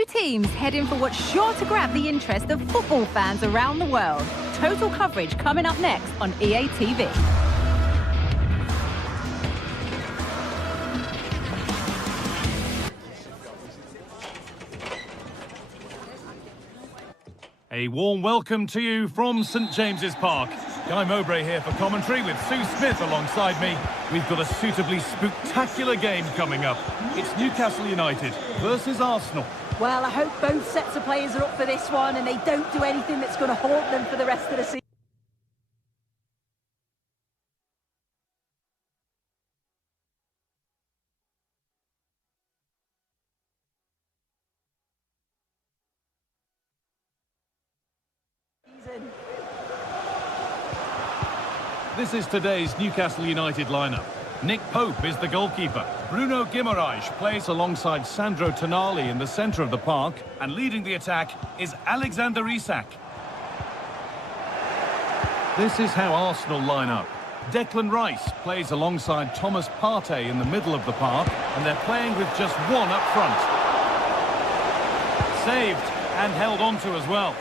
Two teams heading for what's sure to grab the interest of football fans around the world. Total coverage coming up next on EA TV. A warm welcome to you from St James's Park. Guy Mowbray here for commentary with Sue Smith alongside me. We've got a suitably spectacular game coming up. It's Newcastle United versus Arsenal. Well, I hope both sets of players are up for this one and they don't do anything that's going to haunt them for the rest of the season. This is today's Newcastle United lineup. Nick Pope is the goalkeeper. Bruno Guimaraes plays alongside Sandro Tonali in the centre of the park. And leading the attack is Alexander Isak. This is how Arsenal line up. Declan Rice plays alongside Thomas Partey in the middle of the park. And they're playing with just one up front. Saved and held onto as well.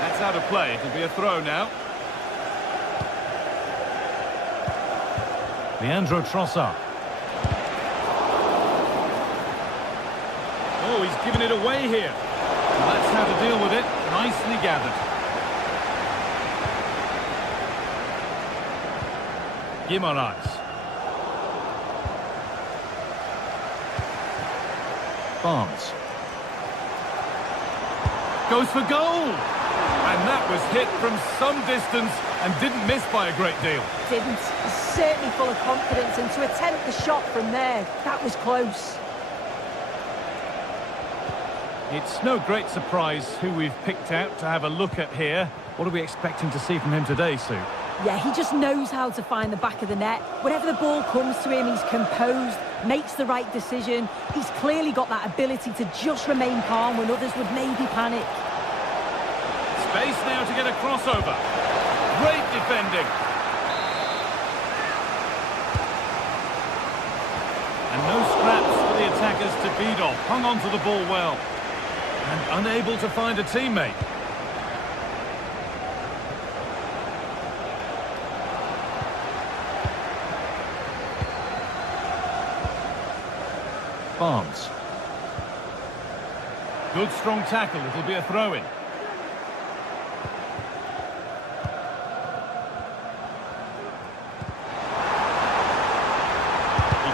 That's out of play. It'll be a throw now. Leandro Trossard. Oh, he's given it away here. Well, that's how to deal with it. Nicely gathered. Guimaraes. Barnes. Goes for goal! And that was hit from some distance and didn't miss by a great deal. Didn't. He's certainly full of confidence, and to attempt the shot from there, that was close. It's no great surprise who we've picked out to have a look at here. What are we expecting to see from him today, Sue? Yeah, he just knows how to find the back of the net. Whenever the ball comes to him, he's composed, makes the right decision. He's clearly got that ability to just remain calm when others would maybe panic. Space now to get a crossover. Great defending. And no scraps for the attackers to beat off. Hung on to the ball well. And unable to find a teammate. Barnes. Good strong tackle. It'll be a throw-in.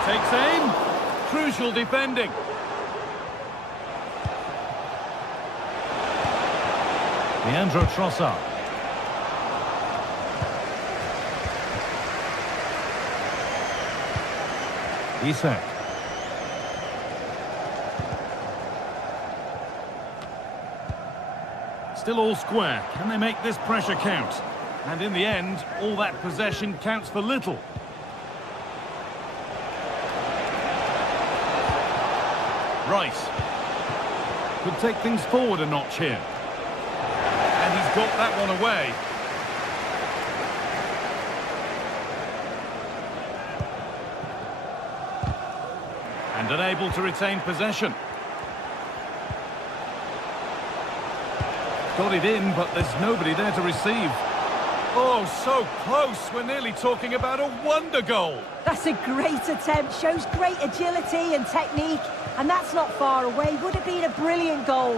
Takes aim. Crucial defending. Leandro Trossard. Isak. Still all square. Can they make this pressure count? And in the end, all that possession counts for little. Rice could take things forward a notch here. And he's got that one away. And unable to retain possession. Got it in, but there's nobody there to receive. Oh, so close. We're nearly talking about a wonder goal. That's a great attempt. Shows great agility and technique. And that's not far away. Would have been a brilliant goal.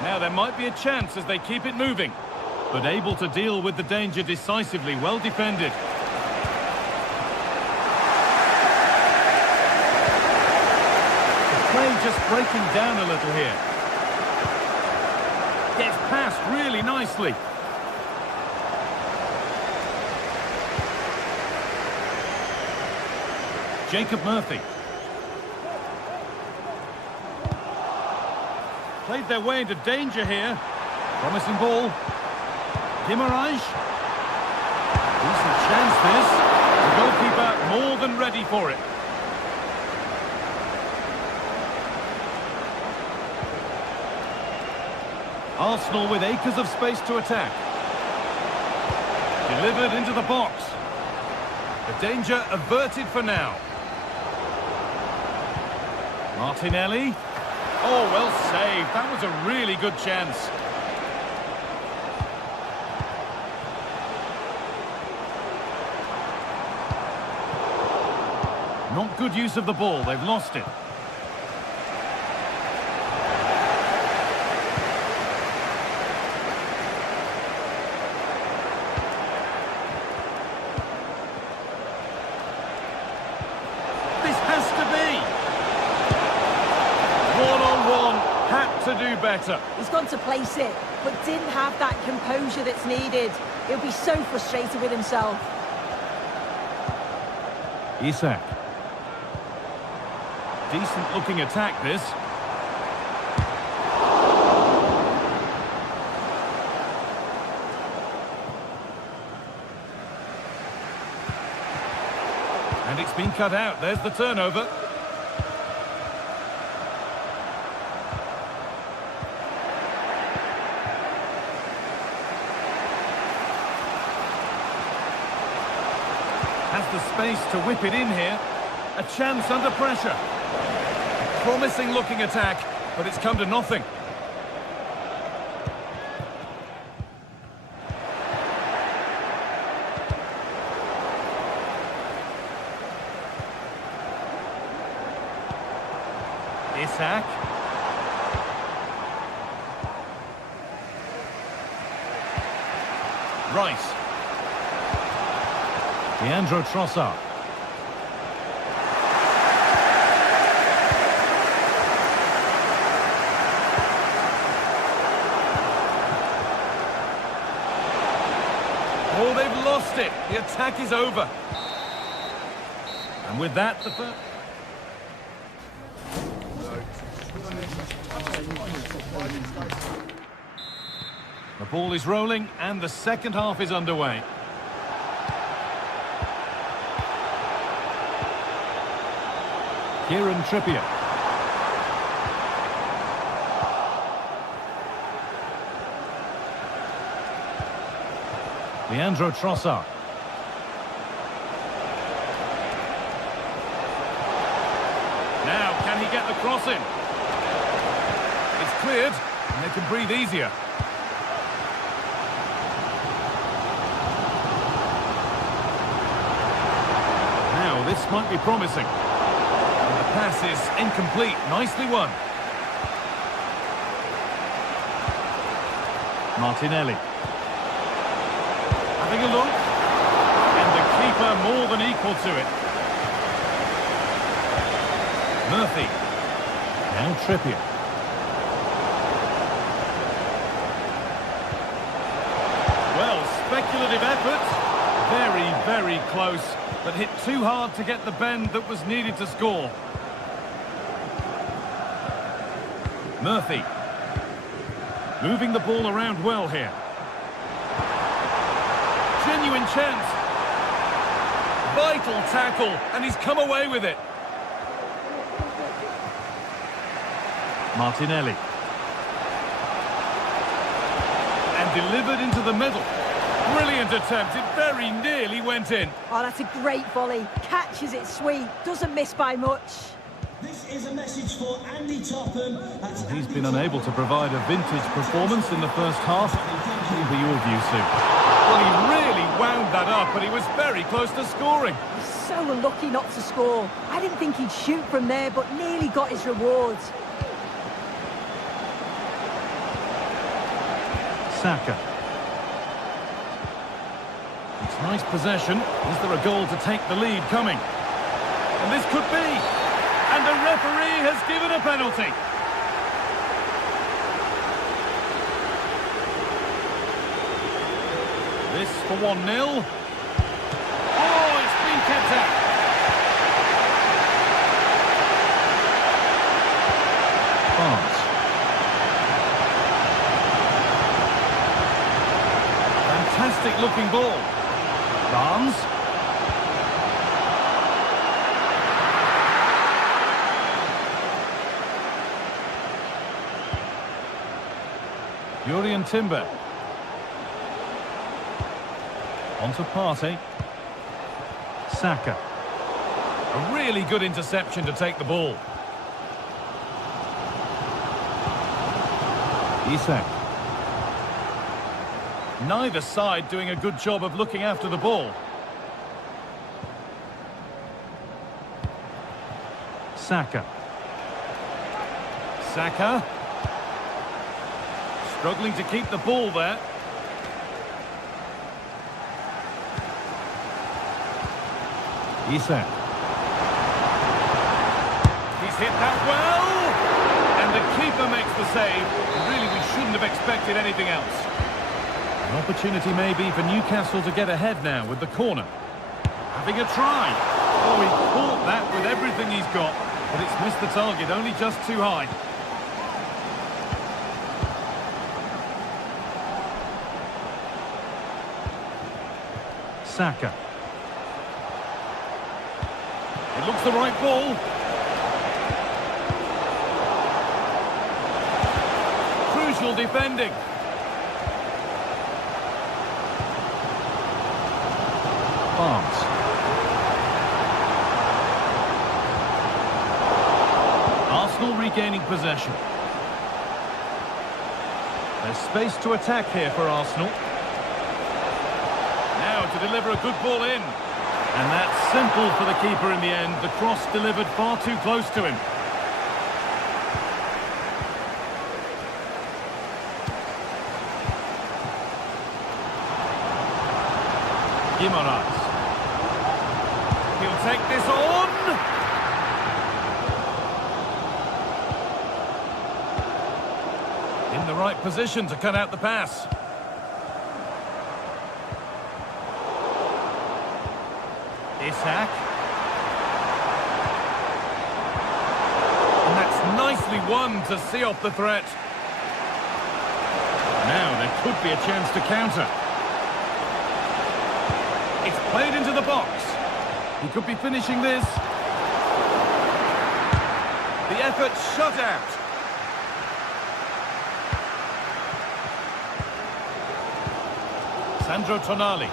Now there might be a chance as they keep it moving. But able to deal with the danger decisively. Well defended. The play just breaking down a little here. Gets past really nicely. Jacob Murphy. Played their way into danger here. Promising ball. Guimaraes. Decent chance this. The goalkeeper more than ready for it. Arsenal with acres of space to attack. Delivered into the box. The danger averted for now. Martinelli. Oh, well saved. That was a really good chance. Not good use of the ball. They've lost it. This has to be. One-on-one. Had to do better. He's gone to place it, but didn't have that composure that's needed. He'll be so frustrated with himself. Isak. Decent looking attack, this. And it's been cut out. There's the turnover. Has the space to whip it in here. A chance under pressure. Promising looking attack, but it's come to nothing. Isak. Rice. Leandro Trossard. Oh, they've lost it. The attack is over. And with that, the ball is rolling and the second half is underway. Kieran Trippier. Leandro Trossard. Now, can he get the cross in? It's cleared, and they can breathe easier. Now, this might be promising. And the pass is incomplete. Nicely won. Martinelli. Having a look, and the keeper more than equal to it. Murphy. Now Trippier. Well, speculative effort. Very, very close, but hit too hard to get the bend that was needed to score. Murphy. Moving the ball around well here. Genuine chance. Vital tackle, and he's come away with it. Martinelli. And delivered into the middle. Brilliant attempt. It very nearly went in. Oh, that's a great volley. Catches it sweet. Doesn't miss by much. This is a message for Andy Topham. He's been unable to provide a vintage performance in the first half. What will be your view, Sue? Well, he really wound that up, but he was very close to scoring. He's so unlucky not to score. I didn't think he'd shoot from there, but nearly got his rewards. Saka. It's nice possession. Is there a goal to take the lead coming? And this could be. And the referee has given a penalty. This for 1-0. Oh, it's been kept out. Barnes. Fantastic looking ball. Barnes. Jurriën Timber. On to Partey. Saka. A really good interception to take the ball. Isak. Neither side doing a good job of looking after the ball. Saka. Saka. Struggling to keep the ball there. Isak. He's hit that well! And the keeper makes the save. Really, we shouldn't have expected anything else. An opportunity maybe for Newcastle to get ahead now with the corner. Having a try. Oh, he caught that with everything he's got. But it's missed the target, only just too high. Saka. It looks the right ball. Crucial defending. Barnes. Arsenal regaining possession. There's space to attack here for Arsenal. Now to deliver a good ball in. And that's simple for the keeper in the end. The cross delivered far too close to him. Guimaraes. He'll take this on. In the right position to cut out the pass. Isak. And that's nicely won to see off the threat. Now there could be a chance to counter. It's played into the box. He could be finishing this. The effort shut out. Sandro Tonali.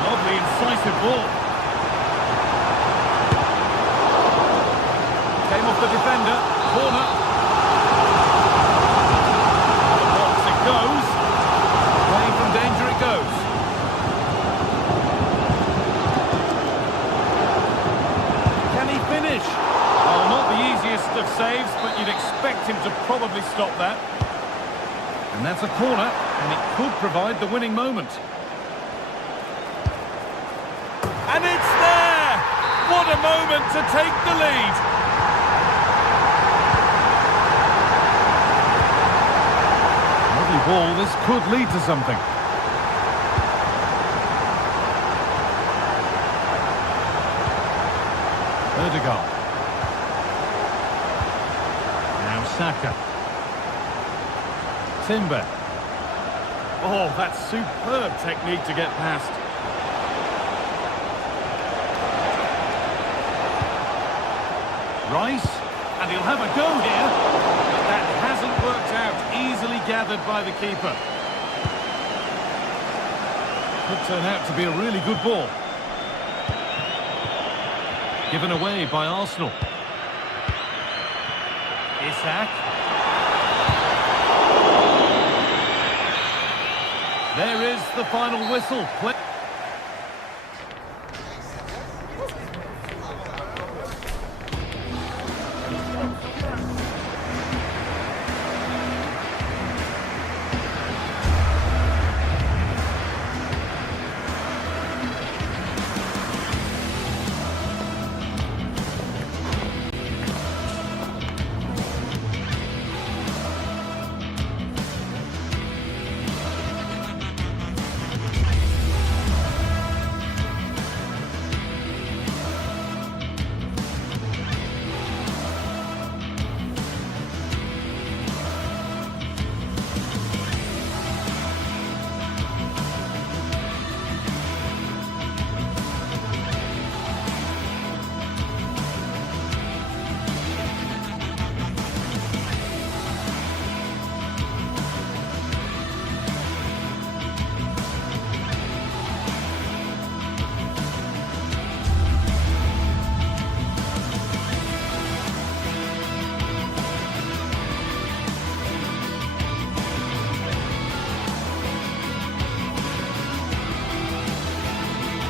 Lovely, incisive ball. Came off the defender. Corner. The box it goes. Playing from danger it goes. Can he finish? Well, not the easiest of saves, but you'd expect him to probably stop that. And that's a corner, and it could provide the winning moment. And it's there! What a moment to take the lead! Lovely ball, this could lead to something. Odegaard. Now Saka. Timber. Oh, that's superb technique to get past. Rice, and he'll have a go here, but that hasn't worked out. Easily gathered by the keeper. Could turn out to be a really good ball. Given away by Arsenal. Isak. There is the final whistle.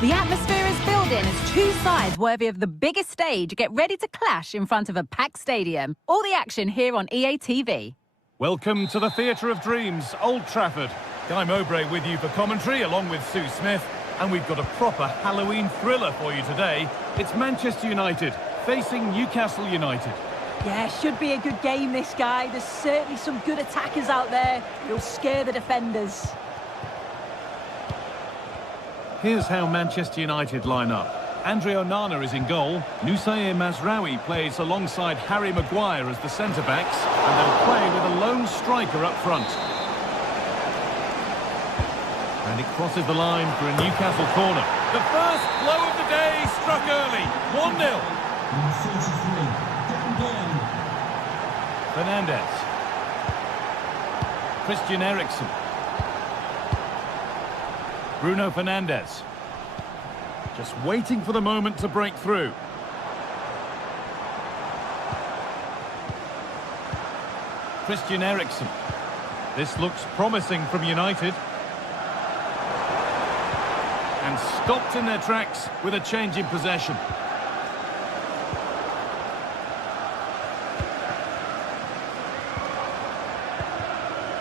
The atmosphere is building as two sides worthy of the biggest stage get ready to clash in front of a packed stadium. All the action here on EA TV. Welcome to the Theatre of Dreams, Old Trafford. Guy Mowbray with you for commentary, along with Sue Smith. And we've got a proper Halloween thriller for you today. It's Manchester United facing Newcastle United. Yeah, should be a good game, this guy. There's certainly some good attackers out there who'll scare the defenders. Here's how Manchester United line up. Andre Onana is in goal. Nusair Mazraoui plays alongside Harry Maguire as the centre-backs, and they'll play with a lone striker up front. And it crosses the line for a Newcastle corner. The first blow of the day struck early. 1-0. Number 43, Dan Burn. Fernandes. Christian Eriksen. Bruno Fernandes. Just waiting for the moment to break through. Christian Eriksen. This looks promising from United. And stopped in their tracks with a change in possession.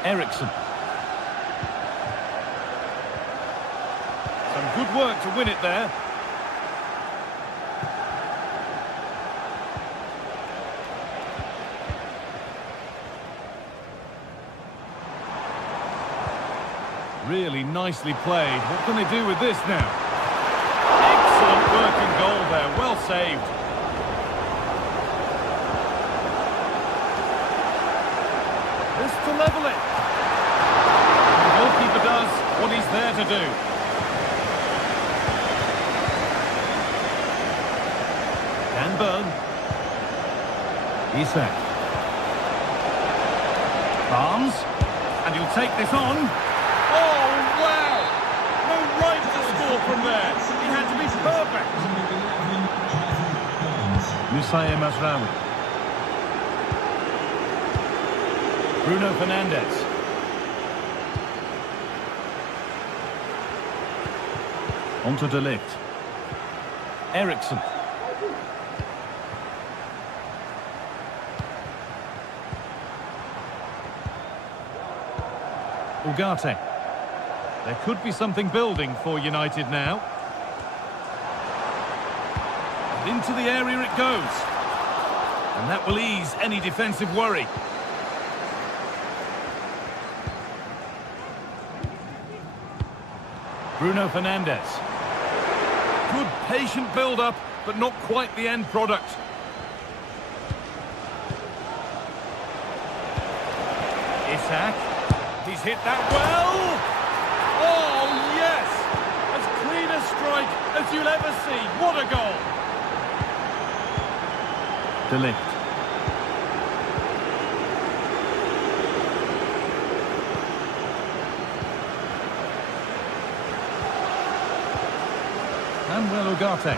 Eriksen. Some good work to win it there. Really nicely played. What can they do with this now? Excellent working goal there. Well saved. This to level it. The goalkeeper does what he's there to do. Dan Burn. Isak. Barnes. And he'll take this on. Oh, wow! No right to score from there. He had to be perfect. Nusair Mazraoui. Bruno Fernandes. On to De Ligt. Eriksen. Ugarte. There could be something building for United now. And into the area it goes. And that will ease any defensive worry. Bruno Fernandes. Good patient build-up, but not quite the end product. Isak. He's hit that well. Oh, yes! As clean a strike as you'll ever see. What a goal! De Ligt. Samuel Ugarte.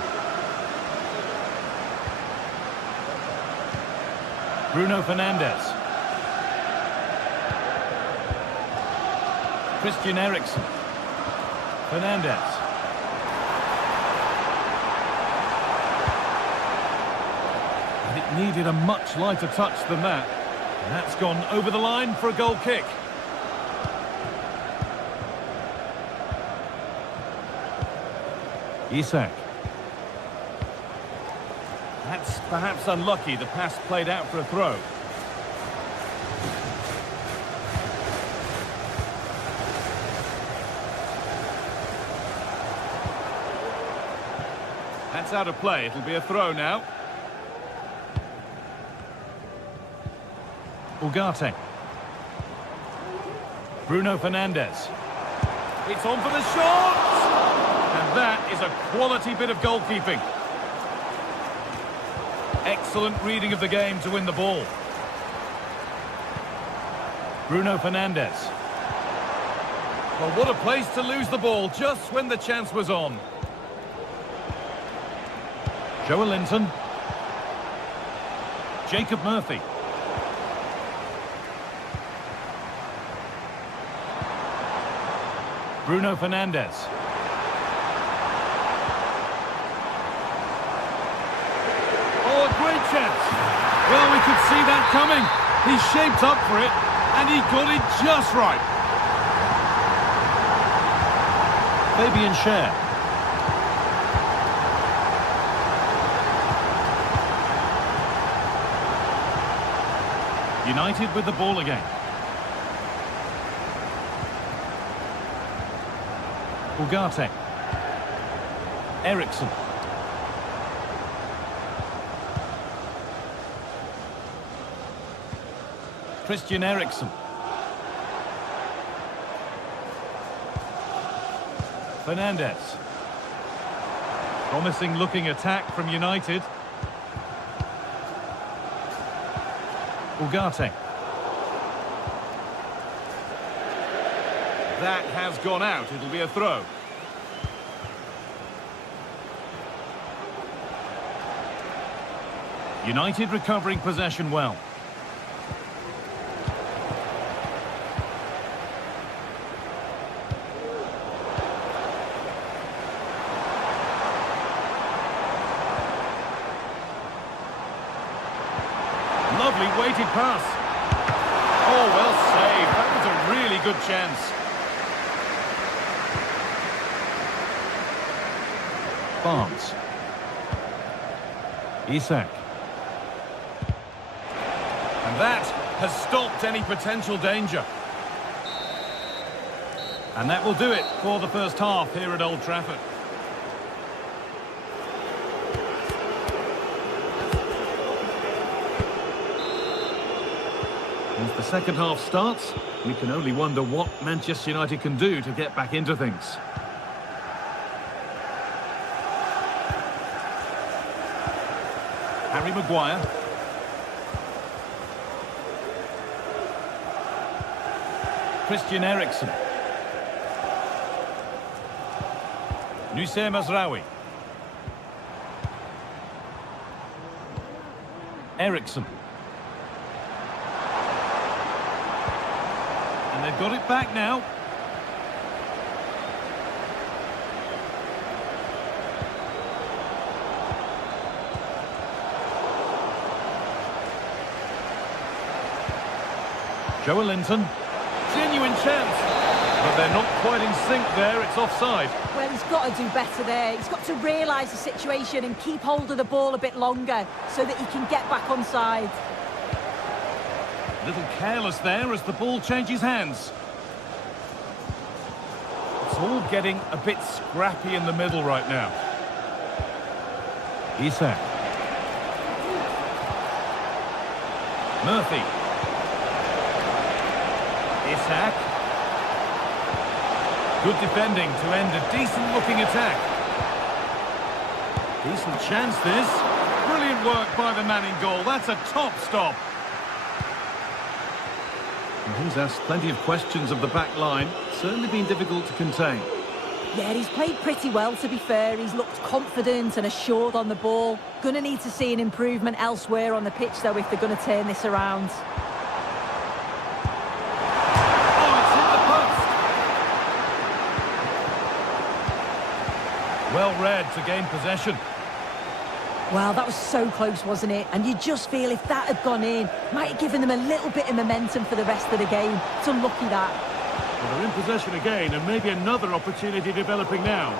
Bruno Fernandes. Christian Eriksen. Fernandes. And it needed a much lighter touch than that. And that's gone over the line for a goal kick. Isak. That's perhaps unlucky. The pass played out for a throw. That's out of play. It'll be a throw now. Ugarte. Bruno Fernandes. It's on for the shot! And that is a quality bit of goalkeeping. Excellent reading of the game to win the ball. Bruno Fernandes. Well, what a place to lose the ball just when the chance was on. Joe Linton. Jacob Murphy. Bruno Fernandes. Well, we could see that coming. He shaped up for it, and he got it just right. Fabian Schär. United with the ball again. Ugarte. Eriksson. Christian Eriksson. Fernandez. Promising looking attack from United. Ugarte. That has gone out. It'll be a throw. United recovering possession well. Lovely weighted pass. Oh, well saved. That was a really good chance. Barnes. Isak. And that has stopped any potential danger. And that will do it for the first half here at Old Trafford. As the second half starts, we can only wonder what Manchester United can do to get back into things. Harry Maguire. Christian Eriksson. Noussair Mazraoui. Eriksson. And they've got it back now. Joelinton. Genuine chance. But they're not quite in sync there. It's offside. Well, he's got to do better there. He's got to realise the situation and keep hold of the ball a bit longer so that he can get back on side. A little careless there as the ball changes hands. It's all getting a bit scrappy in the middle right now. Isak. Murphy. Isak. Good defending to end a decent-looking attack. Decent chance, this. Brilliant work by the man in goal. That's a top stop. And he's asked plenty of questions of the back line. Certainly been difficult to contain. Yeah, he's played pretty well, to be fair. He's looked confident and assured on the ball. Going to need to see an improvement elsewhere on the pitch, though, if they're going to turn this around. Well read to gain possession. Well, that was so close, wasn't it? And you just feel if that had gone in, might have given them a little bit of momentum for the rest of the game. It's unlucky that. Well, they're in possession again, and maybe another opportunity developing now.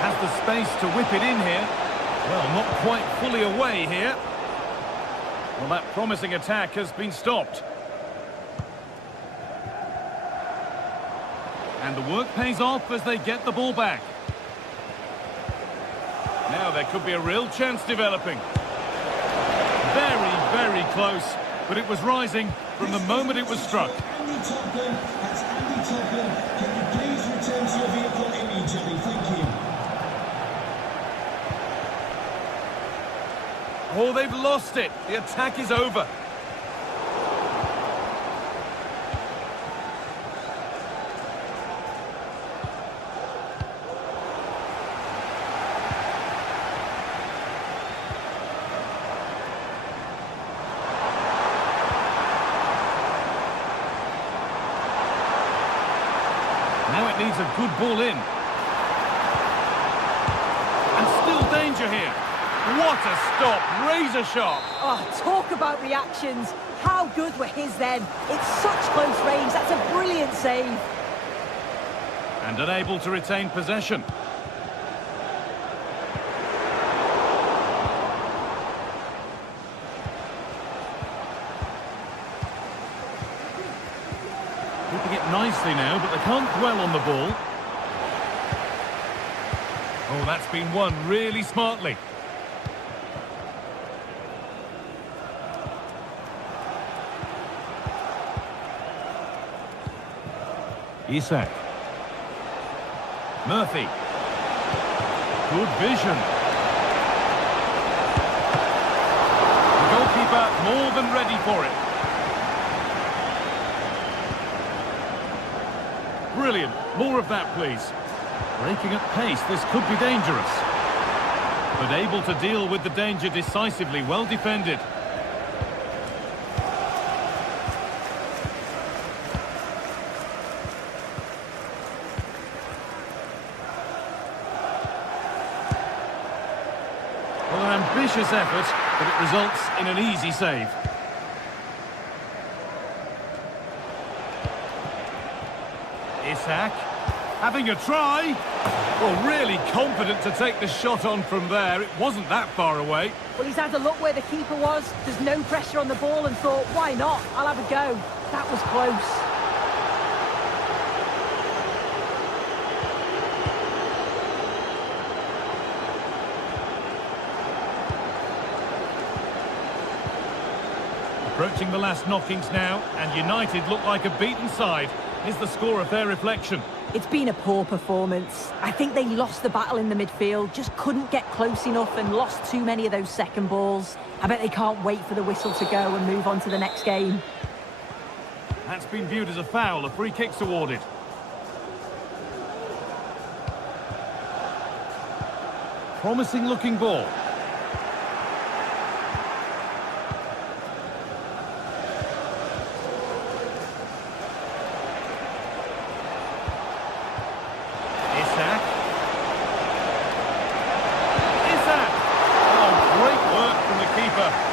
Has the space to whip it in here. Well, not quite fully away here. Well, that promising attack has been stopped. And the work pays off as they get the ball back. Now there could be a real chance developing. Very, very close, but it was rising from the moment it was struck. Andy Tottenham, that's Andy Tottenham. Can you please return to your vehicle immediately? Thank you. Oh, they've lost it. The attack is over. Now it needs a good ball in. danger here. What a stop, razor sharp. Oh, talk about reactions. How good were his then? It's such close range. That's a brilliant save. And unable to retain possession. Keeping it nicely now, but they can't dwell on the ball. Oh, that's been won really smartly. Isak. Murphy. Good vision. The goalkeeper more than ready for it. Brilliant. More of that, please. Breaking at pace, this could be dangerous. But able to deal with the danger decisively, well defended. Well, an ambitious effort, but it results in an easy save. Isak, having a try. Well, really confident to take the shot on from there. It wasn't that far away. Well, he's had a look where the keeper was. There's no pressure on the ball and thought, why not? I'll have a go. That was close. Approaching the last knockings now, and United look like a beaten side. Is the score a fair reflection? It's been a poor performance. I think they lost the battle in the midfield, just couldn't get close enough and lost too many of those second balls. I bet they can't wait for the whistle to go and move on to the next game. That's been viewed as a foul. A free kick's awarded. Promising looking ball.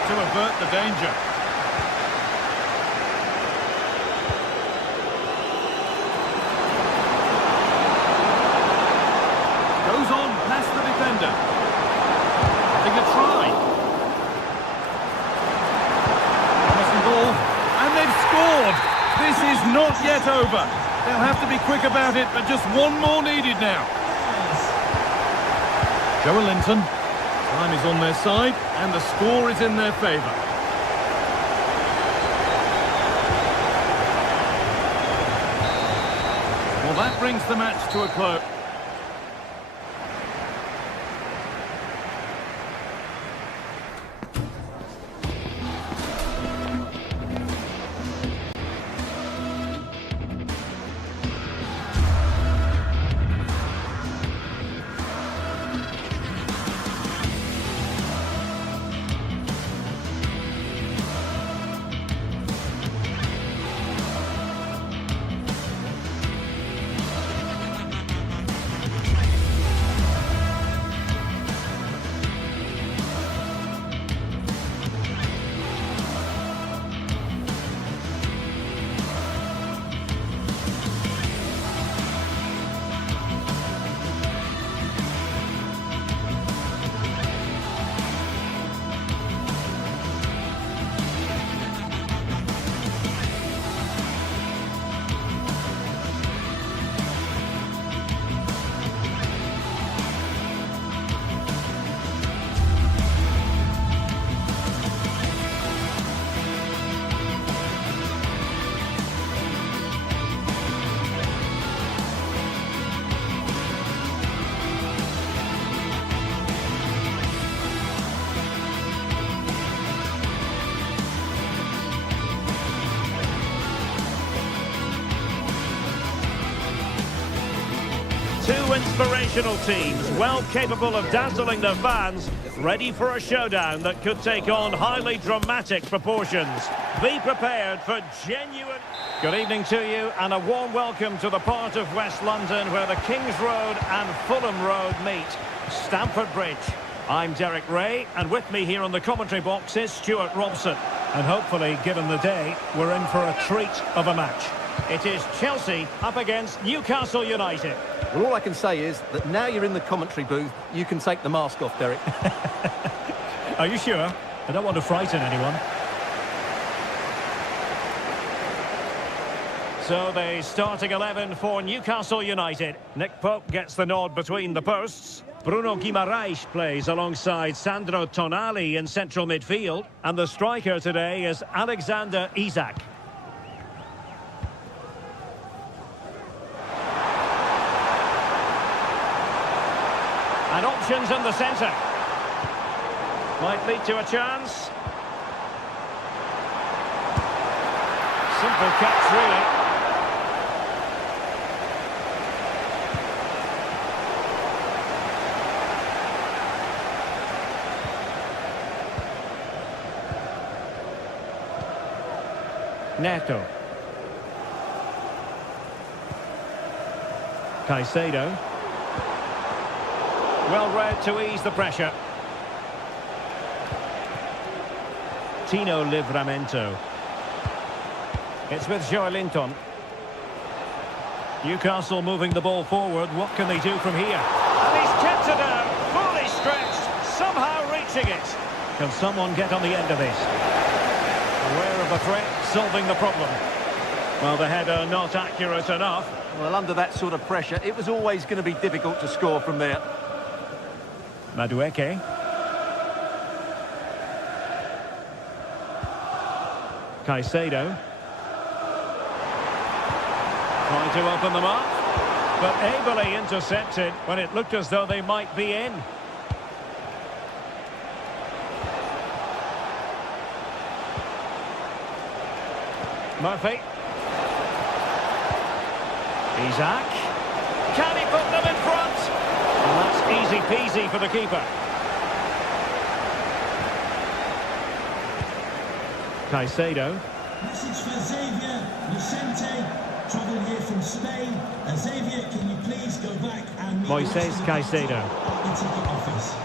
To avert the danger. Goes on past the defender. Having a try. Promising ball. And they've scored. This is not yet over. They'll have to be quick about it, but just one more needed now. Joelinton. Time is on their side, and the score is in their favour. Well, that brings the match to a close. Two inspirational teams, well capable of dazzling their fans, ready for a showdown that could take on highly dramatic proportions. Be prepared for genuine... Good evening to you and a warm welcome to the part of West London where the King's Road and Fulham Road meet, Stamford Bridge. I'm Derek Ray, and with me here on the commentary box is Stuart Robson. And hopefully, given the day, we're in for a treat of a match. It is Chelsea up against Newcastle United. Well, all I can say is that now you're in the commentary booth, you can take the mask off, Derek. Are you sure? I don't want to frighten anyone. So the starting 11 for Newcastle United. Nick Pope gets the nod between the posts. Bruno Guimaraes plays alongside Sandro Tonali in central midfield. And the striker today is Alexander Isak. And options in the centre. Might lead to a chance. Simple catch, really. Neto. Caicedo. Well read to ease the pressure. Tino Livramento. It's with Joelinton. Newcastle moving the ball forward. What can they do from here? And he's kept it out, fully stretched, somehow reaching it. Can someone get on the end of this? Aware of the threat, solving the problem. Well, the header not accurate enough. Well, under that sort of pressure, it was always going to be difficult to score from there. Madueke. Caicedo. Trying to open them up, but ably intercepted when it looked as though they might be in. Murphy. Isak. Can he put them in front? And that's easy peasy for the keeper. Caicedo. Message for Xavier Vicente, travelling here from Spain. Xavier, can you please go back and meet Moises Caicedo. at the ticket office?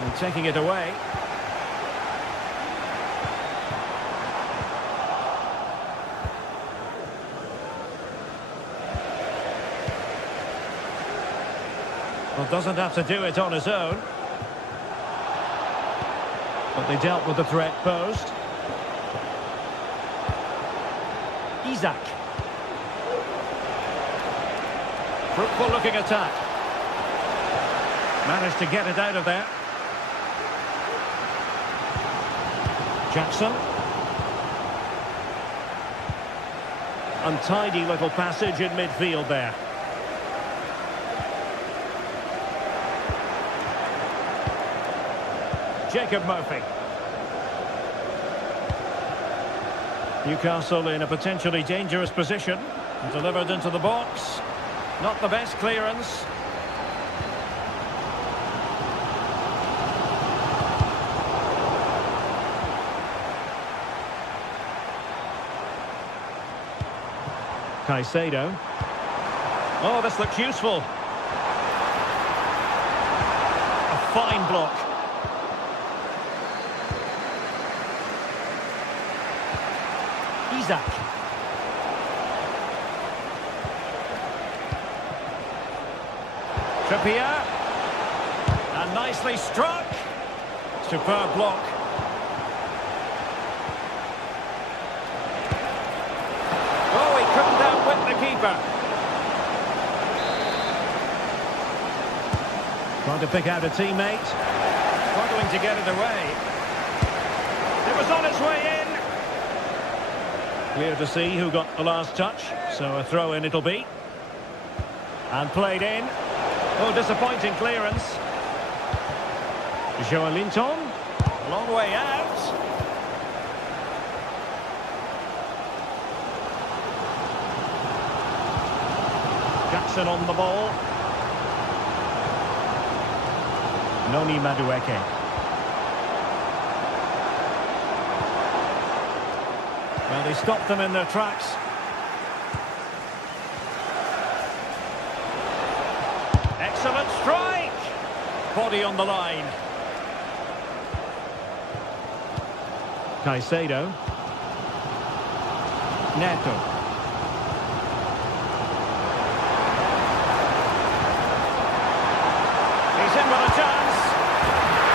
And taking it away. Well, doesn't have to do it on his own. But they dealt with the threat posed. Isak. Fruitful looking attack. Managed to get it out of there. Jackson. Untidy little passage in midfield there. Jacob Murphy. Newcastle in a potentially dangerous position. Delivered into the box. Not the best clearance. Caicedo. Oh, this looks useful. A fine block. Isak. Trippier. And nicely struck. Superb block. Oh, he couldn't outwit the keeper. Trying to pick out a teammate. Struggling to get it away. It was on its way in. Clear to see who got the last touch, so a throw-in it'll be. And played in. Oh, disappointing clearance. Joelinton, long way out. Jackson on the ball. Noni Madueke. Well, they stopped them in their tracks. Excellent strike! body on the line. Caicedo. Neto. He's in with a chance.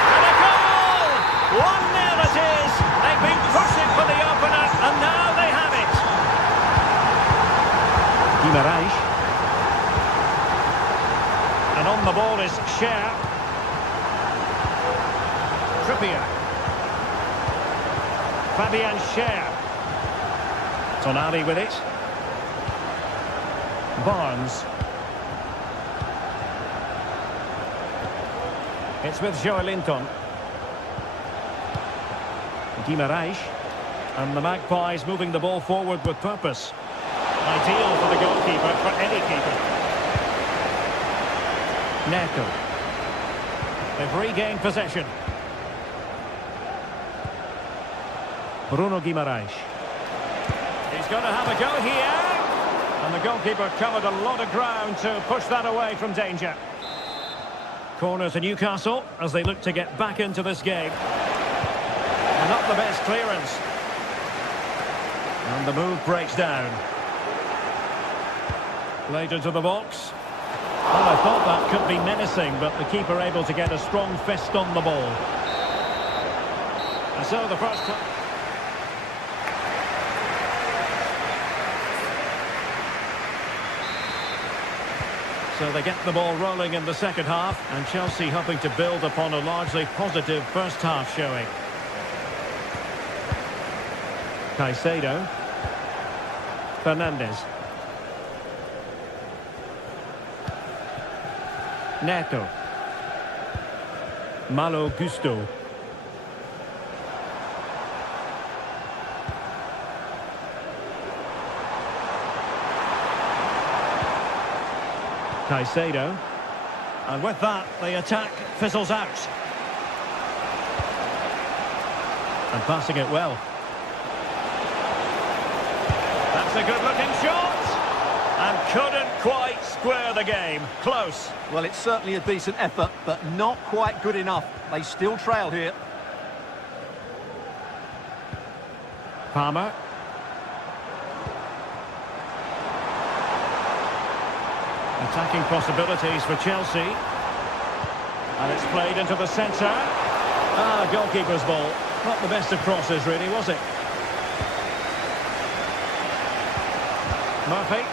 And a goal! 1-0 it is. They've been pushing for the opener, and now they have it. Guimaraes. And on the ball is Cher. Trippier. Fabian Cher. Tonali with it. Barnes. It's with Joelinton. Guimaraes. And the Magpies moving the ball forward with purpose. Ideal for the goalkeeper, for any keeper. Neto. They've regained possession. Bruno Guimaraes. He's going to have a go here. And the goalkeeper covered a lot of ground to push that away from danger. Corner to Newcastle as they look to get back into this game. And not the best clearance. And the move breaks down. Played into the box. Well, I thought that could be menacing, but the keeper able to get a strong fist on the ball. And so the first... So they get the ball rolling in the second half, and Chelsea hoping to build upon a largely positive first half showing. Caicedo. Fernandes. Neto. Malo Gusto. Caicedo. And with that, the attack fizzles out. And passing it well. That's a good-looking shot. And couldn't quite square the game. Close. Well, it's certainly a decent effort, but not quite good enough. They still trail here. Palmer. Attacking possibilities for Chelsea. And it's played into the centre. Goalkeeper's ball. Not the best of crosses, really, was it? Murphy.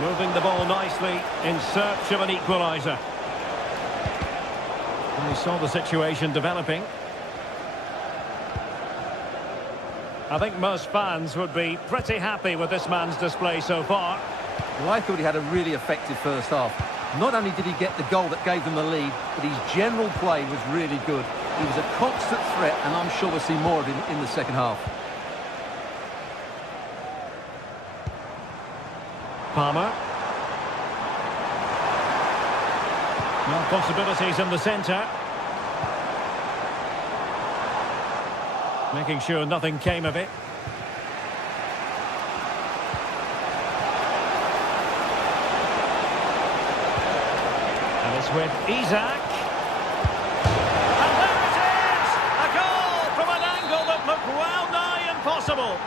Moving the ball nicely in search of an equaliser. And we saw the situation developing. I think most fans would be pretty happy with this man's display so far. Well, I thought he had a really effective first half. Not only did he get the goal that gave them the lead, but his general play was really good. He was a constant threat, and I'm sure we'll see more of him in the second half. Palmer. Well, possibilities in the centre. Making sure nothing came of it. And it's with Isak. And there it is! A goal from an angle that looked well nigh impossible.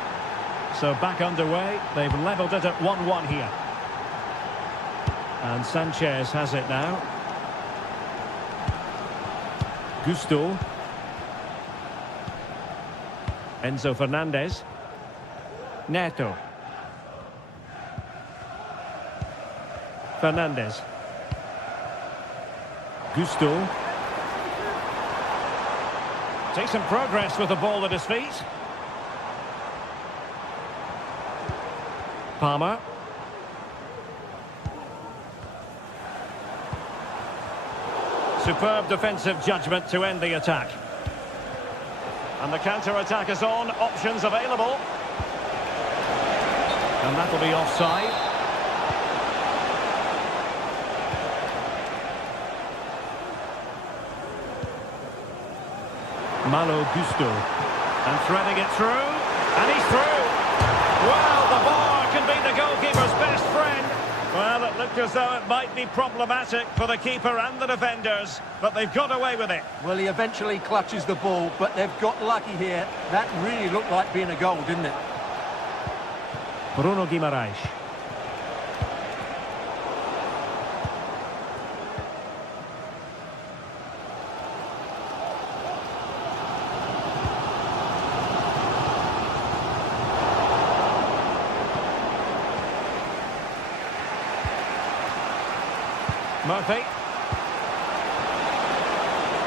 So back underway. They've levelled it at 1-1 here. And Sanchez has it now. Gusto. Enzo Fernandez. Neto. Fernandez. Gusto. Decent progress with the ball at his feet. Palmer. Superb defensive judgment to end the attack. And the counter-attack is on, options available. And that'll be offside. Malo Gusto. And threading it through. And he's through. Well, the bar can be the goalkeeper's best friend. Well, it looked as though it might be problematic for the keeper and the defenders, but they've got away with it. Well, he eventually clutches the ball, but they've got lucky here. That really looked like being a goal, didn't it? Bruno Guimaraes. Murphy.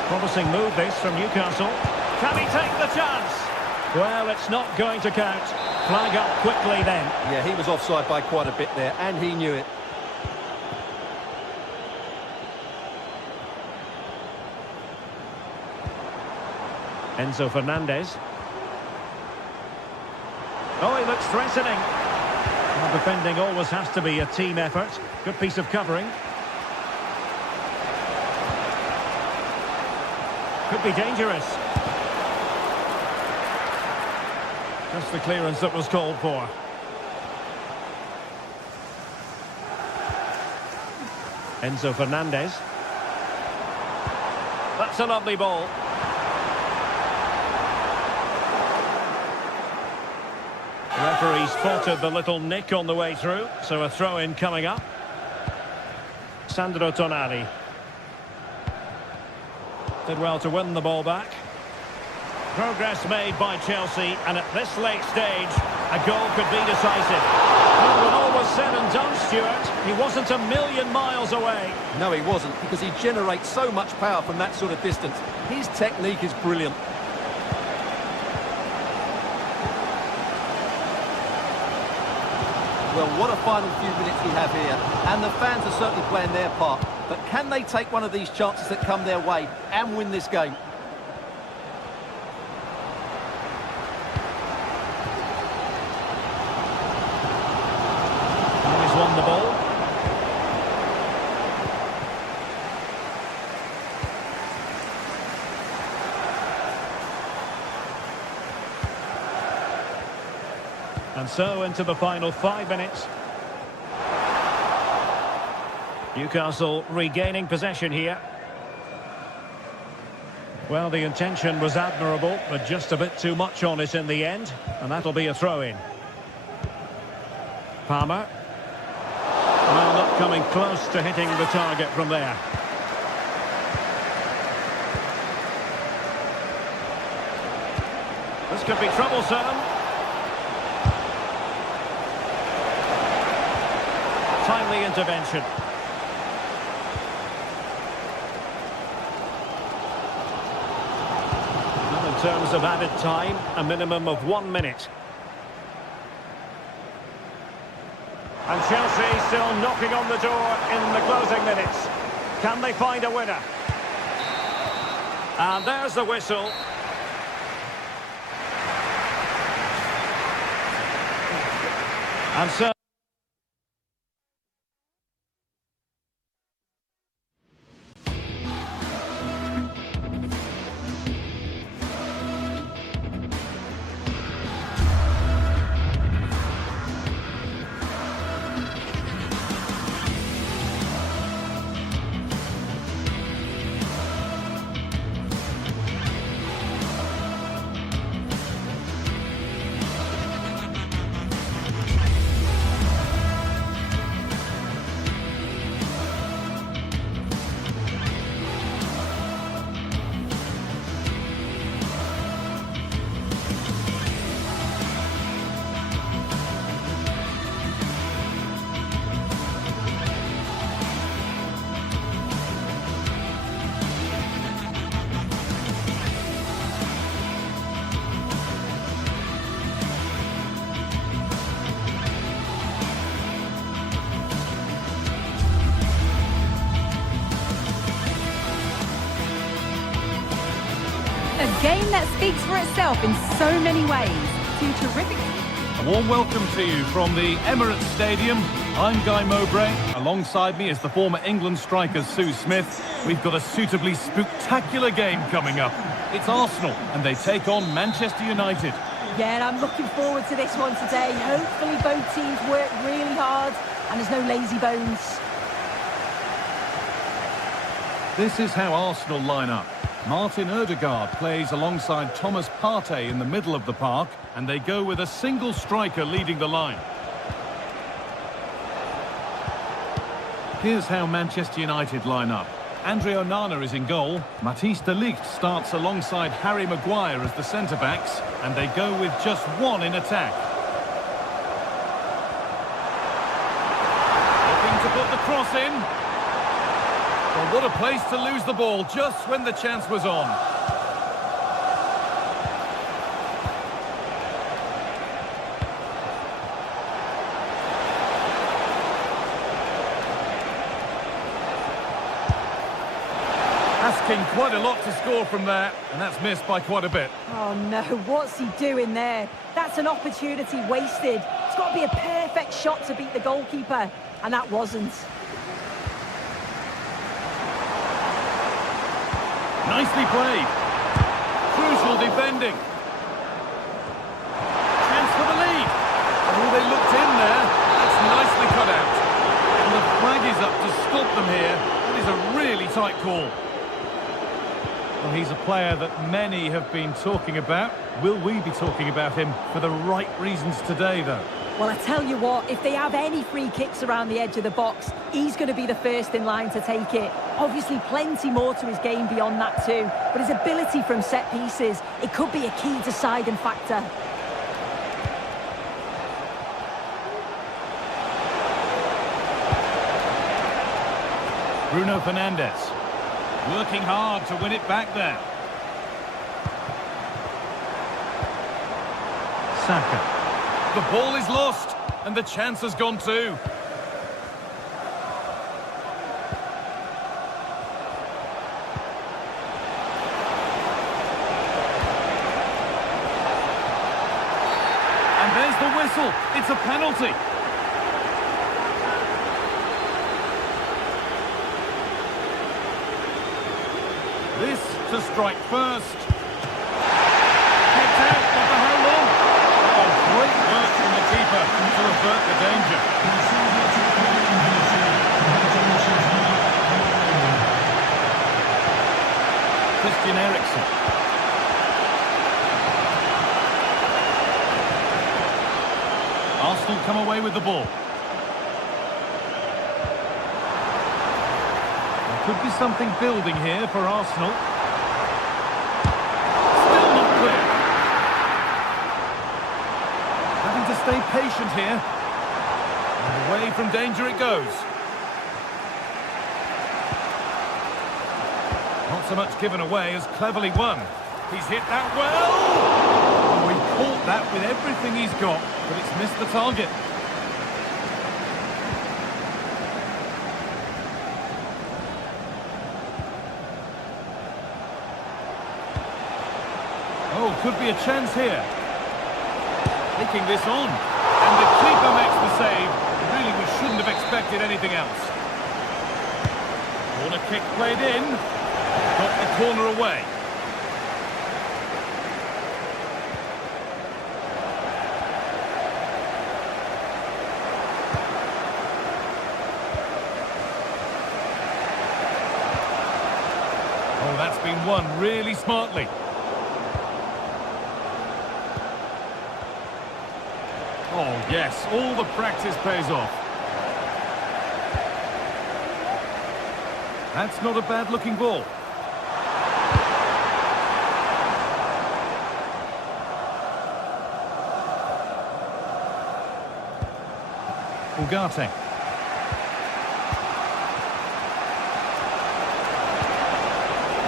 Promising move this from Newcastle. Can he take the chance? Well, it's not going to count. Flag up quickly then. Yeah, he was offside by quite a bit there, and he knew it. Enzo Fernandez. Oh, he looks threatening. Well, defending always has to be a team effort. Good piece of covering. Could be dangerous. Just the clearance that was called for. Enzo Fernandez. That's a lovely ball. The referee spotted the little nick on the way through, so a throw-in coming up. Sandro Tonali. Did well to win the ball back. Progress made by Chelsea, and at this late stage, a goal could be decisive. Well, when all was said and done, Stuart, he wasn't a million miles away. No, he wasn't, because he generates so much power from that sort of distance. His technique is brilliant. Well, what a final few minutes we have here, and the fans are certainly playing their part. But can they take one of these chances that come their way and win this game? He's won the ball. And so into the final 5 minutes. Newcastle regaining possession here. Well, the intention was admirable, but just a bit too much on it in the end, and that'll be a throw-in. Palmer. Well, not coming close to hitting the target from there. This could be troublesome. Timely intervention. In terms of added time, a minimum of 1 minute. And Chelsea still knocking on the door in the closing minutes. Can they find a winner? And there's the whistle. And so... A game that speaks for itself in so many ways. Two terrific... A warm welcome to you from the Emirates Stadium. I'm Guy Mowbray. Alongside me is the former England striker Sue Smith. We've got a suitably spectacular game coming up. It's Arsenal, and they take on Manchester United. Yeah, and I'm looking forward to this one today. Hopefully both teams work really hard and there's no lazy bones. This is how Arsenal line up. Martin Ødegaard plays alongside Thomas Partey in the middle of the park, and they go with a single striker leading the line. Here's how Manchester United line up. Andre Onana is in goal. Matthijs de Ligt starts alongside Harry Maguire as the centre-backs, and they go with just one in attack. Looking to put the cross in. Well, what a place to lose the ball just when the chance was on. Asking quite a lot to score from there, and that's missed by quite a bit. Oh no, what's he doing there? That's an opportunity wasted. It's got to be a perfect shot to beat the goalkeeper, and that wasn't. Nicely played. Crucial defending. Chance for the lead. Oh, they looked in there. That's nicely cut out. And the flag is up to stop them here. That is a really tight call. Well, he's a player that many have been talking about. Will we be talking about him for the right reasons today, though? Well, I tell you what, if they have any free kicks around the edge of the box, he's going to be the first in line to take it. Obviously, plenty more to his game beyond that too, but his ability from set pieces, it could be a key deciding factor. Bruno Fernandes. Working hard to win it back there. Saka. The ball is lost, and the chance has gone too. And there's the whistle. It's a penalty. This to strike first. Kicked out, but for how long? Oh, great work from the keeper to avert the danger. Christian Eriksen. Arsenal come away with the ball. Could be something building here for Arsenal. Still not clear. Having to stay patient here. And away from danger it goes. Not so much given away as cleverly won. He's hit that well. Oh, he caught that with everything he's got, but it's missed the target. Oh, could be a chance here. Taking this on. And the keeper makes the save. Really, we shouldn't have expected anything else. Corner kick played in. Got the corner away. Oh, that's been won really smartly. Oh, yes, all the practice pays off. That's not a bad-looking ball. Ugarte.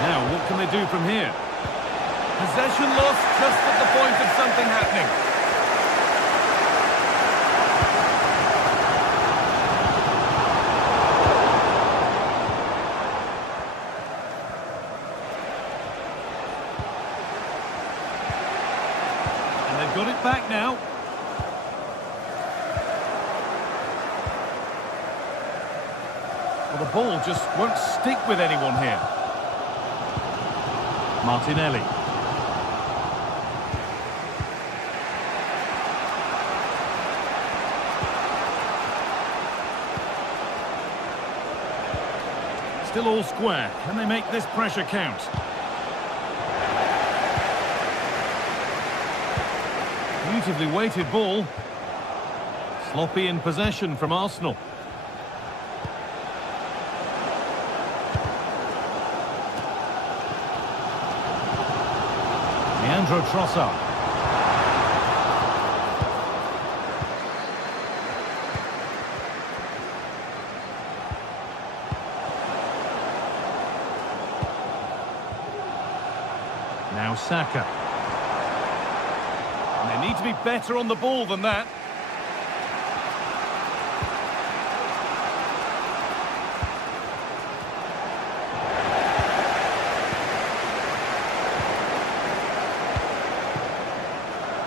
Now, what can they do from here? Possession lost just at the point of something happening. Got it back now. Well, the ball just won't stick with anyone here. Martinelli. Still all square. Can they make this pressure count? Beautifully weighted ball. Sloppy in possession from Arsenal. Leandro Trossard. Now Saka. And they need to be better on the ball than that.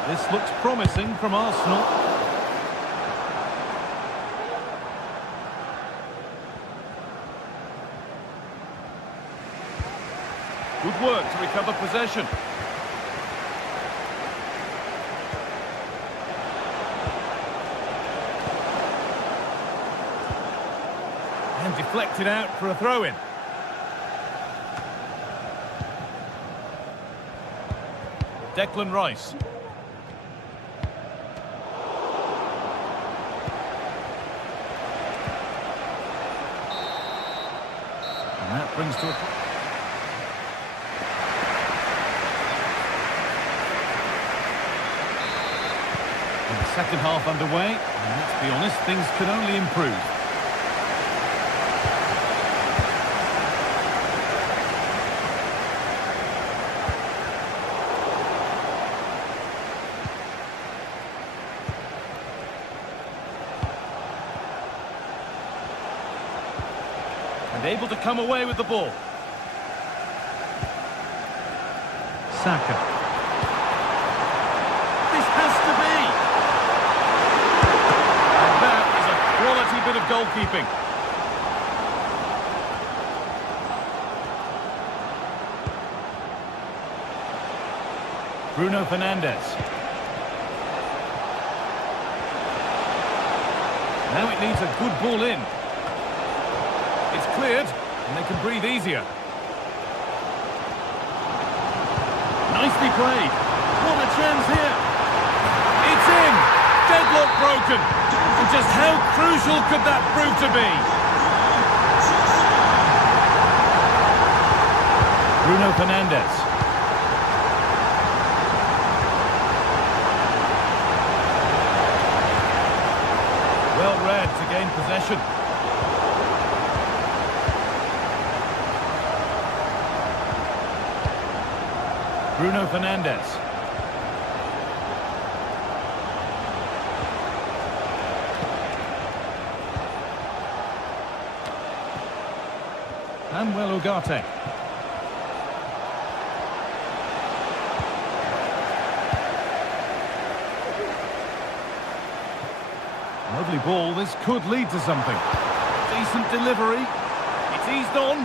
This looks promising from Arsenal. Good work to recover possession. And deflected out for a throw-in. Declan Rice. And that brings to a... Second half underway, and let's be honest, things can only improve. And able to come away with the ball. Saka. This has to be! Quality bit of goalkeeping. Bruno Fernandes. Now it needs a good ball in. It's cleared, and they can breathe easier. Nicely played. What a chance here. It's in. Deadlock broken. And just how crucial could that prove to be? Bruno Fernandes. Well read to gain possession. Bruno Fernandes. Manuel Ugarte. Lovely ball, this could lead to something. Decent delivery. It's eased on.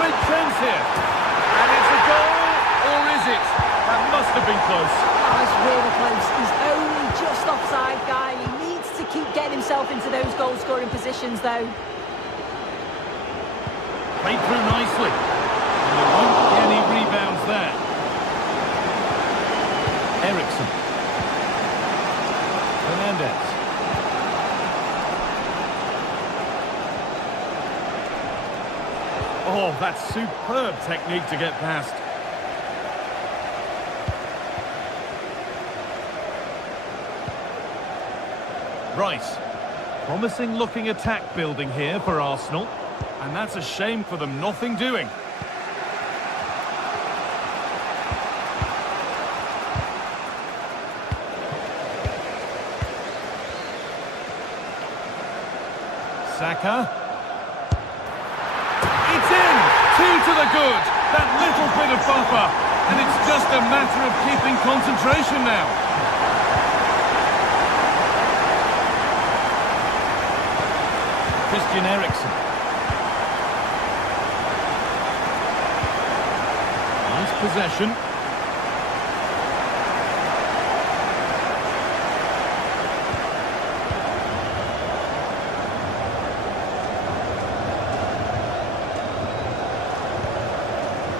Great chance here. And it's a goal, or is it? That must have been close. That's really close. He's only just offside, guy. He needs to keep getting himself into those goal-scoring positions, though. Played through nicely. And there won't be any rebounds there. Ericsson. Fernandes. Oh, that's superb technique to get past. Rice. Promising looking attack building here for Arsenal. And that's a shame for them, nothing doing. Saka. It's in! 2 to the good. That little bit of buffer. And it's just a matter of keeping concentration now. Christian Eriksen. Possession.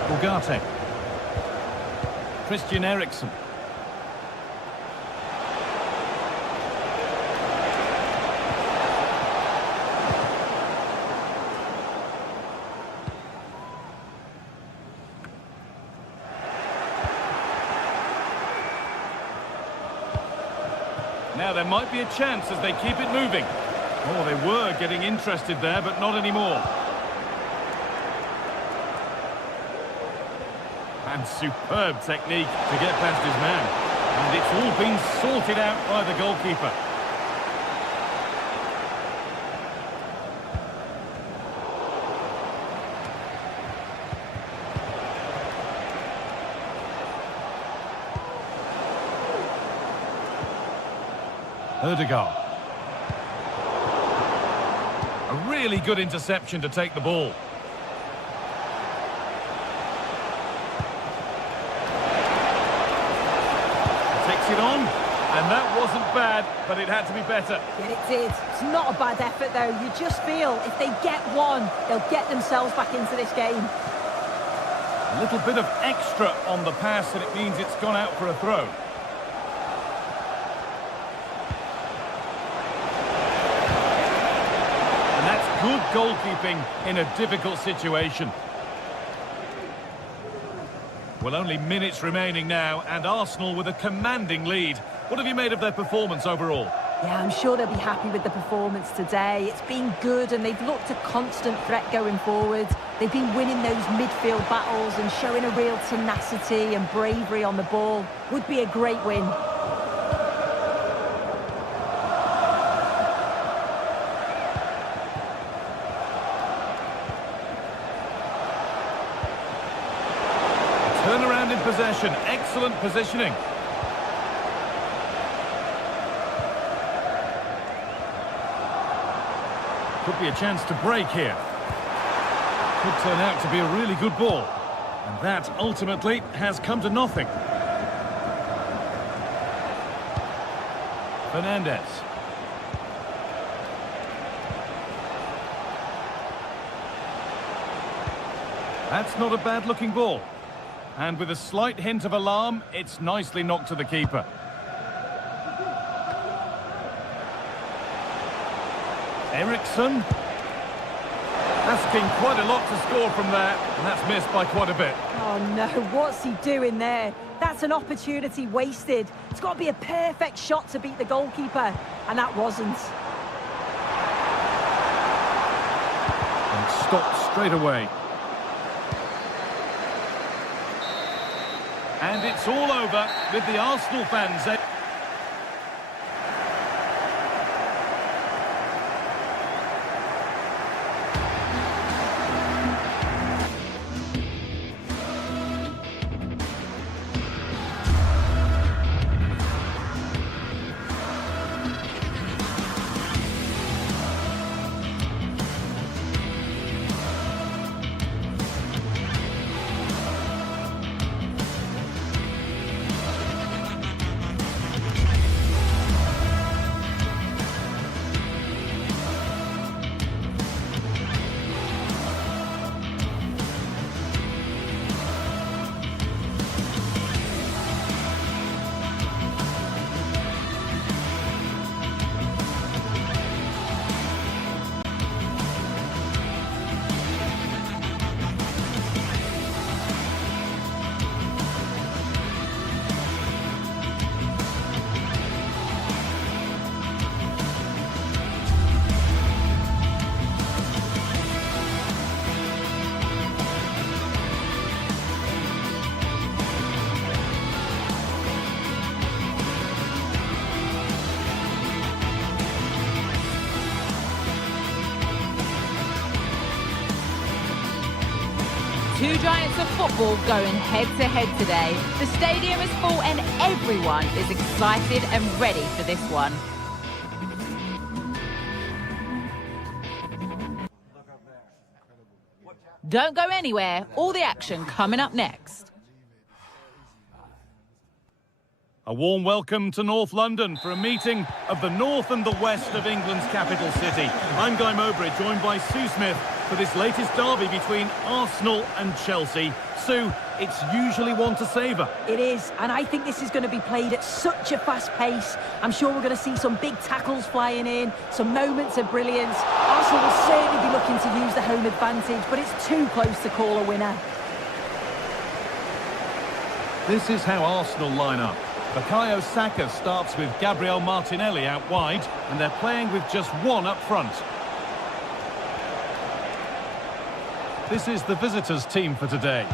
Ugarte. Christian Eriksen. Now there might be a chance as they keep it moving. Oh, they were getting interested there, but not anymore. And superb technique to get past his man. And it's all been sorted out by the goalkeeper. Ødegaard. A really good interception to take the ball. Takes it on, and that wasn't bad, but it had to be better. Yeah, it did. It's not a bad effort, though. You just feel if they get one, they'll get themselves back into this game. A little bit of extra on the pass, and it means it's gone out for a throw. Good goalkeeping in a difficult situation. Well, only minutes remaining now, and Arsenal with a commanding lead. What have you made of their performance overall? Yeah, I'm sure they'll be happy with the performance today. It's been good, and they've looked a constant threat going forward. They've been winning those midfield battles and showing a real tenacity and bravery on the ball. Would be a great win. Turnaround in possession, excellent positioning. Could be a chance to break here. Could turn out to be a really good ball. And that ultimately has come to nothing. Fernandez. That's not a bad looking ball. And with a slight hint of alarm, it's nicely knocked to the keeper. Eriksen. Asking quite a lot to score from there, and that's missed by quite a bit. Oh no, what's he doing there? That's an opportunity wasted. It's got to be a perfect shot to beat the goalkeeper, and that wasn't. And stopped straight away. And it's all over with the Arsenal fans. Two giants of football going head-to-head today. The stadium is full and everyone is excited and ready for this one. Don't go anywhere. All the action coming up next. A warm welcome to North London for a meeting of the north and the west of England's capital city. I'm Guy Mowbray, joined by Sue Smith for this latest derby between Arsenal and Chelsea. Sue, it's usually one to savour. It is, and I think this is going to be played at such a fast pace. I'm sure we're going to see some big tackles flying in, some moments of brilliance. Arsenal will certainly be looking to use the home advantage, but it's too close to call a winner. This is how Arsenal line up. Bukayo Saka starts with Gabriel Martinelli out wide, and they're playing with just one up front. This is the visitors' team for today.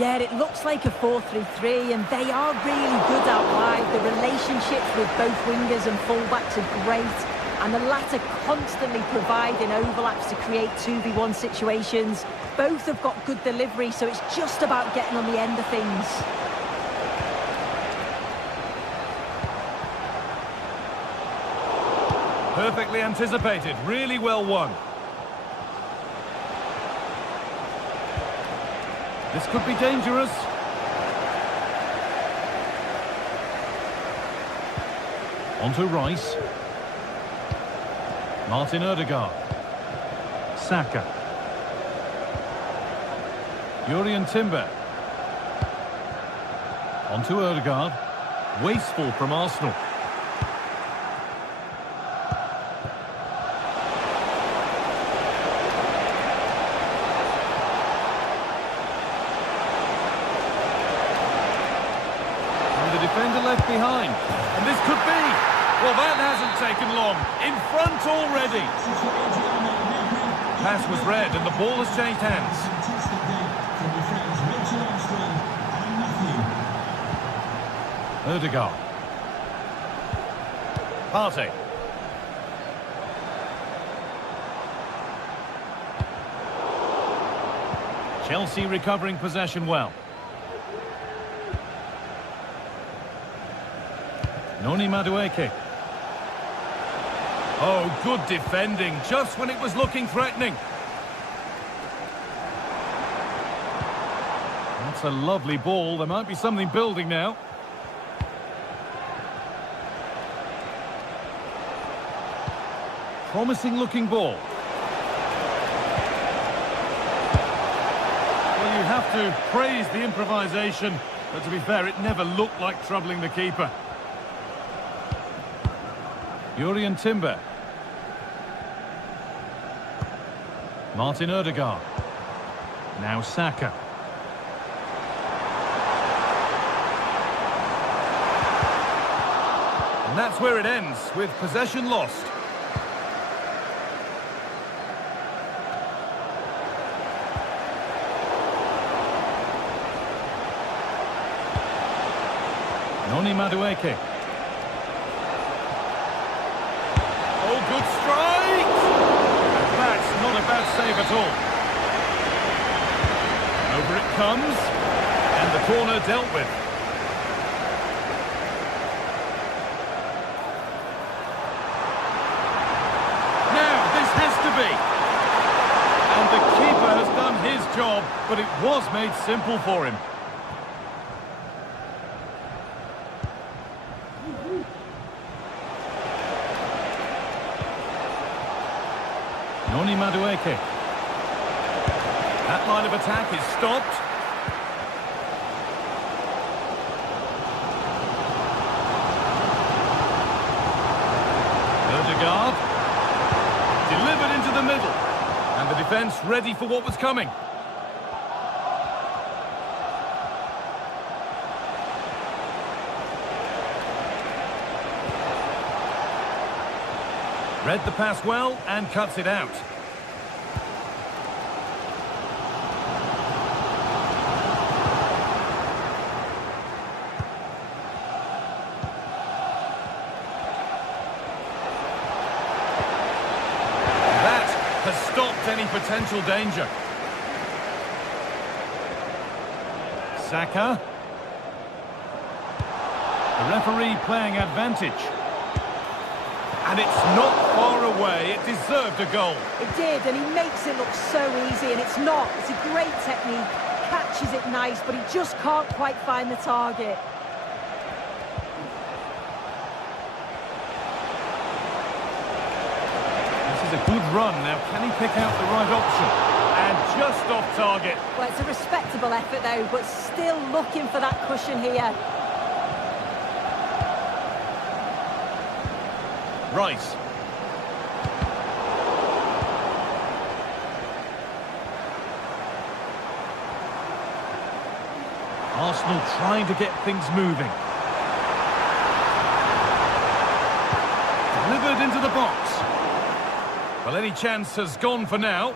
Yeah, it looks like a 4-3-3, and they are really good out wide. The relationships with both wingers and fullbacks are great, and the latter constantly providing overlaps to create 2v1 situations. Both have got good delivery, so it's just about getting on the end of things. Perfectly anticipated, really well won. This could be dangerous. On to Rice. Martin Odegaard. Saka. Jurrien Timber. On to Odegaard. Wasteful from Arsenal. Defender left behind, and this could be. Well, that hasn't taken long. In front already. Pass was read, and the ball has changed hands. Odegaard. Partey. Chelsea recovering possession well. Noni Madueke. Oh, good defending, just when it was looking threatening. That's a lovely ball. There might be something building now. Promising looking ball. Well, you have to praise the improvisation, but to be fair, it never looked like troubling the keeper. Jurrien Timber. Martin Odegaard. Now Saka. And that's where it ends, with possession lost. Noni Madueke. Oh, good strike! That's not a bad save at all. Over it comes, and the corner dealt with. Now, this has to be. And the keeper has done his job, but it was made simple for him. Noni Madueke. That line of attack is stopped. Odegaard. Delivered into the middle. And the defence ready for what was coming. Read the pass well and cuts it out. That has stopped any potential danger. Saka. The referee playing advantage. And it's not far away. It deserved a goal. It did, and he makes it look so easy, and it's not. It's a great technique, catches it nice, but he just can't quite find the target. This is a Good run. Now, can he pick out the right option? And just off target. Well, it's a respectable effort, though, but still looking for that cushion here. Rice. Arsenal trying to get things moving. Delivered into the box. Well, any chance has gone for now.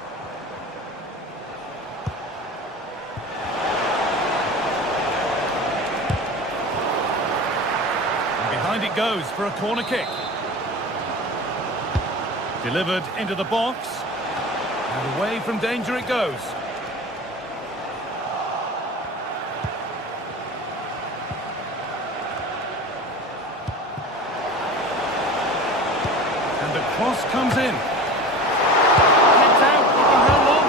And behind it goes for a corner kick. Delivered into the box. And away from danger it goes. And the cross comes in. Kicked out, but for how long?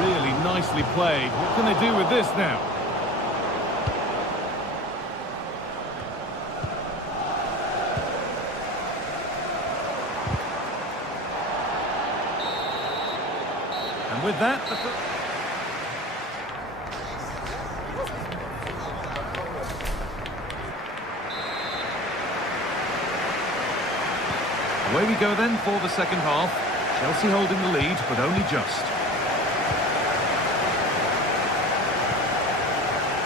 Really nicely played. What can they do with this now? And with that, away we go then for the second half. Chelsea holding the lead, but only just.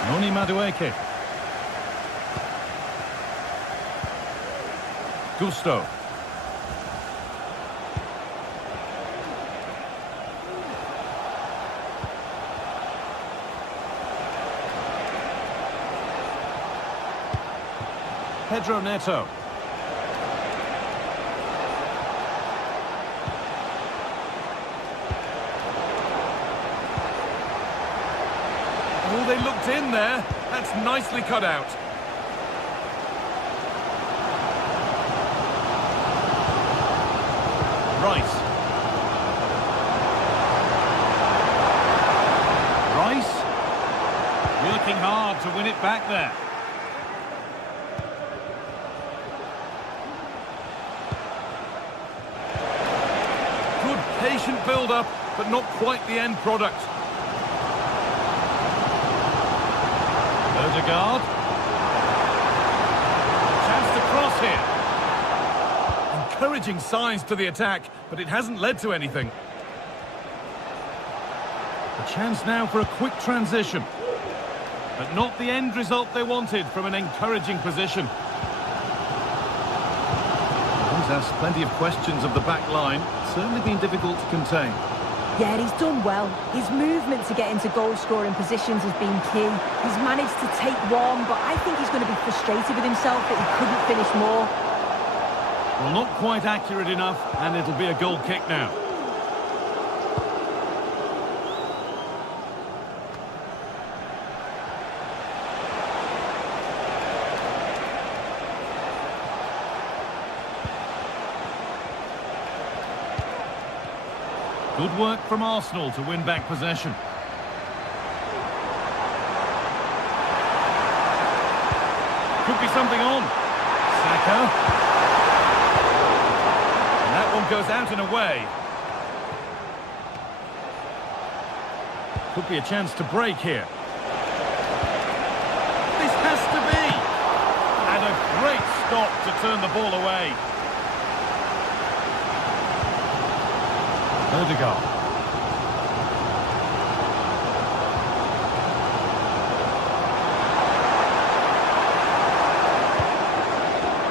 Noni Madueke. Gusto. Pedro Neto. Oh, they looked in there. That's nicely cut out. Rice. Rice. Working hard to win it back there. Good patient build-up, but not quite the end product. Odegaard. Chance to cross here. Encouraging signs to the attack, but it hasn't led to anything. A chance now for a quick transition. But not the end result they wanted from an encouraging position. He's asked plenty of questions of the back line. Certainly been difficult to contain. Yeah, he's done well. His movement to get into goal-scoring positions has been key. He's managed to take one, but I think he's going to be frustrated with himself that he couldn't finish more. Well, not quite accurate enough, and it'll be a goal kick now. Good work from Arsenal to win back possession. Could be something on. Saka. And that one goes out and away. Could be a chance to break here. This has to be. And a great stop to turn the ball away. Odegaard.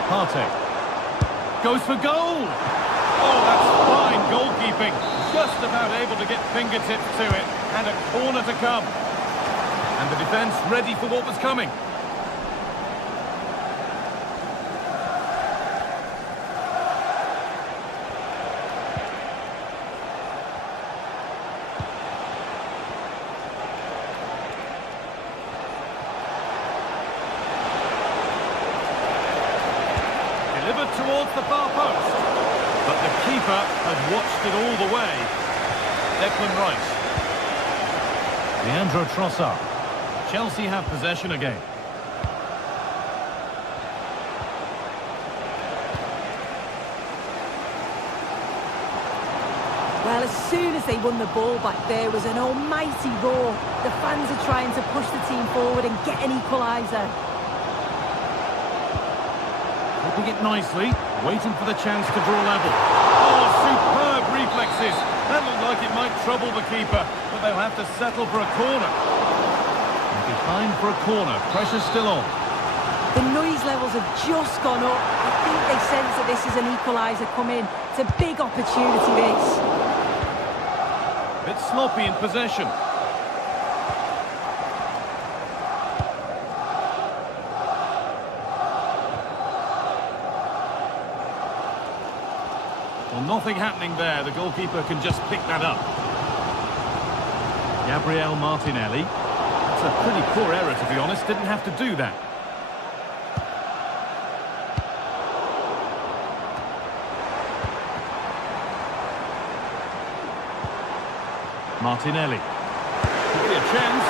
Partey. Goes for goal! Oh, that's fine goalkeeping. Just about able to get fingertips to it. And a corner to come. And the defence ready for what was coming. Delivered towards the far post. But the keeper had watched it all the way. Declan Rice. Leandro Trossard. Chelsea have possession again. Well, as soon as they won the ball back, there was an almighty roar. The fans are trying to push the team forward and get an equaliser. Flipping it nicely, waiting for the chance to draw level. Oh, superb reflexes. That looked like it might trouble the keeper, but they'll have to settle for a corner. And behind for a corner, pressure's still on. The noise levels have just gone up. I think they sense that this is an equaliser coming. It's a big opportunity, this. Bit sloppy in possession. Well, nothing happening there. The goalkeeper can just pick that up. Gabriel Martinelli. That's a pretty poor error, to be honest. Didn't have to do that. Martinelli. Could be a chance.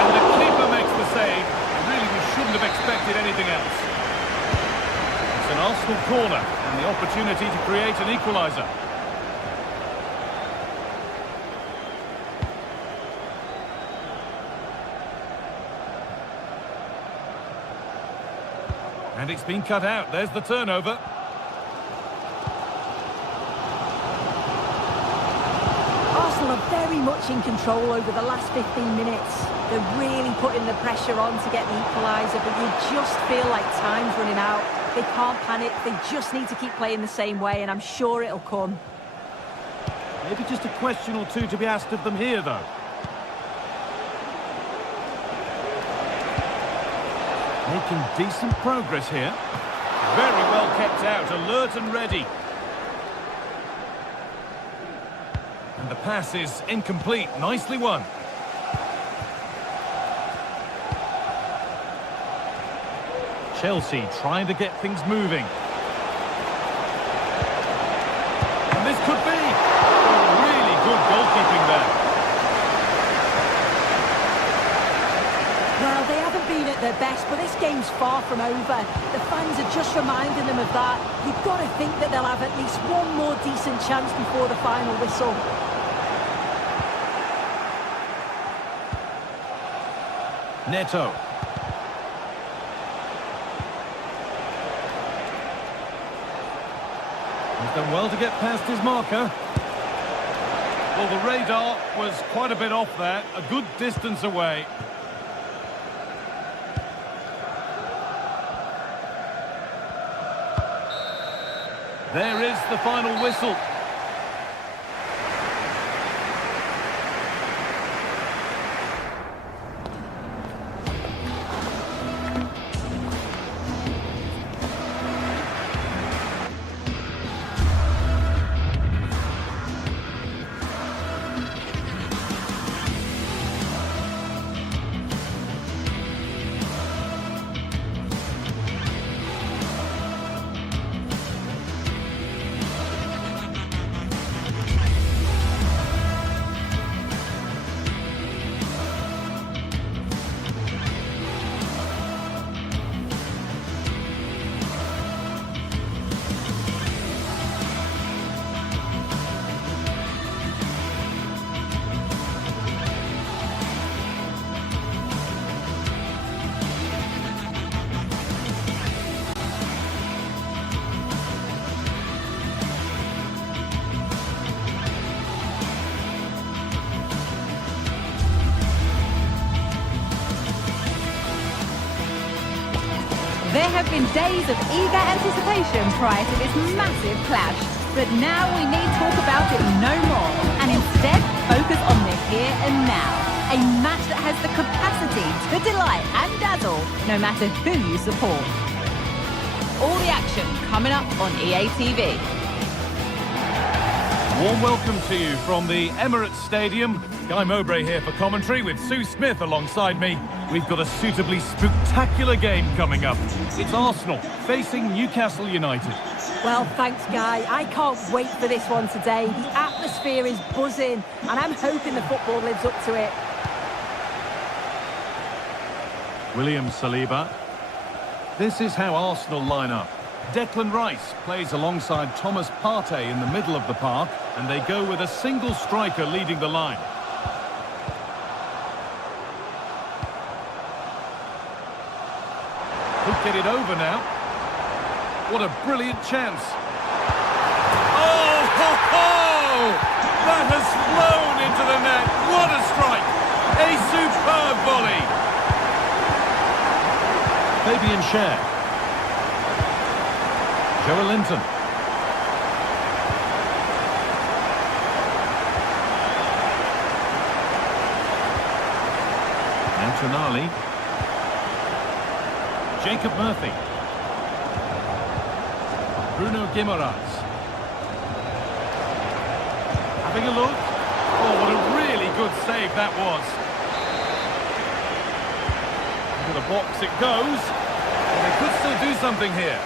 And the keeper makes the save. Really, we shouldn't have expected anything else. It's an Arsenal corner and the opportunity to create an equaliser. And it's been cut out. There's the turnover. Arsenal are very much in control over the last 15 minutes. They're really putting the pressure on to get the equaliser, but you just feel like time's running out. They can't panic, they just need to keep playing the same way, and I'm sure it'll come. Maybe just a question or two to be asked of them here, though. Making decent progress here. Very well kept out, alert and ready. And the pass is incomplete. Nicely won. Chelsea trying to get things moving. And this could be really good goalkeeping there. Well, they haven't been at their best, but this game's far from over. The fans are just reminding them of that. You've got to think that they'll have at least one more decent chance before the final whistle. Neto. He's done well to get past his marker. Well, the radar was quite a bit off there, a good distance away. There is the final whistle. There have been days of eager anticipation prior to this massive clash, but now we need talk about it no more, and instead focus on the here and now. A match that has the capacity to delight and dazzle, no matter who you support. All the action coming up on EA TV. Warm welcome to you from the Emirates Stadium. Guy Mowbray here for commentary with Sue Smith alongside me. We've got a suitably spectacular game coming up. It's Arsenal facing Newcastle United. Well, thanks, Guy. I can't wait for this one today. The atmosphere is buzzing, and I'm hoping the football lives up to it. William Saliba. This is how Arsenal line up. Declan Rice plays alongside Thomas Partey in the middle of the park, and they go with a single striker leading the line. Could get it over now. What a brilliant chance. Oh, ho, ho! That has flown into the net. What a strike! A superb volley. Fabian Schär. Joe Linton. Now Tonali. Jacob Murphy. Bruno Guimaraes. Having a look. Oh, what a really good save that was. Into the box it goes. And they could still do something here.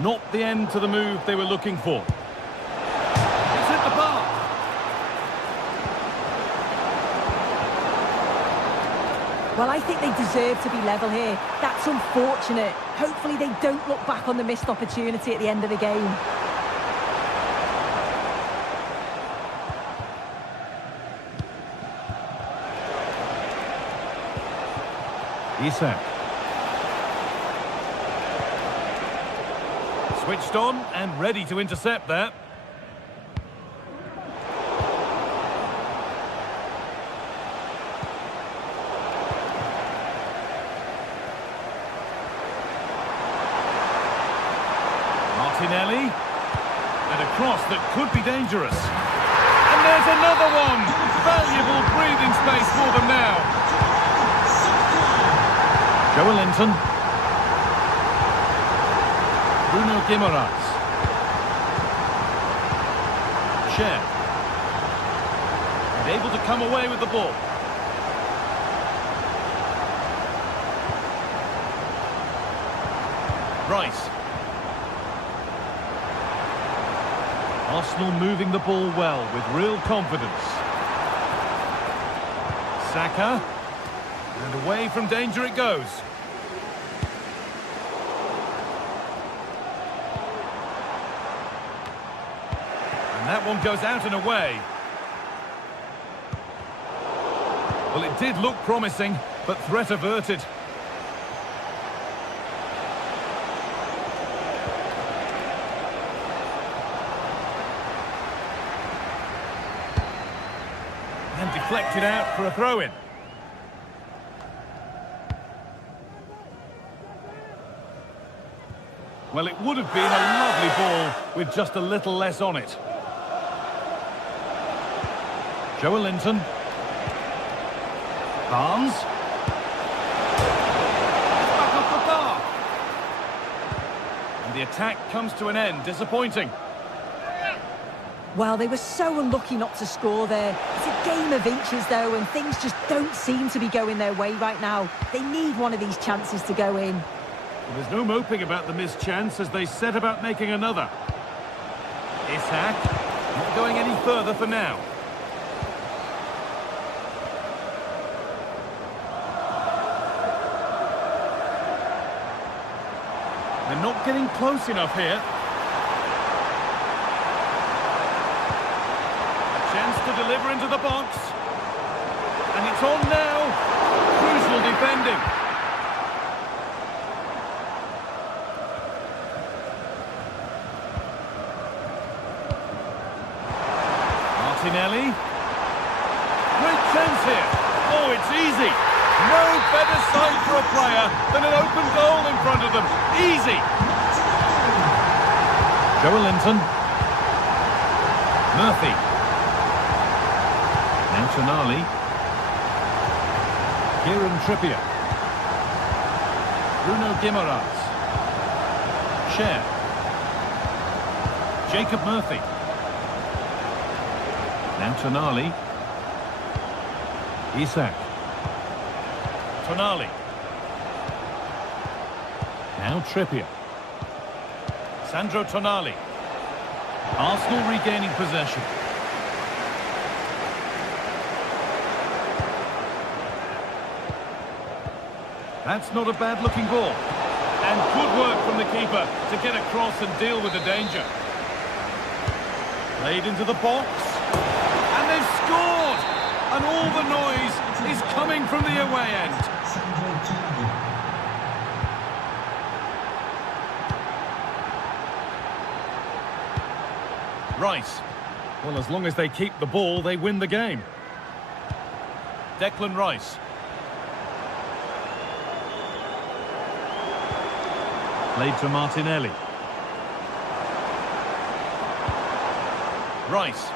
Not the end to the move they were looking for. It's hit the bar. Well, I think they deserve to be level here. That's unfortunate. Hopefully they don't look back on the missed opportunity at the end of the game. Isak. Switched on and ready to intercept that. Martinelli. And a cross that could be dangerous. And there's another one! Valuable breathing space for them now. Joe Linton. Bruno Guimaraes. Schär. And able to come away with the ball. Rice. Arsenal moving the ball well with real confidence. Saka. And away from danger it goes. And that one goes out and away. Well, it did look promising, but threat averted. And deflected out for a throw-in. Well, it would have been a lovely ball with just a little less on it. Joe Linton. Barnes. Back off the bar. And the attack comes to an end. Disappointing. Well, they were so unlucky not to score there. It's a game of inches, though, and things just don't seem to be going their way right now. They need one of these chances to go in. Well, there's no moping about the missed chance as they set about making another. Isak, not going any further for now. They're not getting close enough here. A chance to deliver into the box. And it's on now. Crucial defending. Martinelli. Great chance here. Oh, it's easy. No better sight for a player than an open goal in front of them. Easy. Joe Linton. Murphy. Now Tonali. Kieran Trippier. Bruno Guimaraes. Schär. Jacob Murphy. Now Tonali. Isak. Tonali. Now Trippier. Sandro Tonali. Arsenal regaining possession. That's not a bad-looking ball. And good work from the keeper to get across and deal with the danger. Played into the box. And they've scored! And all the noise is coming from the away end. Rice. Well, as long as they keep the ball, they win the game. Declan Rice. Played to Martinelli. Rice.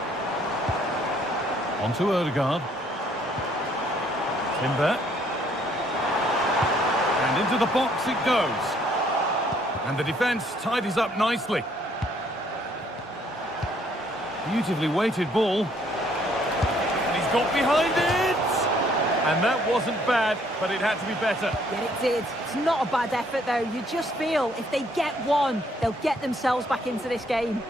On to Odegaard. Timber. And into the box it goes. And the defence tidies up nicely. Beautifully weighted ball. And he's got behind it! And that wasn't bad, but it had to be better. Yeah, it did. It's not a bad effort, though. You just feel if they get one, they'll get themselves back into this game.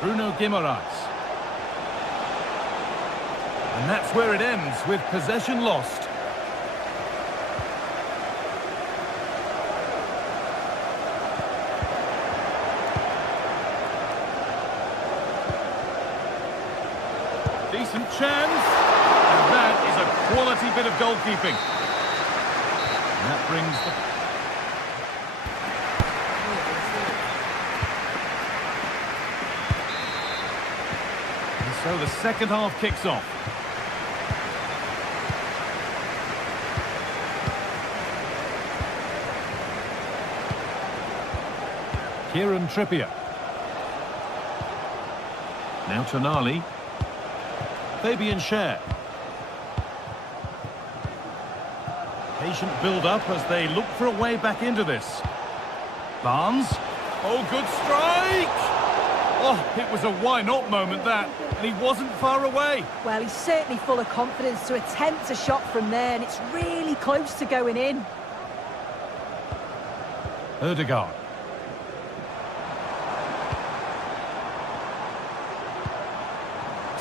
Bruno Guimaraes. And that's where it ends, with possession lost. Decent chance, and that is a quality bit of goalkeeping. And that brings the... And so the second half kicks off. Kieran Trippier. Now Tonali. Fabian Schär. Patient build-up as they look for a way back into this. Barnes. Oh, good strike! Oh, it was a why-not moment, that. And he wasn't far away. Well, he's certainly full of confidence to attempt a shot from there, and it's really close to going in. Odegaard.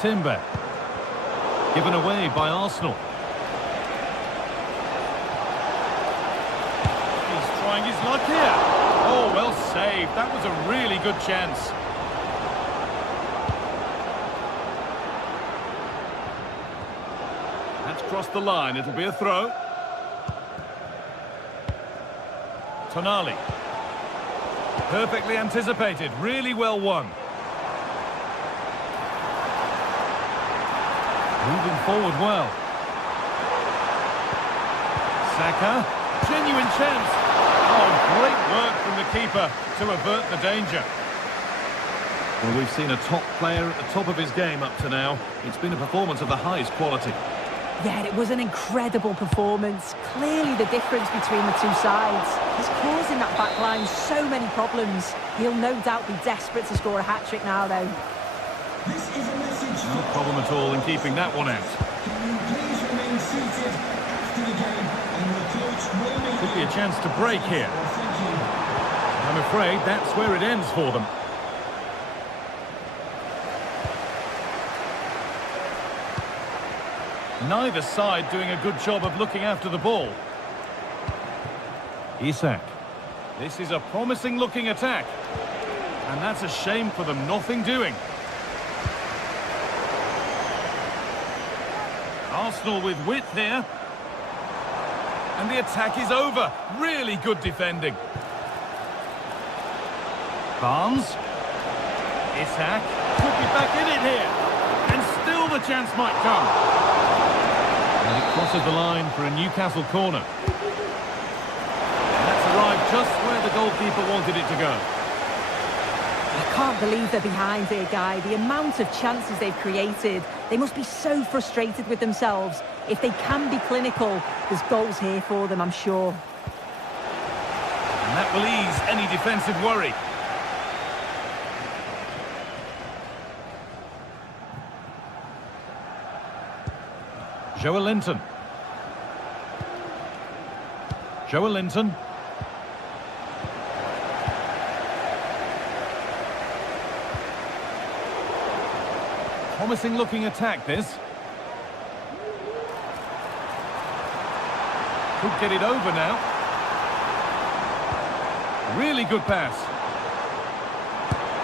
Timber. Given away by Arsenal. He's trying his luck here. Oh, well saved. That was a really good chance. That's crossed the line. It'll be a throw. Tonali. Perfectly anticipated. Really well won. Moving forward well. Saka. Genuine chance. Oh, great work from the keeper to avert the danger. Well, we've seen a top player at the top of his game up to now. It's been a performance of the highest quality. Yeah, it was an incredible performance. Clearly the difference between the two sides. He's causing that back line so many problems. He'll no doubt be desperate to score a hat-trick now, though. This is a message. No problem at all in keeping that one out. Can you please remain seated after the game, and the coach will meet Could be a chance to break here. Thank you. I'm afraid that's where it ends for them. Neither side doing a good job of looking after the ball. Isak. This is a promising looking attack. And that's a shame for them, nothing doing. Arsenal with width here. And the attack is over. Really good defending. Barnes. Isak. Could be back in it here. And still the chance might come. And it crosses the line for a Newcastle corner. And that's arrived just where the goalkeeper wanted it to go. I can't believe they're behind here, Guy. The amount of chances they've created. They must be so frustrated with themselves. If they can be clinical, there's goals here for them, I'm sure. And that will ease any defensive worry. Joelinton. Joelinton. Promising looking attack, this. Could get it over now. Really good pass.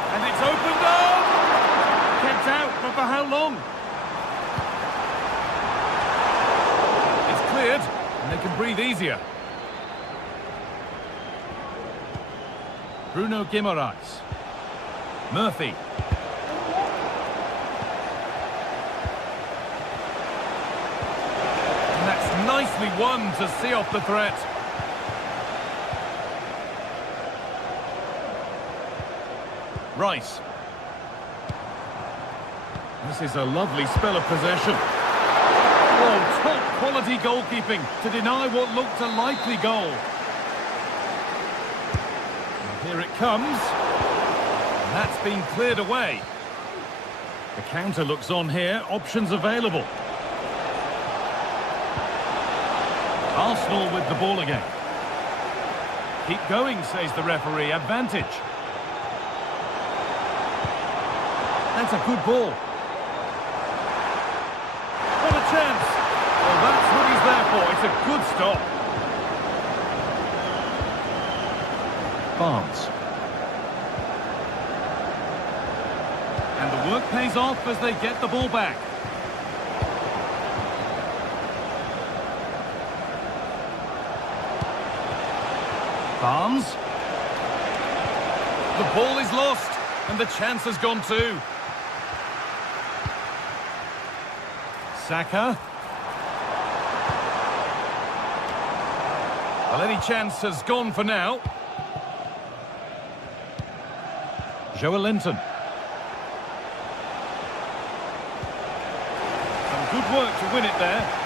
And it's opened up! Kept out, but for how long? It's cleared, and they can breathe easier. Bruno Guimaraes. Murphy. And that's nicely won to see off the threat. Rice. This is a lovely spell of possession. Oh, top quality goalkeeping to deny what looked a likely goal. And here it comes. And that's been cleared away. The counter looks on here, options available. Arsenal with the ball again. Keep going, says the referee, advantage. That's a good ball. What a chance! Well, that's what he's there for. It's a good stop. Barnes. And the work pays off as they get the ball back. Barnes. The ball is lost, and the chance has gone too. Saka. Well, any chance has gone for now. Joelinton. Some good work to win it there.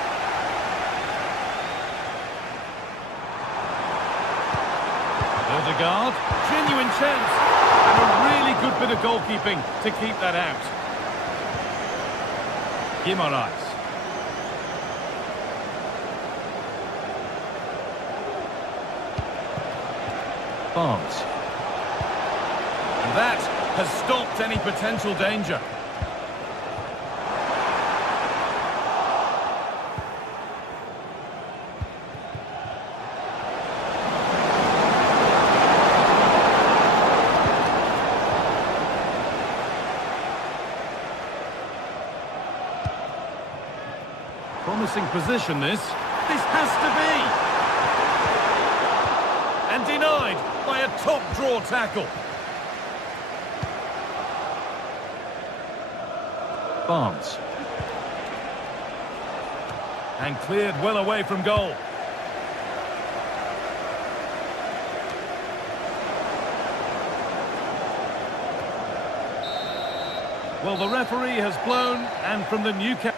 Odegaard. Genuine chance. And a really good bit of goalkeeping to keep that out. Guimaraes. Barnes. And that has stopped any potential danger. Promising position, this. This has to be. And denied by a top draw tackle. Barnes. And cleared well away from goal. Well, the referee has blown, and from the Newcastle...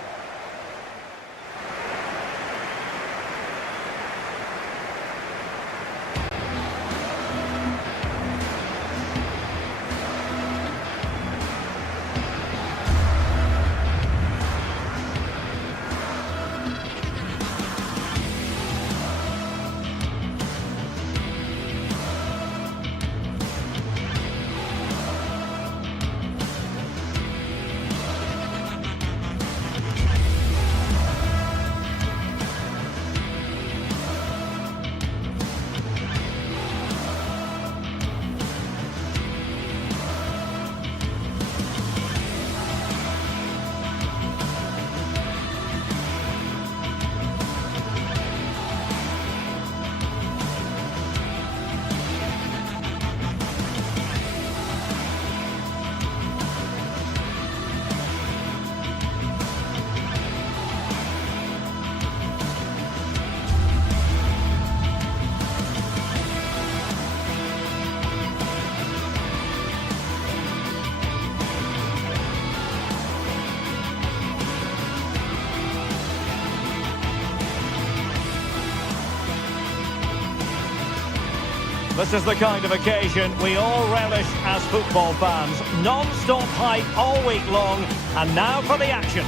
This is the kind of occasion we all relish as football fans. Non-stop hype all week long, and now for the action.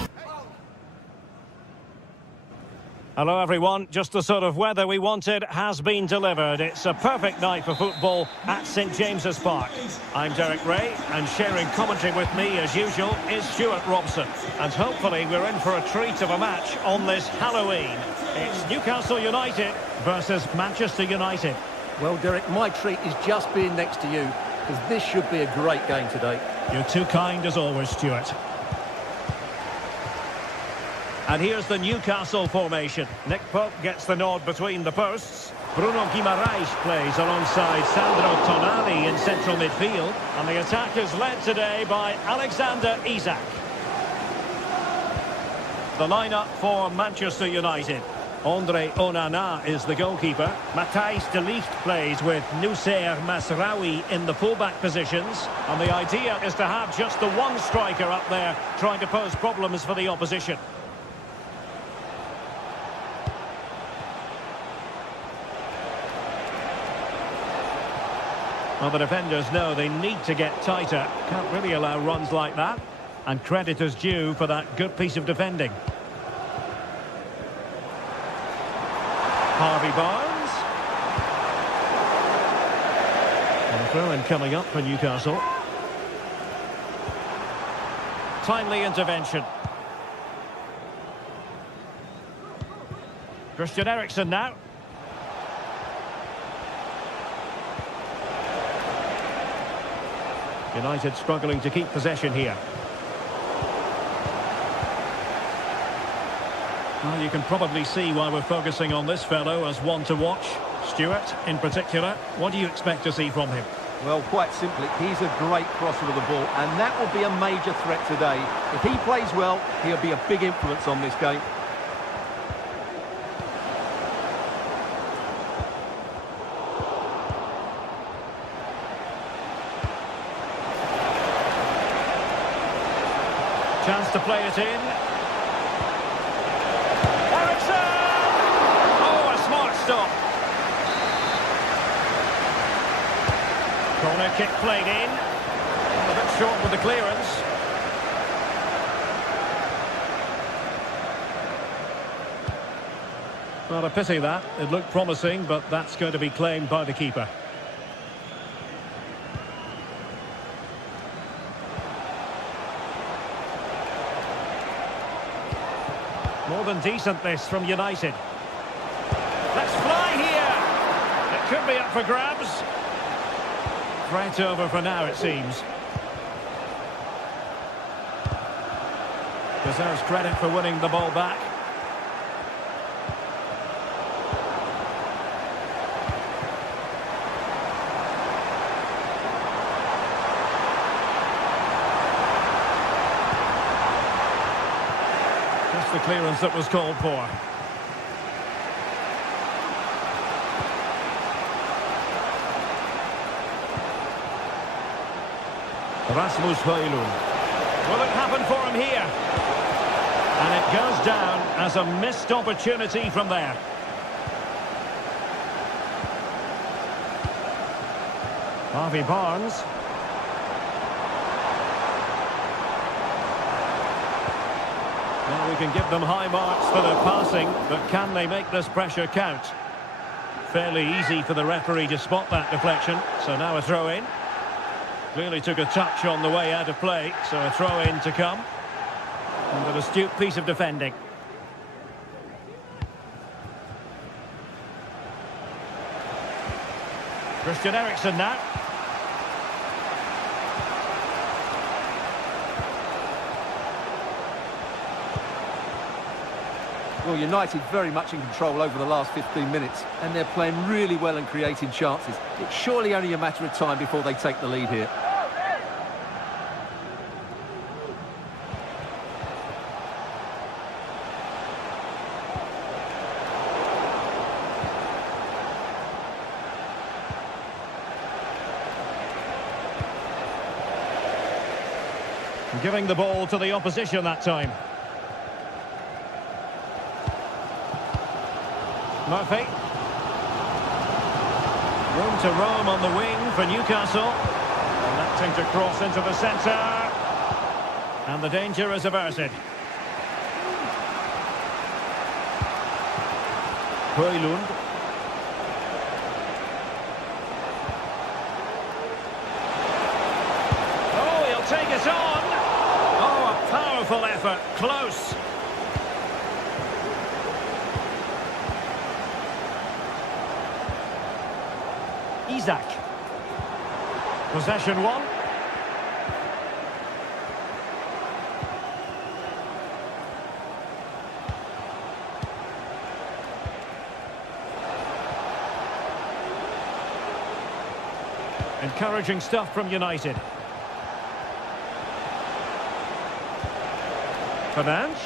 Hello everyone, just the sort of weather we wanted has been delivered. It's a perfect night for football at St James's Park. I'm Derek Ray, and sharing commentary with me as usual is Stuart Robson. And hopefully we're in for a treat of a match on this Halloween. It's Newcastle United versus Manchester United. Well, Derek, my treat is just being next to you, because this should be a great game today. You're too kind as always, Stuart. And here's the Newcastle formation. Nick Pope gets the nod between the posts. Bruno Guimaraes plays alongside Sandro Tonali in central midfield. And the attack is led today by Alexander Isak. The lineup for Manchester United. Andre Onana is the goalkeeper. Matthijs de Ligt plays with Noussair Masraoui in the fullback positions. And the idea is to have just the one striker up there trying to pose problems for the opposition. Well, the defenders know they need to get tighter. Can't really allow runs like that. And credit is due for that good piece of defending. Harvey Barnes. And a throw-in coming up for Newcastle. Timely intervention. Christian Eriksen now. United struggling to keep possession here. Well, you can probably see why we're focusing on this fellow as one to watch. Stuart, in particular, what do you expect to see from him? Well, quite simply, he's a great crosser of the ball, and that will be a major threat today. If he plays well, he'll be a big influence on this game. Chance to play it in. Eriksen! Oh, a smart stop. Corner kick played in. A bit short with the clearance. Not a pity that. It looked promising, but that's going to be claimed by the keeper. More than decent this from United. Let's fly here! It could be up for grabs. Threat over for now, it seems. Deserves credit for winning the ball back. The clearance that was called for. Rasmus Højlund. Will it happen for him here? And it goes down as a missed opportunity from there. Harvey Barnes. Well, we can give them high marks for their passing, but can they make this pressure count? Fairly easy for the referee to spot that deflection, so now a throw-in. Clearly took a touch on the way out of play, so a throw-in to come. And an astute piece of defending. Christian Eriksen now. Well, United very much in control over the last 15 minutes, and they're playing really well and creating chances. It's surely only a matter of time before they take the lead here. Giving the ball to the opposition that time. Murphy. Room to roam on the wing for Newcastle. Electing to cross into the centre. And the danger is averted. Højlund. Oh, he'll take it on. Oh, a powerful effort. Close. Isak. Possession one. Encouraging stuff from United. Fernandes.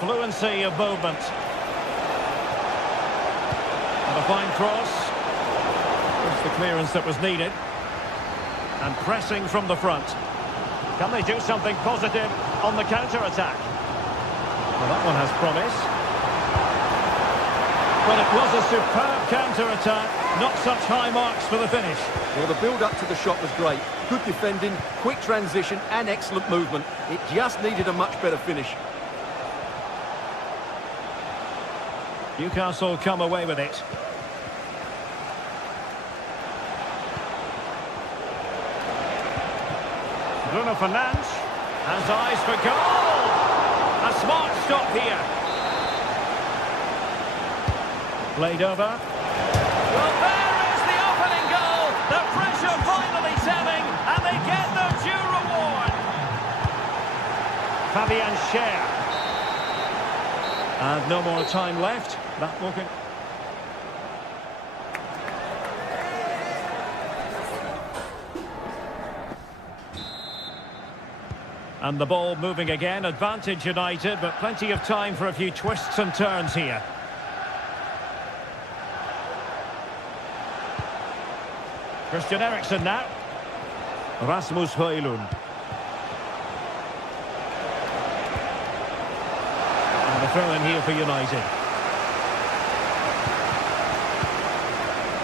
Fluency of movement. And a fine cross. That's the clearance that was needed. And pressing from the front. Can they do something positive on the counter-attack? Well, that one has promise. Well, it was a superb counter-attack. Not such high marks for the finish. Well, the build-up to the shot was great. Good defending, quick transition and excellent movement. It just needed a much better finish. Newcastle come away with it. Bruno Fernandes has eyes for goal. A smart stop here. Played over. Well, there is the opening goal. The pressure finally telling, and they get their due reward. Fabian Schär. And no more time left. That looking. And the ball moving again. Advantage United, but plenty of time for a few twists and turns here. Christian Eriksen now. Rasmus Højlund. And a throw in here for United.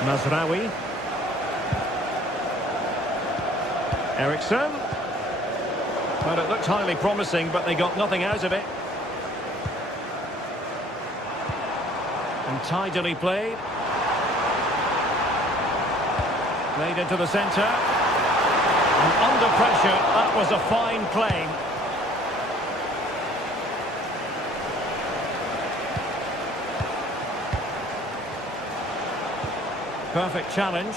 Mazraoui. Eriksen. Well, it looked highly promising, but they got nothing out of it. And tidily played. Made into the centre. And under pressure, that was a fine claim. Perfect challenge.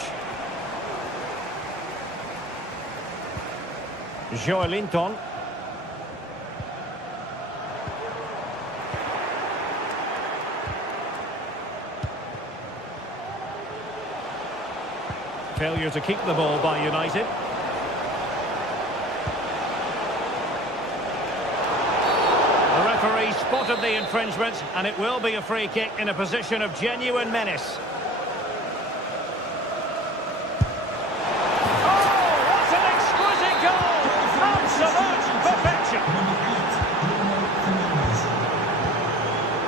Joelinton. Failure to keep the ball by United. The referee spotted the infringement, and it will be a free kick in a position of genuine menace.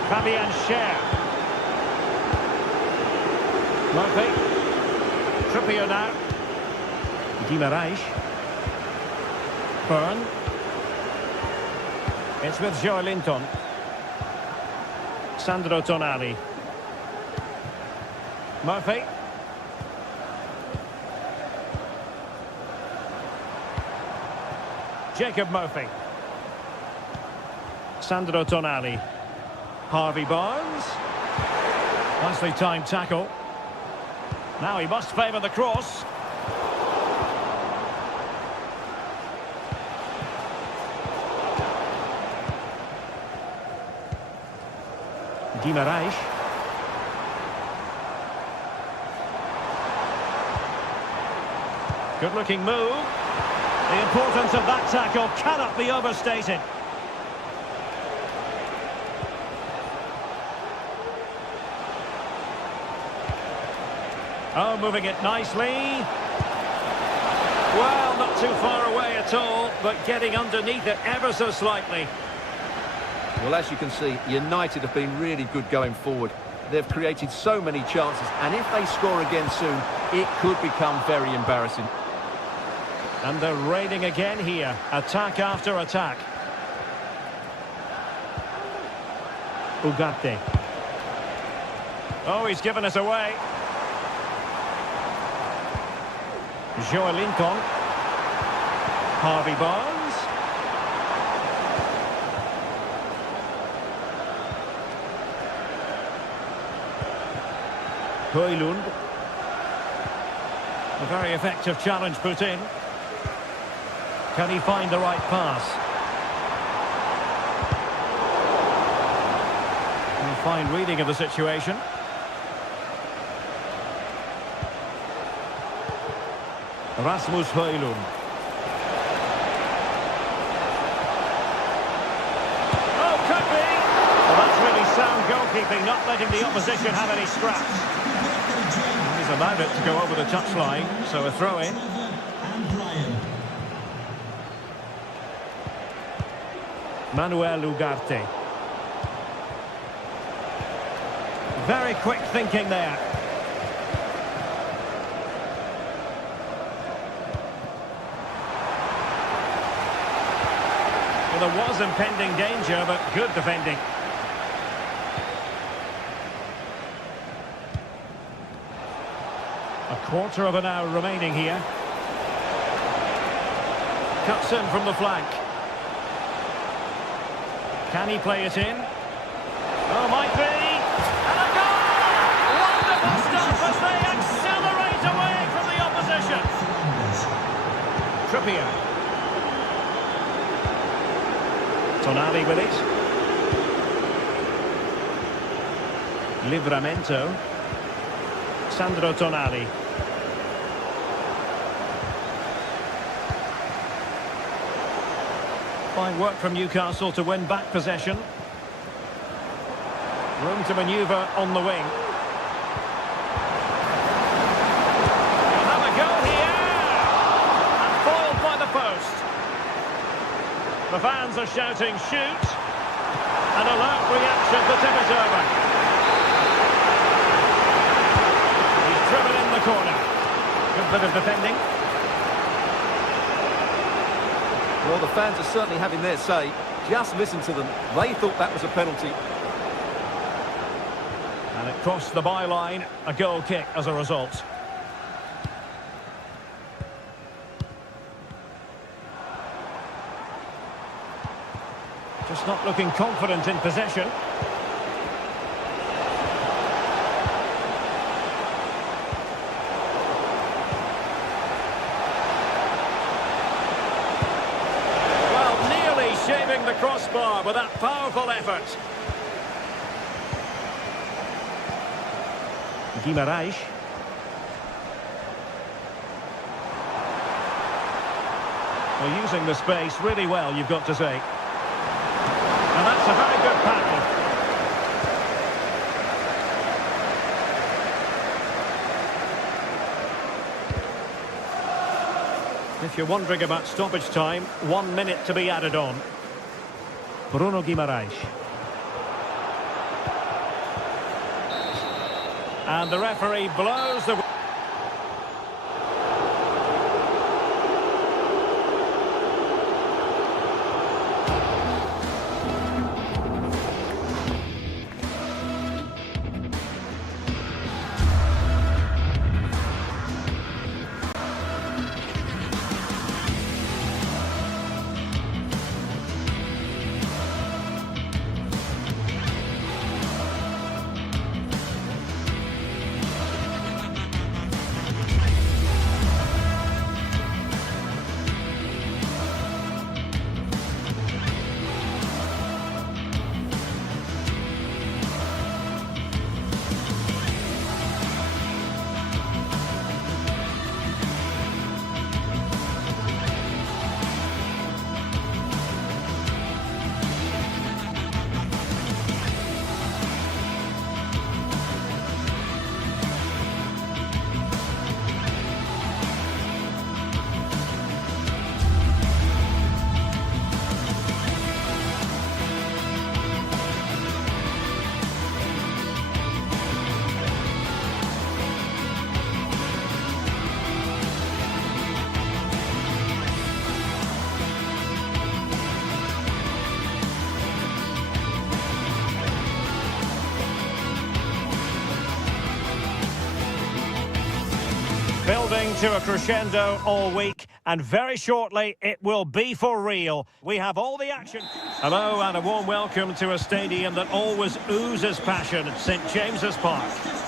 Fabian Schär. Murphy. Trippier now. Guimaraes. Byrne. It's with Joelinton. Sandro Tonali. Murphy. Jacob Murphy. Sandro Tonali. Harvey Barnes. Nicely timed tackle. Now he must favour the cross. Guimaraes. Good looking move. The importance of that tackle cannot be overstated. Oh, moving it nicely. Well, not too far away at all, but getting underneath it ever so slightly. Well, as you can see, United have been really good going forward. They've created so many chances, and if they score again soon, it could become very embarrassing. And they're raiding again here. Attack after attack. Ugarte. Oh, he's given us away. Joe Linton. Harvey Barnes. Højlund. A very effective challenge put in. Can he find the right pass? A fine reading of the situation. Rasmus Højlund. Oh, could be! Well, that's really sound goalkeeping, not letting the opposition have any scraps. He's allowed it to go over the touchline, so a throw-in. Manuel Ugarte. Very quick thinking there. Well, there was impending danger, but good defending. A quarter of an hour remaining here. Cuts in from the flank. Can he play it in? Oh, might be. And a goal! Wonderful stuff as they accelerate away from the opposition. Trippier. Tonali with it. Livramento. Sandro Tonali. Fine work from Newcastle to win back possession. Room to manoeuvre on the wing. They'll have a go here! And foiled by the post. The fans are shouting, shoot! An alert reaction to tip it over. He's driven in the corner. Good bit of defending. Well, the fans are certainly having their say. Just listen to them. They thought that was a penalty. And it crossed the byline, a goal kick as a result. Just not looking confident in possession. Well, nearly shaving the crossbar with that powerful effort. Guimarães. Well, using the space really well, you've got to say. And that's a very good pattern. If you're wondering about stoppage time, 1 minute to be added on. Bruno Guimarães. And the referee blows the... to a crescendo all week, and very shortly it will be for real. We have all the action. Hello and a warm welcome to a stadium that always oozes passion at St James's Park.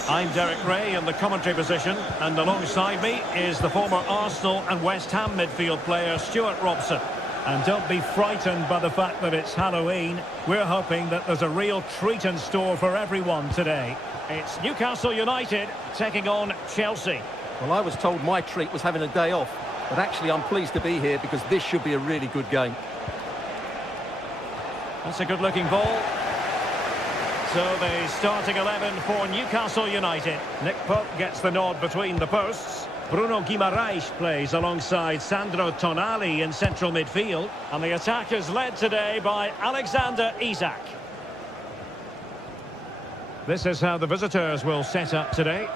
I'm Derek Ray in the commentary position, and alongside me is the former Arsenal and West Ham midfield player Stuart Robson. And don't be frightened by the fact that it's Halloween. We're hoping that there's a real treat in store for everyone today. It's Newcastle United taking on Chelsea. Well, I was told my treat was having a day off, but actually I'm pleased to be here because this should be a really good game. That's a good-looking ball. So the starting 11 for Newcastle United. Nick Pope gets the nod between the posts. Bruno Guimaraes plays alongside Sandro Tonali in central midfield. And the attack is led today by Alexander Isak. This is how the visitors will set up today.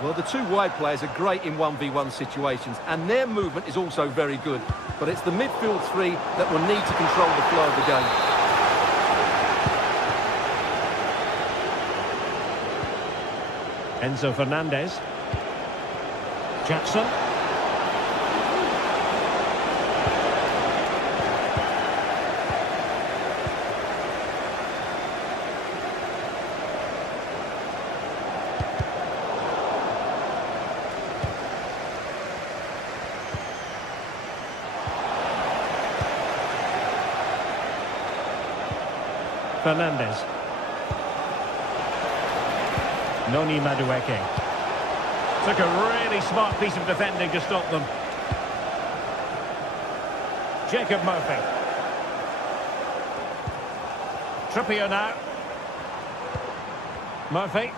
Well, the two wide players are great in 1v1 situations, and their movement is also very good. But it's the midfield three that will need to control the flow of the game. Enzo Fernandez. Jackson. Fernandez. Noni Madueke. Took a really smart piece of defending to stop them. Jacob Murphy. Trippier now. Murphy.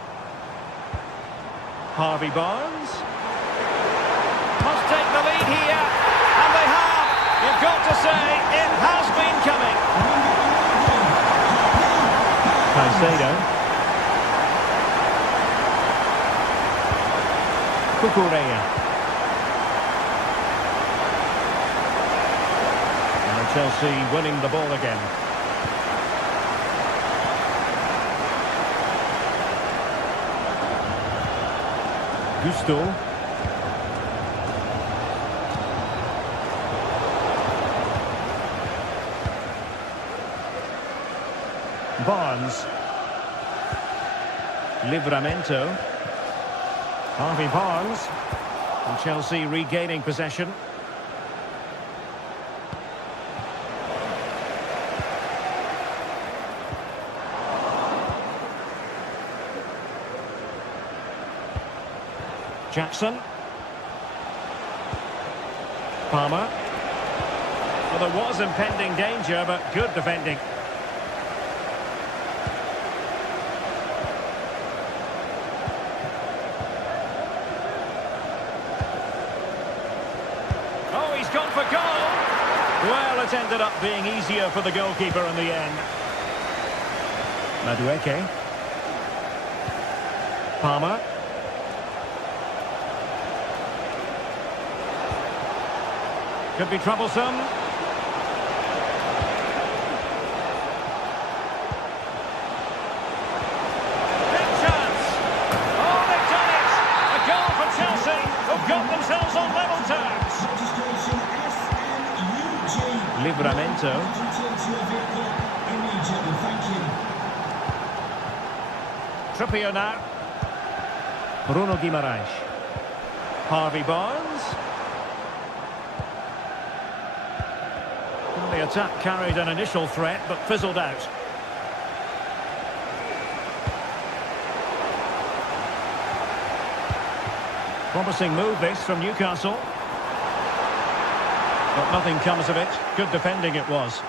Harvey Barnes. Must take the lead here. And they have. You've got to say, it has been coming. Caicedo. Cucurella. And Chelsea winning the ball again. Gusto. Barnes. Livramento. Harvey Barnes. And Chelsea regaining possession. Jackson. Palmer. Well, there was impending danger, but good defending. Oh, he's gone for goal. Well, it ended up being easier for the goalkeeper in the end. Madueke. Palmer. Could be troublesome. Big chance. Oh, they've done it. A goal for Chelsea, who've got themselves on level terms. Livramento. Trippier now. Bruno Guimaraes. Harvey Barnes. The attack carried an initial threat, but fizzled out. Promising move this from Newcastle. But nothing comes of it. Good defending it was.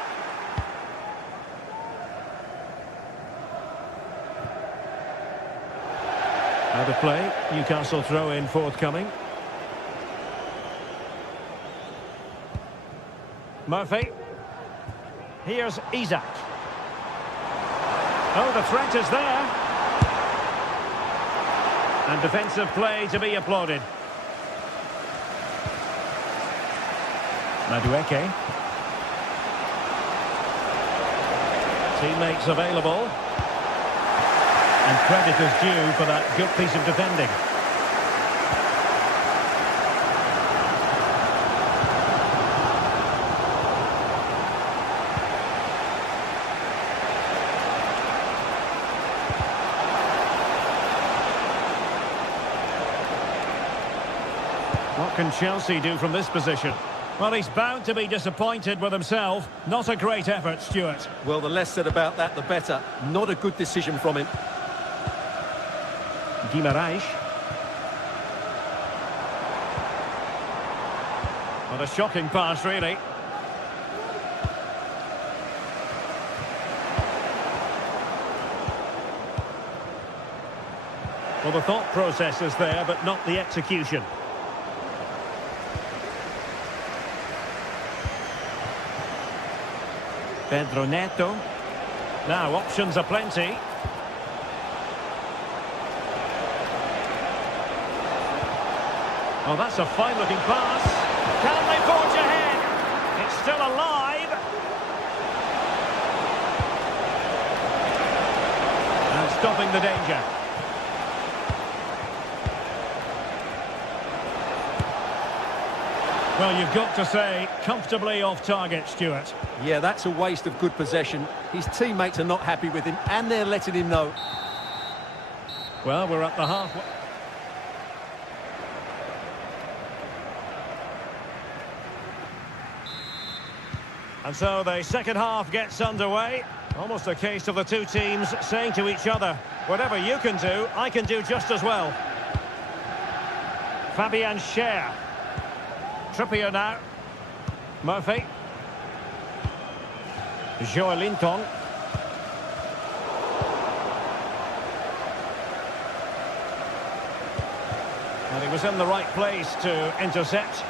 Out of play. Newcastle throw in forthcoming. Murphy. Here's Isak. Oh, the threat is there. And defensive play to be applauded. Madueke. Teammates available. And credit is due for that good piece of defending. can Chelsea do from this position? Well, he's bound to be disappointed with himself. Not a great effort, Stuart. Well, the less said about that, the better. Not a good decision from him. Guimaraes. What a shocking pass, really. Well, the thought process is there, but not the execution. Pedro Neto. Now, options are plenty. Oh, that's a fine-looking pass. Can they forge ahead? It's still alive. And stopping the danger. Well, you've got to say, comfortably off target, Stuart. Yeah, that's a waste of good possession. His teammates are not happy with him, and they're letting him know. Well, we're at the half. And so the second half gets underway. Almost a case of the two teams saying to each other, whatever you can do, I can do just as well. Fabian Schär. Trippier now. Murphy. Joelinton. And he was in the right place to intercept.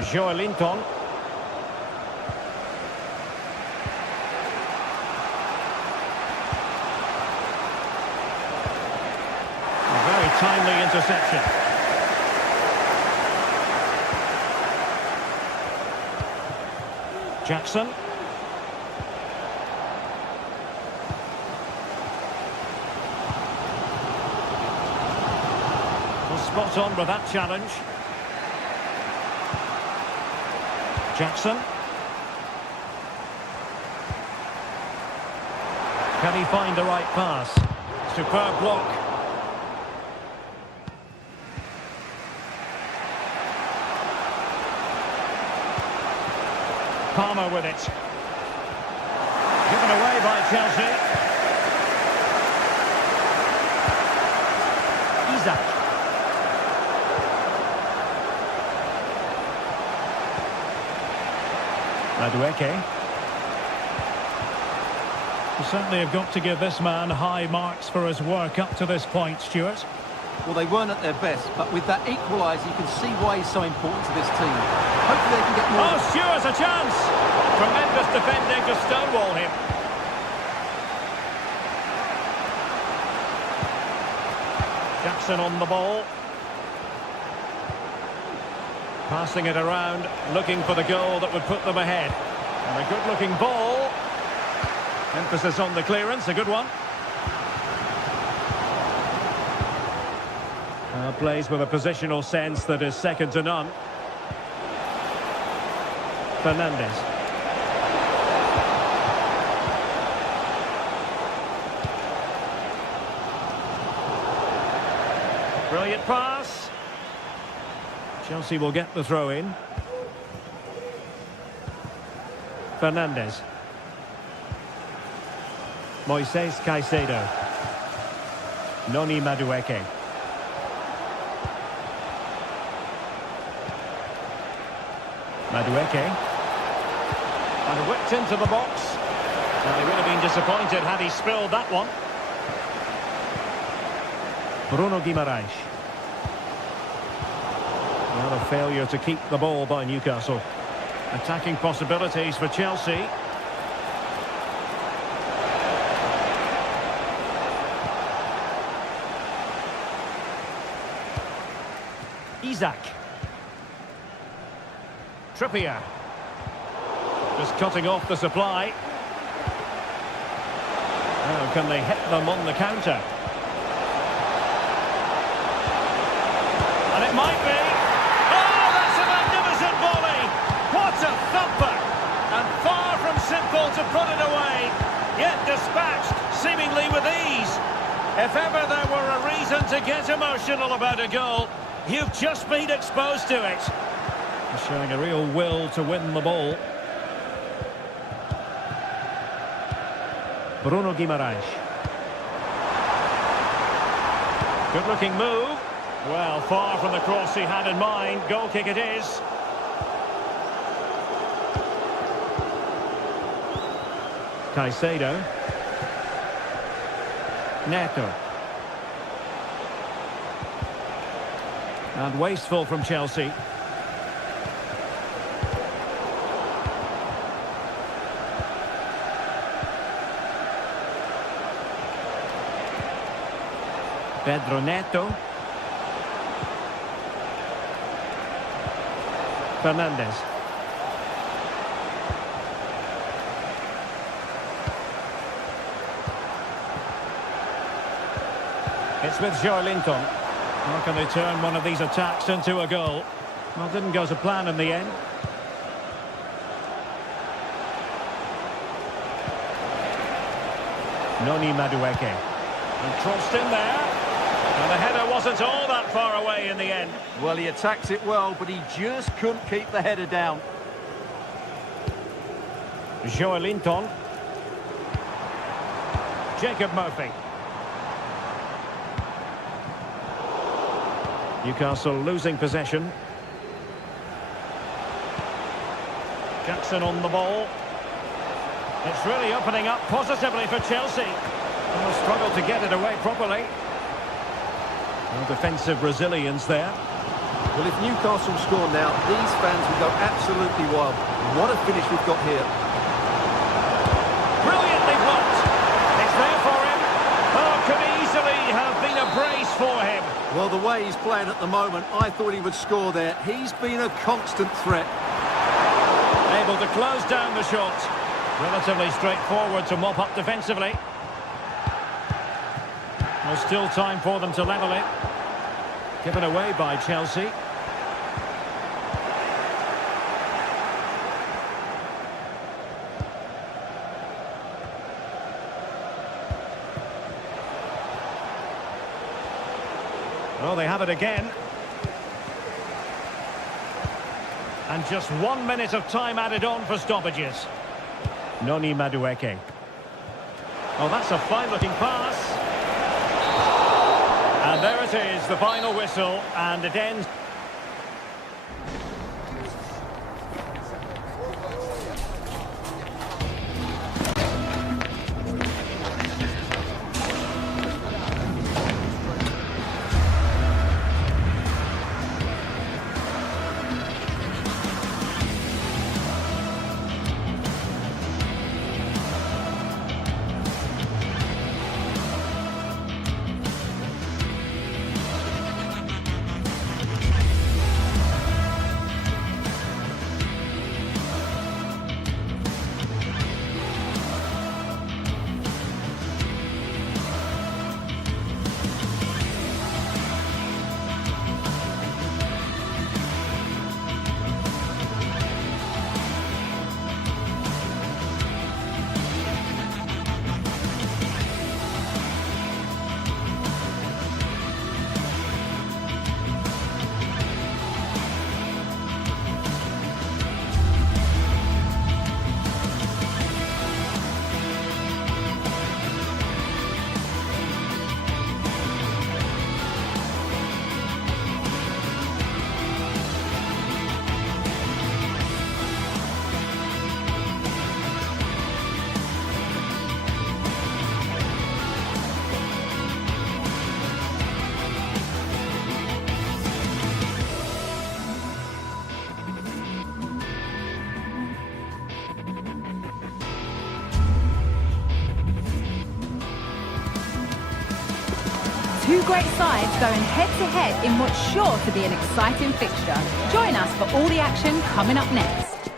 Joelinton. A very timely interception. Jackson. Well, spot on with that challenge. Jackson. Can he find the right pass? Superb block. Palmer with it. Given away by Chelsea. Isak. Madueke. You certainly have got to give this man high marks for his work up to this point, Stuart. Well, they weren't at their best, but with that equaliser, you can see why he's so important to this team. Hopefully they can get more. Oh, Stewart's a chance! Tremendous defending to stonewall him. Jackson on the ball. Passing it around, looking for the goal that would put them ahead. And a good-looking ball. Emphasis on the clearance, a good one. Plays with a positional sense that is second to none. Fernandes. Brilliant pass. Chelsea will get the throw in. Fernandes. Moises Caicedo. Noni Madueke. Madueke. And whipped into the box. Well, they would have been disappointed had he spilled that one. Bruno Guimaraes. Well, a failure to keep the ball by Newcastle. Attacking possibilities for Chelsea. Isak. Trippier. Just cutting off the supply. Now, can they hit them on the counter? And it might be. Oh, that's a magnificent volley! What a thumper! And far from simple to put it away. Yet dispatched, seemingly with ease. If ever there were a reason to get emotional about a goal, you've just been exposed to it. He's showing a real will to win the ball. Bruno Guimaraes. Good-looking move. Well, far from the cross he had in mind. Goal kick it is. Caicedo. Neto. And wasteful from Chelsea. Pedro Neto. Fernandez. It's with Joelinton. How can they turn one of these attacks into a goal? Well, didn't go to plan in the end. Noni Madueke. And crossed in there. And the header wasn't all that far away in the end. Well, he attacks it well, but he just couldn't keep the header down. Joelinton. Jacob Murphy. Newcastle losing possession. Jackson on the ball. It's really opening up positively for Chelsea. And they'll struggle to get it away properly. No defensive resilience there. Well, if Newcastle score now, these fans will go absolutely wild. What a finish we've got here. Brilliantly blocked. It's there for him. Oh, could easily have been a brace for him. Well, the way he's playing at the moment, I thought he would score there. He's been a constant threat. Able to close down the shot. Relatively straightforward to mop up defensively. There's still time for them to level it. Given away by Chelsea. Oh, they have it again. And just 1 minute of time added on for stoppages. Noni Madueke. Oh, that's a fine-looking pass. And there it is, the final whistle, and it ends. Two great sides going head-to-head in what's sure to be an exciting fixture. Join us for all the action coming up next.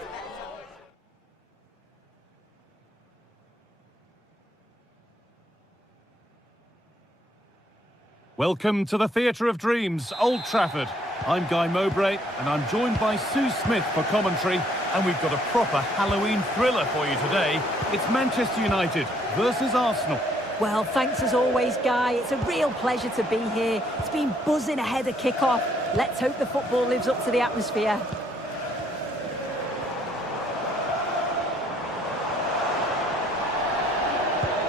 Welcome to the Theatre of Dreams, Old Trafford. I'm Guy Mowbray, and I'm joined by Sue Smith for commentary, and we've got a proper Halloween thriller for you today. It's Manchester United versus Arsenal. Well, thanks as always, Guy. It's a real pleasure to be here. It's been buzzing ahead of kick-off. Let's hope the football lives up to the atmosphere.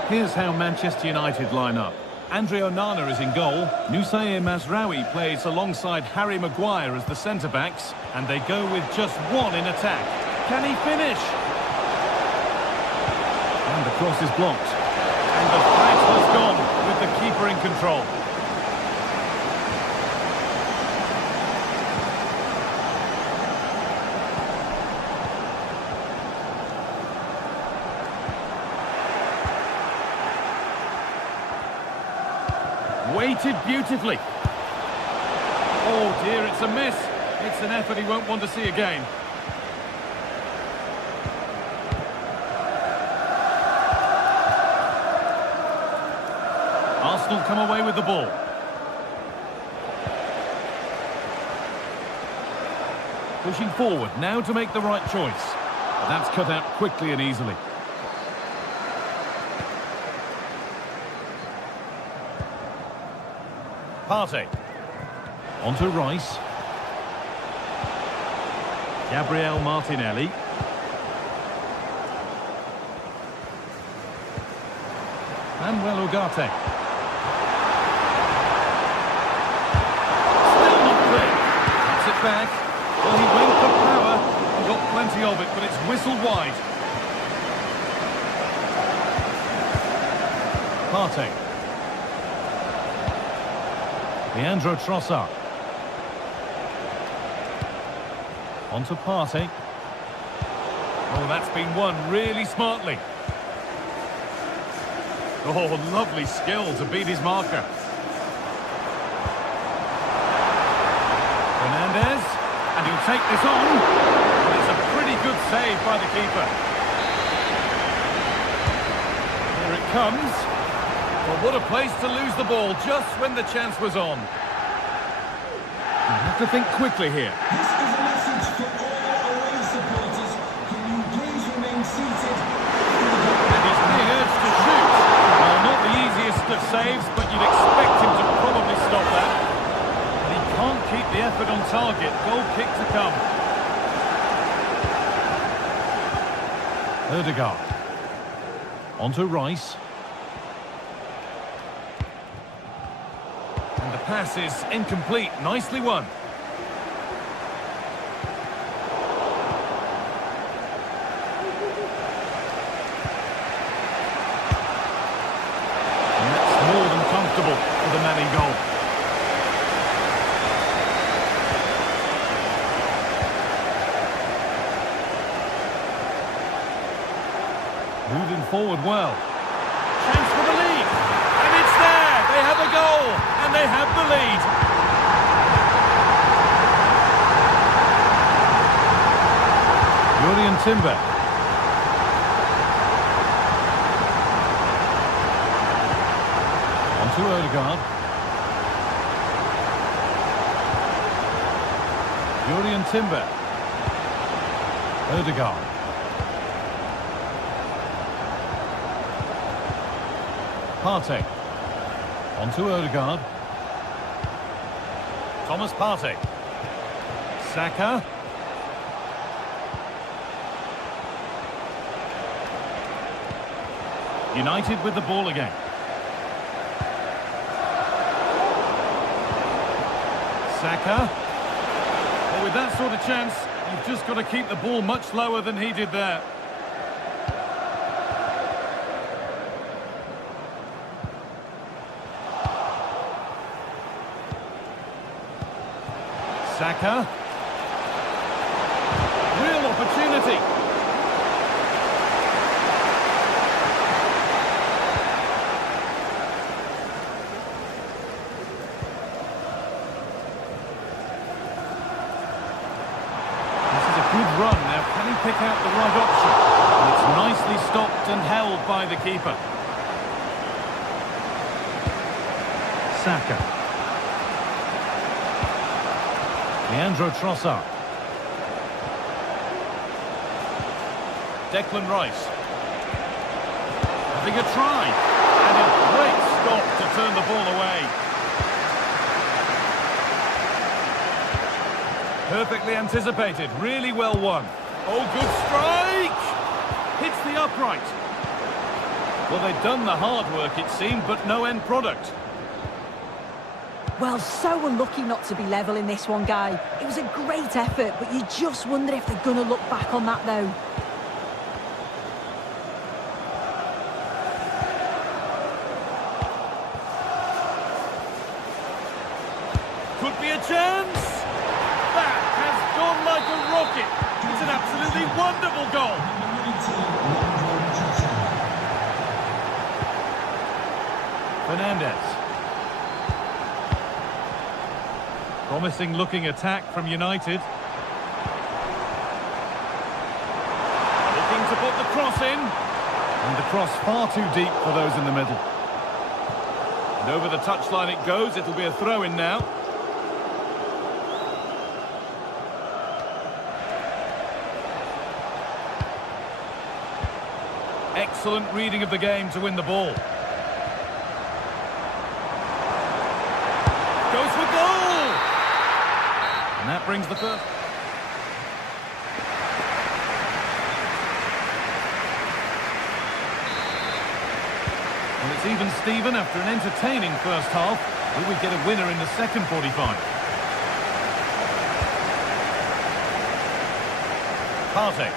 Here's how Manchester United line up. Andre Onana is in goal. Nusayr Mazraoui plays alongside Harry Maguire as the centre-backs. And they go with just one in attack. Can he finish? And the cross is blocked. And the threat has gone with the keeper in control. Weighted beautifully. Oh dear, it's a miss. It's an effort he won't want to see again. Arsenal come away with the ball. Pushing forward now to make the right choice. But that's cut out quickly and easily. Partey. Onto Rice. Gabriel Martinelli. Manuel Ugarte. Still not clear. Gets it back. Well, he went for power. He got plenty of it, but it's whistled wide. Partey. Leandro Trossard. Onto Partey. Oh, that's been won really smartly. Oh, lovely skill to beat his marker. Fernandez. And he'll take this on. And it's a pretty good save by the keeper. Here it comes. Well, what a place to lose the ball just when the chance was on. You have to think quickly here. This is a message for all away supporters. Can you please remain seated? And he's being urged to shoot. Well, not the easiest of saves, but you'd expect him to probably stop that. But he can't keep the effort on target. Goal kick to come. Ødegaard. Onto Rice. And the pass is incomplete. Nicely won. And that's more than comfortable for the man in goal. Moving forward well. Chance for the lead. And it's there. They have a goal. And they have the lead. Julian Timber. Onto Ødegaard. Julian Timber. Ødegaard. Partey. Onto Ødegaard. Thomas Partey. Saka. United with the ball again. Saka. Well, with that sort of chance, you've just got to keep the ball much lower than he did there. Saka. Real opportunity. This is a good run. Now, can he pick out the right option? And it's nicely stopped and held by the keeper. Saka. Leandro Trossard. Declan Rice. Having a try. And a great stop to turn the ball away. Perfectly anticipated, really well won. Oh, good strike! Hits the upright. Well, they'd done the hard work, it seemed, but no end product. Well, so unlucky not to be level in this one, Guy. It was a great effort, but you just wonder if they're going to look back on that, though. Could be a chance! That has gone like a rocket! It's an absolutely wonderful goal! Fernandez. Promising looking attack from United. Looking to put the cross in. And the cross far too deep for those in the middle. And over the touchline it goes, it'll be a throw-in now. Excellent reading of the game to win the ball. Goes for goal! And that brings the first. Well, it's even Steven after an entertaining first half. Will we get a winner in the second 45? Partey.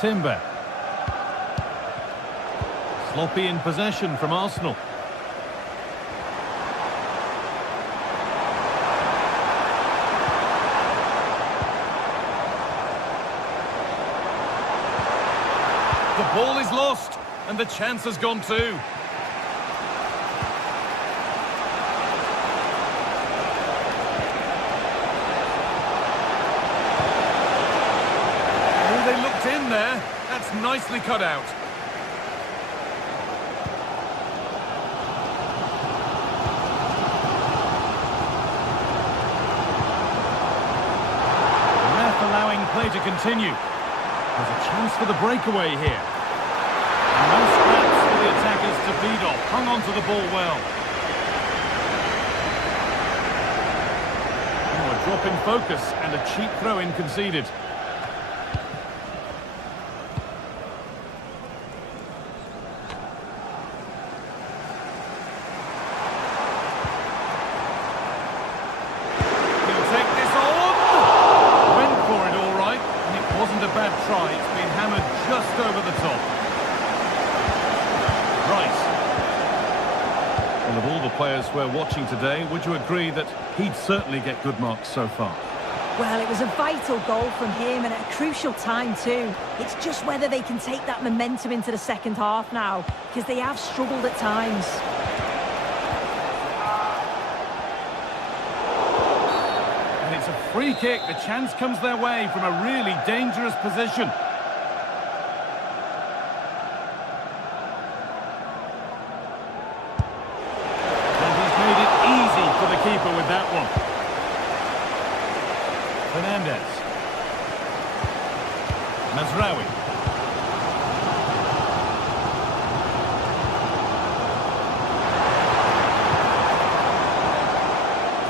Timber. Sloppy in possession from Arsenal. The ball is lost, and the chance has gone too. Oh, they looked in there. That's nicely cut out. The ref allowing play to continue. There's a chance for the breakaway here. And no scraps for the attackers to feed off. Hung on to the ball well. Oh, a drop in focus and a cheap throw-in conceded. He'll take this on. Went for it all right. And it wasn't a bad try. It's been hammered just over the top. Right. Well, of all the players we're watching today, would you agree that he'd certainly get good marks so far? Well, it was a vital goal from him and at a crucial time too. It's just whether they can take that momentum into the second half now, because they have struggled at times. And it's a free kick. The chance comes their way from a really dangerous position. And he's made it easy for the keeper with that one. Fernandez. Mazraoui.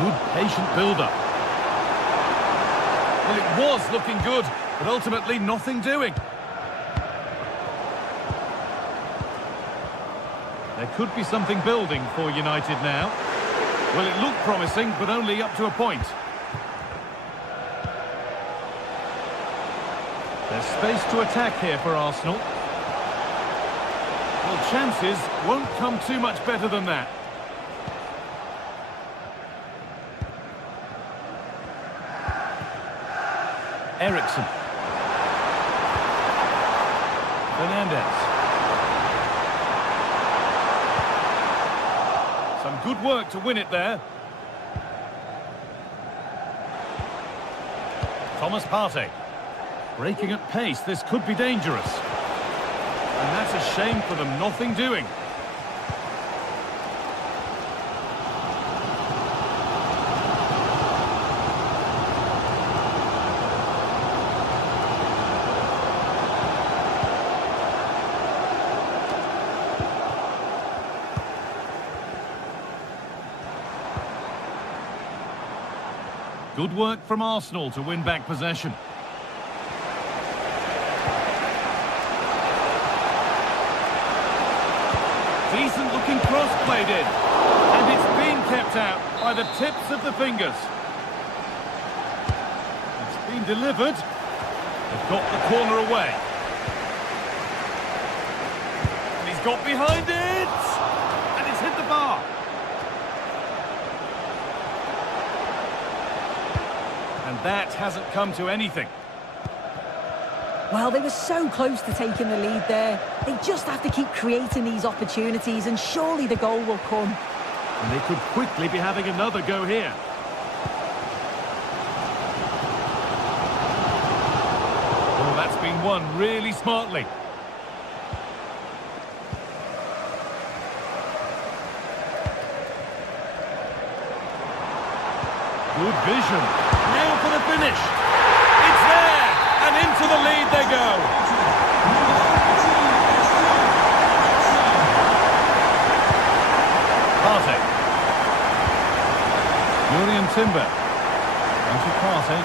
Good patient build-up. Well, it was looking good, but ultimately nothing doing. There could be something building for United now. Well, it looked promising, but only up to a point. There's space to attack here for Arsenal. Well, chances won't come too much better than that. Ericsson. Fernandez. Some good work to win it there. Thomas Partey. Breaking at pace, this could be dangerous. And that's a shame for them, nothing doing. Good work from Arsenal to win back possession. Decent looking cross played in. And it's being kept out by the tips of the fingers. It's been delivered. They've got the corner away. And he's got behind it. And it's hit the bar. And that hasn't come to anything. Well, they were so close to taking the lead there. They just have to keep creating these opportunities and surely the goal will come. And they could quickly be having another go here. Oh, that's been won really smartly. Good vision. Now for the finish. It's there! And into the lead they go. Partey. Julian Timber. Into Partey.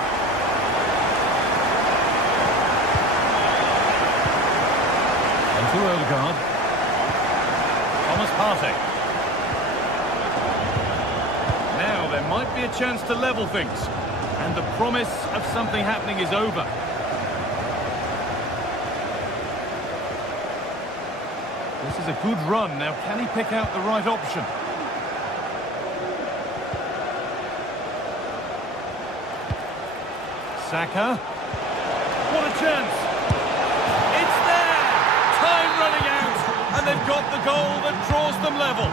Into Odegaard. Thomas Partey. Now there might be a chance to level things. And the promise of something happening is over. This is a good run. Now, can he pick out the right option? Saka. What a chance. It's there. Time running out. And they've got the goal that draws them level.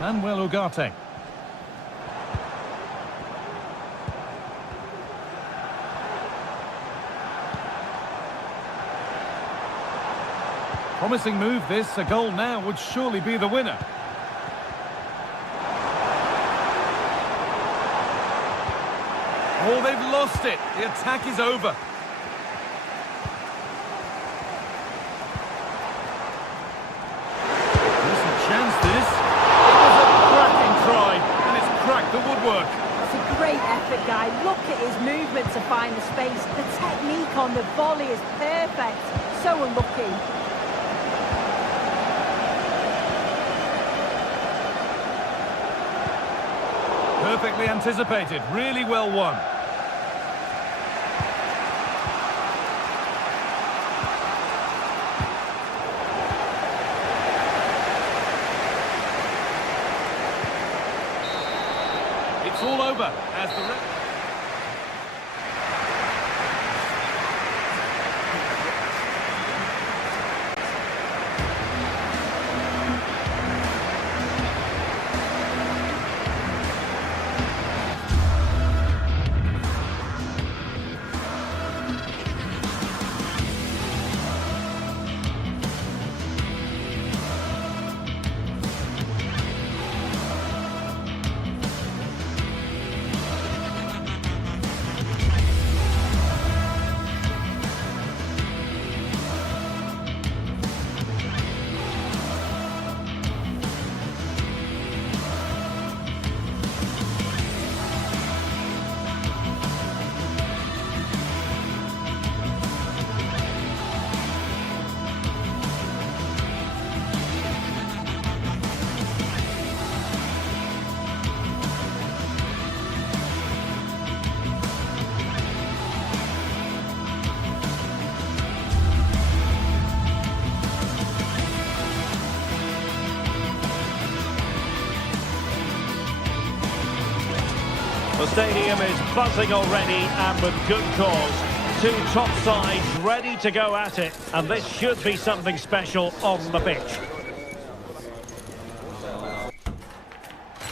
Manuel Ugarte. Promising move this. A goal now would surely be the winner. Oh, they've lost it. The attack is over. Decent chance this. The woodwork. It's a great effort, guy. Look at his movement to find the space. The technique on the volley is perfect. So unlucky. Perfectly anticipated. Really well won. It's all over as the... The stadium is buzzing already, and with good cause. Two top sides ready to go at it, and this should be something special on the pitch.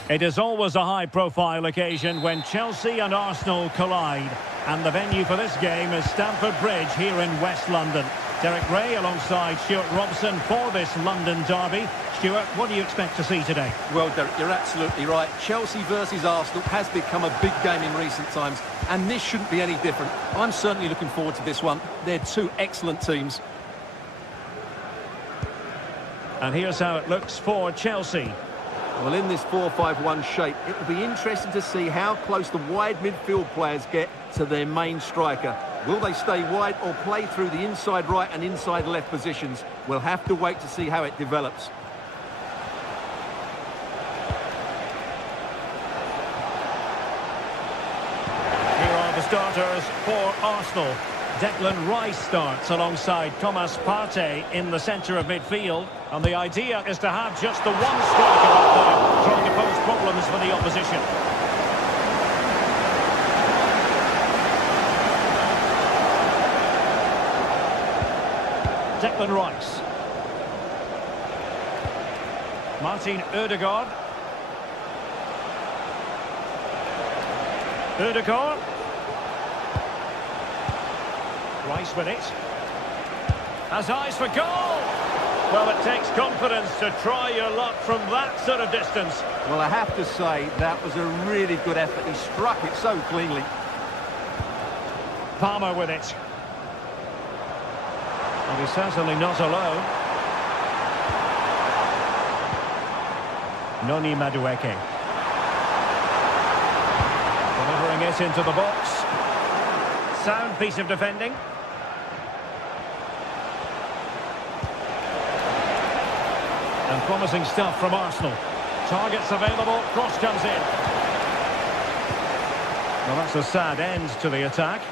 It is always a high-profile occasion when Chelsea and Arsenal collide, and the venue for this game is Stamford Bridge here in West London. Derek Ray alongside Stuart Robson for this London derby. Stuart, what do you expect to see today? Well, Derek, you're absolutely right. Chelsea versus Arsenal has become a big game in recent times, and this shouldn't be any different. I'm certainly looking forward to this one. They're two excellent teams. And here's how it looks for Chelsea. Well, in this 4-5-1 shape, it will be interesting to see how close the wide midfield players get to their main striker. Will they stay wide or play through the inside right and inside left positions? We'll have to wait to see how it develops. Here are the starters for Arsenal. Declan Rice starts alongside Thomas Partey in the centre of midfield. And the idea is to have just the one striker up there, trying to pose problems for the opposition. Declan Rice. Martin Ødegaard. Ødegaard. Rice with it. Has eyes for goal. Well, it takes confidence to try your luck from that sort of distance. Well, I have to say, that was a really good effort. He struck it so cleanly. Palmer with it. And he's certainly not alone. Noni Madueke. Delivering it into the box. Sound piece of defending. And promising stuff from Arsenal. Targets available, cross comes in. Well, that's a sad end to the attack.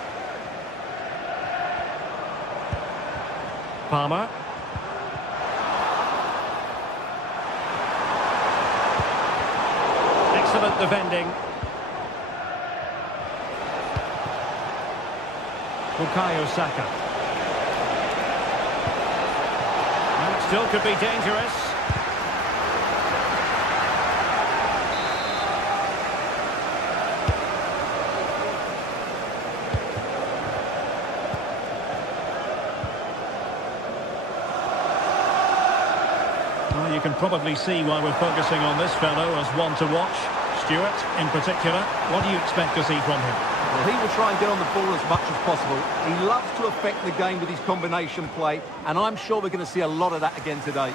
Palmer. Excellent defending. Bukayo Saka. And it still could be dangerous. Well, you can probably see why we're focusing on this fellow as one to watch. Stuart, in particular, what do you expect to see from him? Well, he will try and get on the ball as much as possible. He loves to affect the game with his combination play, and I'm sure we're going to see a lot of that again today.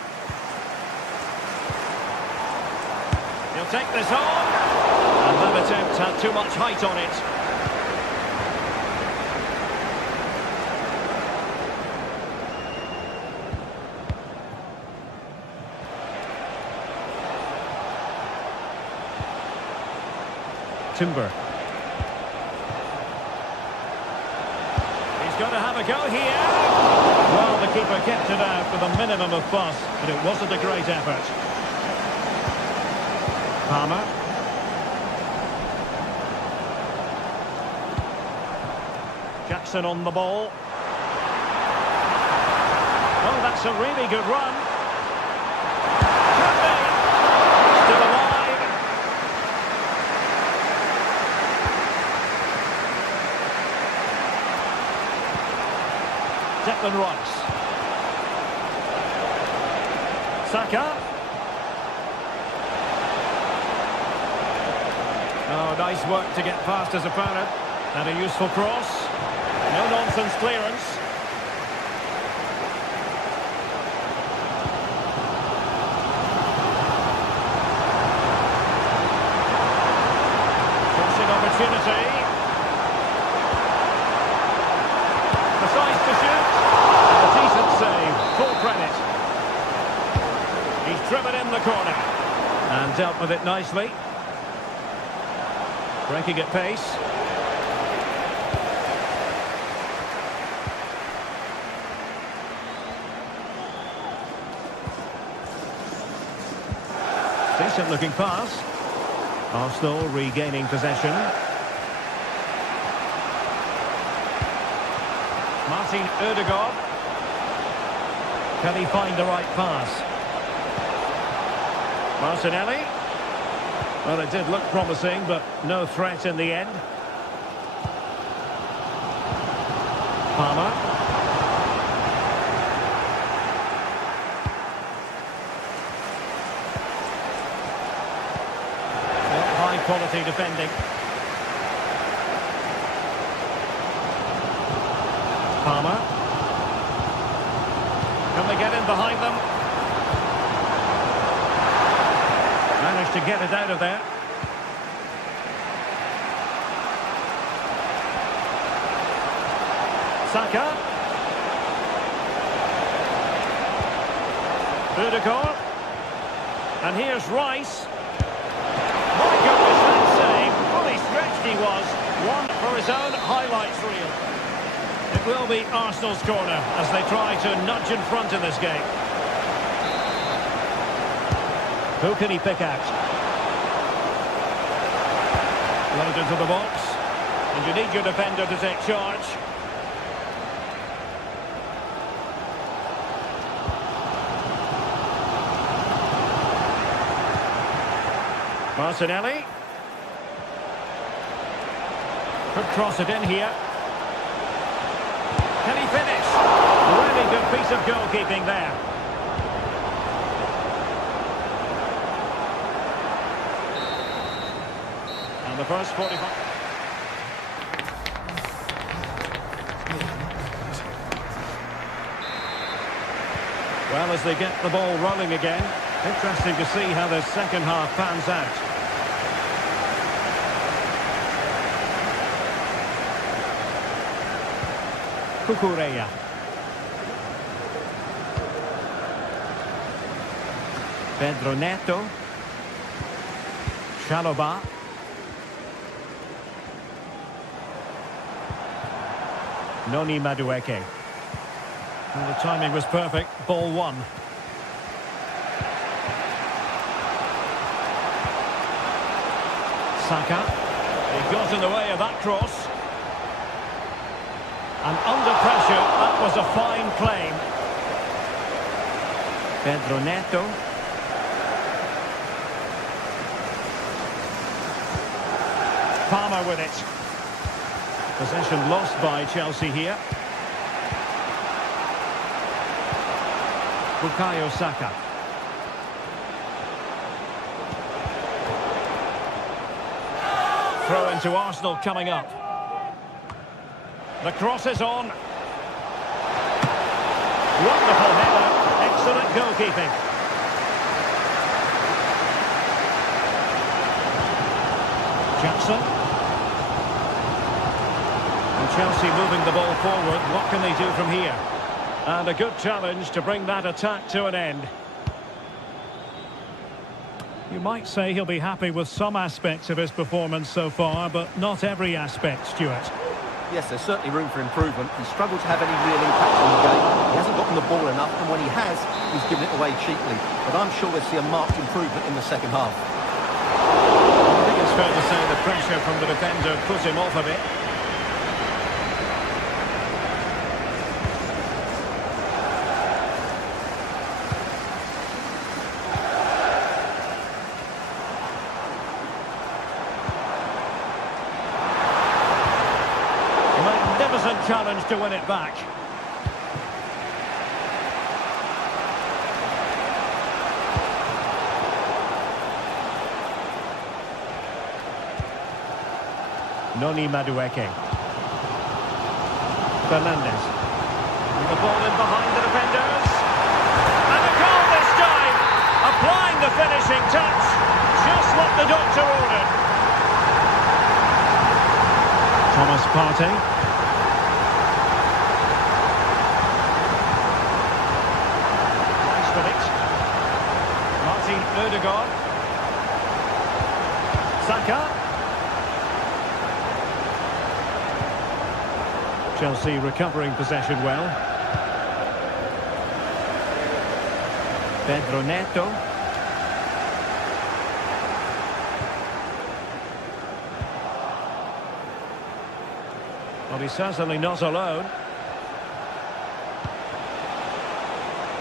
He'll take this on. And that attempt had too much height on it. Timber. He's going to have a go here. Well, the keeper kept it out with a minimum of fuss, but it wasn't a great effort. Palmer. Jackson on the ball. Oh, that's a really good run. Could be. Still alive. Declan Rice. Saka. Oh, nice work to get past his opponent. And a useful cross. No-nonsense clearance. Crossing opportunity. Decides to shoot. A decent save. Full credit. He's driven in the corner. And dealt with it nicely. Breaking at pace. Decent looking pass. Arsenal regaining possession. Martin Ødegaard. Can he find the right pass? Martinelli. Well, it did look promising, but no threat in the end. Palmer. Well, high quality defending. Can they get in behind them? Managed to get it out of there. Saka. Odegaard. And here's Rice. My goodness, that save. Fully stretched he was. One for his own highlights reel. It will be Arsenal's corner as they try to nudge in front in this game. Who can he pick out? Load into the box. And you need your defender to take charge. Martinelli. Could cross it in here. Can he finish? Really good piece of goalkeeping there. And the first 45. Well, as they get the ball rolling again, interesting to see how the second half pans out. Cucurella. Pedro Neto. Chalobah. Noni Madueke. And the timing was perfect. Ball one. Saka. He got in the way of that cross. And under pressure, that was a fine claim. Pedro Neto. Palmer with it. Possession lost by Chelsea here. Bukayo Saka. Throw into Arsenal coming up. The cross is on. Wonderful header. Excellent goalkeeping. Jackson. And Chelsea moving the ball forward. What can they do from here? And a good challenge to bring that attack to an end. You might say he'll be happy with some aspects of his performance so far, but not every aspect, Stuart. Yes, there's certainly room for improvement. He struggled to have any real impact on the game. He hasn't gotten the ball enough, and when he has, he's given it away cheaply. But I'm sure we'll see a marked improvement in the second half. I think it's fair to say the pressure from the defender put him off a bit. Challenge to win it back. Noni Madueke. Fernandes. And the ball in behind the defenders. And a goal this time. Applying the finishing touch. Just what the doctor ordered. Thomas Partey. Odegaard. Saka. Chelsea recovering possession well. Pedro Neto. Well, he's certainly not alone.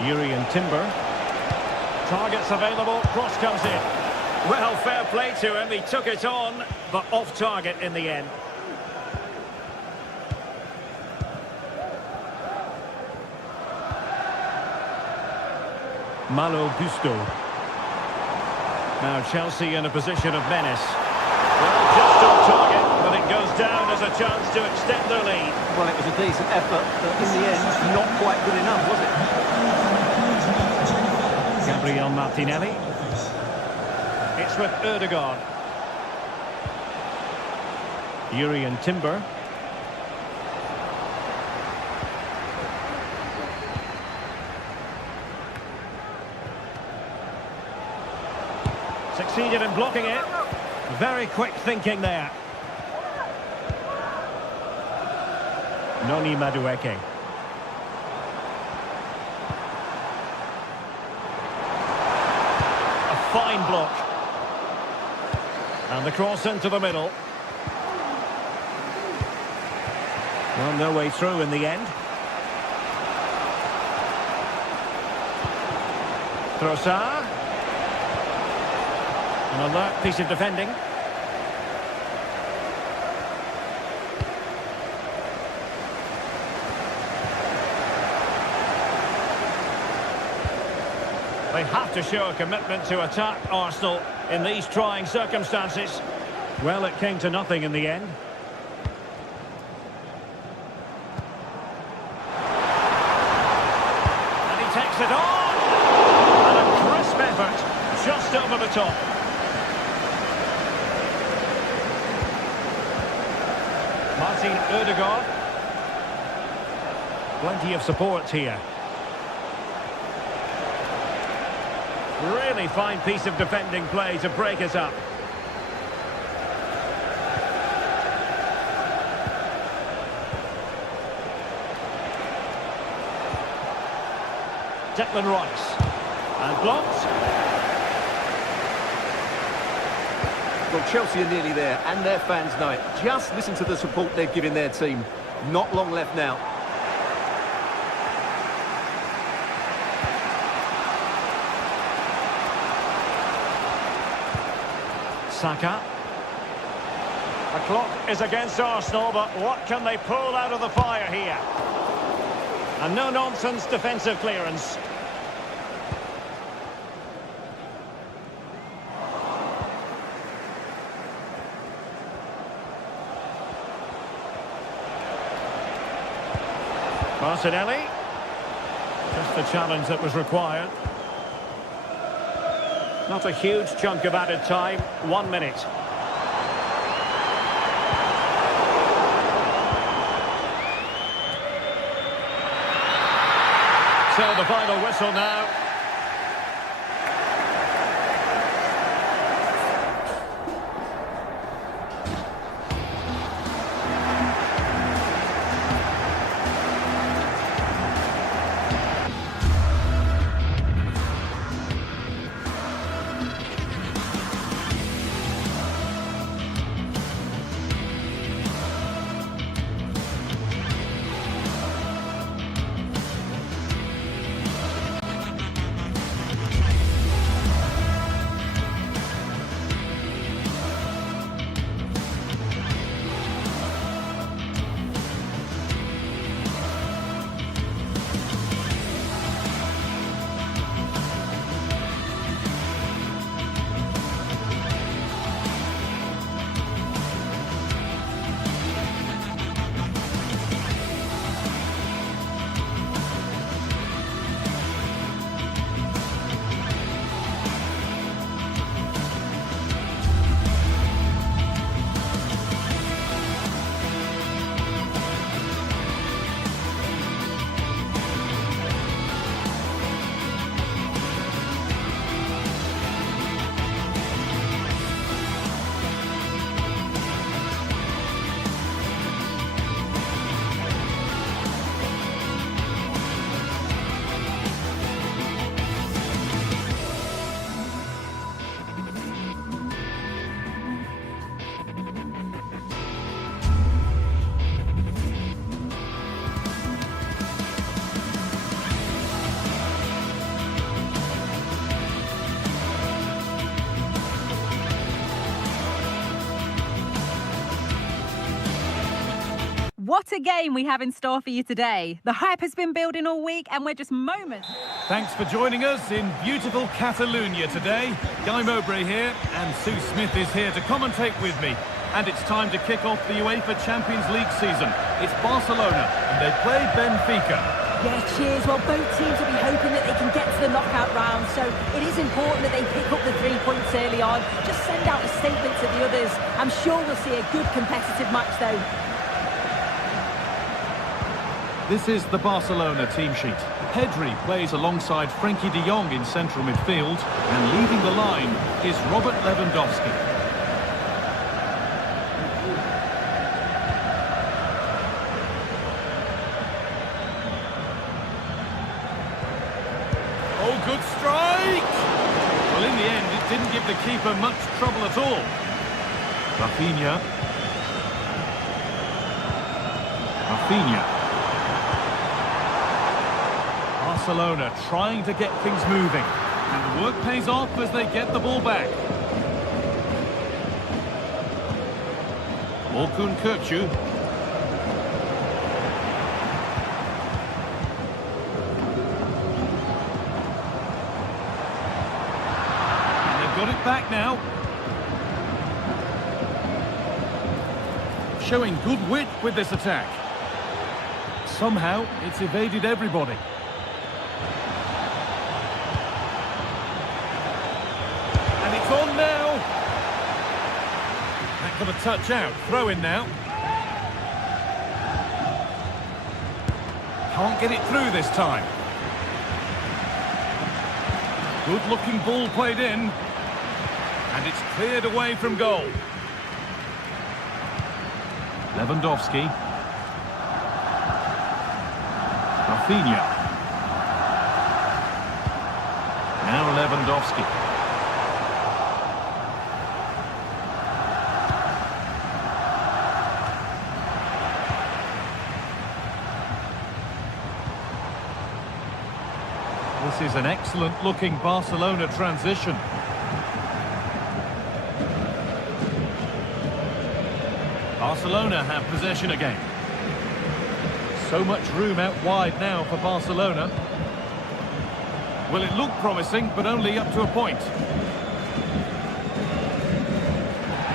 Yuri and Timber. Targets available, cross comes in. Well, fair play to him, he took it on, but off target in the end. Malo Gusto. Now Chelsea in a position of menace. Well, just on target, but it goes down as a chance to extend their lead. Well, it was a decent effort, but in the end, not quite good enough, was it? Gabriel Martinelli. It's with Ødegaard. Urian Timber. Succeeded in blocking it. Very quick thinking there. Noni Madueke. A fine block. And the cross into the middle. Well, no way through in the end. Trossard. An alert piece of defending. They have to show a commitment to attack Arsenal in these trying circumstances. Well, it came to nothing in the end. And he takes it on! And a crisp effort, just over the top. Martin Ødegaard. Plenty of support here. Really fine piece of defending play to break us up. Declan Rice. And blocked. Well, Chelsea are nearly there, and their fans know it. Just listen to the support they're giving their team. Not long left now. Saka. The clock is against Arsenal, but what can they pull out of the fire here? And no-nonsense defensive clearance. Martinelli. Just the challenge that was required. Not a huge chunk of added time, 1 minute. So the final whistle now. What a game we have in store for you today. The hype has been building all week and we're just moments. Thanks for joining us in beautiful Catalonia today. Guy Mowbray here, and Sue Smith is here to commentate with me. And it's time to kick off the UEFA Champions League season. It's Barcelona, and they play Benfica. Yeah, cheers. Well, both teams will be hoping that they can get to the knockout round, so it is important that they pick up the 3 points early on. Just send out a statement to the others. I'm sure we'll see a good competitive match, though. This is the Barcelona team sheet. Pedri plays alongside Frenkie de Jong in central midfield, and leading the line is Robert Lewandowski. Oh, good strike! Well, in the end, it didn't give the keeper much trouble at all. Rafinha. Barcelona trying to get things moving. And the work pays off as they get the ball back. Orkun Kökçü. And they've got it back now. Showing good wit with this attack. Somehow, it's evaded everybody. And it's on now. That got a touch out. Throw in now. Can't get it through this time. Good looking ball played in. And it's cleared away from goal. Lewandowski. Rafinha. Now Lewandowski. This is an excellent looking Barcelona transition. Barcelona have possession again. So much room out wide now for Barcelona. Well, it looked promising, but only up to a point.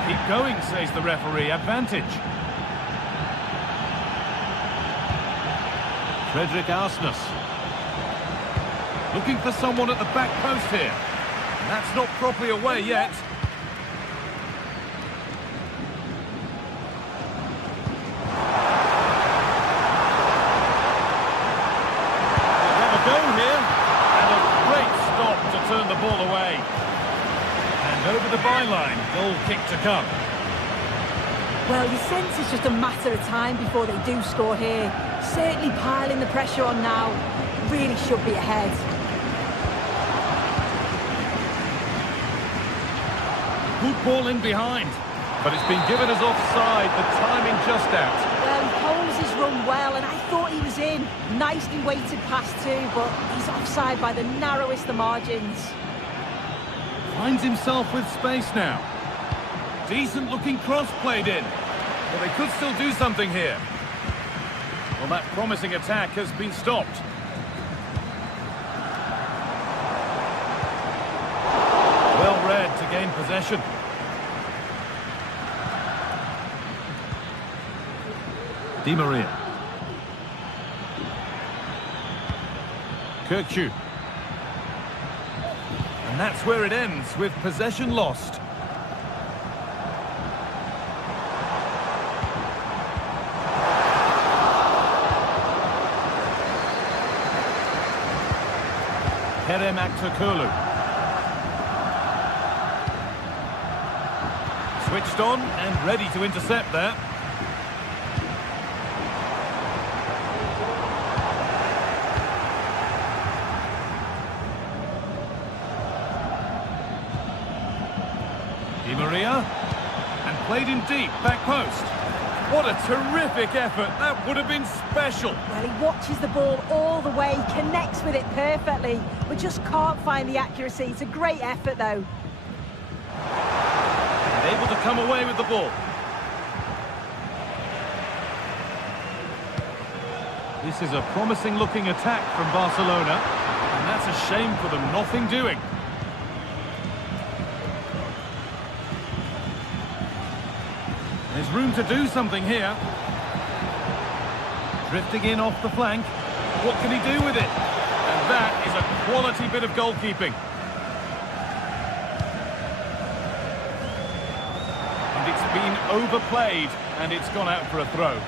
Keep going, says the referee. Advantage. Frederick Arsnes. Looking for someone at the back post here. And that's not properly away yet. Turn the ball away. And over the byline, goal kick to come. Well, you sense it's just a matter of time before they do score here. Certainly piling the pressure on now. Really should be ahead. Good ball in behind, but it's been given as offside. The timing just out. Well, he holds his run well, and I thought he was in. Nicely weighted pass too, but he's offside by the narrowest of margins. Finds himself with space now. Decent looking cross played in. But they could still do something here. Well, that promising attack has been stopped. Well read to gain possession. Di Maria. Kökçü. And that's where it ends, with possession lost. Kerem Aktürkoğlu. Switched on and ready to intercept there. Di Maria, and played in deep, back post. What a terrific effort, that would have been special. Well, he watches the ball all the way, connects with it perfectly, but just can't find the accuracy. It's a great effort, though. And able to come away with the ball. This is a promising looking attack from Barcelona, and that's a shame for them, nothing doing. There's room to do something here. Drifting in off the flank. What can he do with it? And that is a quality bit of goalkeeping. And it's been overplayed, and it's gone out for a throw.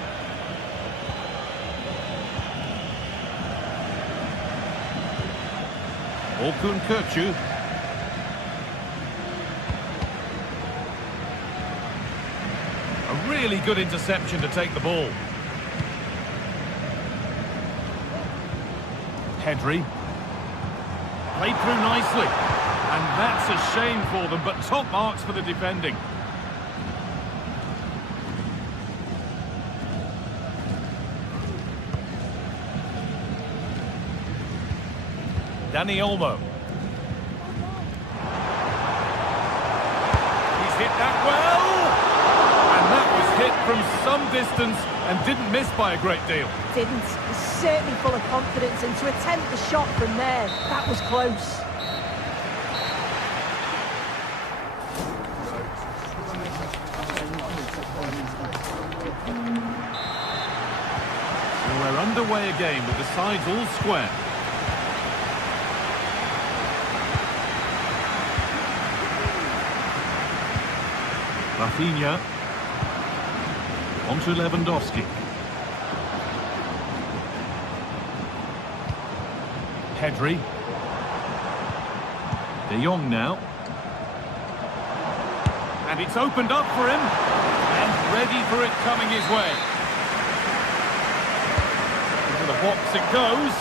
Orkun Kökçü. A really good interception to take the ball. Pedri. Played through nicely. And that's a shame for them, but top marks for the defending. Dani Olmo. He's hit that well! And that was hit from some distance and didn't miss by a great deal. Didn't. He's certainly full of confidence, and to attempt the shot from there, that was close. So we're underway again with the sides all square. Rafinha. On to Lewandowski. Pedri. De Jong now. And it's opened up for him. And ready for it coming his way. Into the box it goes.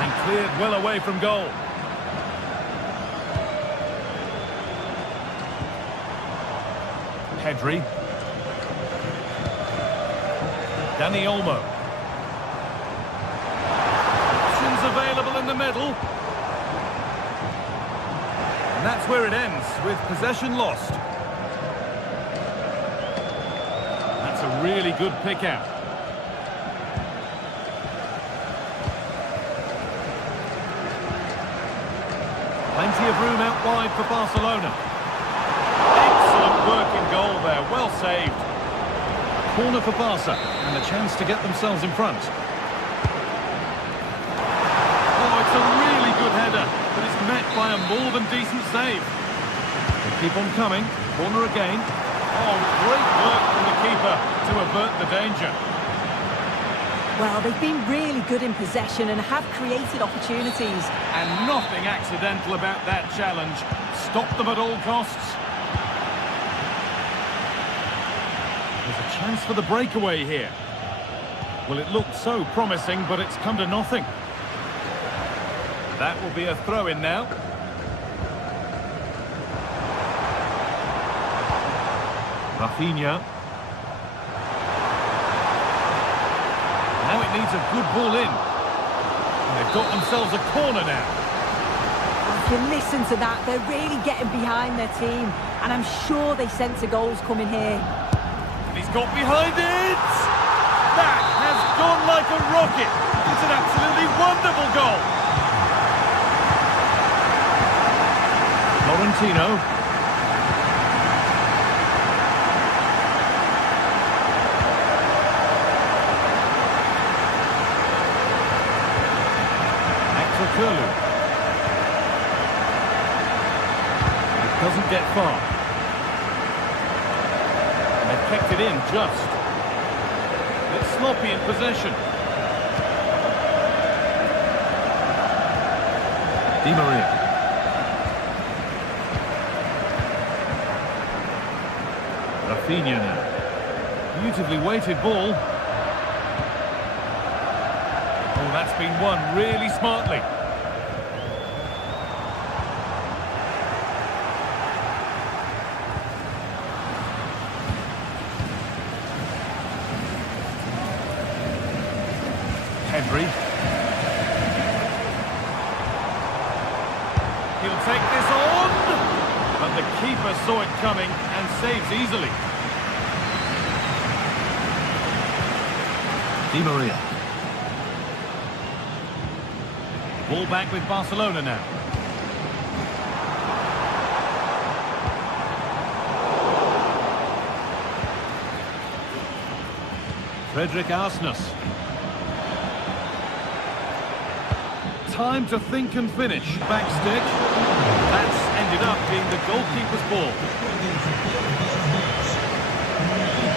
And cleared well away from goal. Pedri. Dani Olmo. Options available in the middle. And that's where it ends, with possession lost. That's a really good pick out. Plenty of room out wide for Barcelona. Work in goal there, well saved. Corner for Barca, and a chance to get themselves in front. Oh, it's a really good header, but it's met by a more than decent save. They keep on coming, corner again. Oh, great work from the keeper to avert the danger. Well, they've been really good in possession and have created opportunities. And nothing accidental about that challenge. Stop them at all costs. There's a chance for the breakaway here. Well, it looked so promising, but it's come to nothing. That will be a throw-in now. Rafinha. Now it needs a good ball in. And they've got themselves a corner now. If you listen to that, they're really getting behind their team. And I'm sure they sense a goal's coming here. He's got behind it! That has gone like a rocket! It's an absolutely wonderful goal! Florentino. Axel Curlew. It doesn't get far. They've kept it in just. It's sloppy in possession. Di Maria. Rafinha now. Beautifully weighted ball. Oh, that's been won really smartly. Pedri. He'll take this on, but the keeper saw it coming and saves easily. Di Maria. Ball back with Barcelona now. Frederick Arsnes. time to think and finish. Back stick. That's ended up being the goalkeeper's ball.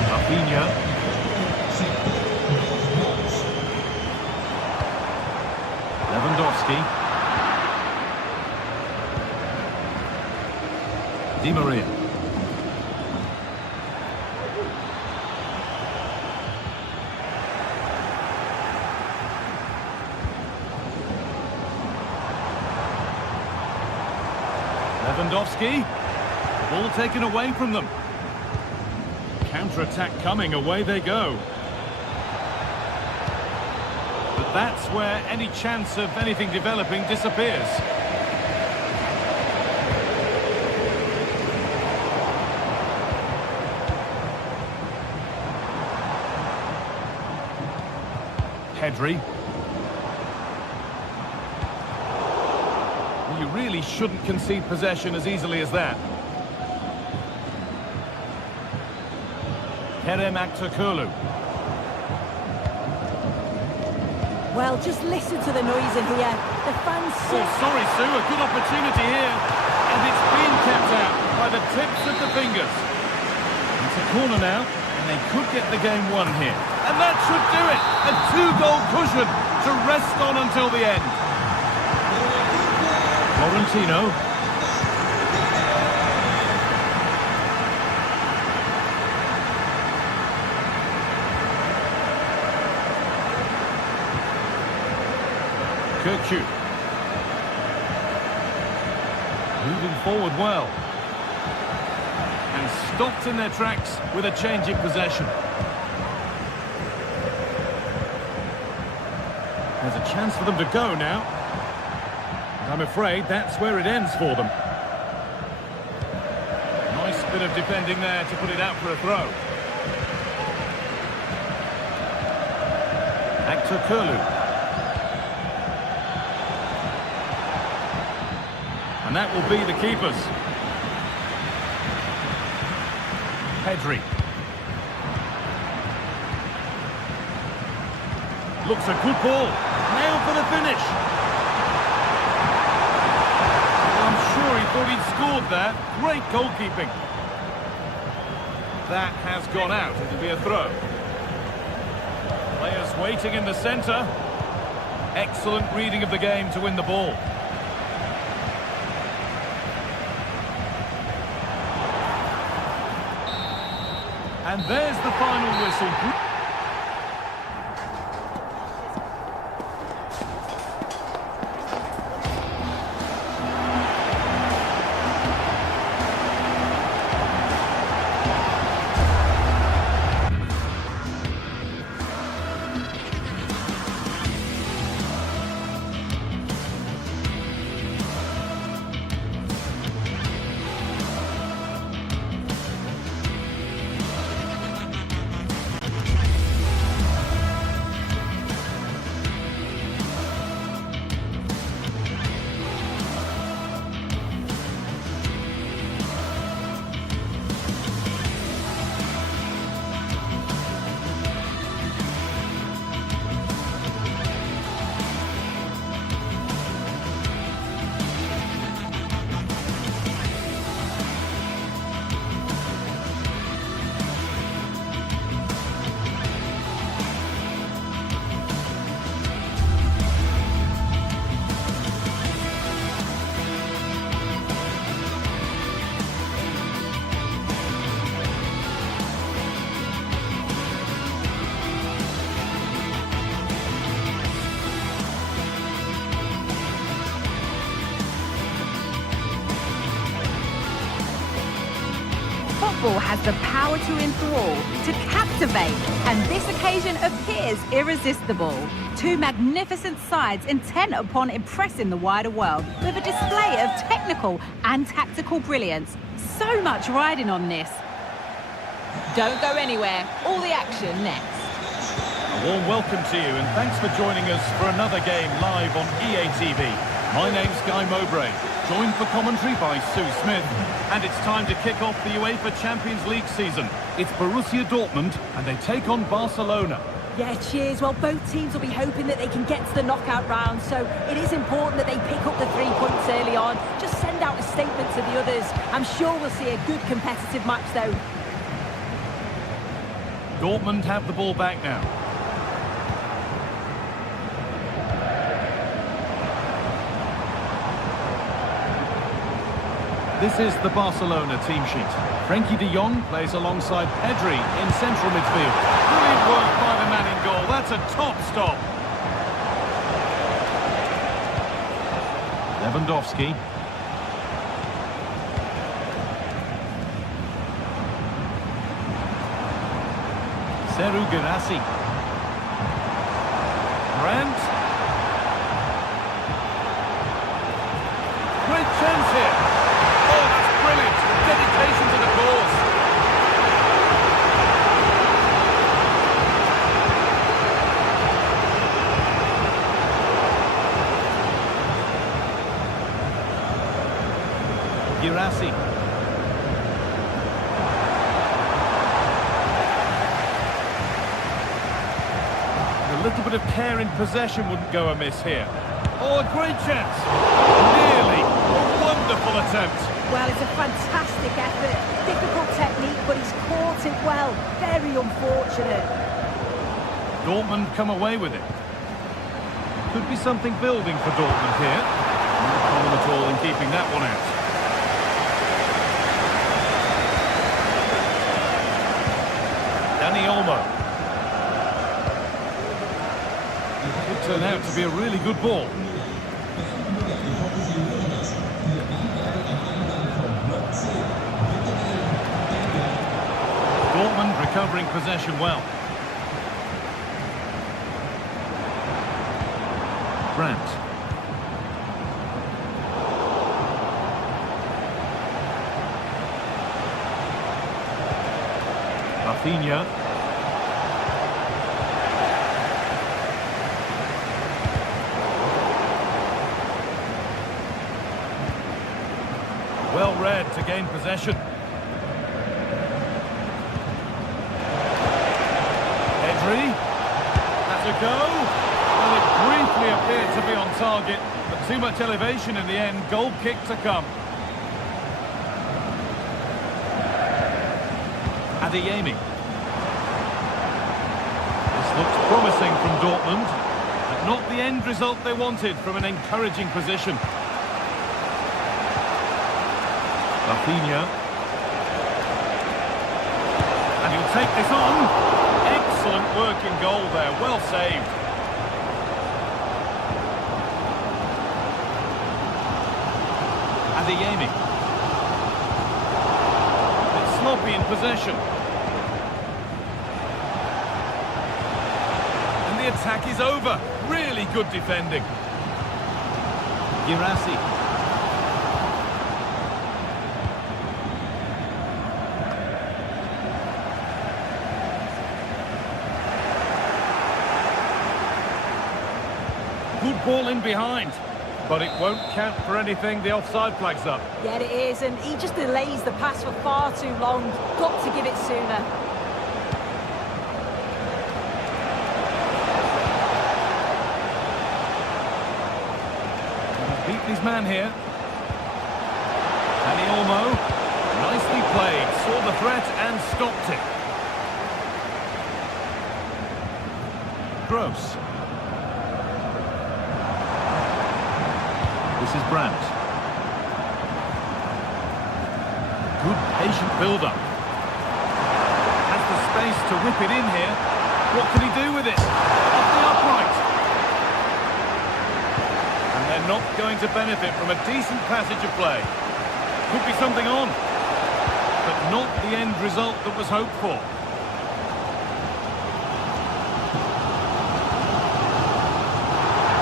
Rafinha. Lewandowski. Di Maria. Lewandowski. Ball taken away from them. Counter-attack coming, away they go. But that's where any chance of anything developing disappears. Pedri. You really shouldn't concede possession as easily as that. Kerem Aktürkoğlu. Well, just listen to the noise in here. The fans... Oh, sorry, Sue, a good opportunity here. And it's been kept out by the tips of the fingers. It's a corner now, and they could get the game won here. And that should do it. A two-goal cushion to rest on until the end. Florentino. Kirkju. Moving forward well. And stopped in their tracks with a change in possession. There's a chance for them to go now. I'm afraid that's where it ends for them. Nice bit of defending there to put it out for a throw. Aktürkoğlu. And that will be the keepers. Pedri. Looks a good ball. Nailed for the finish. I'm sure he thought he'd scored there. Great goalkeeping. That has gone out. It'll be a throw. Players waiting in the centre. Excellent reading of the game to win the ball. And there's the final whistle. Football has the power to enthrall, to captivate, and this occasion appears irresistible. Two magnificent sides intent upon impressing the wider world with a display of technical and tactical brilliance. So much riding on this. Don't go anywhere. All the action next. A warm welcome to you and thanks for joining us for another game live on EA TV. My name's Guy Mowbray, joined for commentary by Sue Smith, and it's time to kick off the UEFA Champions League season. It's Borussia Dortmund and they take on Barcelona. Yeah, cheers. Well, both teams will be hoping that they can get to the knockout round, so it is important that they pick up the 3 points early on. Just send out a statement to the others. I'm sure we'll see a good competitive match, though. Dortmund have the ball back now. This is the Barcelona team sheet. Frenkie de Jong plays alongside Pedri in central midfield. Brilliant work by the man in goal. That's a top stop. Lewandowski. Seru Girassi. Brandt. Great chance here. Oh, that's brilliant. Dedication to the cause. Girassi. A little bit of care in possession wouldn't go amiss here. Oh, a great chance. Nearly. A wonderful attempt. Well, it's a fantastic effort. Difficult technique, but he's caught it well. Very unfortunate. Dortmund come away with it. Could be something building for Dortmund here. No problem at all in keeping that one out. Dani Olmo. Could turn out to be a really good ball. Dortmund recovering possession well. Brandt. Rafinha. Well read to gain possession. Pedri. That's a go. Well, it briefly appeared to be on target, but too much elevation in the end. Goal kick to come. Adeyemi. This looks promising from Dortmund, but not the end result they wanted from an encouraging position. Rafinha. And he'll take this on. Excellent work in goal there, well saved. Adeyemi. It's sloppy in possession. And the attack is over. Really good defending. Girassi. Good ball in behind, but it won't count for anything. The offside flag's up. Yeah, it is, and he just delays the pass for far too long. Got to give it sooner. He's beaten his man here. Dani Olmo, nicely played, saw the threat and stopped it. Gross. This is Brandt. Good patient build-up. Has the space to whip it in here. What can he do with it? Off the upright. And they're not going to benefit from a decent passage of play. Could be something on, but not the end result that was hoped for.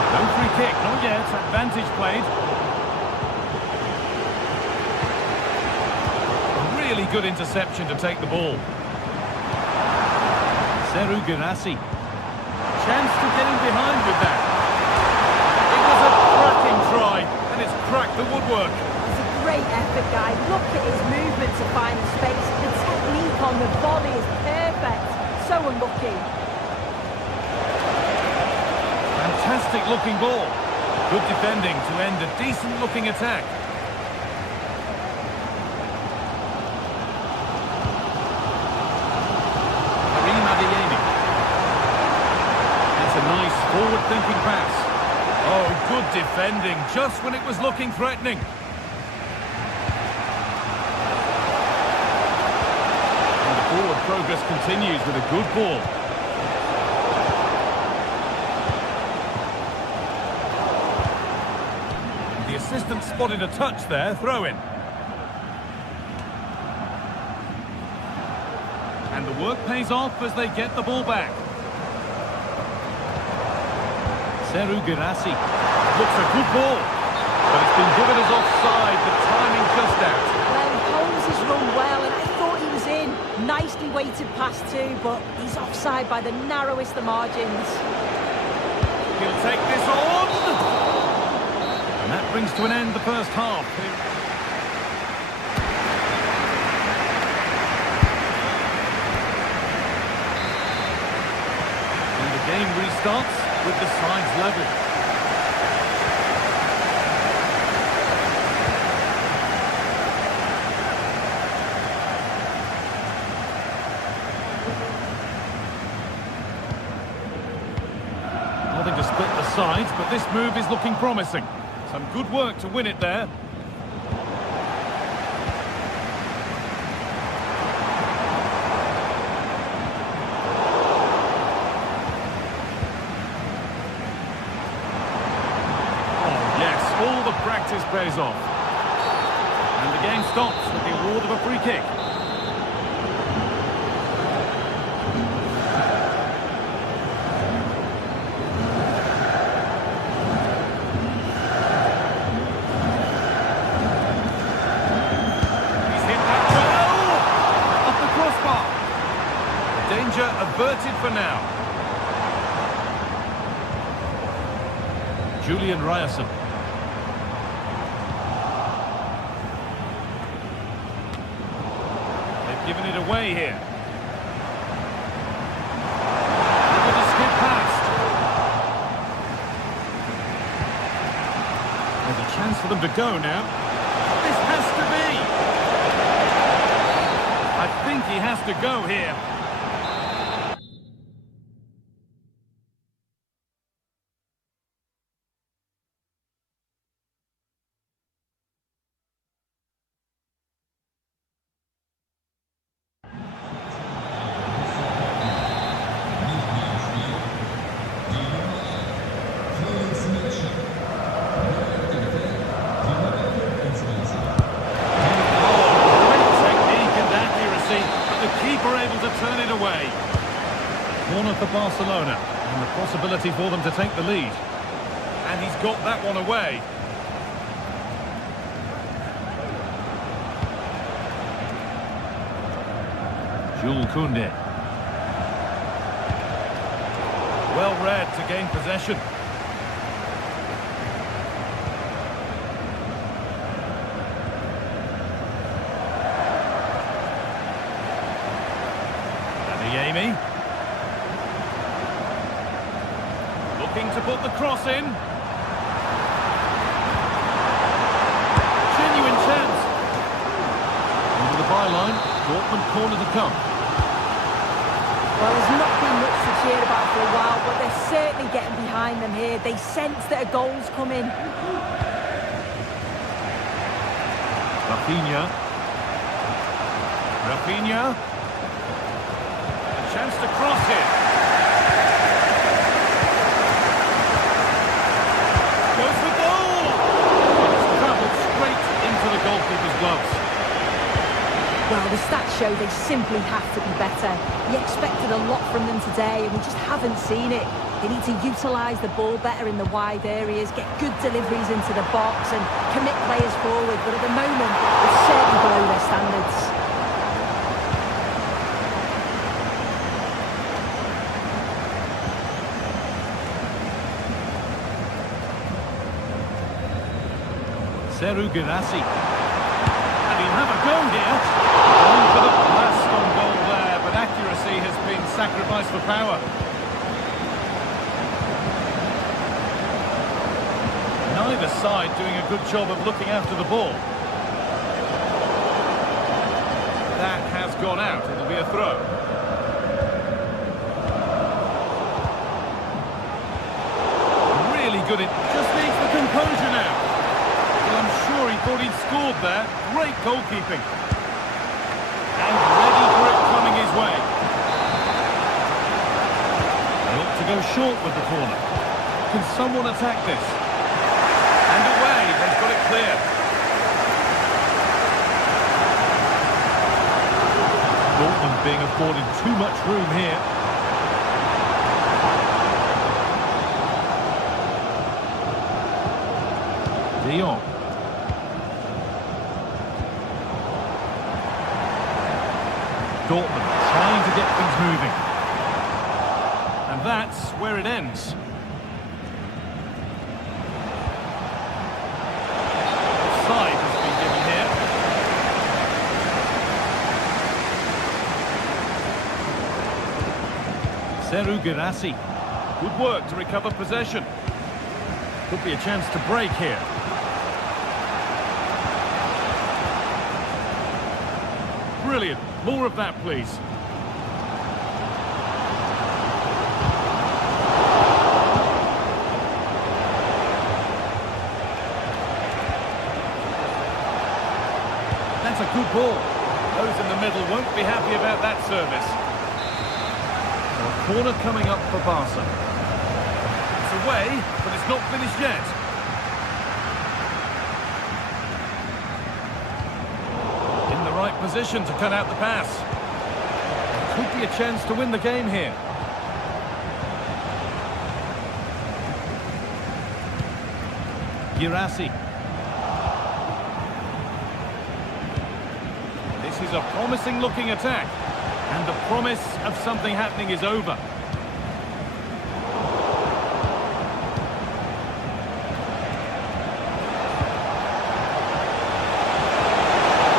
No free kick, not yet. Advantage played. A really good interception to take the ball. Seru Girassi. Chance to get in behind with that. It was a cracking try, and it's cracked the woodwork. It's a great effort, guy. Look at his movement to find the space. The technique on the volley is perfect. So unlucky. fantastic-looking ball. Good defending to end a decent-looking attack. That's a nice forward-thinking pass. Oh, good defending, just when it was looking threatening. And the forward progress continues with a good ball. The assistant spotted a touch there, throw in. And the work pays off as they get the ball back. Seru Girassi. Looks a good ball, but it's been given as offside, the timing just out. Well, he holds his run well, and I thought he was in. Nicely weighted pass too, but he's offside by the narrowest of margins. He'll take this on! And that brings to an end the first half. And the game restarts with the sides level. Nothing to split the sides, but this move is looking promising. Some good work to win it there. All the practice pays off. And the game stops with the award of a free kick. He's hit that well! Off the crossbar. Danger averted for now. Julian Ryerson. Giving it away here. Able to skip past. There's a chance for them to go now. This has to be. I think he has to go here. Turn it away. Corner for Barcelona, and the possibility for them to take the lead. And he's got that one away. Jules Koundé. Well read to gain possession. Amy. Looking to put the cross in. Genuine chance. Into the byline. Dortmund corner to come. Well, there's not been much to cheer about for a while, but they're certainly getting behind them here. They sense that a goal's coming. Rafinha. Chance to cross it. Goes for goal! It's travelled straight into the goalkeeper's gloves. Well, the stats show they simply have to be better. We expected a lot from them today, and we just haven't seen it. They need to utilise the ball better in the wide areas, get good deliveries into the box, and commit players forward. But at the moment, it's certainly below their standards. Seru Girassi. And he'll have a go here. Going for the blast on goal there, but accuracy has been sacrificed for power. Neither side doing a good job of looking after the ball. That has gone out. It'll be a throw. Really good. It just needs the composure now. Well, I'm sure he thought he'd scored there. Great goalkeeping. And ready for it coming his way. They ought to go short with the corner. Can someone attack this? And away. They've got it clear. Dortmund being afforded too much room here. De Jong. Dortmund trying to get things moving. And that's where it ends. Offside has been given here. Seru Girassi. Good work to recover possession. Could be a chance to break here. Brilliant. More of that, please. That's a good ball. Those in the middle won't be happy about that service. A corner coming up for Barca. It's away, but it's not finished yet. In the right position to cut out the pass. Could be a chance to win the game here. Girassi. This is a promising looking attack. And the promise of something happening is over.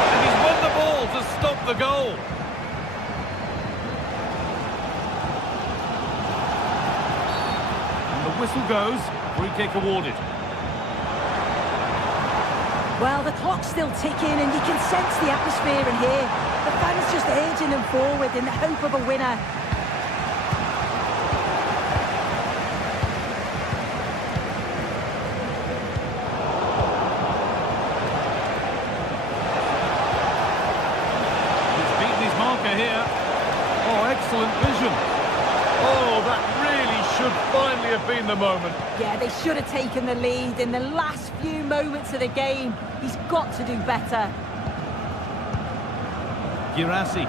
And he's won the ball to stop the goal. And the whistle goes, free kick awarded. Well, the clock's still ticking and you can sense the atmosphere in here. The fans just urging them forward in the hope of a winner. He's beaten his marker here. Oh, excellent vision. Oh, that really should finally have been the moment. Yeah, they should have taken the lead in the last few moments of the game. He's got to do better. Girassi.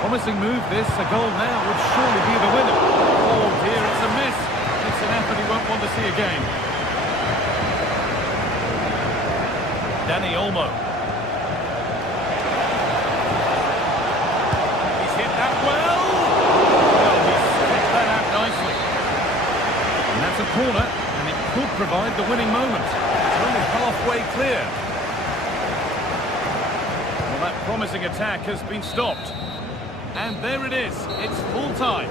Promising move this. A goal now would surely be the winner. Oh dear, it's a miss. It's an effort he won't want to see again. Dani Olmo. He's hit that well. Well, he's picked that out nicely. And that's a corner. Could provide the winning moment. It's only halfway clear. Well, that promising attack has been stopped. And there it is. It's full time.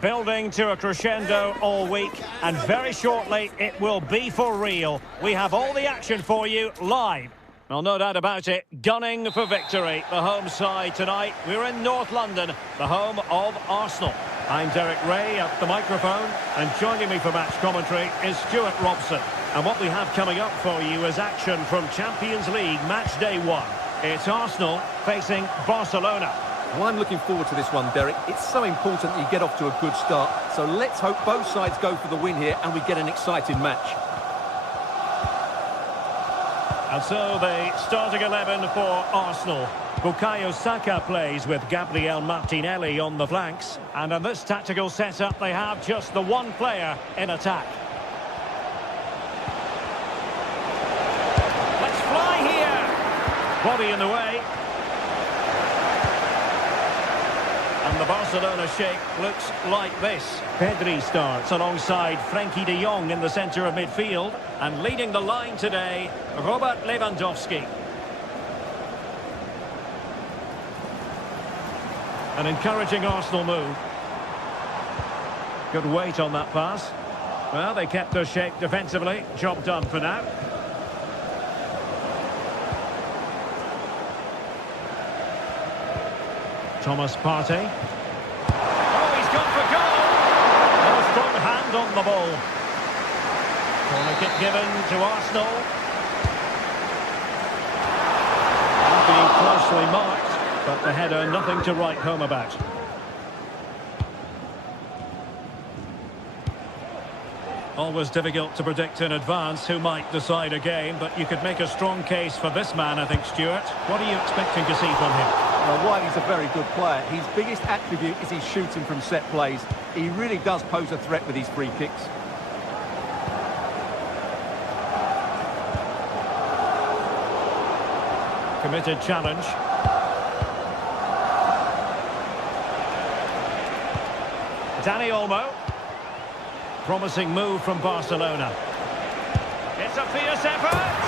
Building to a crescendo all week, and very shortly it will be for real. We have all the action for you live. Well, no doubt about it, gunning for victory. The home side tonight. We're in North London, the home of Arsenal. I'm Derek Ray at the microphone, and joining me for match commentary is Stuart Robson. And what we have coming up for you is action from Champions League match day 1. It's Arsenal facing Barcelona. Well, I'm looking forward to this one, Derek. It's so important that you get off to a good start. So let's hope both sides go for the win here and we get an exciting match. And so the starting 11 for Arsenal. Bukayo Saka plays with Gabriel Martinelli on the flanks. And in this tactical setup, they have just the one player in attack. Let's fly here. Body in the way. And the Barcelona shape looks like this. Pedri starts alongside Frenkie de Jong in the centre of midfield. And leading the line today, Robert Lewandowski. An encouraging Arsenal move. Good weight on that pass. Well, they kept their shape defensively. Job done for now. Thomas Partey. Oh, he's gone for goal! A strong hand on the ball. Corner kick given to Arsenal. Being closely marked, but the header nothing to write home about. Always difficult to predict in advance who might decide a game, but you could make a strong case for this man, I think, Stuart. What are you expecting to see from him? Well, Wiley's a very good player. His biggest attribute is his shooting from set plays. He really does pose a threat with his free kicks. Committed challenge. Dani Olmo. Promising move from Barcelona. It's a fierce effort.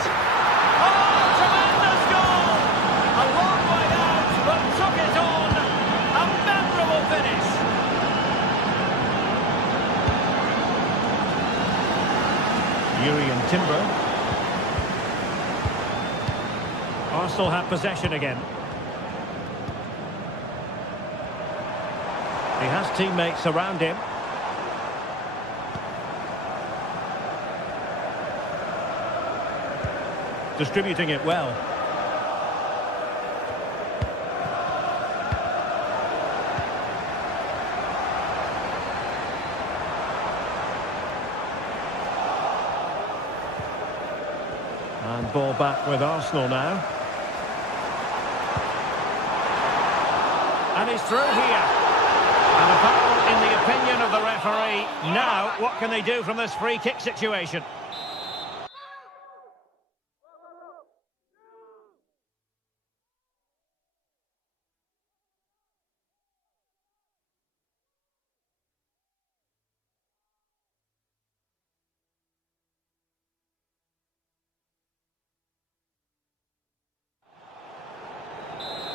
Oh, tremendous goal! A long way out, but took it on. A memorable finish. Urian Timber. Arsenal have possession again. He has teammates around him. Distributing it well. And ball back with Arsenal now. And he's through here. And a foul in the opinion of the referee. Now, what can they do from this free kick situation?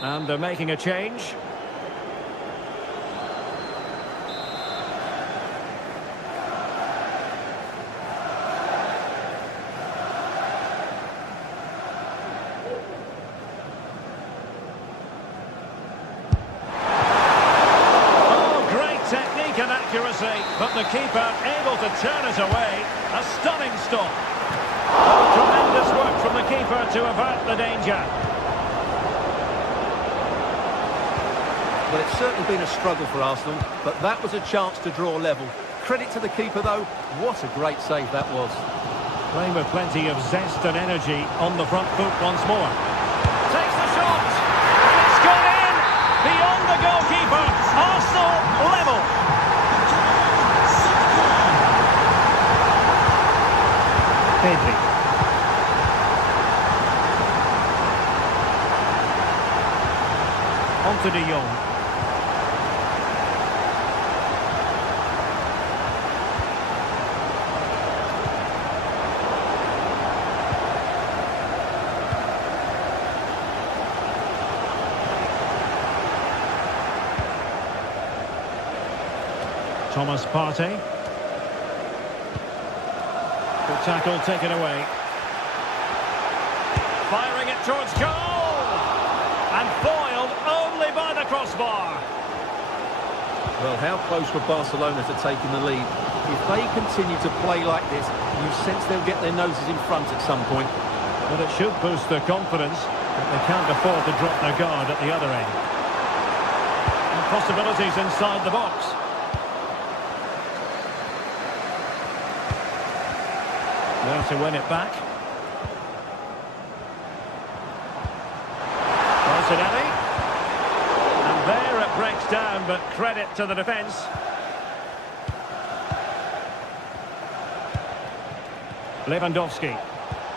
And they're making a change. And accuracy, but the keeper able to turn it away. A stunning stop. Tremendous work from the keeper to avert the danger. Well, it's certainly been a struggle for Arsenal, but that was a chance to draw level. Credit to the keeper, though. What a great save that was. Playing with plenty of zest and energy on the front foot once more. Takes the shot. It's gone in. Beyond the goalkeeper. Arsenal level. Pedri. On to de Jong. Thomas Partey. Good tackle taken away. Firing it towards goal! And foiled only by the crossbar. Well, how close were Barcelona to taking the lead? If they continue to play like this, you sense they'll get their noses in front at some point. But it should boost their confidence. But they can't afford to drop their guard at the other end. And possibilities inside the box. There to win it back. Martinelli. And there it breaks down, but credit to the defence. Lewandowski.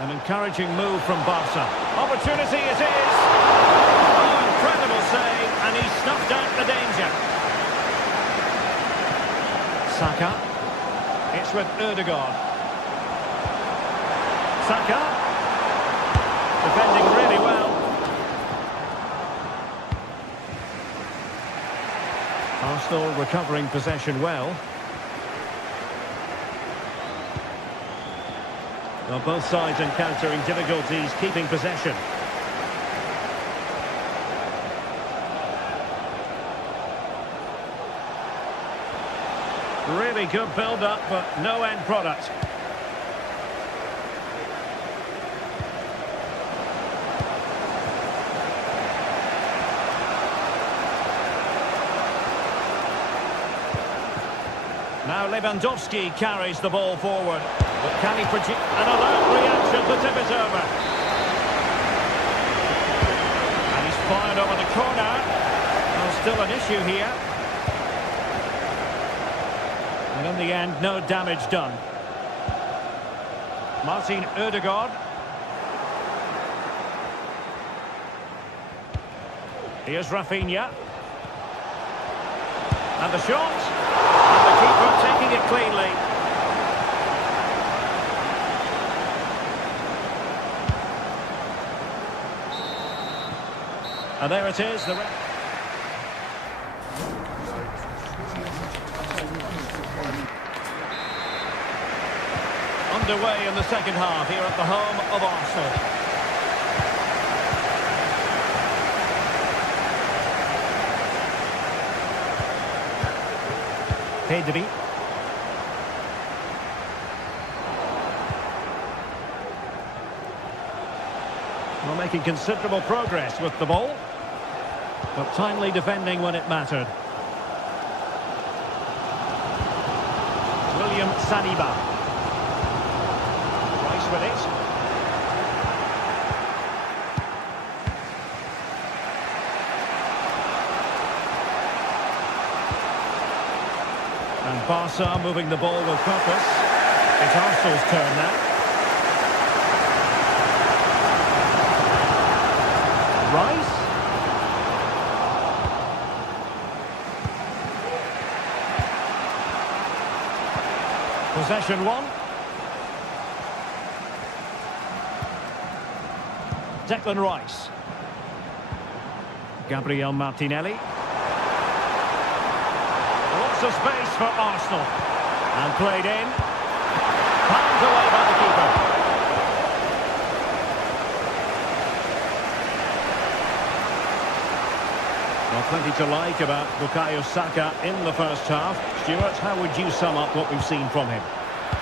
An encouraging move from Barca. Opportunity it is! Oh, incredible save, and he snuffed out the danger. Saka. It's with Ødegaard. Saka. Defending really well. Arsenal recovering possession well. Well, both sides encountering difficulties keeping possession. Really good build-up, but no end product. Now Lewandowski carries the ball forward. But can he produce an alert reaction to tip it over? And he's fired over the corner. Well, still an issue here. And in the end, no damage done. Martin Ødegaard. Here's Rafinha. And the shot. And the keeper taking it cleanly. And there it is. Underway in the second half here at the home of Arsenal. Pedri. Well, making considerable progress with the ball, but timely defending when it mattered. William Saliba. Rice with it. And Barca moving the ball with purpose. It's Arsenal's turn now. Rice. Possession one. Declan Rice. Gabriel Martinelli. Lots of space for Arsenal. And played in. Palmed away by the keeper. Well, plenty to like about Bukayo Saka in the first half. Stuart, how would you sum up what we've seen from him?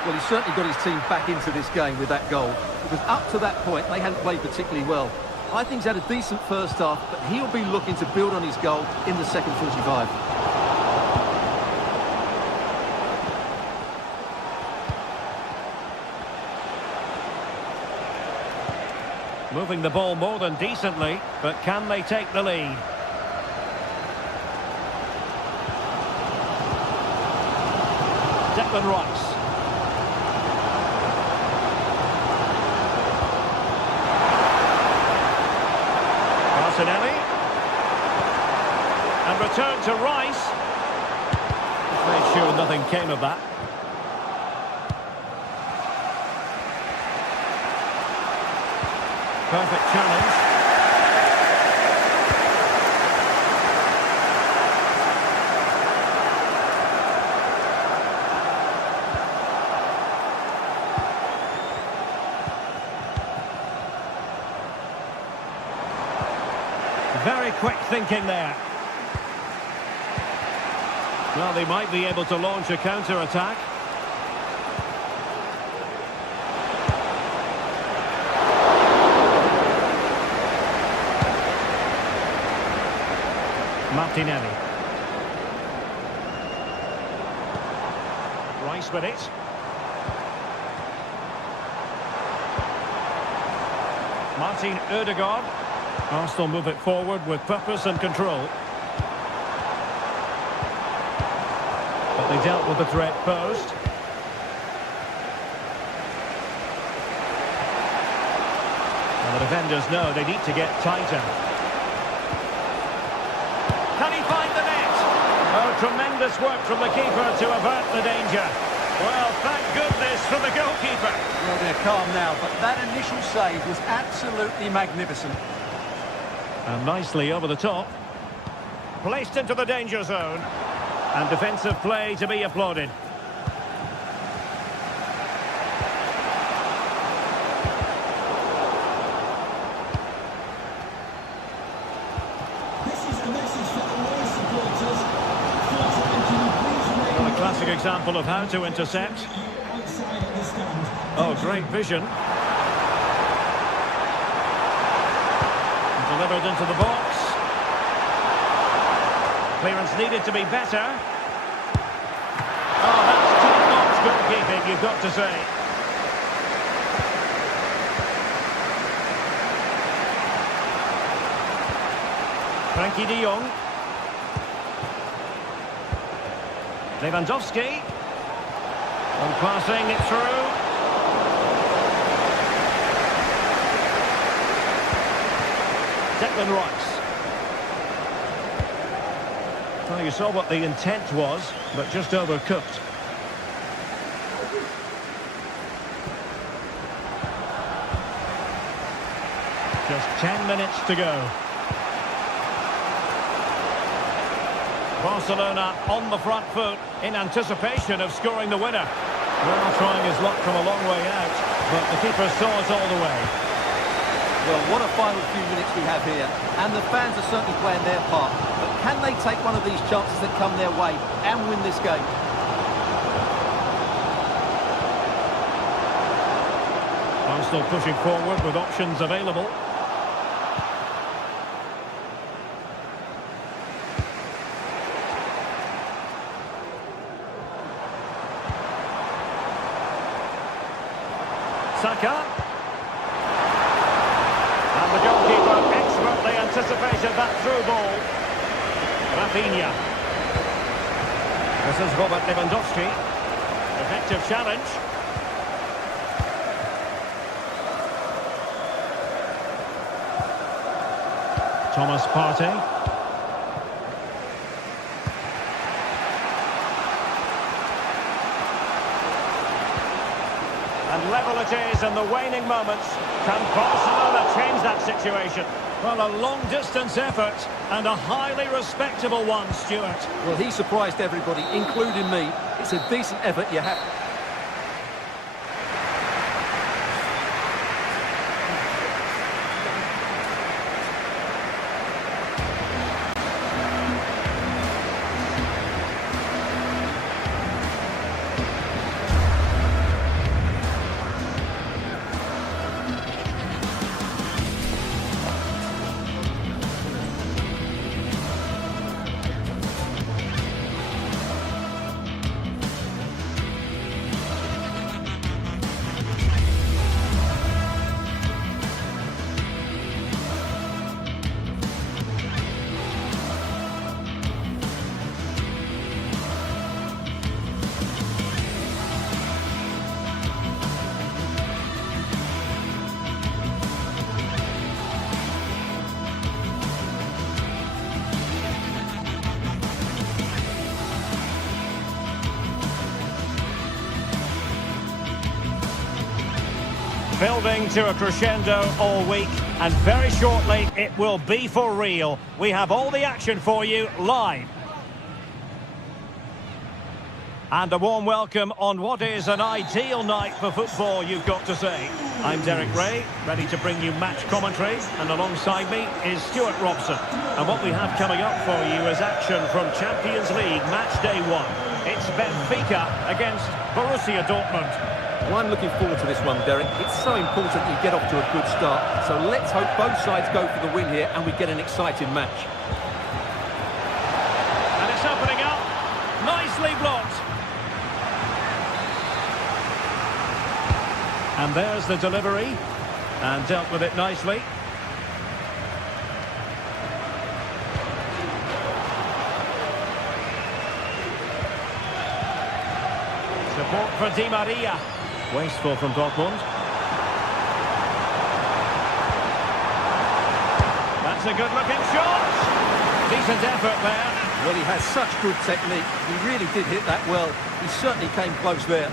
Well, he's certainly got his team back into this game with that goal. Because up to that point, they hadn't played particularly well. I think he's had a decent first half, but he'll be looking to build on his goal in the second 45. Moving the ball more than decently, but can they take the lead? Declan Rice. Martinelli. And return to Rice. Just made sure nothing came of that. Perfect challenge. Very quick thinking there. Well, they might be able to launch a counter-attack. Martinelli. Rice with it. Martin Ødegaard. Arsenal move it forward with purpose and control. But they dealt with the threat posed. And the defenders know they need to get tighter. Can he find the net? Oh, tremendous work from the keeper to avert the danger. Well, thank goodness for the goalkeeper. Well, they're calm now, but that initial save was absolutely magnificent. And nicely over the top. Placed into the danger zone. And defensive play to be applauded. This is the message for away supporters. Full-time, can you please remain Well, a classic example of how to intercept. outside of the stand? Oh, great vision. Delivered into the box. Clearance needed to be better. Oh, that's top-notch goalkeeping, you've got to say. Frankie de Jong. Lewandowski. On passing it through. Declan Rice. Well, you saw what the intent was, but just overcooked. Just 10 minutes to go. Barcelona on the front foot in anticipation of scoring the winner. Well, trying his luck from a long way out, but the keeper saw it all the way. Well, what a final few minutes we have here. And the fans are certainly playing their part. But can they take one of these chances that come their way and win this game? Arsenal pushing forward with options available. Saka. And the goalkeeper expertly anticipated that through ball. Rafinha. This is Robert Lewandowski. Effective challenge. Thomas Partey. And level it is in the waning moments. Can Barcelona change that situation? Well, a long-distance effort and a highly respectable one, Stuart. Well, he surprised everybody, including me. It's a decent effort, you have. Building to a crescendo all week, and very shortly it will be for real. We have all the action for you live. And a warm welcome on what is an ideal night for football, you've got to say. I'm Derek Ray, ready to bring you match commentary, and alongside me is Stuart Robson. And what we have coming up for you is action from Champions League match day 1. It's Benfica against Borussia Dortmund. Well, I'm looking forward to this one, Derek. It's so important you get off to a good start. So let's hope both sides go for the win here and we get an exciting match. And there's the delivery. And dealt with it nicely. Support for Di Maria. Wasteful from Dortmund. That's a good-looking shot. Decent effort there. Well, he has such good technique. He really did hit that well. He certainly came close there.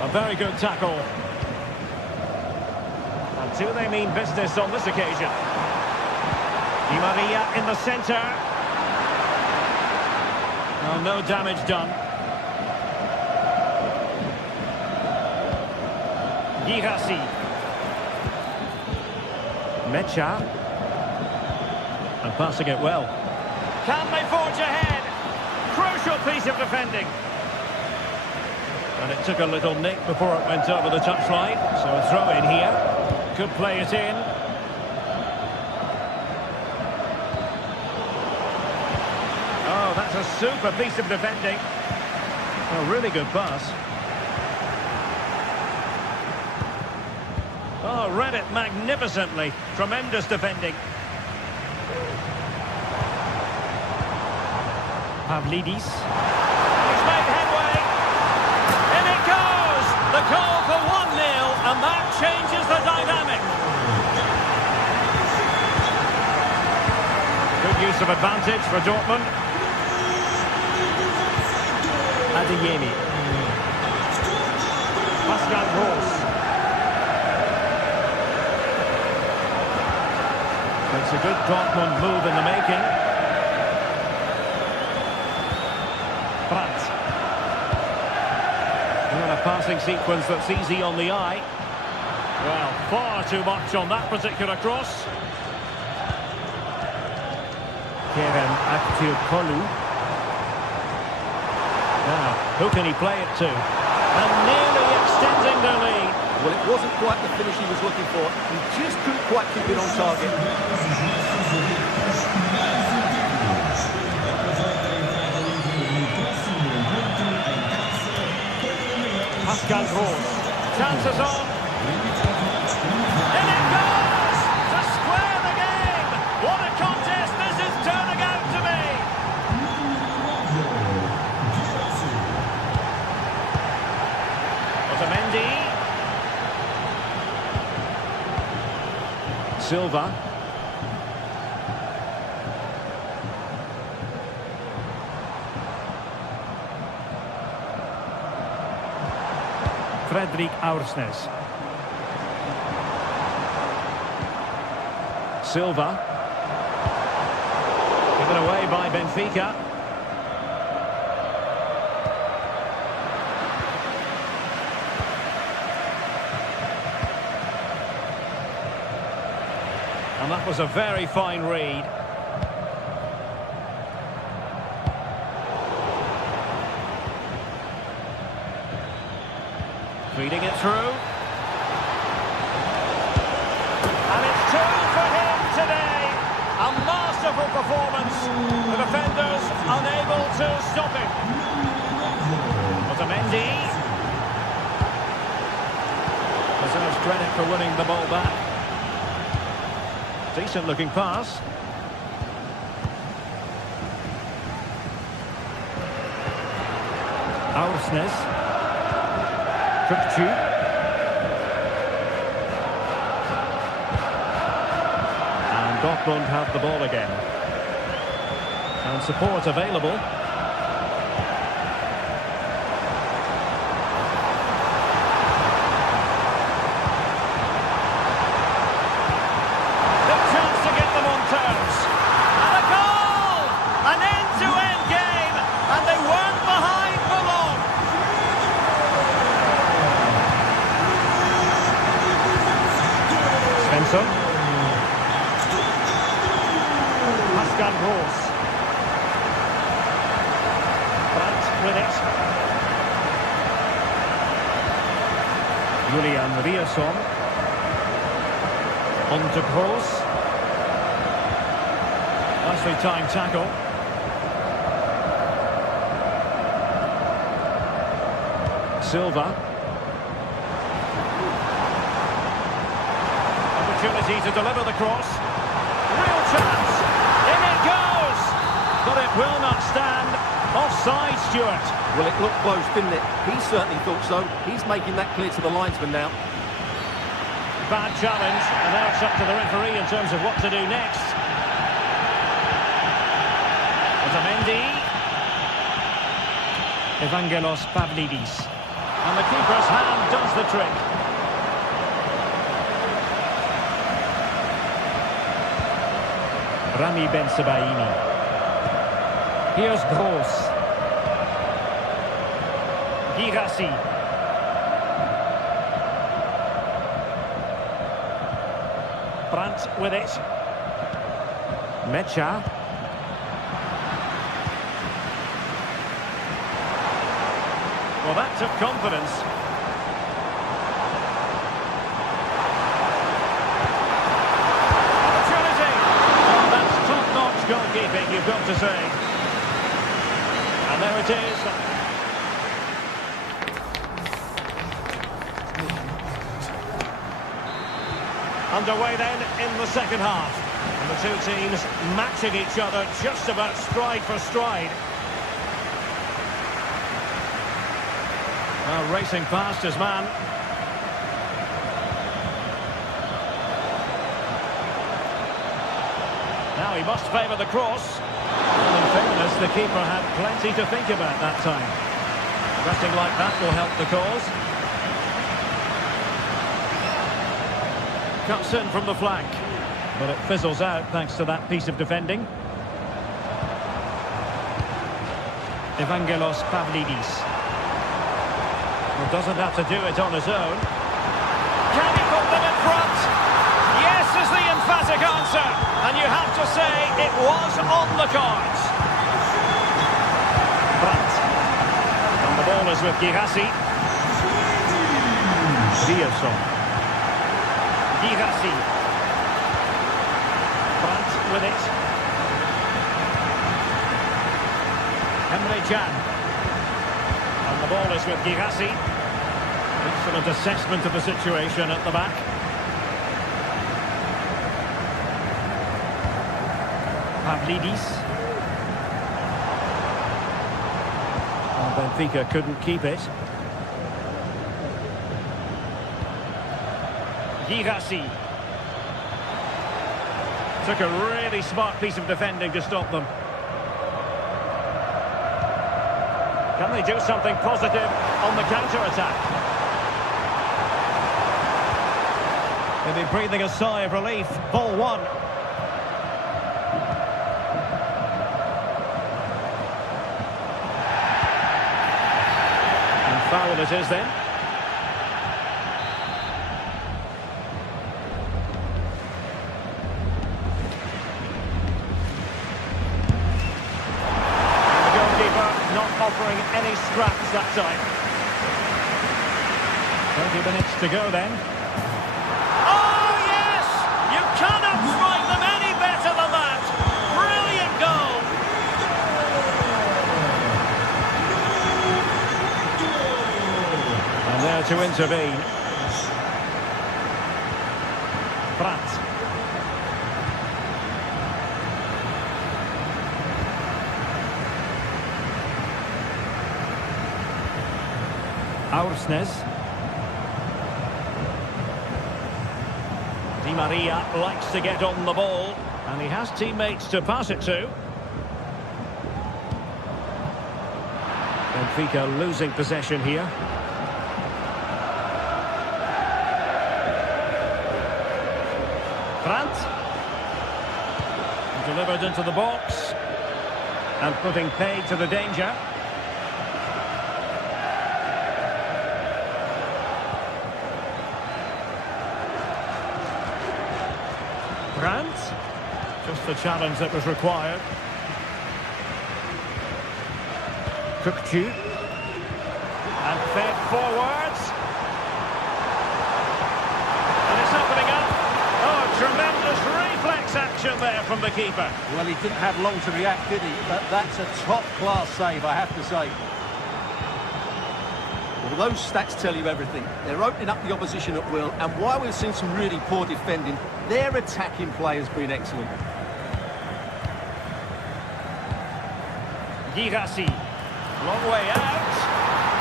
A very good tackle. And do they mean business on this occasion? Di Maria in the centre. Oh, no damage done. Girassi. Mecha. And passing it well. Can they forge ahead? Crucial piece of defending. And it took a little nick before it went over the touchline. So a throw in here. Could play it in. Oh, that's a super piece of defending. A really good pass. Oh, read it magnificently. Tremendous defending. Pavlidis. He's made headway. In it goes! The goal for 1-0, and that changes the dynamic. Good use of advantage for Dortmund. Adeyemi. Pascal Gross. It's a good Dortmund move in the making. Brandt. And a passing sequence that's easy on the eye. Well, far too much on that particular cross. Kerem Aktürkoğlu. Now, who can he play it to? And nearly extending the lead. Well, it wasn't quite the finish he was looking for. He just couldn't quite keep it on target. Pascal Gross. Chances on. And it goes! To square the game! What a contest this is turning out to be! Otamendi. Silva. Fredrik Aursnes. Silva. Given away by Benfica. And that was a very fine read. Feeding it through. And it's two for him today. A masterful performance. The defenders unable to stop him. Otamendi. Deserves credit for winning the ball back. Decent looking pass. Aursnes. Kripke. And Dortmund have the ball again. And support available. Big chance to get them on terms. And a goal! An end-to-end game. And they weren't behind for long. Svensson. Pascal Gross. Brandt with it. Julian Riasson. On to Gross. Nicely timed tackle. Silva. Opportunity to deliver the cross. Real chance. In it goes. But it will not stand. Offside, Stuart. Well, it looked close, didn't it? He certainly thought so. He's making that clear to the linesman now. Bad challenge, and now it's up to the referee in terms of what to do next. Otamendi. Evangelos Pavlidis. And the keeper's hand does the trick. Rami Ben-Sebaini. Here's Gross. Girassi. Brandt with it. Mecha. Well, that took confidence. Opportunity. Oh, that's top-notch goalkeeping, you've got to say. And there it is. Underway then in the second half. And the two teams matching each other just about stride for stride. Well, racing past his man. Now he must favour the cross. Well, in fairness, the keeper had plenty to think about that time. Pressing like that will help the cause. Cuts in from the flank, but it fizzles out thanks to that piece of defending. Evangelos Pavlidis. Well, doesn't have to do it on his own. Can he put them in front? Yes is the emphatic answer, and you have to say it was on the cards. Brandt. And the ball is with Girassi. Diason. Girassi. Brandt with it. Emre Can. And the ball is with Girassi. Excellent assessment of the situation at the back. Pavlidis. Well, Benfica couldn't keep it. Girassi. Took a really smart piece of defending to stop them. Can they do something positive on the counter-attack? They'll be breathing a sigh of relief. Ball one. And foul it is then. Offering any scraps that time. 20 minutes to go then. Oh yes! You cannot strike them any better than that! Brilliant goal! And there to intervene. Brandt. Aursnes. Di Maria likes to get on the ball, and he has teammates to pass it to. Benfica losing possession here. Brandt. Delivered into the box. And putting paid to the danger. Brandt, just the challenge that was required. Kukçu. And fed forwards. And it's opening up. Oh, tremendous reflex action there from the keeper. Well, he didn't have long to react, did he? But that's a top-class save, I have to say. Well, those stats tell you everything. They're opening up the opposition at will, and while we've seen some really poor defending, their attacking play has been excellent. Girassi, long way out,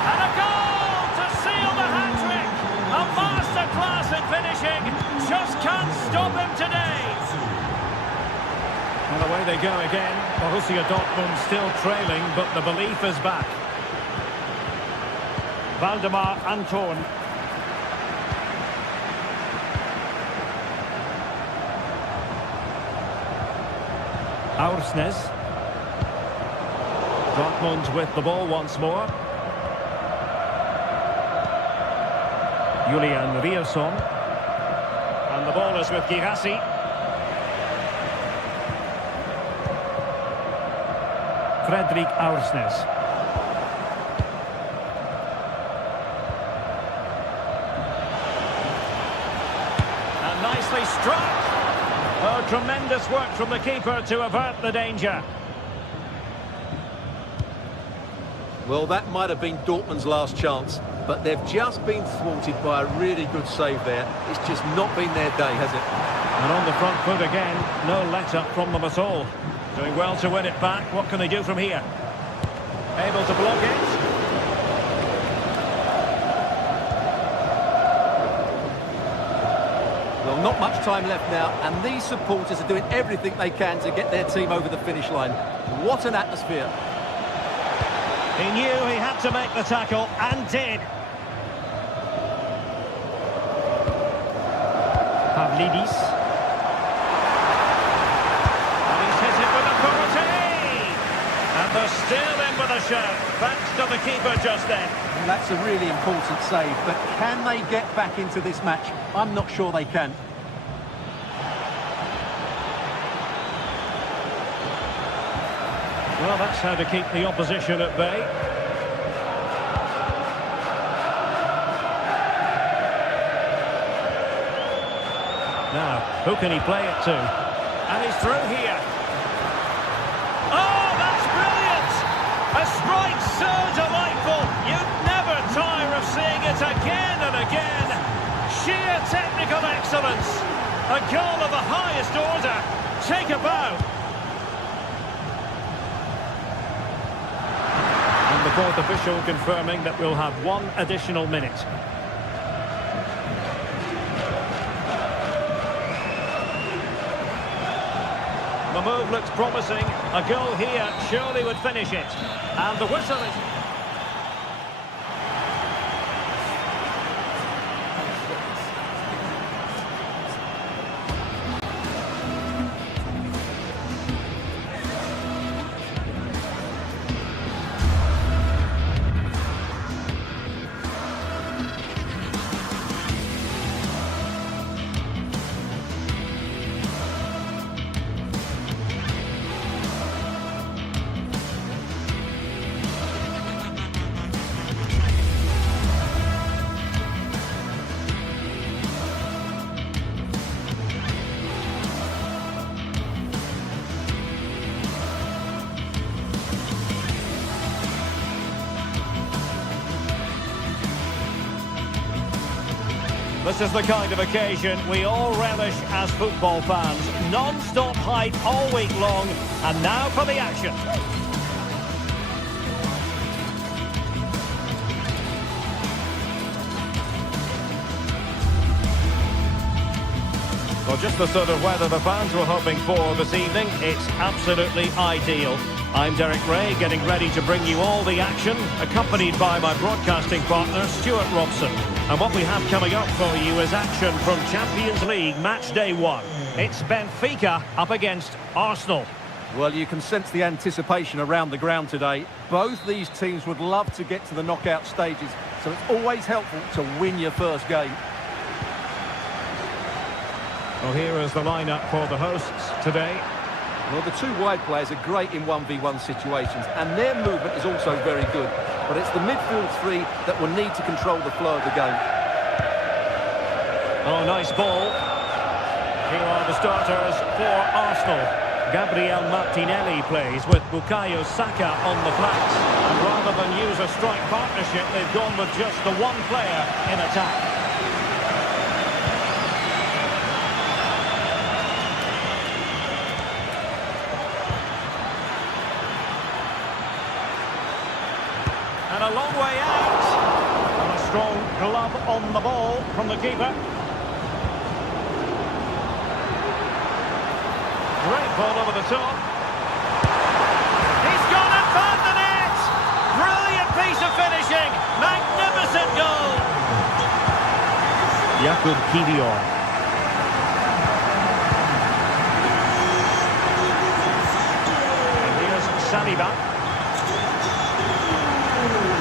and a goal to seal the hat-trick! A masterclass in finishing, just can't stop him today! And away they go again. Borussia Dortmund still trailing, but the belief is back. Valdemar Anton. Aursnes. Dortmund with the ball once more. Julian Rierson. And the ball is with Girassi. Fredrik Aursnes. And nicely struck. Oh, tremendous work from the keeper to avert the danger. Well, that might have been Dortmund's last chance, but they've just been thwarted by a really good save there. It's just not been their day, has it? And on the front foot again, no let-up from them at all. Doing well to win it back. What can they do from here? Able to block it. Well, not much time left now, and these supporters are doing everything they can to get their team over the finish line. What an atmosphere. He knew he had to make the tackle, and did. Pavlidis. And he's hit it with authority! And they're still in with a shout, thanks to the keeper just then. And that's a really important save, but can they get back into this match? I'm not sure they can. Well, that's how to keep the opposition at bay. Now, who can he play it to? And he's through here. Oh, that's brilliant! A strike so delightful, you'd never tire of seeing it again and again. Sheer technical excellence. A goal of the highest order. Take a bow. The fourth official confirming that we'll have one additional minute. The move looks promising. A goal here surely would finish it. And the whistle is... This is the kind of occasion we all relish as football fans. Non-stop hype all week long, and now for the action. Well, just the sort of weather the fans were hoping for this evening. It's absolutely ideal. I'm Derek Ray, getting ready to bring you all the action, accompanied by my broadcasting partner, Stuart Robson. And what we have coming up for you is action from Champions League Match Day 1. It's Benfica up against Arsenal. Well, you can sense the anticipation around the ground today. Both these teams would love to get to the knockout stages, so it's always helpful to win your first game. Well, here is the lineup for the hosts today. Well, the two wide players are great in 1v1 situations, and their movement is also very good. But it's the midfield three that will need to control the flow of the game. Oh, nice ball. Here are the starters for Arsenal. Gabriel Martinelli plays with Bukayo Saka on the flanks. And rather Rather than use a strike partnership, they've gone with just the one player in attack. And a long way out. And a strong glove on the ball from the keeper. Great ball over the top. He's gone and found the net! Brilliant piece of finishing! Magnificent goal! Jakub Kiwior. And here's Saliba.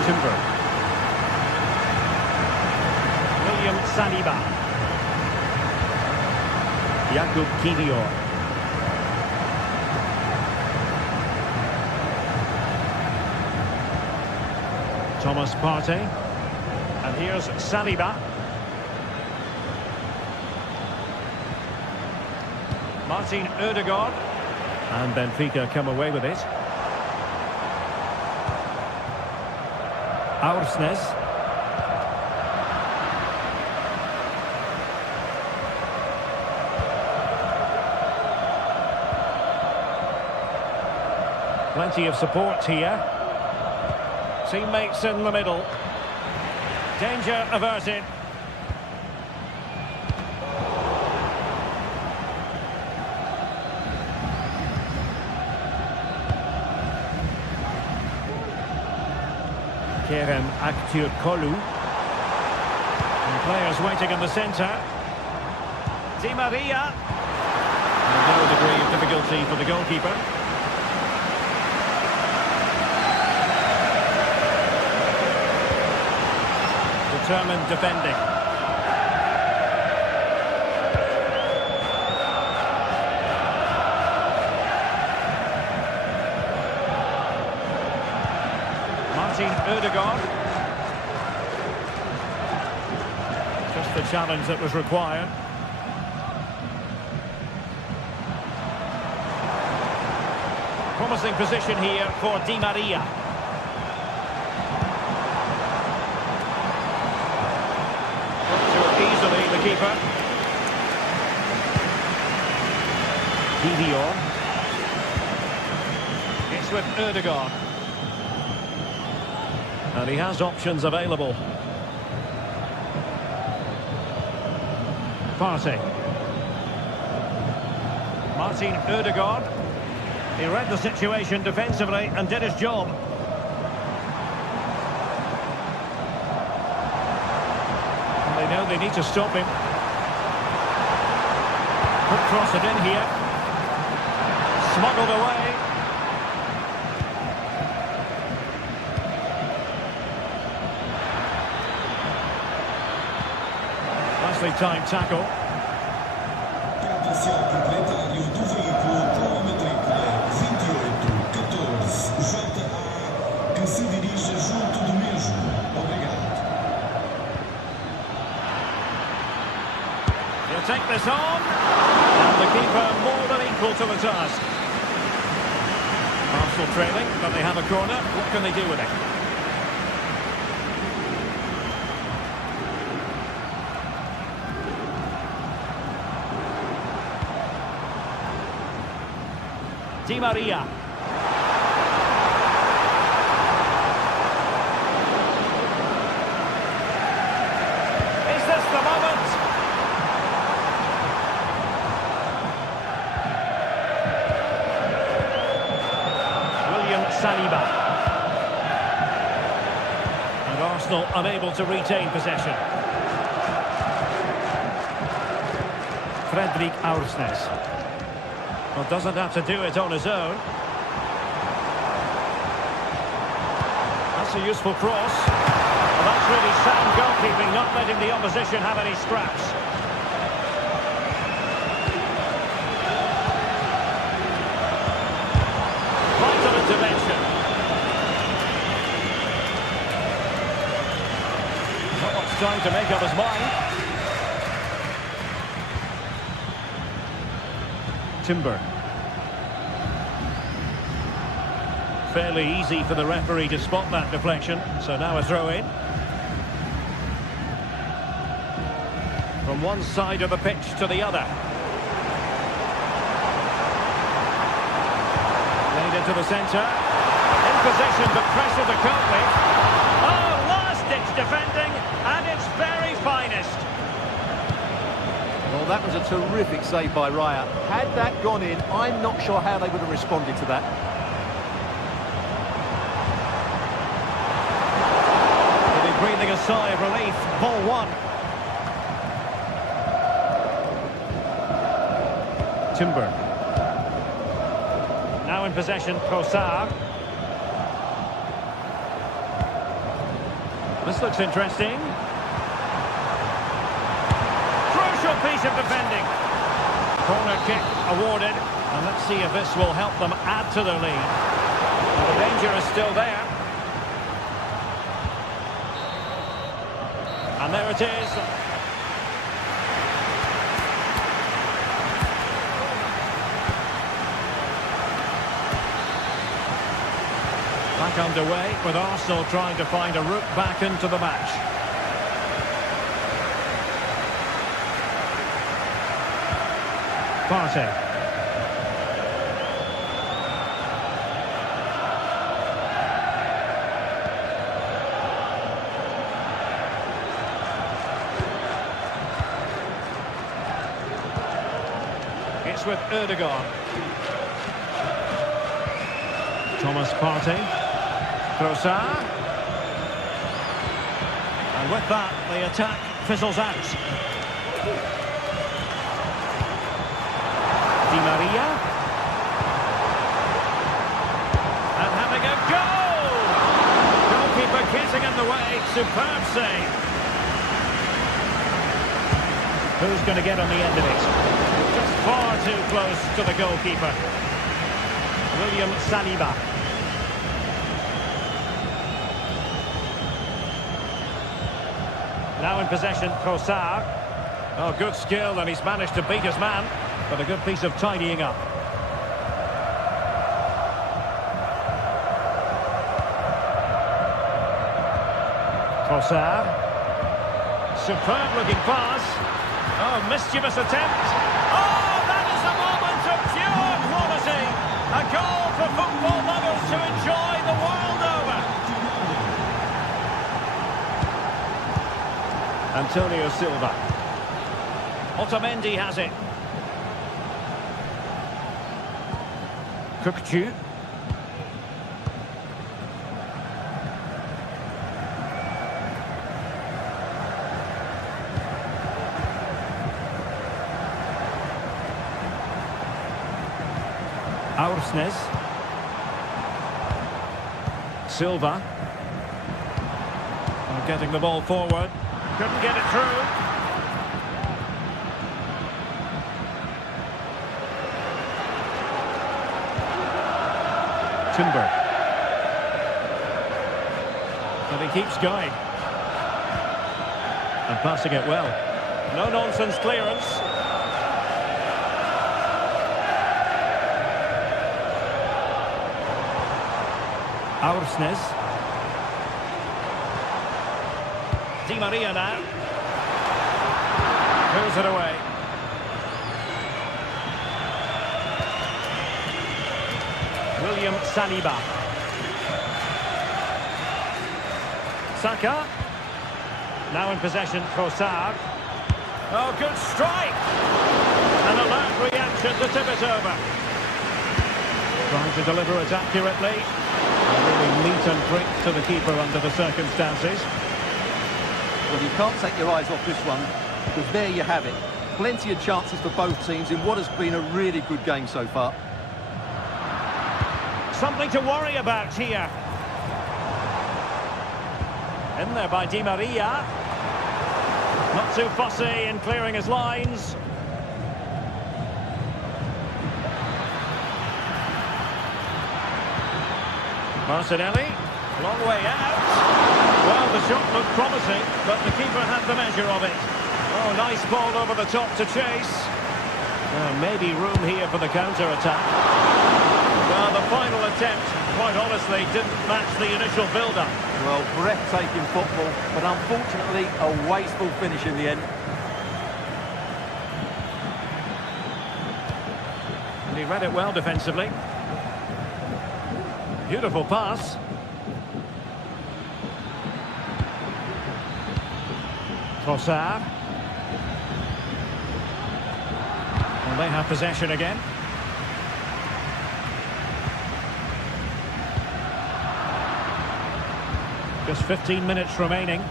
Timber. William Saliba. Jakub Kiwior. Thomas Partey. And here's Saliba. Martin Ødegaard. And Benfica come away with it. Aursnes. Plenty of support here. Teammates in the middle. Danger averted. Kerem Aktürkoğlu. And players waiting in the centre. Di Maria. And no degree of difficulty for the goalkeeper. Determined defending. Martin Ødegaard. Just the challenge that was required. Promising position here for Di Maria. Easily, the keeper. Kiwior. It's with Ødegaard. And he has options available. Partey. Martin Ødegaard. He read the situation defensively and did his job. They know they need to stop him. Could cross it in here. Smuggled away. Nicely timed tackle. Oficial proprietário do veículo com a matrícula 2814 JA, que se dirige junto do mesmo. Obrigado. He'll take this on. And the keeper more than equal to the task. Arsenal trailing, but they have a corner. What can they do with it? Di Maria. Is this the moment? William Saliba. And Arsenal unable to retain possession. Frederik Aursnes. Well, doesn't have to do it on his own. That's a useful cross. Well, that's really sound goalkeeping, not letting the opposition have any scraps. Vital intervention. Not much time to make up his mind. Timber. fairly easy for the referee to spot that deflection. So now a throw in. From one side of the pitch to the other. Laid into the centre. In position to pressure the coat. Oh, last-ditch defending, and its very finest. Well, that was a terrific save by Raya. Had that gone in, I'm not sure how they would have responded to that. He'll be breathing a sigh of relief. Ball one. Timber. Now in possession, Trossard. This looks interesting. Crucial piece of defending. Corner kick awarded. And let's see if this will help them add to their lead. Well, the danger is still there. And there it is. Back underway with Arsenal trying to find a route back into the match. Partey. It's with Erdogan. Thomas Partey. Trossard. And with that, the attack fizzles out. Di Maria. And having a goal! Goalkeeper getting in the way. Superb save. Who's going to get on the end of it? Just far too close to the goalkeeper. William Saliba. Now in possession, Trossard. Oh, good skill, and he's managed to beat his man, but a good piece of tidying up. Trossard. Superb-looking pass. Oh, mischievous attempt. Oh, that is a moment of pure quality. A goal for football lovers to enjoy the world over. Antonio Silva. Otamendi has it. Kukçu. Aursnes. Silva. Getting the ball forward. Couldn't get it through. Timber. And he keeps going. And passing it well. No-nonsense clearance. Aursnes. Di Maria now. Pulls it away. William Saliba. Saka. Now in possession, Trossard. Oh, good strike! An alert reaction to tip it over. Trying to deliver it accurately. A really neat and quick to the keeper under the circumstances. Well, you can't take your eyes off this one, because there you have it. Plenty of chances for both teams in what has been a really good game so far. Something to worry about here. In there by Di Maria. Not too fussy in clearing his lines. Martinelli, long way out. Well, the shot looked promising, but the keeper had the measure of it. Oh, nice ball over the top to chase. Maybe room here for the counter-attack. Well, the final attempt, quite honestly, didn't match the initial build-up. Well, breathtaking football, but unfortunately a wasteful finish in the end. And he read it well defensively. Beautiful pass. Trossard. And they have possession again. Just 15 minutes remaining.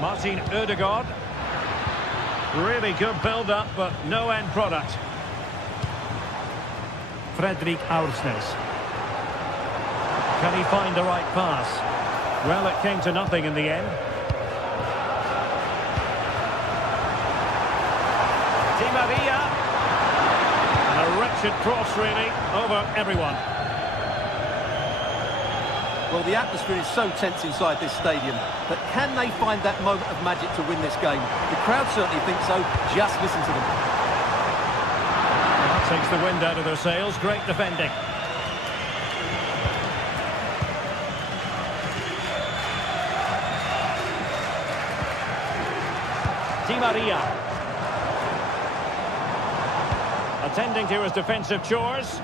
Martin Ødegaard. Really good build-up, but no end product. Fredrik Aursnes. Can he find the right pass? Well, it came to nothing in the end. Di Maria. And a wretched cross, really, over everyone. Well, the atmosphere is so tense inside this stadium, but can they find that moment of magic to win this game? The crowd certainly think so. Just listen to them. That takes the wind out of their sails. Great defending. Di Maria. Attending to his defensive chores.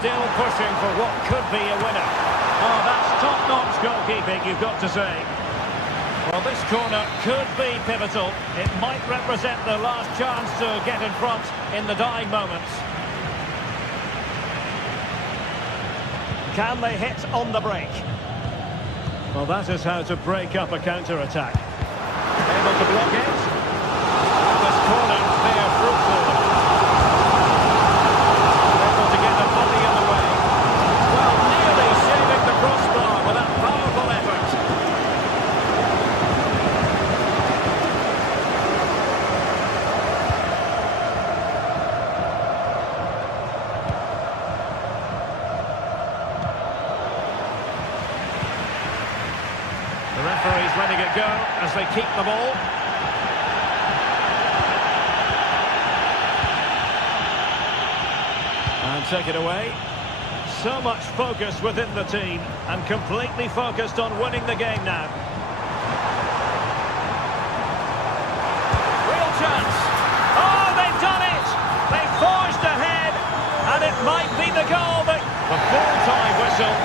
Still pushing for what could be a winner. Oh, that's top-notch goalkeeping, you've got to say. Well, this corner could be pivotal. It might represent the last chance to get in front in the dying moments. Can they hit on the break? Well, that is how to break up a counter-attack. Able to block it. This corner, they are fruitful. Able to get the body in the way. Well, nearly shaving the crossbar with that powerful effort. The referee's letting it go as they keep the ball. And take it away. So much focus within the team and completely focused on winning the game now. Real chance. Oh, they've done it! They forged ahead and it might be the goal, but the full-time whistle.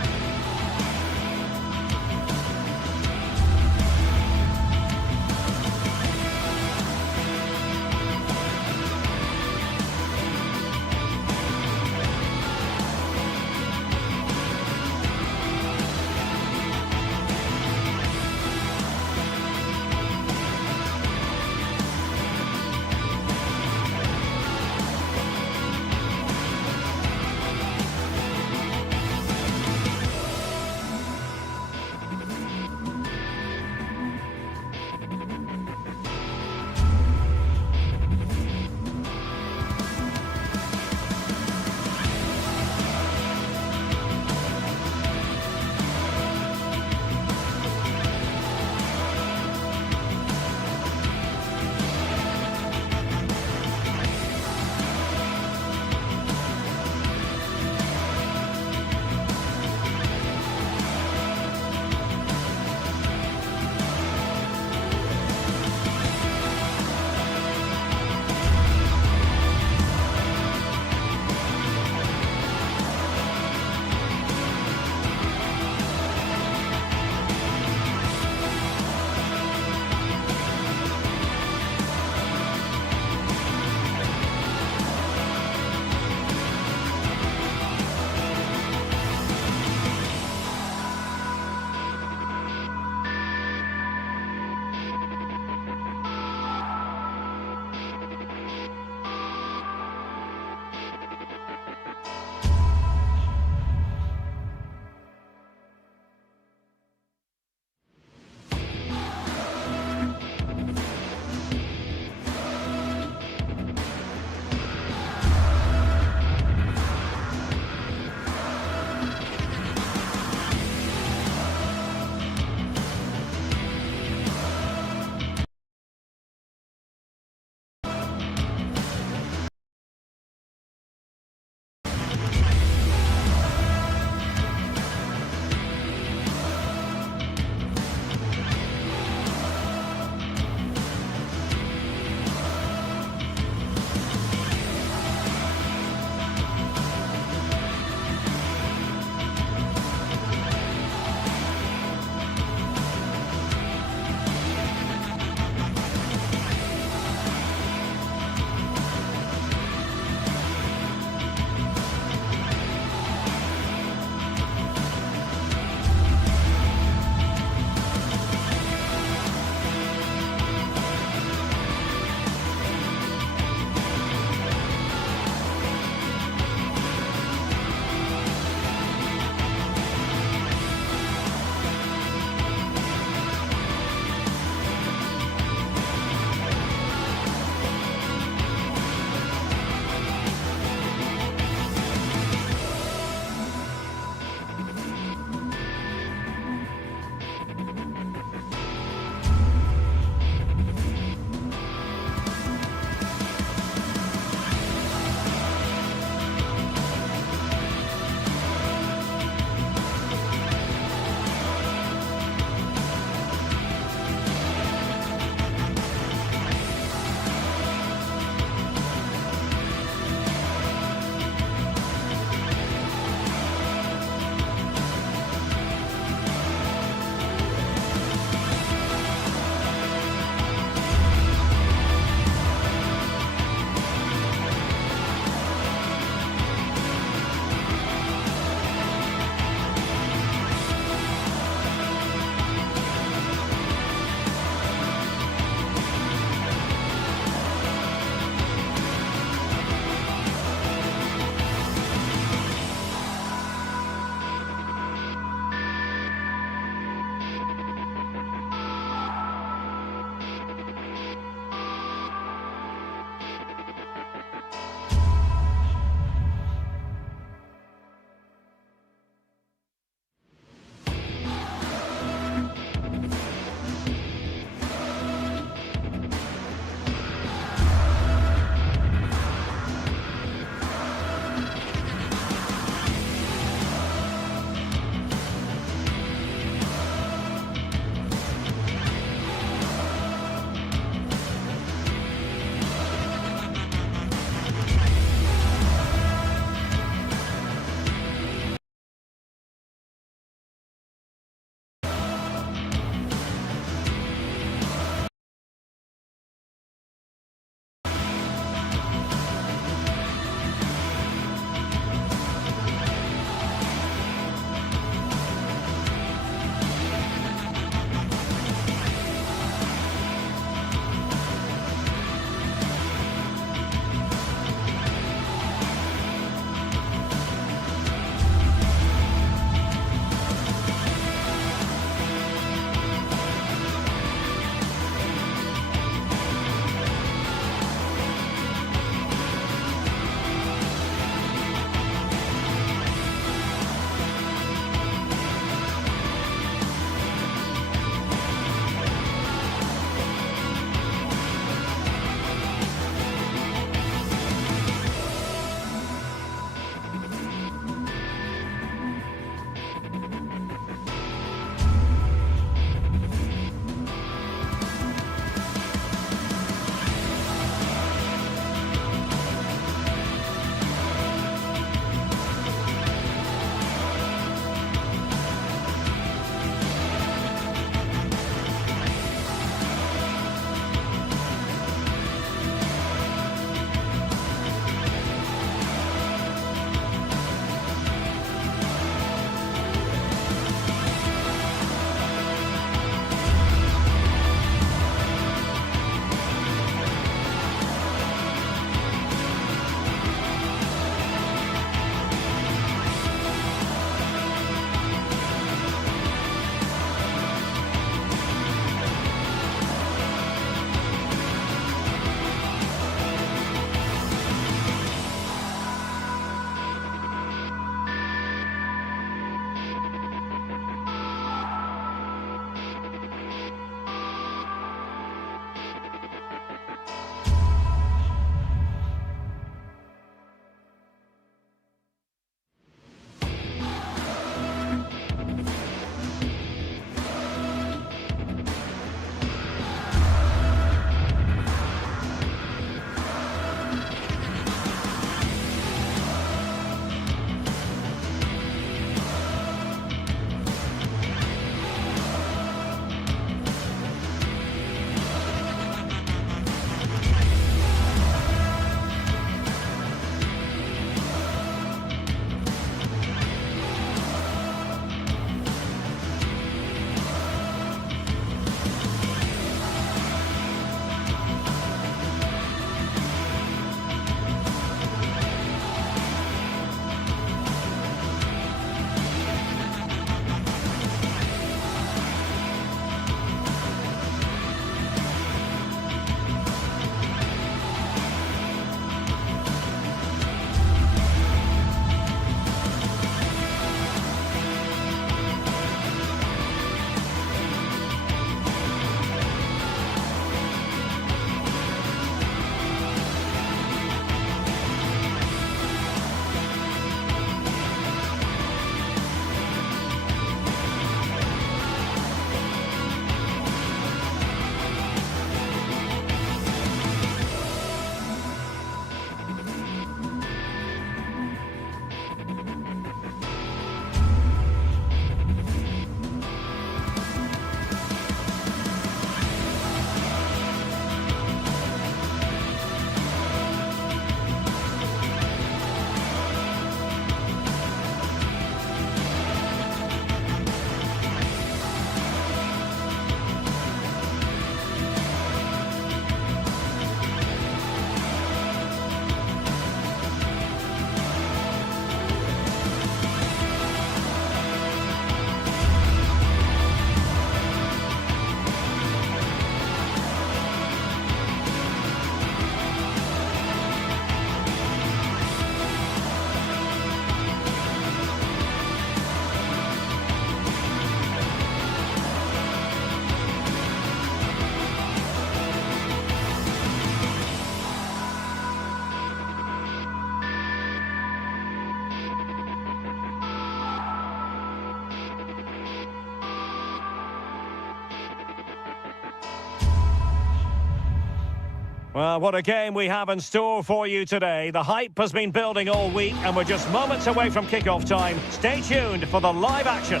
Well, what a game we have in store for you today. The hype has been building all week, and we're just moments away from kickoff time. Stay tuned for the live action.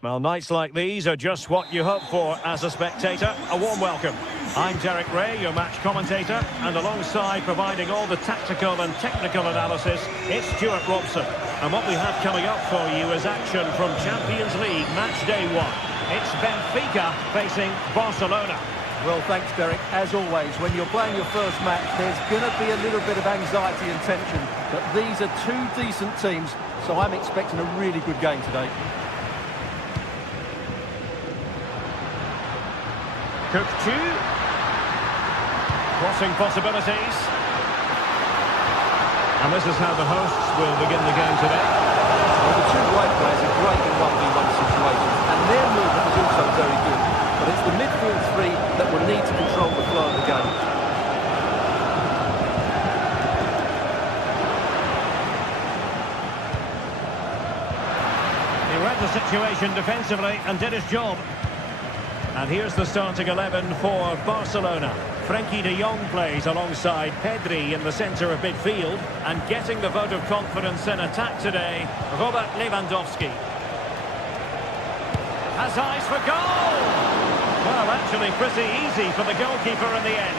Well, nights like these are just what you hope for as a spectator. A warm welcome. I'm Derek Ray, your match commentator, and alongside providing all the tactical and technical analysis, it's Stuart Robson. And what we have coming up for you is action from Champions League match day 1. It's Benfica facing Barcelona. Well, thanks, Derek. As always, when you're playing your first match, there's going to be a little bit of anxiety and tension. But these are two decent teams, so I'm expecting a really good game today. Cook-Chu. Crossing possibilities. And this is how the hosts will begin the game today. Well, the two wide players are great in 1v1 situations, and their movement is also very good. But it's the midfield three that will need to control the flow of the game. He read the situation defensively and did his job. And here's the starting 11 for Barcelona. Frenkie de Jong plays alongside Pedri in the centre of midfield. And getting the vote of confidence in attack today, Robert Lewandowski. Has eyes for goal! Well, actually pretty easy for the goalkeeper in the end.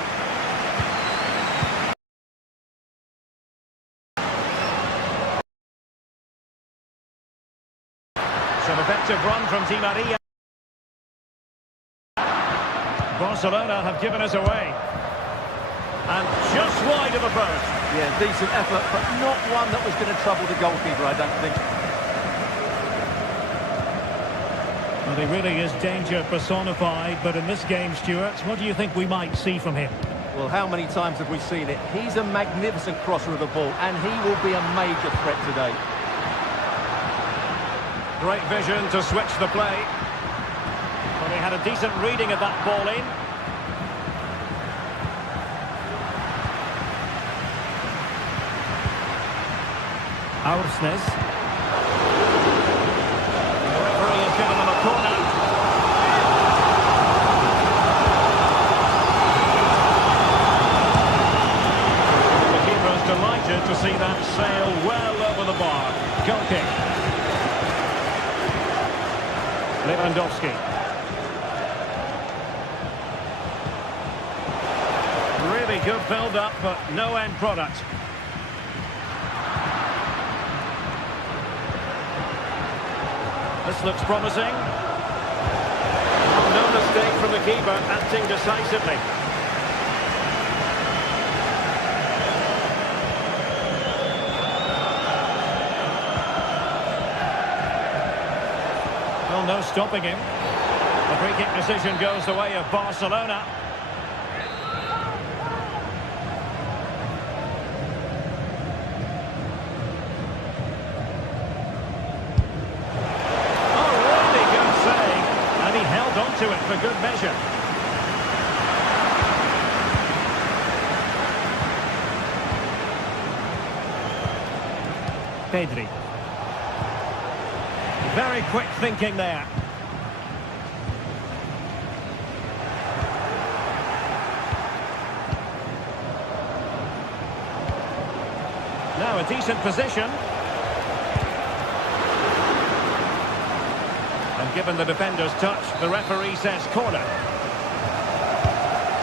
Some effective run from Di Maria. Barcelona have given us away. And just wide of a post. Yeah, decent effort, but not one that was going to trouble the goalkeeper, I don't think. Well, he really is danger personified, but in this game, Stuart, what do you think we might see from him? Well, how many times have we seen it? He's a magnificent crosser of the ball, and he will be a major threat today. Great vision to switch the play. Well, he had a decent reading of that ball in. Aursnes. The referee has given them a corner. The keeper is delighted to see that sail well over the bar. Goal kick. Lewandowski. Really good build-up, but no end product. This looks promising. No mistake from the keeper, acting decisively. Well, no stopping him. The free kick decision goes the way of Barcelona. To it for good measure. Pedri. Very quick thinking there. Now a decent position. And given the defender's touch, the referee says corner.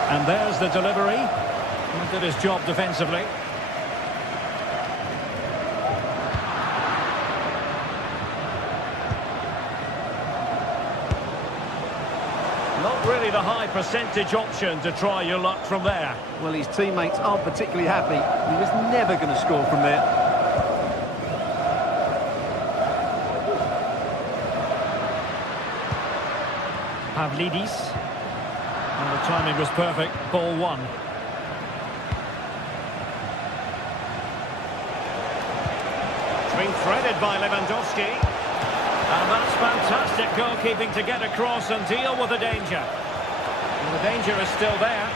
And there's the delivery. He did his job defensively. Not really the high percentage option to try your luck from there. Well, his teammates aren't particularly happy. He was never going to score from there. Pavlidis. And the timing was perfect. Ball one. It's been threaded by Lewandowski. And that's fantastic goalkeeping to get across and deal with the danger. And the danger is still there.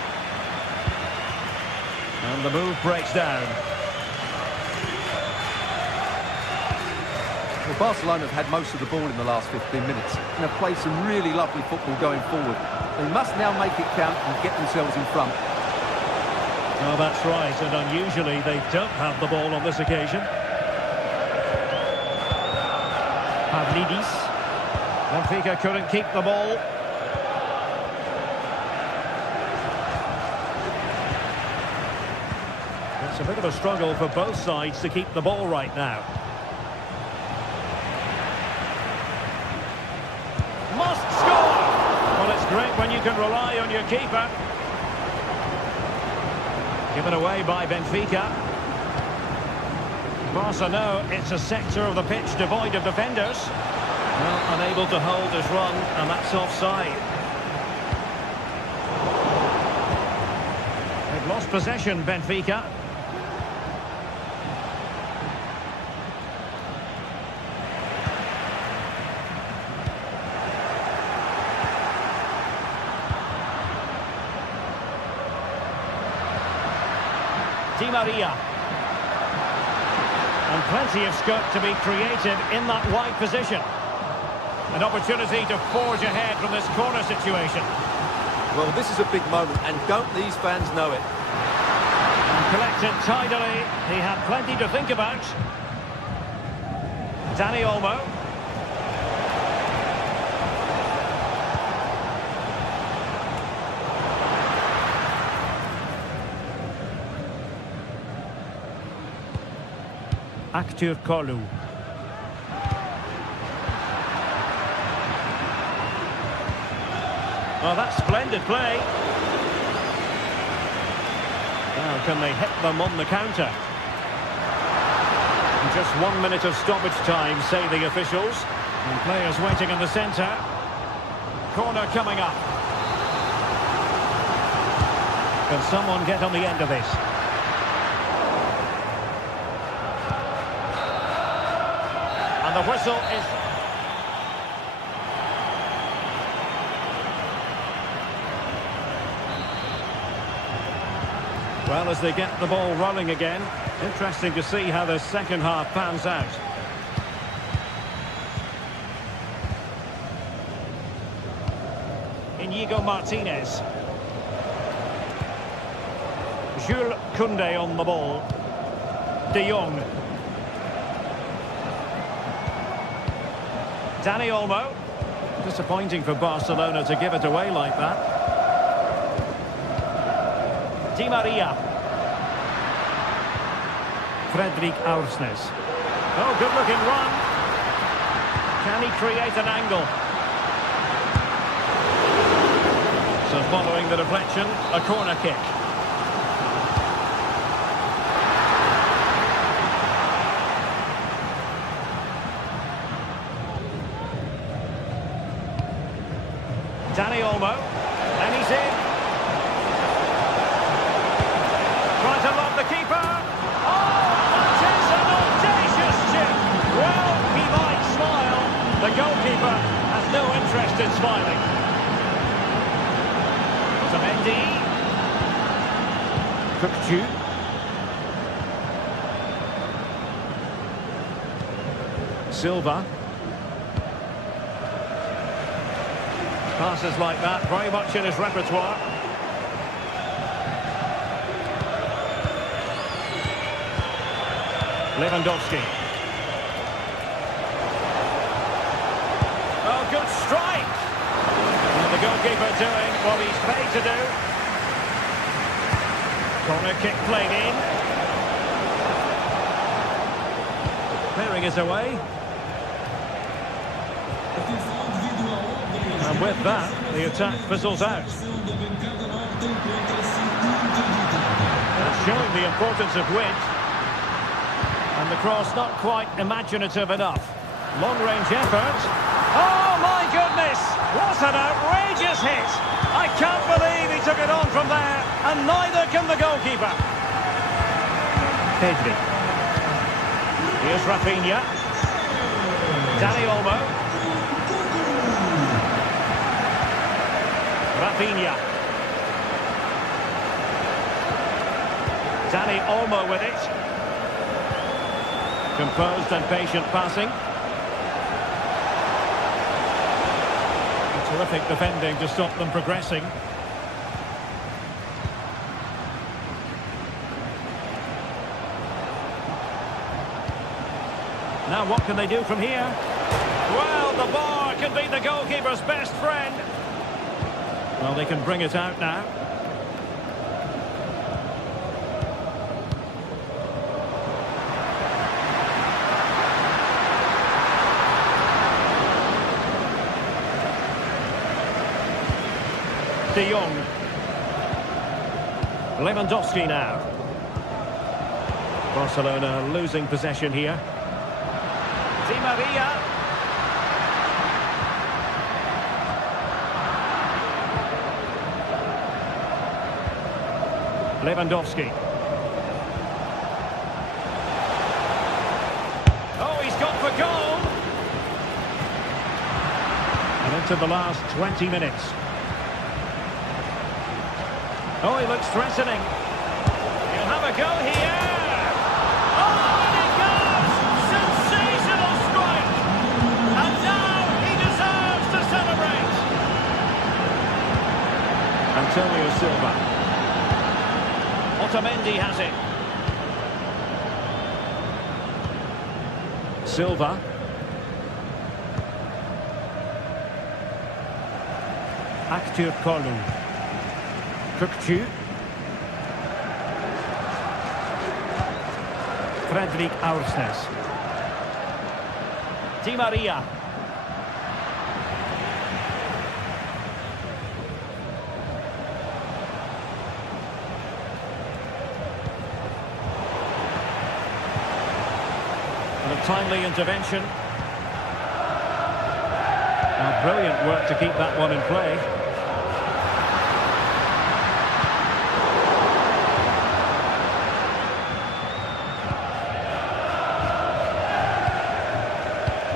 And the move breaks down. Well, Barcelona have had most of the ball in the last 15 minutes and have played some really lovely football going forward. They must now make it count and get themselves in front. Oh, that's right, and unusually they don't have the ball on this occasion. Pavlidis. Benfica couldn't keep the ball. It's a bit of a struggle for both sides to keep the ball right now. Must score! Well, it's great when you can rely on your keeper. Given away by Benfica. Barca know it's a sector of the pitch devoid of defenders. Well, unable to hold his run, and that's offside. They've lost possession, Benfica. Di Maria. And plenty of scope to be created in that wide position. An opportunity to forge ahead from this corner situation. Well, this is a big moment, and don't these fans know it? And collected tidily. He had plenty to think about. Dani Olmo. Actur Kolu. Well, that's splendid play. Now, can they hit them on the counter? And just 1 minute of stoppage time, say the officials. And players waiting in the centre. Corner coming up. Can someone get on the end of this? And the whistle is... Well, as they get the ball rolling again, interesting to see how the second half pans out. Inigo Martinez. Jules Koundé on the ball. De Jong. Dani Olmo. Disappointing for Barcelona to give it away like that. Di Maria. Fredrik Aursnes. Oh, good-looking run. Can he create an angle? So following the deflection, a corner kick. Dani Olmo. And he's in. Trying to lob the keeper. Oh, that is an audacious chip. Well, he might smile. The goalkeeper has no interest in smiling. Otamendi. Cookju. Silva. Passes like that, very much in his repertoire. Lewandowski. Oh, good strike! And the goalkeeper doing what he's paid to do. Corner kick played in. Clearing is away. And with that, the attack fizzles out. That's showing the importance of width. And the cross not quite imaginative enough. Long-range effort. Oh, my goodness! What an outrageous hit! I can't believe he took it on from there, and neither can the goalkeeper. Pedri. Here's Rafinha. Dani Olmo. Rafinha. Dani Olmo with it. Composed and patient passing. Terrific defending to stop them progressing. Now what can they do from here? Well, the bar can be the goalkeeper's best friend. Well, they can bring it out now. De Jong. Lewandowski now. Barcelona losing possession here. Di Maria. Lewandowski. Oh, he's gone for goal. And into the last 20 minutes. Oh, he looks threatening. He'll have a go here. Oh, and it goes! Sensational strike! And now he deserves to celebrate. Antonio Silva. Otamendi has it. Silva. Aktür Kolu. Kökçü. Fredrik Aursnes. Di Maria. And a timely intervention. Now, brilliant work to keep that one in play.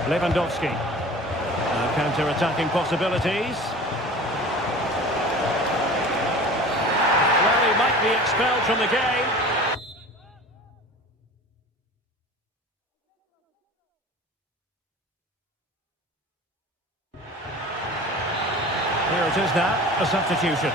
Lewandowski. Now counter-attacking possibilities. Well, he might be expelled from the game. Here it is now, a substitution.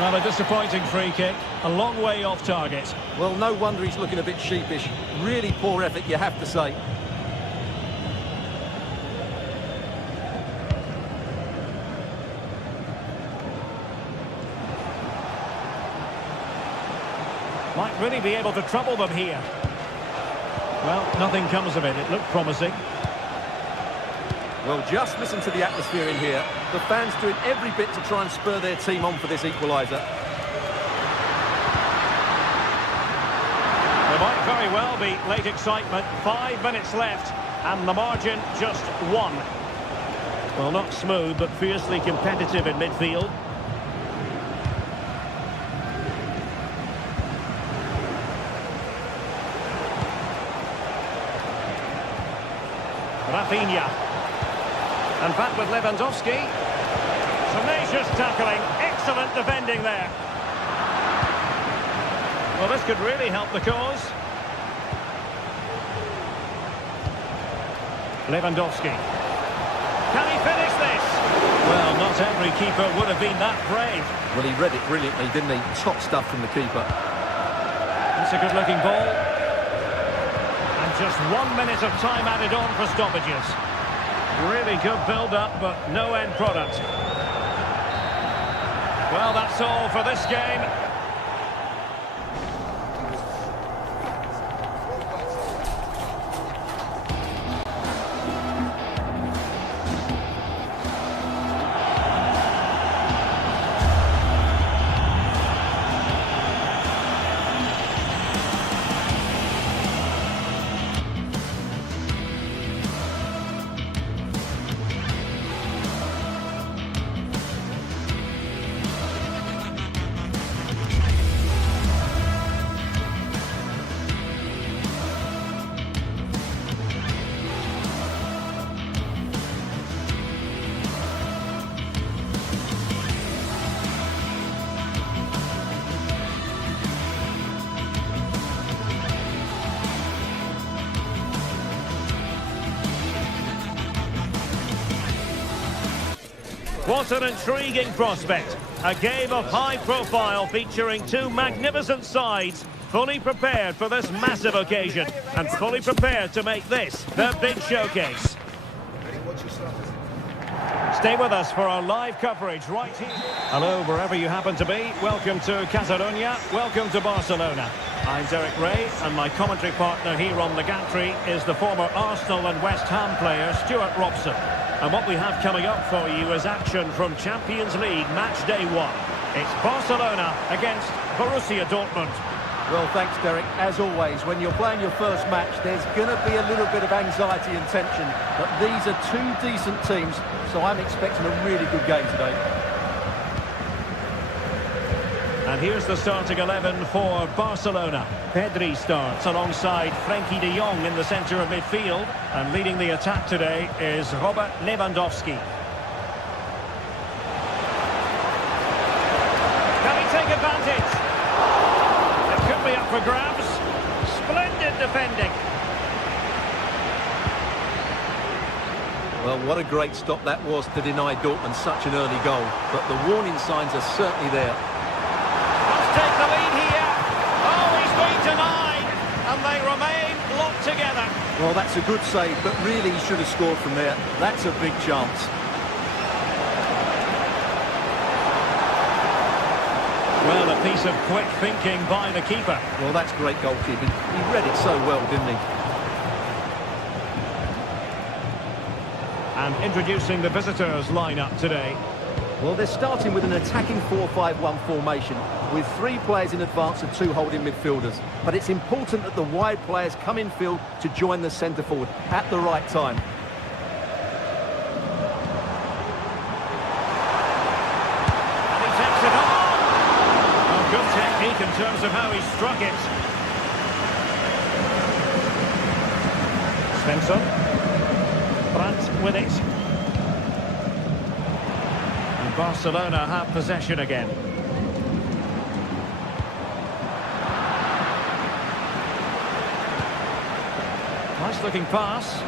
Well, a disappointing free kick, a long way off target. Well, no wonder he's looking a bit sheepish. Really poor effort, you have to say. Might really be able to trouble them here. Well, nothing comes of it. It looked promising. Well, just listen to the atmosphere in here. The fans doing every bit to try and spur their team on for this equaliser. There might very well be late excitement. 5 minutes left, and the margin just 1. Well, not smooth, but fiercely competitive in midfield. Rafinha. And back with Lewandowski. Tenacious tackling. Excellent defending there. Well, this could really help the cause. Lewandowski. Can he finish this? Well, not every keeper would have been that brave. Well, he read it brilliantly, didn't he? Top stuff from the keeper. It's a good-looking ball. And just 1 minute of time added on for stoppages. Really good build-up, but no end product. Well, that's all for this game. What an intriguing prospect. A game of high profile featuring two magnificent sides, fully prepared for this massive occasion and fully prepared to make this their big showcase. Stay with us for our live coverage right here. Hello, wherever you happen to be. Welcome to Catalonia. Welcome to Barcelona. I'm Derek Ray, and my commentary partner here on the gantry is the former Arsenal and West Ham player Stuart Robson. And what we have coming up for you is action from Champions League match day 1. It's Barcelona against Borussia Dortmund. Well, thanks, Derek. As always, when you're playing your first match, there's going to be a little bit of anxiety and tension. But these are two decent teams, so I'm expecting a really good game today. And here's the starting 11 for Barcelona. Pedri starts alongside Frenkie de Jong in the centre of midfield. And leading the attack today is Robert Lewandowski. Can he take advantage? It could be up for grabs. Splendid defending. Well, what a great stop that was to deny Dortmund such an early goal. But the warning signs are certainly there. Take the lead here. Oh, he's been denied. And they remain locked together. Well, that's a good save, but really he should have scored from there. That's a big chance. Well, a piece of quick thinking by the keeper. Well, that's great goalkeeping. He read it so well, didn't he? And introducing the visitors' lineup today. Well, they're starting with an attacking 4-5-1 formation with 3 players in advance of 2 holding midfielders. But it's important that the wide players come in field to join the centre forward at the right time. And he takes it on. Oh, good technique in terms of how he struck it. Svensson. Brandt with it. Barcelona have possession again. Nice looking pass.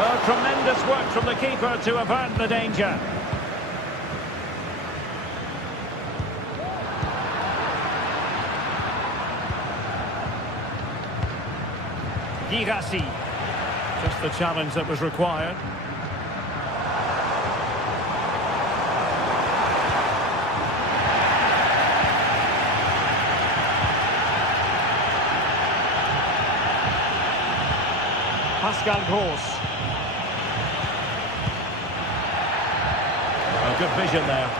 Oh, tremendous work from the keeper to avert the danger. Girassi. Just the challenge that was required. Pascal Gross. Oh, good vision there.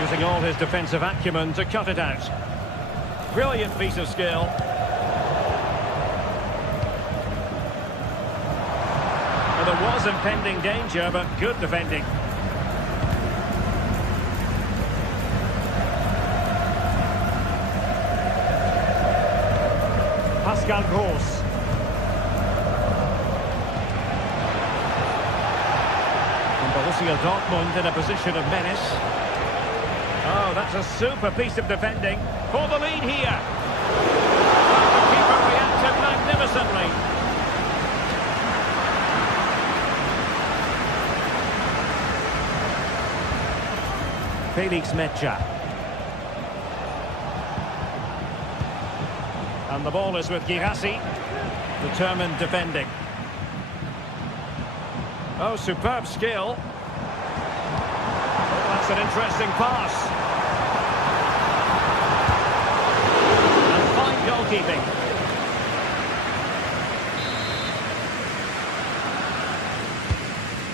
Using all his defensive acumen to cut it out. Brilliant piece of skill. Well, there was impending danger, but good defending. Pascal Gross. And Borussia Dortmund in a position of menace. Oh, that's a super piece of defending for the lead here. Oh, the keeper reacted magnificently. Felix Mecha. And the ball is with Girassi. Determined defending. Oh, superb skill. Oh, that's an interesting pass. And fine goalkeeping.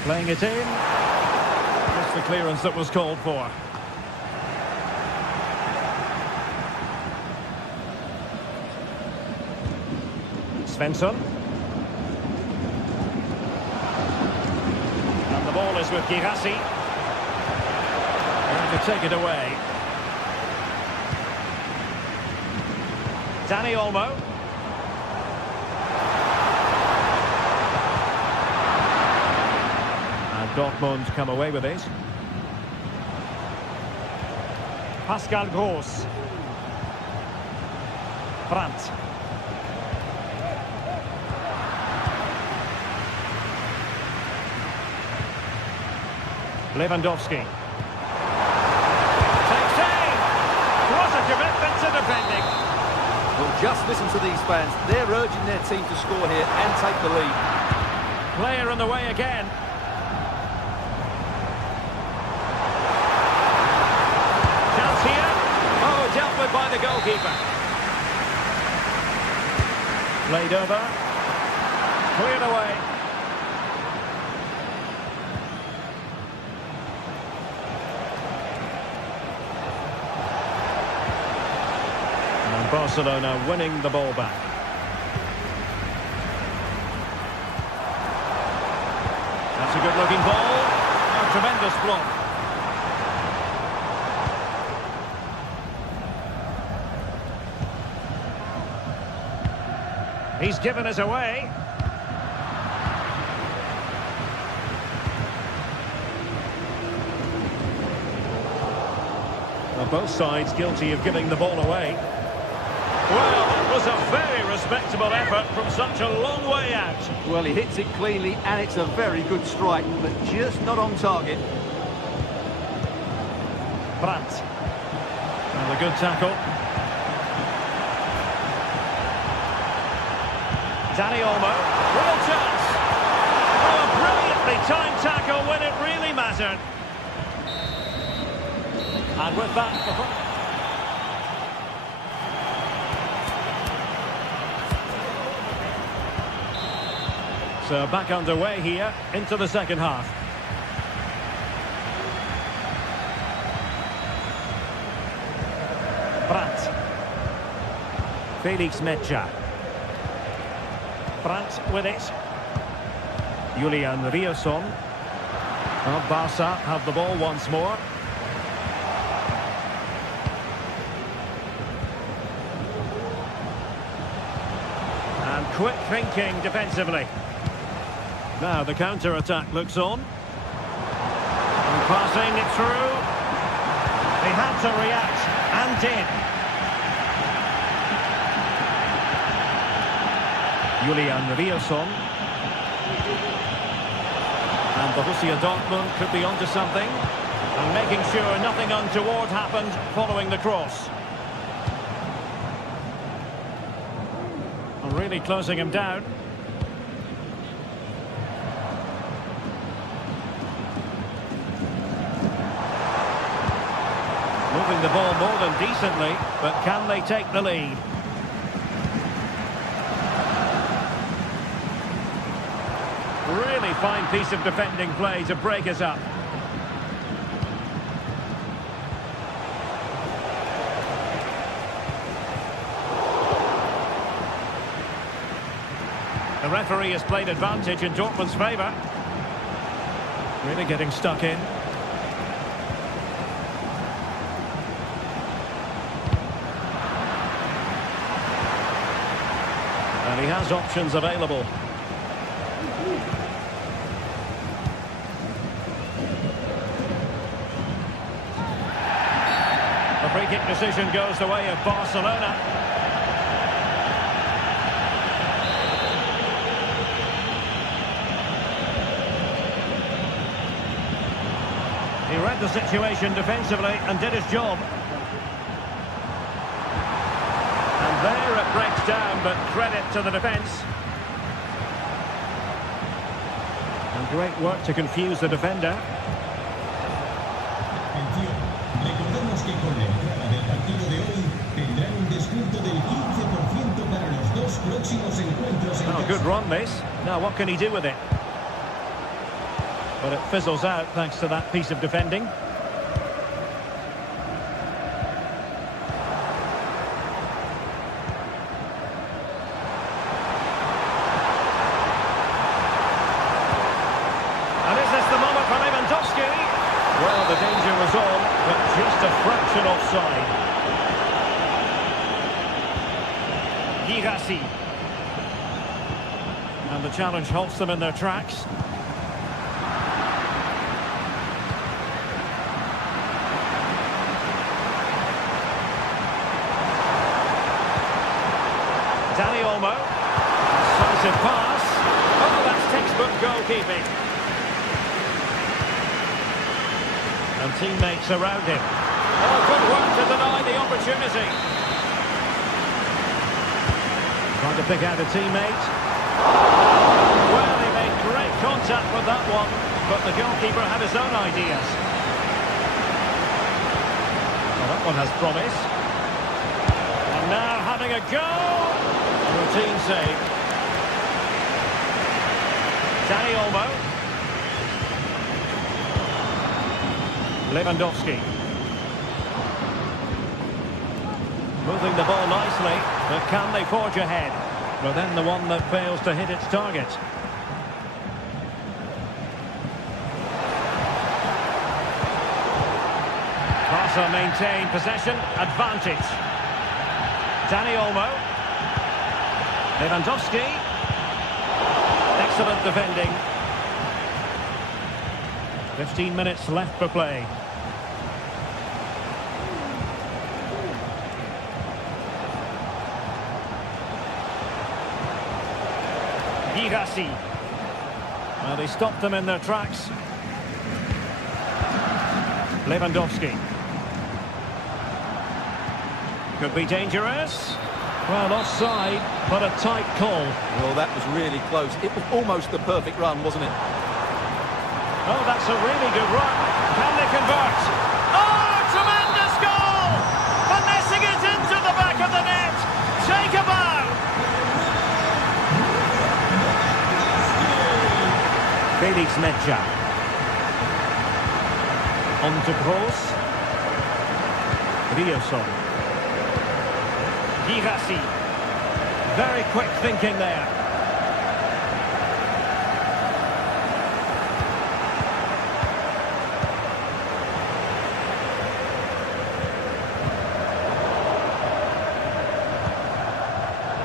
Playing it in. That's the clearance that was called for. Svensson. And the ball is with Girassi. Going to take it away. Dani Olmo. And Dortmund come away with it. Pascal Gross. Brandt. Lewandowski. Takes aim! What a commitment to defending! Well, just listen to these fans. They're urging their team to score here and take the lead. Player in the way again. Chance here. Oh, dealt with by the goalkeeper. Played over. Cleared away. And Barcelona winning the ball back. That's a good-looking ball. A tremendous block. He's given us away. Well, both sides guilty of giving the ball away. Well, that was a very respectable effort from such a long way out. Well, he hits it cleanly, and it's a very good strike, but just not on target. Brandt. And a good tackle. Dani Olmo. Real chance. Oh, a brilliantly timed tackle when it really mattered. And with that... So back underway here into the second half. Brandt. Felix Mecha. Brandt with it. Julian Riosson. Well, Barca have the ball once more. And quick thinking defensively. Now the counter-attack looks on. And passing it through. He had to react and did. Julian Riosson. And Borussia Dortmund could be onto something. And making sure nothing untoward happened following the cross. And really closing him down. Moving the ball more than decently, but can they take the lead? Really fine piece of defending play to break us up. The referee has played advantage in Dortmund's favour. Really getting stuck in. And he has options available. The free kick decision goes the way of Barcelona. He read the situation defensively and did his job. And there it breaks down, but credit to the defence. And great work to confuse the defender. Recordemos que con la entrada del partido de hoy tendrán un descuento del 15% para los dos próximos encuentros en Oh, good run, this. Now, what can he do with it? But it fizzles out thanks to that piece of defending. And is this the moment for Lewandowski? Well, the danger was on, but just a fraction offside. Girassi. And the challenge halts them in their tracks. Dani Olmo. Decisive pass. Oh, that's textbook goalkeeping. And teammates around him. Oh, good work to deny the opportunity. Trying to pick out a teammate. Well, he made great contact with that one, but the goalkeeper had his own ideas. Well, that one has promise. And now having a go. Routine save. Dani Olmo. Lewandowski. Moving the ball nicely, but can they forge ahead? Well, then the one that fails to hit its target. Barca maintain possession, advantage. Dani Olmo. Lewandowski. Excellent defending. 15 minutes left for play. Girassi. Well, they stopped them in their tracks. Lewandowski. Could be dangerous. Well, offside, but a tight call. Well, that was really close. It was almost the perfect run, wasn't it? Oh, that's a really good run. Can they convert? Oh, tremendous goal! Finessing it into the back of the net. Take a bow. Felix Medja. On to Kroos. Rioson. Girassi. Very quick thinking there.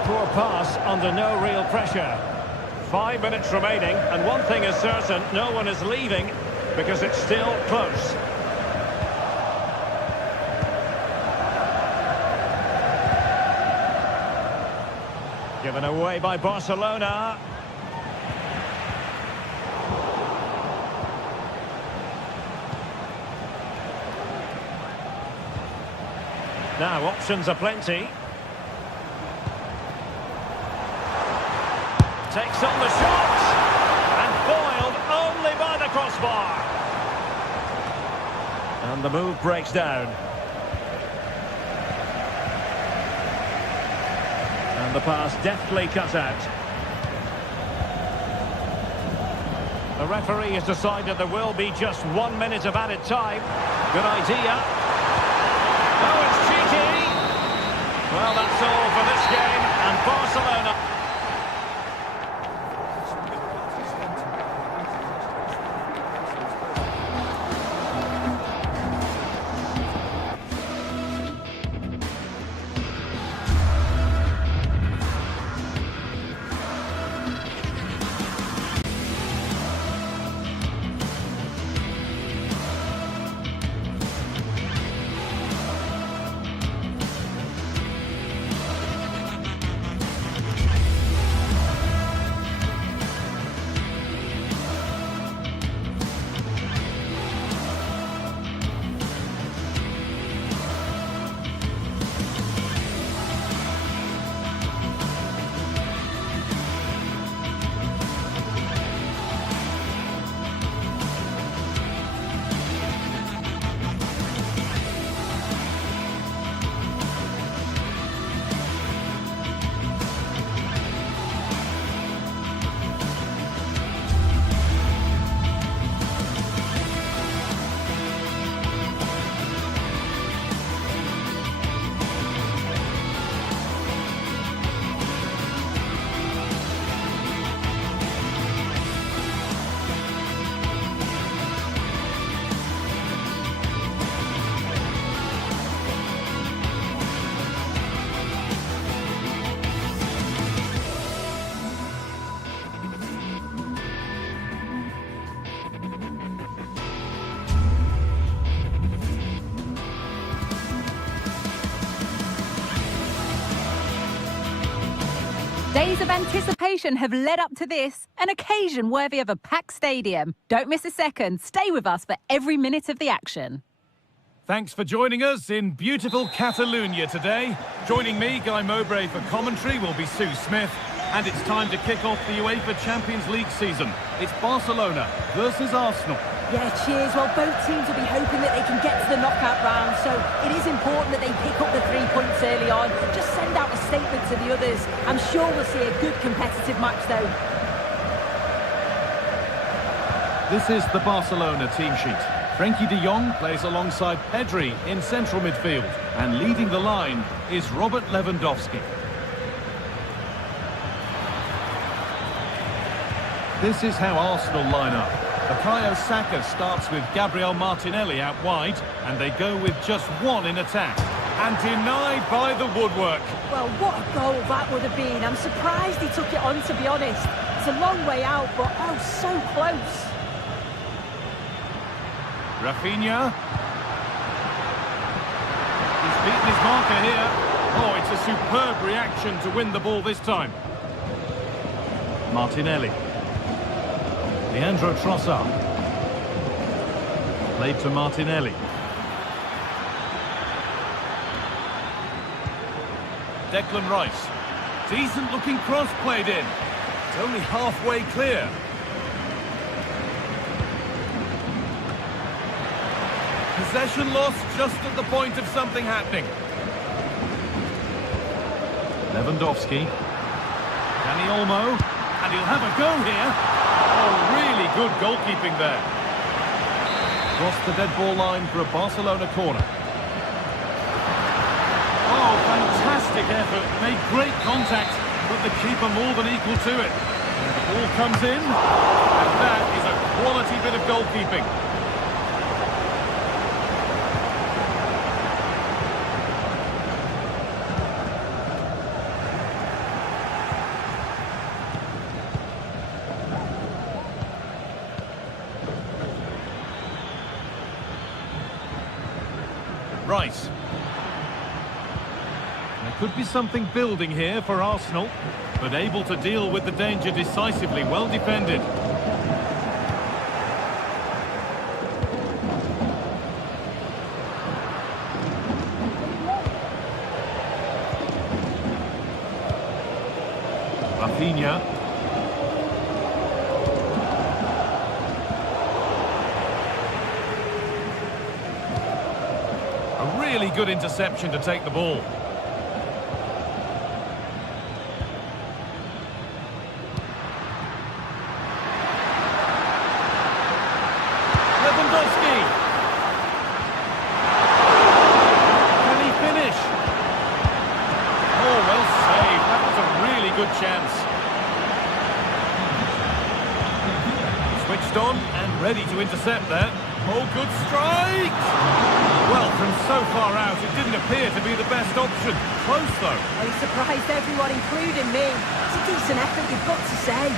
Poor pass under no real pressure. 5 minutes remaining, and one thing is certain, no one is leaving because it's still close. Given away by Barcelona. Now, options are plenty. Takes on the shot, and foiled only by the crossbar. And the move breaks down. And the pass deftly cut out. The referee has decided there will be just 1 minute of added time. Good idea. Oh, it's cheeky. Well, that's all for this game, and Barcelona... Days of anticipation have led up to this, an occasion worthy of a packed stadium. Don't miss a second. Stay with us for every minute of the action. Thanks for joining us in beautiful Catalonia today. Joining me, Guy Mowbray, for commentary will be Sue Smith. And it's time to kick off the UEFA Champions League season. It's Barcelona versus Arsenal. Yeah, cheers. Well, both teams will be hoping that they can get to the knockout round, so it is important that they pick up the 3 points early on. Just send out a statement to the others. I'm sure we'll see a good competitive match, though. This is the Barcelona team sheet. Frenkie de Jong plays alongside Pedri in central midfield. And leading the line is Robert Lewandowski. This is how Arsenal line up. Bukayo Saka starts with Gabriel Martinelli out wide, and they go with just one in attack. And denied by the woodwork. Well, what a goal that would have been. I'm surprised he took it on, to be honest. It's a long way out, but oh, so close. Rafinha. He's beaten his marker here. Oh, it's a superb reaction to win the ball this time. Martinelli. Leandro Trossard. Played to Martinelli. Declan Rice. Decent looking cross played in. It's only halfway clear. Possession lost just at the point of something happening. Lewandowski. Dani Olmo. And he'll have a go here. Oh, really good goalkeeping there. Crossed the dead ball line for a Barcelona corner. Oh, fantastic effort. Made great contact, but the keeper more than equal to it. And the ball comes in, and that is a quality bit of goalkeeping. Rice. There could be something building here for Arsenal, but able to deal with the danger decisively, well defended. Rafinha. Really good interception to take the ball. Lewandowski. Can he finish? Oh, well saved. That was a really good chance. Switched on and ready to intercept there. Oh, good strike! Well, from so far out, it didn't appear to be the best option. Close, though. Well, he surprised everyone, including me. It's a decent effort, you've got to say.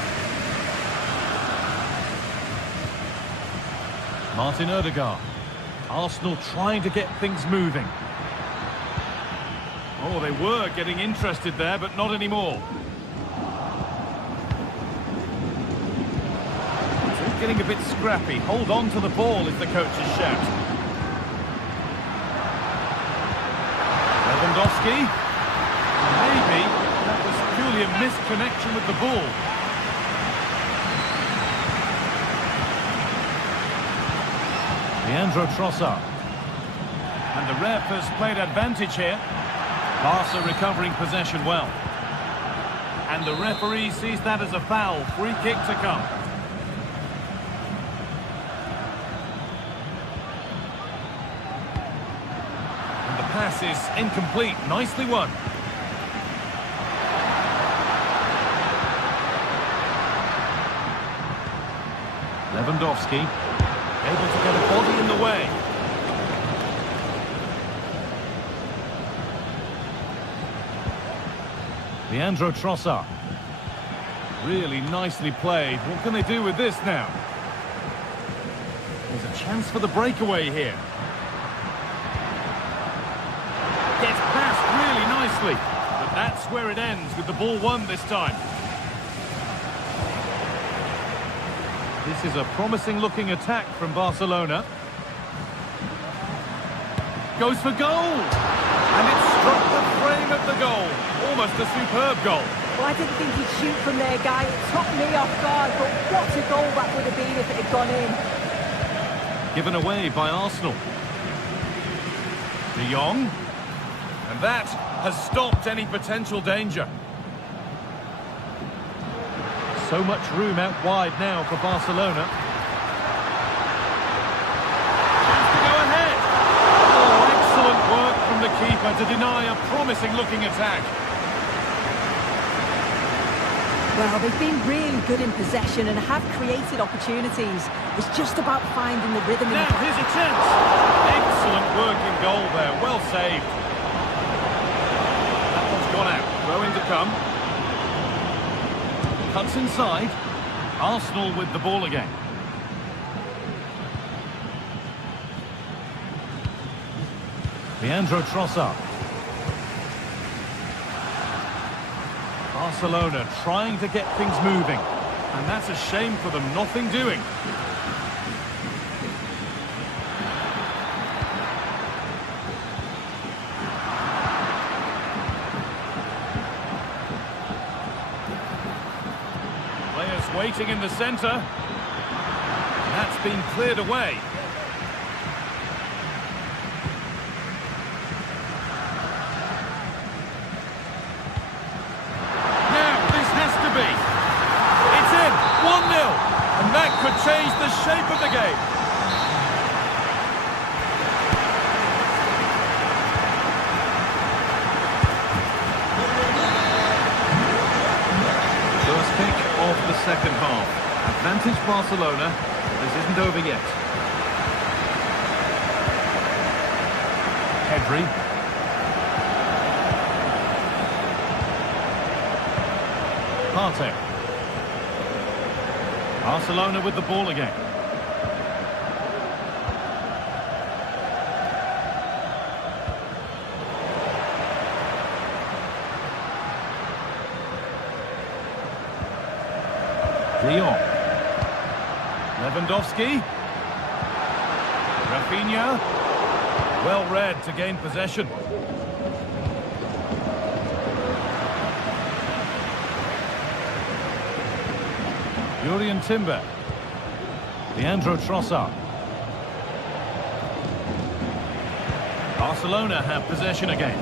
Martin Odegaard. Arsenal trying to get things moving. Oh, they were getting interested there, but not anymore. It's getting a bit scrappy. Hold on to the ball is the coach's shout. Lewandowski. Maybe that was purely a misconnection with the ball. Leandro Trossard. And the ref has played advantage here. Barca recovering possession well. And the referee sees that as a foul. Free kick to come. Pass is incomplete. Nicely won. Lewandowski able to get a body in the way. Leandro Trossard. Really nicely played. What can they do with this now? There's a chance for the breakaway here. Gets past really nicely. The That's where it ends, with the ball won this time. This is a promising-looking attack from Barcelona. Goes for goal! And it struck the frame of the goal. Almost a superb goal. Well, I didn't think he'd shoot from there, Guy. It took me off guard, but what a goal that would have been if it had gone in. Given away by Arsenal. De Jong. And that has stopped any potential danger. So much room out wide now for Barcelona. Chance to go ahead. Oh, excellent work from the keeper to deny a promising-looking attack. Well, they've been really good in possession and have created opportunities. It's just about finding the rhythm. Now, here's a chance. Excellent work in goal there. Well saved. That one's gone out. Throw-in to come. Cuts inside. Arsenal with the ball again. Leandro Trossard. Barcelona trying to get things moving. And that's a shame for them, nothing doing. Players waiting in the centre. That's been cleared away. Could change the shape of the game. First kick of the second half. Advantage Barcelona. This isn't over yet. Pedri. Partey. Barcelona with the ball again. De Jong. Lewandowski. Rafinha. Well read to gain possession. Jurriën Timber. Leandro Trossard. Barcelona have possession again.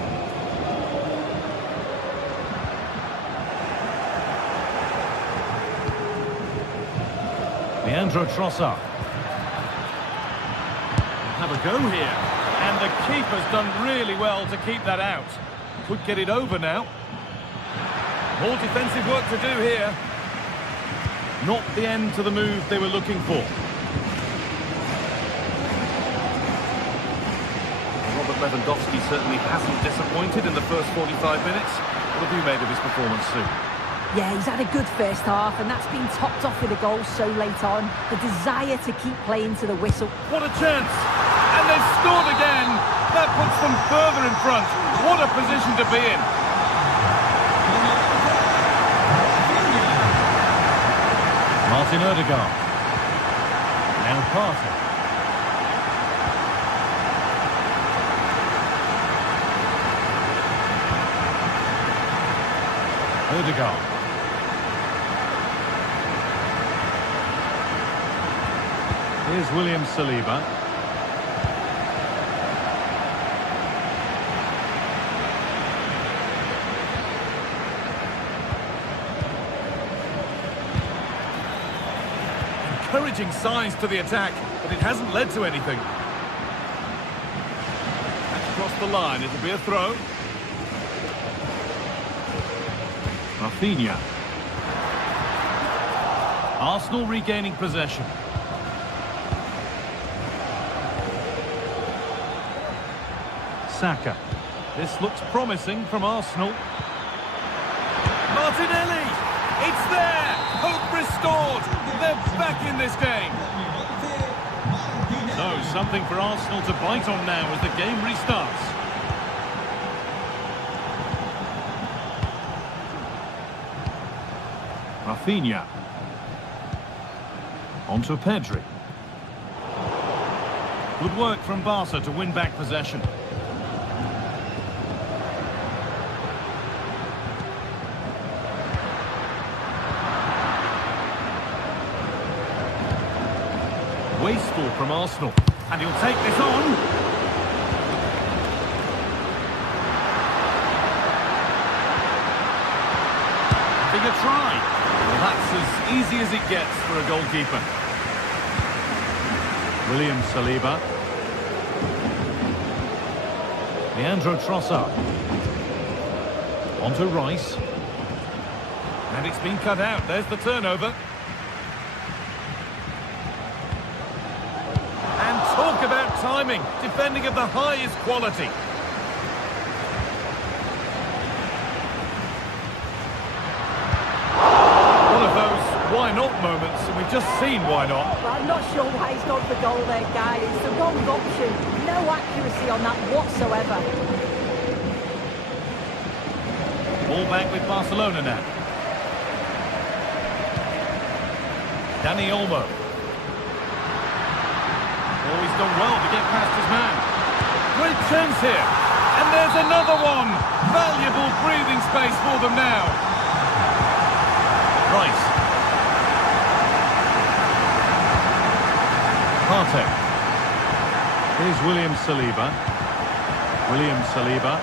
Leandro Trossard. Have a go here. And the keeper's done really well to keep that out. Could get it over now. More defensive work to do here. Not the end to the move they were looking for. Robert Lewandowski certainly hasn't disappointed in the first 45 minutes. What have you made of his performance, Sue? Yeah, he's had a good first half, and that's been topped off with a goal so late on. The desire to keep playing to the whistle. What a chance! And they've scored again! That puts them further in front. What a position to be in! Martin Odegaard. Now Partey. Odegaard. Here's William Saliba. Encouraging signs to the attack, but it hasn't led to anything. That's crossed the line, it'll be a throw. Rafinha. Arsenal regaining possession. Saka. This looks promising from Arsenal. Martinelli! It's there! Hope restored! They're back in this game! So, something for Arsenal to bite on now as the game restarts. Rafinha. On to Pedri. Good work from Barca to win back possession. Wasteful from Arsenal. And he'll take this on. Having a try. Well, that's as easy as it gets for a goalkeeper. William Saliba. Leandro Trossard. On to Rice. And it's been cut out. There's the turnover. And talk about timing. Defending of the highest quality. One of those why-not moments, and we've just seen why not. Well, I'm not sure why he's gone for goal there, Guy. It's the wrong option. No accuracy on that whatsoever. Ball back with Barcelona now. Dani Olmo. Oh, he's done well to get past his man. Great chance here. And there's another one. Valuable breathing space for them now. Rice. Partey. Here's William Saliba. William Saliba.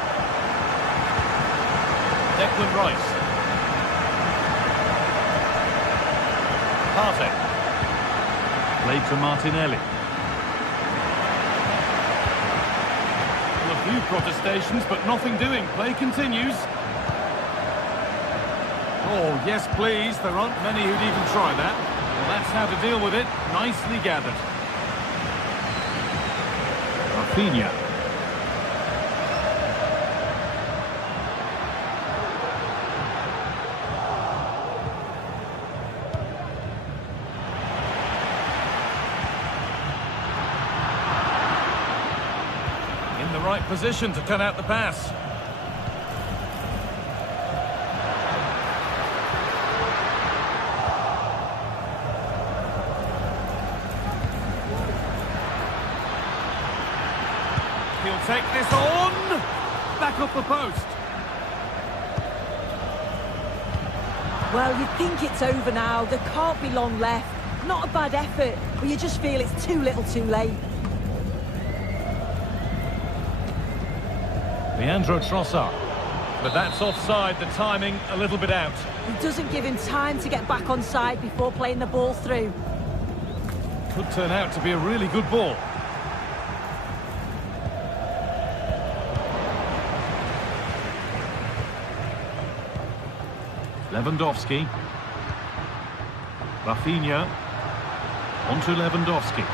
Declan Rice. Partey. Played to Martinelli. Well, a few protestations, but nothing doing. Play continues. Oh, yes, please. There aren't many who'd even try that. Well, that's how to deal with it. Nicely gathered. Rafinha. In the right position to cut out the pass. He'll take this on. Back up the post. Well, you think it's over now. There can't be long left. Not a bad effort, but you just feel it's too little too late. Leandro Trossard. But that's offside, the timing a little bit out. It doesn't give him time to get back on side before playing the ball through. Could turn out to be a really good ball. Lewandowski. Rafinha. On to Lewandowski.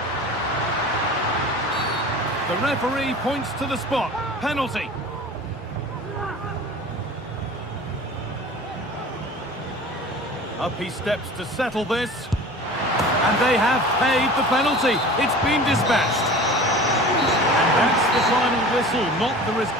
The referee points to the spot. Penalty. Up he steps to settle this. And they have paid the penalty. It's been dispatched. And that's the final whistle, not the result.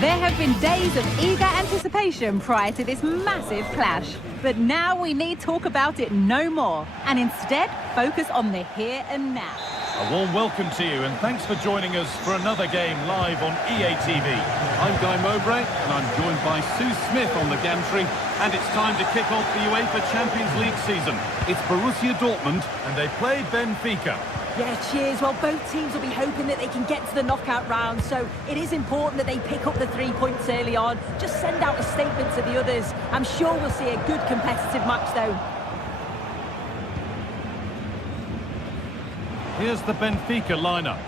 There have been days of eager anticipation prior to this massive clash. But now we need talk about it no more, and instead focus on the here and now. A warm welcome to you, and thanks for joining us for another game live on EA TV. I'm Guy Mowbray, and I'm joined by Sue Smith on the gantry, and it's time to kick off the UEFA Champions League season. It's Borussia Dortmund, and they play Benfica. Yeah, cheers. Well, both teams will be hoping that they can get to the knockout round, so it is important that they pick up the 3 points early on. Just send out a statement to the others. I'm sure we'll see a good competitive match, though. Here's the Benfica lineup.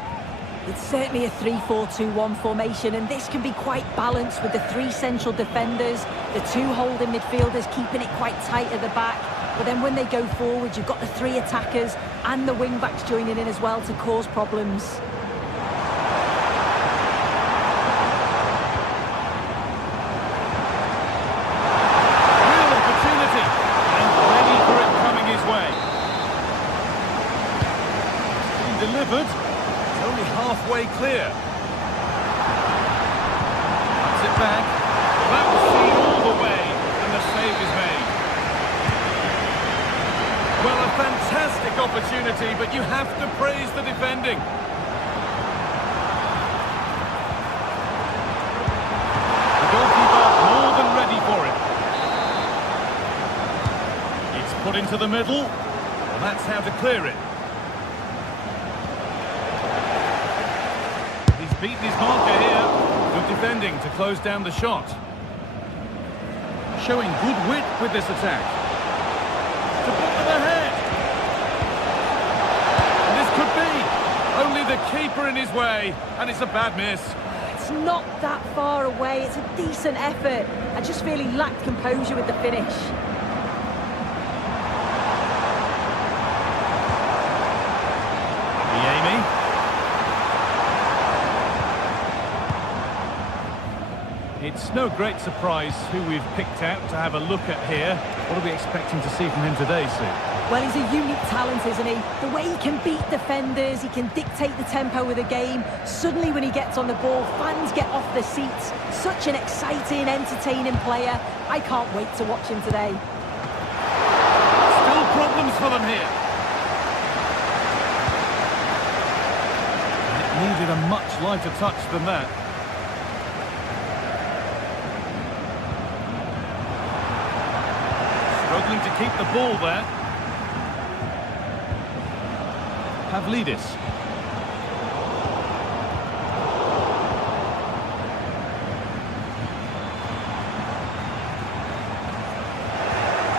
It's certainly a 3-4-2-1 formation, and this can be quite balanced with the 3 central defenders, the 2 holding midfielders keeping it quite tight at the back. But then when they go forward, you've got the 3 attackers and the wing-backs joining in as well to cause problems. Real opportunity, and ready for it coming his way. It's been delivered. It's only halfway clear. Puts it back. That was seen all the way, and the save is made. Well, a fantastic opportunity, but you have to praise the defending. The goalkeeper more than ready for it. It's put into the middle. Well, that's how to clear it. He's beaten his marker here. Good defending to close down the shot. Showing good wit with this attack. To put them ahead. And this could be. Only the keeper in his way, and it's a bad miss. It's not that far away. It's a decent effort. I just feel he lacked composure with the finish. It's no great surprise who we've picked out to have a look at here. What are we expecting to see from him today, Sue? Well, he's a unique talent, isn't he? The way he can beat defenders, he can dictate the tempo of the game. Suddenly, when he gets on the ball, fans get off their seats. Such an exciting, entertaining player. I can't wait to watch him today. Still problems for them here. It needed a much lighter touch than that. Struggling to keep the ball there. Pavlidis.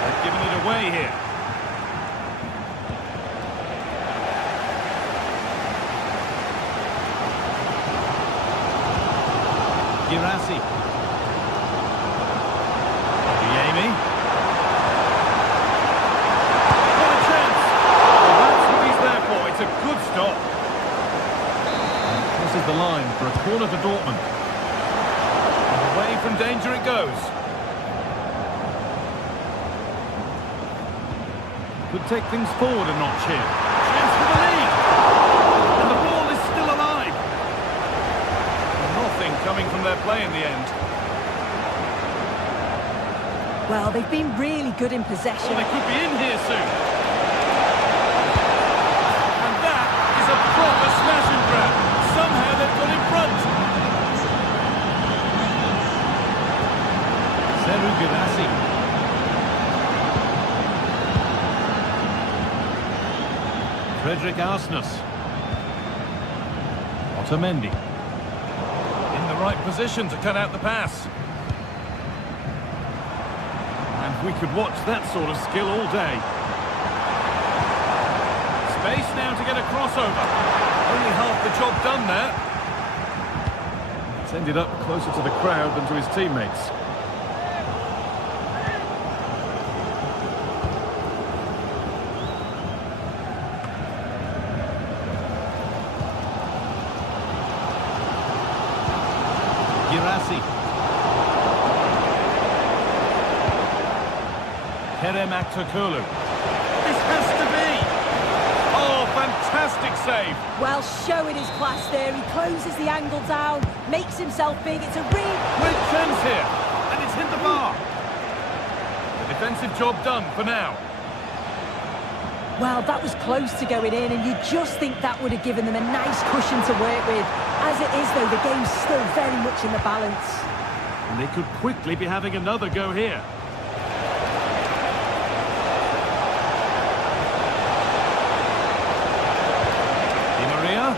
They've given it away here. Girassi. Viemi. It's a good stop. This is the line for a corner for Dortmund. And away from danger it goes. Could take things forward a notch here. Chance for the lead. And the ball is still alive. Nothing coming from their play in the end. Well, they've been really good in possession. Well, they could be in here soon. Proper smash and grab. Somehow they've got in front. Seru Girassi. Frederick Arsnus. Otamendi. In the right position to cut out the pass. And we could watch that sort of skill all day. Space now to get a crossover. Only half the job done there. It's ended up closer to the crowd than to his teammates. Girassi. Kerem Aktürkoğlu. This has to be. Oh, fantastic. fantastic save. Well, showing his class there. He closes the angle down, makes himself big. It's a Great chance here, and it's hit the bar. The defensive job done for now. Well, that was close to going in, and you just think that would have given them a nice cushion to work with. As it is, though, the game's still very much in the balance. And they could quickly be having another go here. Di Maria.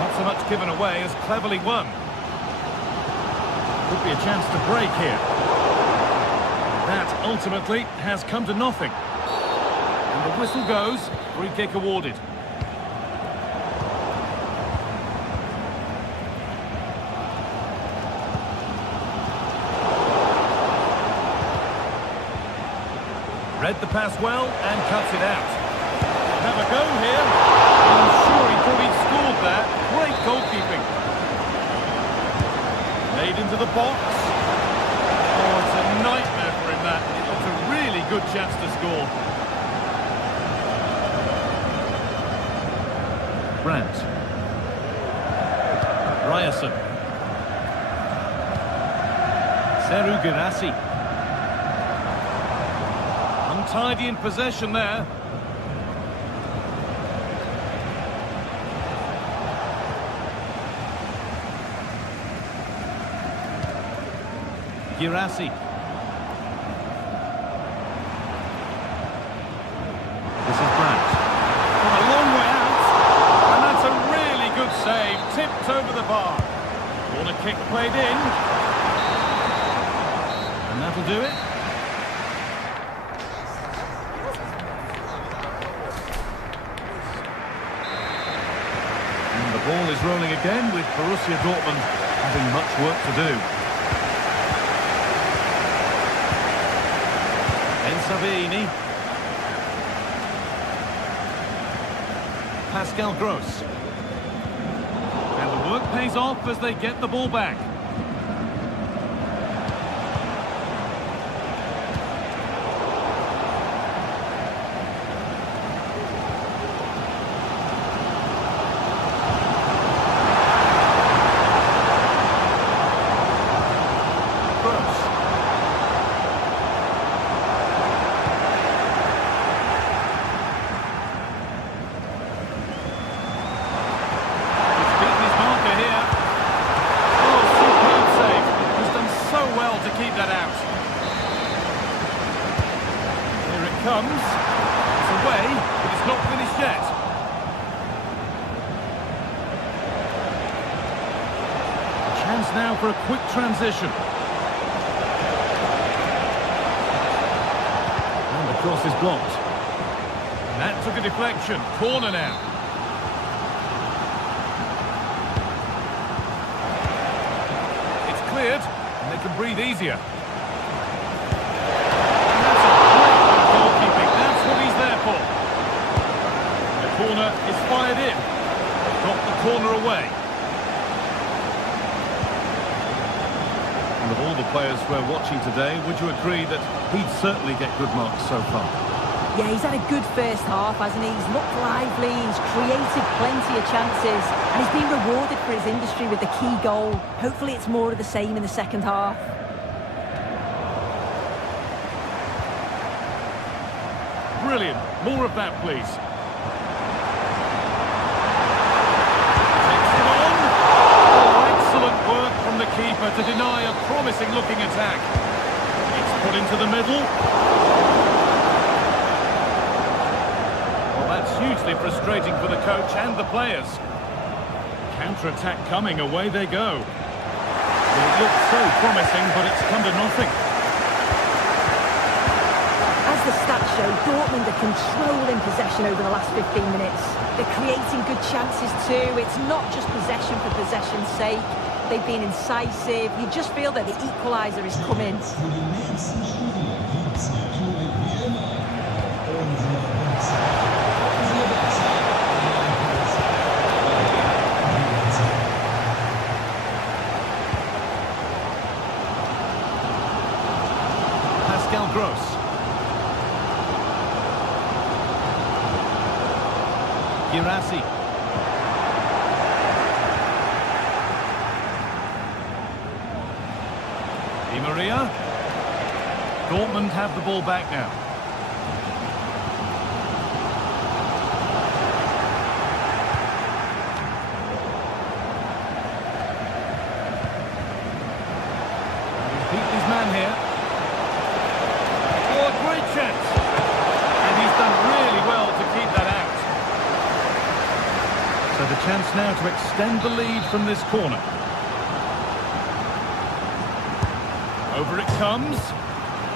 Not so much given away as cleverly won. Could be a chance to break here. That ultimately has come to nothing. And the whistle goes, free kick awarded. Read the pass well and cuts it out. Have a go here. I'm sure he thought he'd scored that. Great goalkeeping. Made into the box. Oh, it's a nightmare for him, that. It's a really good chance to score. Brandt. Ryerson. Seru Girassi. Untidy in possession there. Girassi. This is Brandt. From a long way out. And that's a really good save. Tipped over the bar. Corner kick played in. And that'll do it. And the ball is rolling again with Borussia Dortmund having much work to do. Savini. Pascal Gross. And the work pays off as they get the ball back. Comes. It's away, but it's not finished yet. Chance now for a quick transition. And the cross is blocked. And that took a deflection. Corner now. It's cleared, and they can breathe easier. Corner is fired in. Got the corner away. And of all the players we're watching today, would you agree that he'd certainly get good marks so far? Yeah, he's had a good first half, hasn't he? He's looked lively, he's created plenty of chances, and he's been rewarded for his industry with the key goal. Hopefully it's more of the same in the second half. Brilliant. More of that, please. The keeper to deny a promising looking attack. It's put into the middle. Well, that's hugely frustrating for the coach and the players. Counter-attack coming, away they go. It looked so promising, but it's come to nothing. As the stats show, Dortmund are controlling possession over the last 15 minutes. They're creating good chances too. It's not just possession for possession's sake. They've been incisive. You just feel that the equaliser is coming. Girassi. Di Maria. Dortmund have the ball back now. Man here. Oh, a great chance. And he's done really well to keep that out. So the chance now to extend the lead from this corner. Over it comes.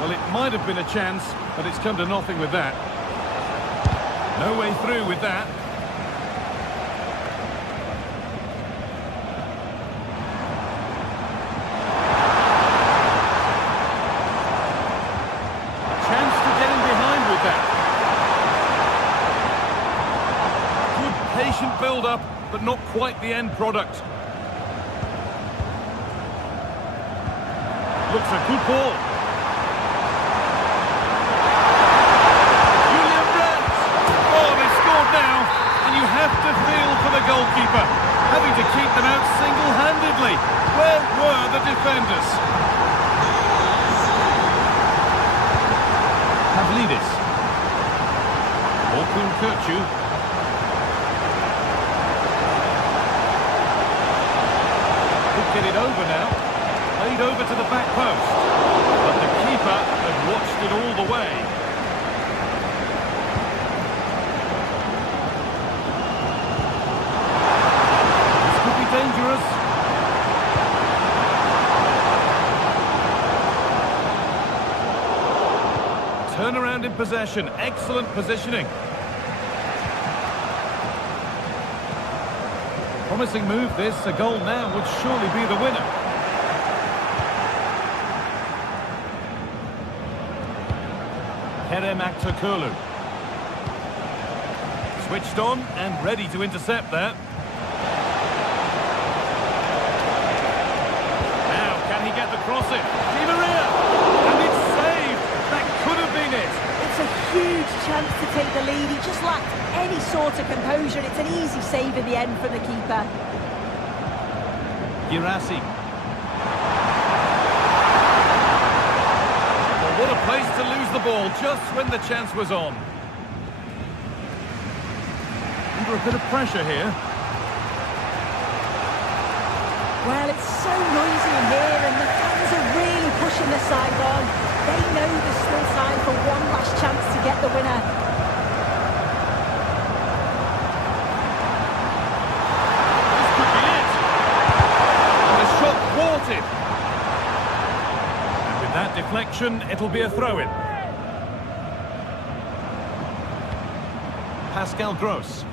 Well, it might have been a chance, but it's come to nothing with that. No way through with that. Patient build-up, but not quite the end product. Looks a good ball. Julian Brandt! Oh, they've scored now, and you have to feel for the goalkeeper, having to keep them out single-handedly. Where were the defenders? Pavlidis. Orkun Kökçü. Get it over now, played over to the back post, but the keeper had watched it all the way. This could be dangerous. Turnaround in possession, excellent positioning. Promising move this, a goal now would surely be the winner. Kerem Aktürkoğlu. Switched on and ready to intercept that. Now, can he get the cross in? Di Maria! And it's saved! That could have been it! It's a huge chance to take the lead. He just lacked any sort of composure. It's an easy save in the end from the keeper. Girassi. Well, what a place to lose the ball just when the chance was on. Under a bit of pressure here. Well, it's so noisy in here, and the fans are really pushing the side on. They know there's still time for one last chance to get the winner. This could be it. And the shot thwarted. And with that deflection, it'll be a throw-in. Pascal Gross.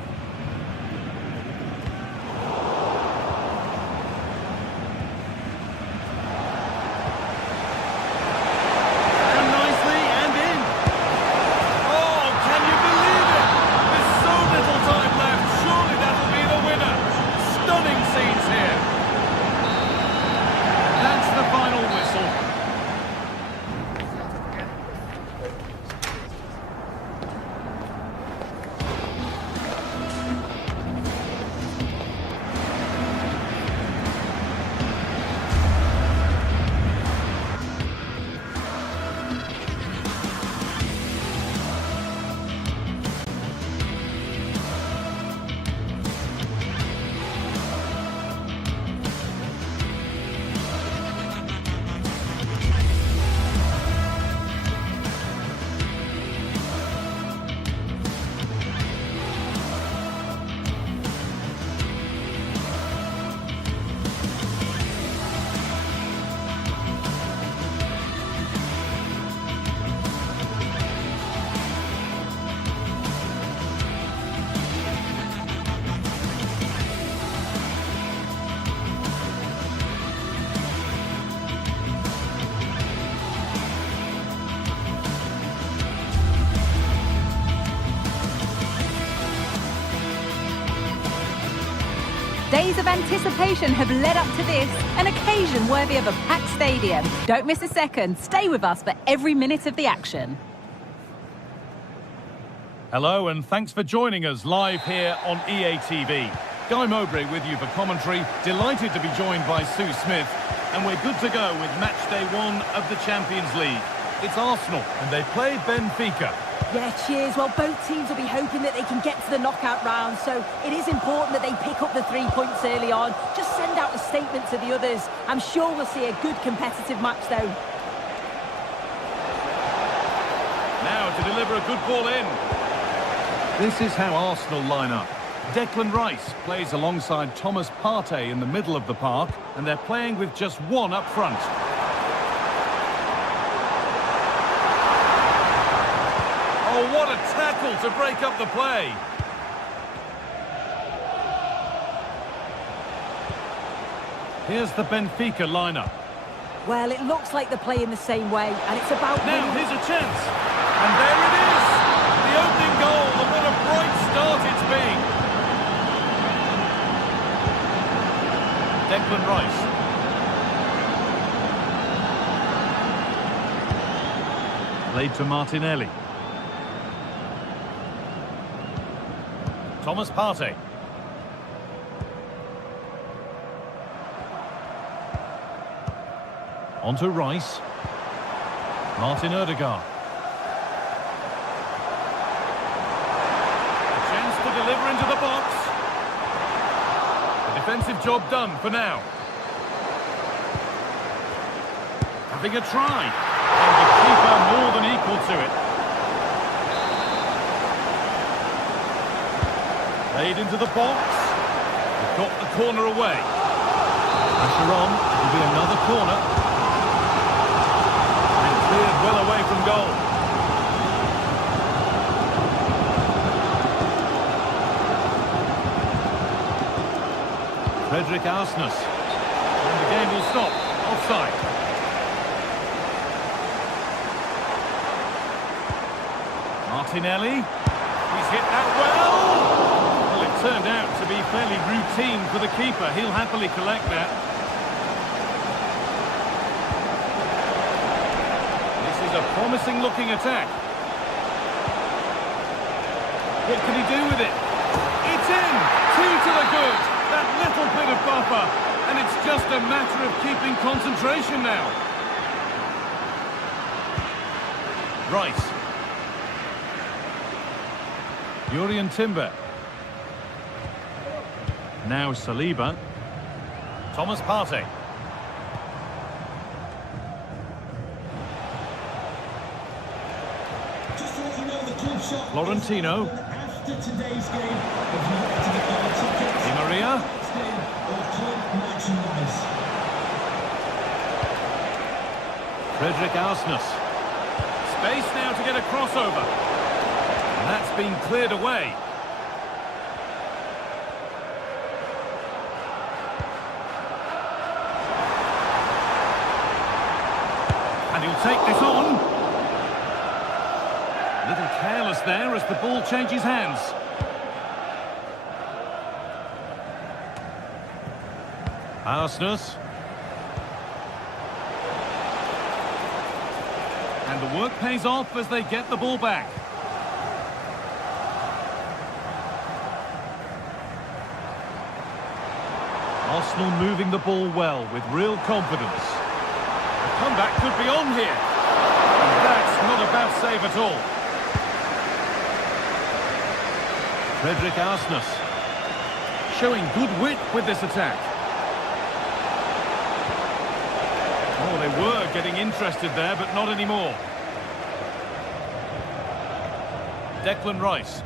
Days of anticipation have led up to this, an occasion worthy of a packed stadium. Don't miss a second. Stay with us for every minute of the action. Hello and thanks for joining us live here on EA TV. Guy Mowbray with you for commentary. Delighted to be joined by Sue Smith. And we're good to go with match day 1 of the Champions League. It's Arsenal and they play Benfica. Yeah, cheers. Well, both teams will be hoping that they can get to the knockout round, so it is important that they pick up the 3 points early on. Just send out a statement to the others. I'm sure we'll see a good competitive match, though. Now to deliver a good ball in. This is how Arsenal line up. Declan Rice plays alongside Thomas Partey in the middle of the park, and they're playing with just one up front. Oh, what a tackle to break up the play. Here's the Benfica lineup. Well, it looks like they're playing the same way, and it's about... Now, here's a chance. And there it is. The opening goal, and what a bright start it's been. Declan Rice. Played to Martinelli. Thomas Partey. On to Rice. Martin Odegaard. A chance to deliver into the box. The defensive job done for now. Having a try. And the keeper more than equal to it. Played into the box. They've got the corner away. Pressure on. It'll be another corner. And cleared well away from goal. Frederick Arsnes. And the game will stop. Offside. Martinelli. He's hit that well. Well, it turned out to be fairly routine for the keeper. He'll happily collect that. This is a promising looking attack. What can he do with it? It's in! 2 to the good. That little bit of buffer. And it's just a matter of keeping concentration now. Rice. Jurriën Timber. Now Saliba. Thomas Partey. Just to let you know, the club shop Florentino. after today's game, if you like to get your tickets, Di Maria. or club merchandise. Frederick Arsnes. Space now to get a crossover. And that's been cleared away. And he'll take this on. A little careless there as the ball changes hands. Arsnes. And the work pays off as they get the ball back. Arsenal moving the ball well with real confidence. The comeback could be on here. And that's not a bad save at all. Frederick Arsnes showing good wit with this attack. Oh, they were getting interested there, but not anymore. Declan Rice.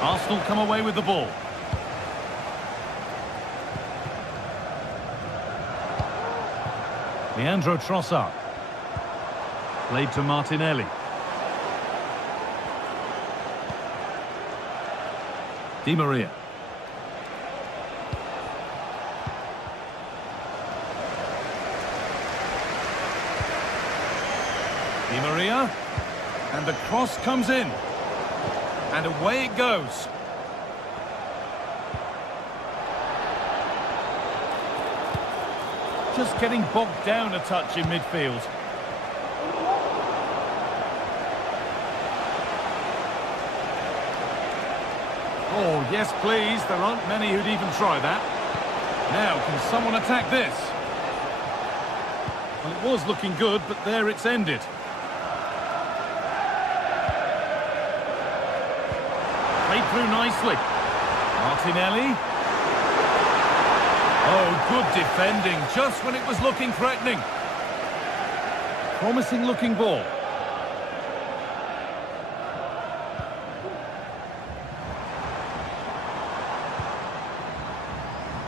Arsenal come away with the ball. Leandro Trossard. Played to Martinelli. Di Maria. Di Maria. And the cross comes in. And away it goes. just getting bogged down a touch in midfield. Oh, yes, please. There aren't many who'd even try that. Now, can someone attack this? Well, it was looking good, but there it's ended. Played through nicely. Martinelli. Oh, good defending, just when it was looking threatening. Promising looking ball.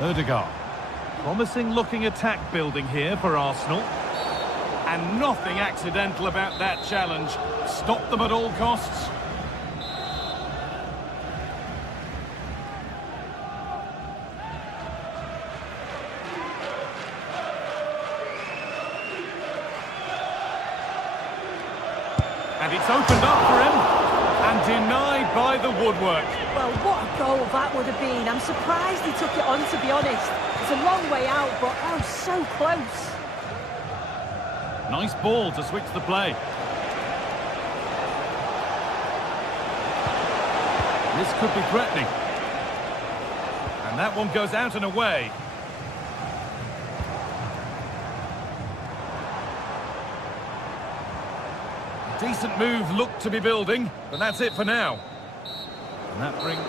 Ødegaard. Promising looking attack building here for Arsenal. And nothing accidental about that challenge. Stop them at all costs. And it's opened up for him, and denied by the woodwork. Well, what a goal that would have been. I'm surprised he took it on, to be honest. It's a long way out, but oh, so close. Nice ball to switch the play. This could be threatening. And that one goes out and away. Decent move looked to be building, but that's it for now. And that brings...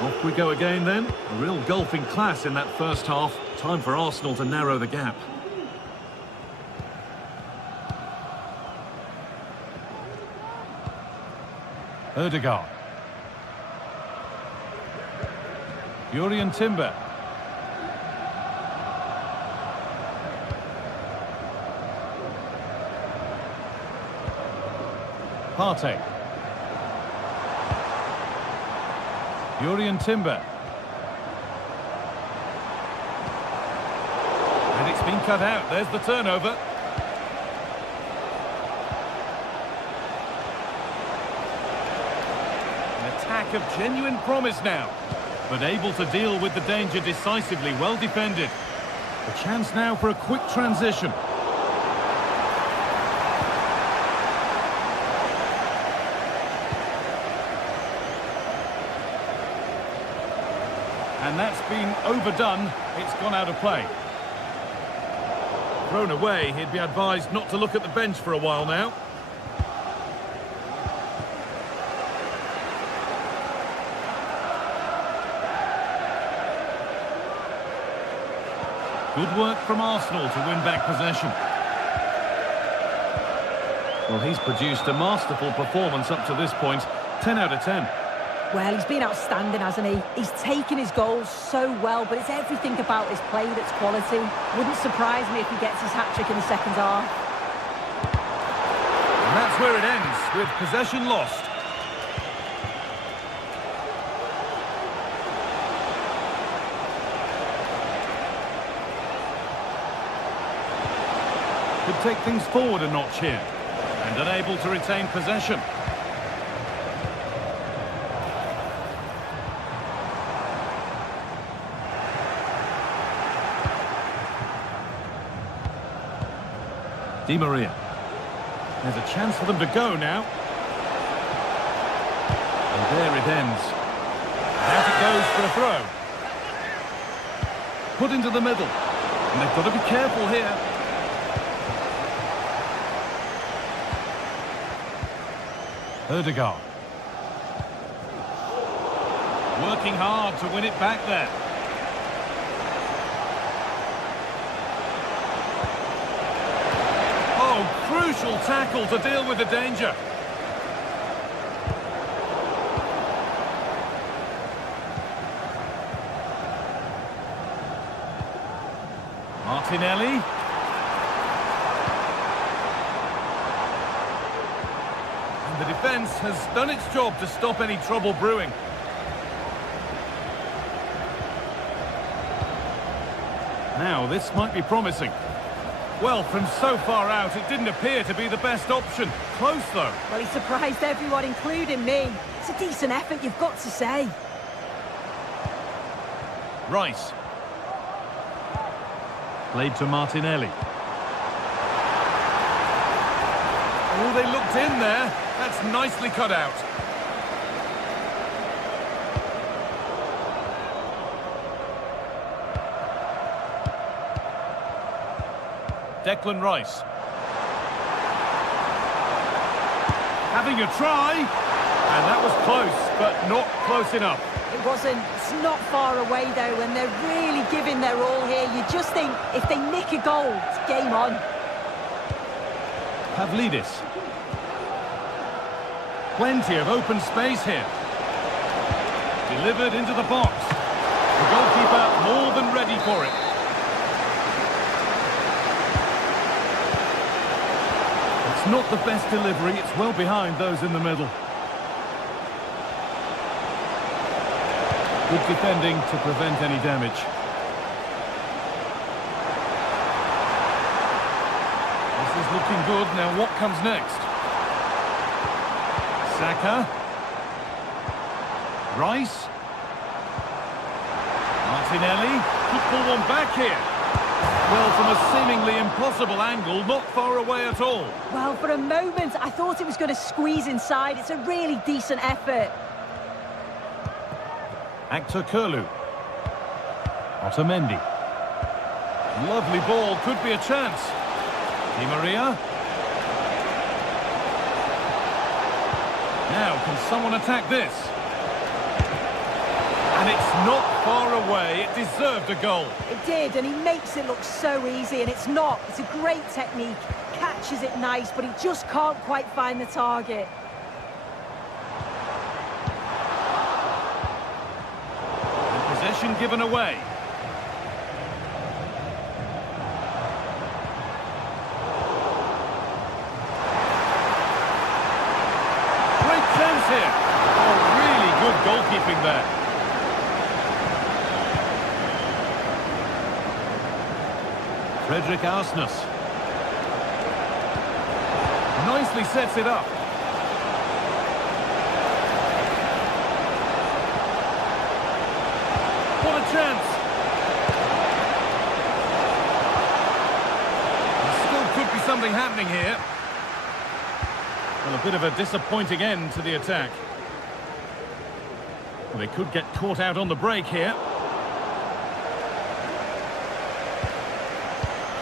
Off we go again then. A real golfing class in that first half. Time for Arsenal to narrow the gap. Ødegaard. Jurriën Timber. Partey. Jurriën Timber. And it's been cut out. There's the turnover. An attack of genuine promise now. But able to deal with the danger decisively, well defended. A chance now for a quick transition. And that's been overdone. It's gone out of play. Thrown away, he'd be advised not to look at the bench for a while now. Good work from Arsenal to win back possession. Well, he's produced a masterful performance up to this point. 10 out of 10. Well, he's been outstanding, hasn't he? He's taken his goals so well, but it's everything about his play that's quality. Wouldn't surprise me if he gets his hat-trick in the second half. And that's where it ends, with possession lost. Could take things forward a notch here, and unable to retain possession. Di Maria. There's a chance for them to go now. And there it ends. Out it goes for a throw. Put into the middle. And they've got to be careful here. Ødegaard. Working hard to win it back there. Crucial tackle to deal with the danger. Martinelli. And the defence has done its job to stop any trouble brewing. Now, this might be promising. Well, from so far out, it didn't appear to be the best option. Close, though. Well, he surprised everyone, including me. It's a decent effort, you've got to say. Rice. Played to Martinelli. Oh, they looked in there. That's nicely cut out. Declan Rice. Having a try. And that was close, but not close enough. It wasn't. It's not far away, though, and they're really giving their all here. You just think, if they nick a goal, it's game on. Pavlidis. Plenty of open space here. Delivered into the box. The goalkeeper more than ready for it. It's not the best delivery, it's well behind those in the middle. Good defending to prevent any damage. This is looking good. Now what comes next? Saka. Rice. Martinelli. Could pull one back here. Well, from a seemingly impossible angle, not far away at all. Well, for a moment, I thought it was going to squeeze inside. It's a really decent effort. Actor Kurlu. Otamendi. Lovely ball, could be a chance. Di Maria. Now, can someone attack this? And it's not far away, it deserved a goal. It did, and he makes it look so easy, and it's not. It's a great technique, catches it nice, but he just can't quite find the target. Possession given away. Great chance here. Oh, really good goalkeeping there. Frederick Arsness. Nicely sets it up. What a chance! There still could be something happening here. Well, a bit of a disappointing end to the attack. Well, they could get caught out on the break here.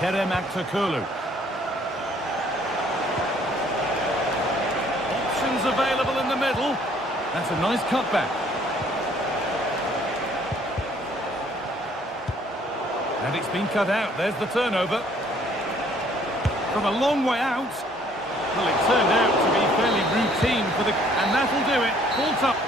Kerem Aktürkoğlu. Options available in the middle. That's a nice cutback. And it's been cut out. There's the turnover. From a long way out. Well, it turned out to be fairly routine for the... And that'll do it. Full time.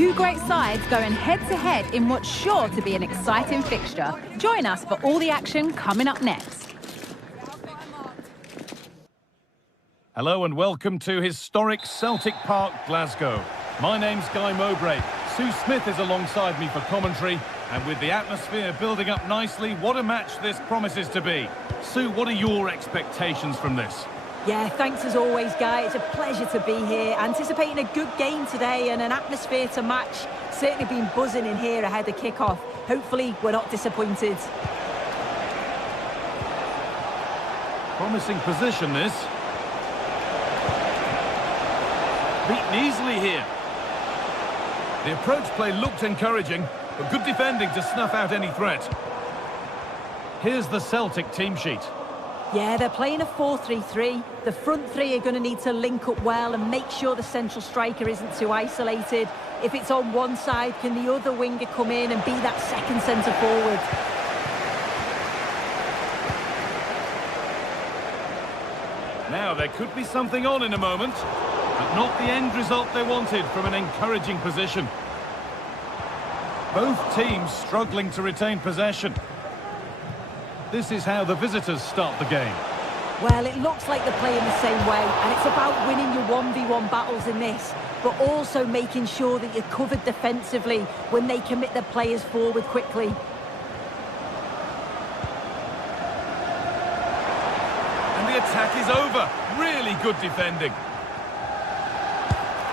Two great sides going head-to-head in what's sure to be an exciting fixture. Join us for all the action coming up next. Hello and welcome to historic Celtic Park, Glasgow. My name's Guy Mowbray. Sue Smith is alongside me for commentary, and with the atmosphere building up nicely, what a match this promises to be. Sue, what are your expectations from this? Yeah, thanks as always, Guy. It's a pleasure to be here. Anticipating a good game today and an atmosphere to match. Certainly been buzzing in here ahead of kick-off. Hopefully, we're not disappointed. Promising position, this. Beaten easily here. The approach play looked encouraging, but good defending to snuff out any threat. Here's the Celtic team sheet. Yeah, they're playing a 4-3-3. The front three are going to need to link up well and make sure the central striker isn't too isolated. If it's on one side, can the other winger come in and be that second centre forward? Now, there could be something on in a moment, but not the end result they wanted from an encouraging position. Both teams struggling to retain possession. This is how the visitors start the game. Well, it looks like they're playing the same way, and it's about winning your 1v1 battles in this, but also making sure that you're covered defensively when they commit their players forward quickly. And the attack is over. Really good defending.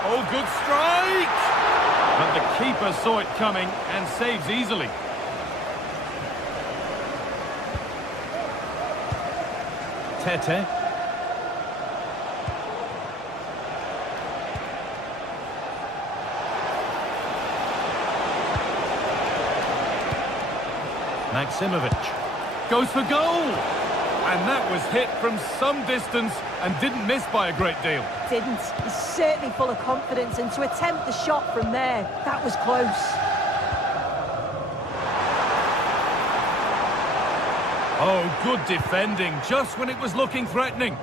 Oh, good strike! But the keeper saw it coming and saves easily. Tete. Maximovic goes for goal! And that was hit from some distance and didn't miss by a great deal. Didn't. He's certainly full of confidence, and to attempt the shot from there, that was close. Oh, good defending, just when it was looking threatening.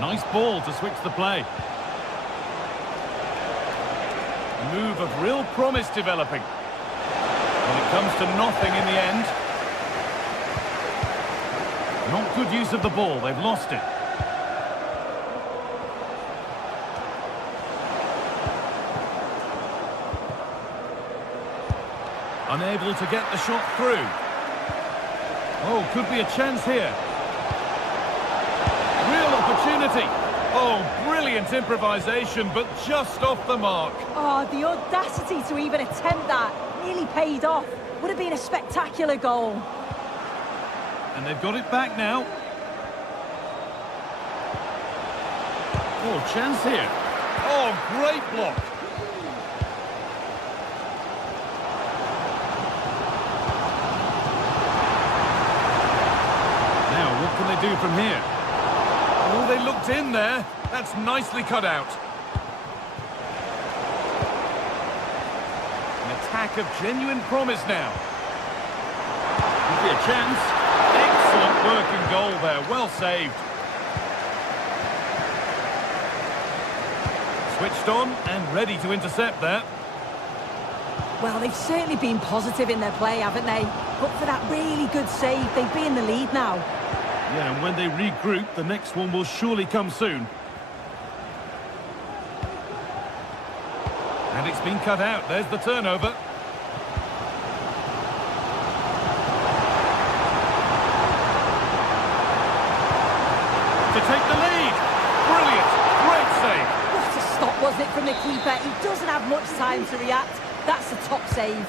Nice ball to switch the play. A move of real promise developing. Well, it comes to nothing in the end. Not good use of the ball, they've lost it. Unable to get the shot through. Oh, could be a chance here. Real opportunity. Oh, brilliant improvisation, but just off the mark. Oh, the audacity to even attempt that nearly paid off. Would have been a spectacular goal. And they've got it back now. Oh, chance here. Oh, great block. Now, what can they do from here? Oh, they looked in there. That's nicely cut out. An attack of genuine promise now. Could be a chance. Excellent working goal there. Well saved. Switched on and ready to intercept there. Well, they've certainly been positive in their play, haven't they? But for that really good save, they'd be in the lead now. Yeah, and when they regroup, the next one will surely come soon. And it's been cut out. There's the turnover. To take the lead. Brilliant. Great save. What a stop, wasn't it, from the keeper? He doesn't have much time to react. That's a top save.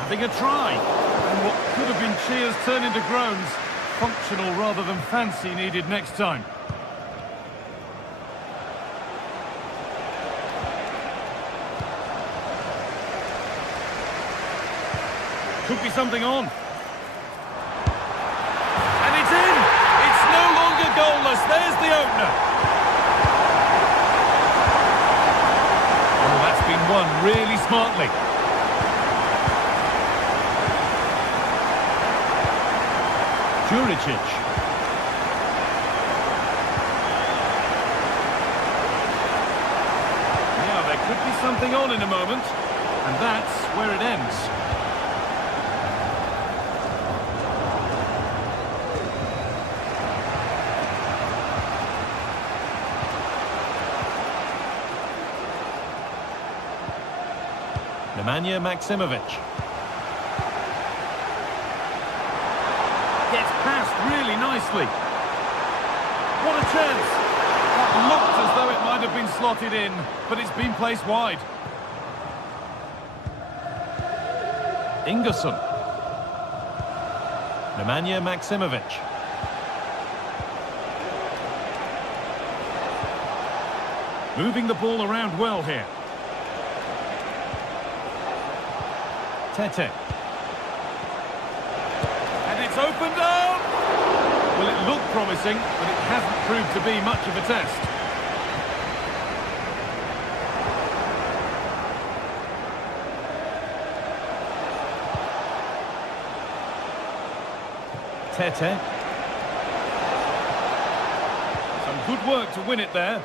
Having a try. And what could have been cheers turn into groans. Functional rather than fancy needed next time. Could be something on. And it's in! It's no longer goalless. There's the opener. Oh, that's been won really smartly. Juricic. something on in a moment, and that's where it ends. Nemanja Maksimovic. Gets past really nicely. What a chance! That looked as though it might have been slotted in, but it's been placed wide. Ingerson. Nemanja Maksimovic. Moving the ball around well here. Tete. And it's opened up! Well, it looked promising, but it hasn't proved to be much of a test. Tete. Some good work to win it there.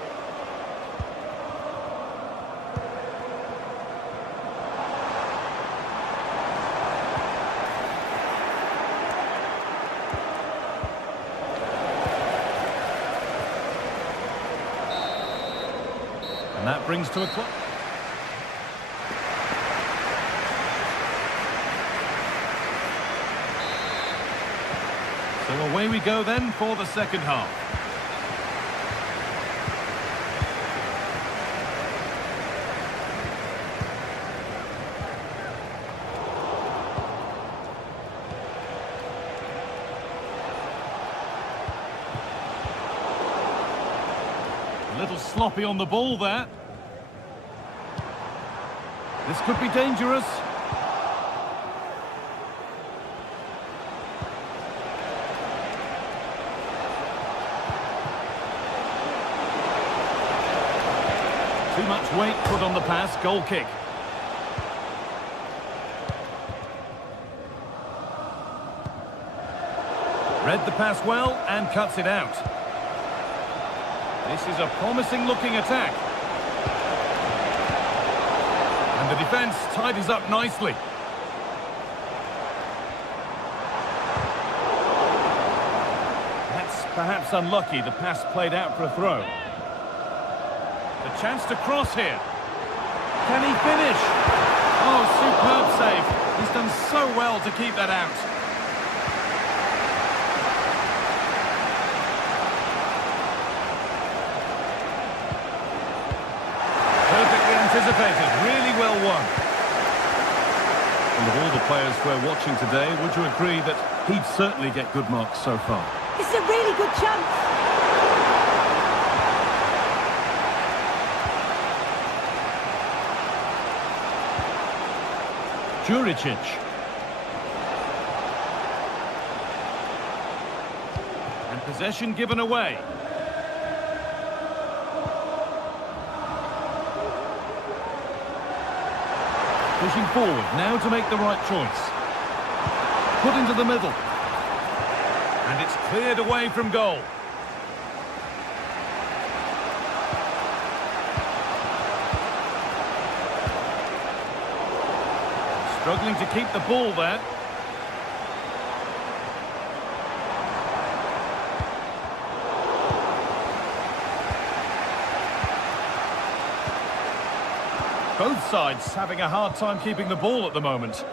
And that brings to a close. So away we go then for the second half. A little sloppy on the ball there. This could be dangerous. Too much weight put on the pass, goal kick. Read the pass well and cuts it out. This is a promising looking attack. And the defence tidies up nicely. That's perhaps unlucky, the pass played out for a throw. The chance to cross here. Can he finish? Oh, superb save. He's done so well to keep that out. Perfectly anticipated, really well won. And of all the players we're watching today, would you agree that he'd certainly get good marks so far? It's a really good chance. Juricic. And possession given away. Pushing forward, now to make the right choice. Put into the middle. And it's cleared away from goal. Struggling to keep the ball there. Both sides having a hard time keeping the ball at the moment.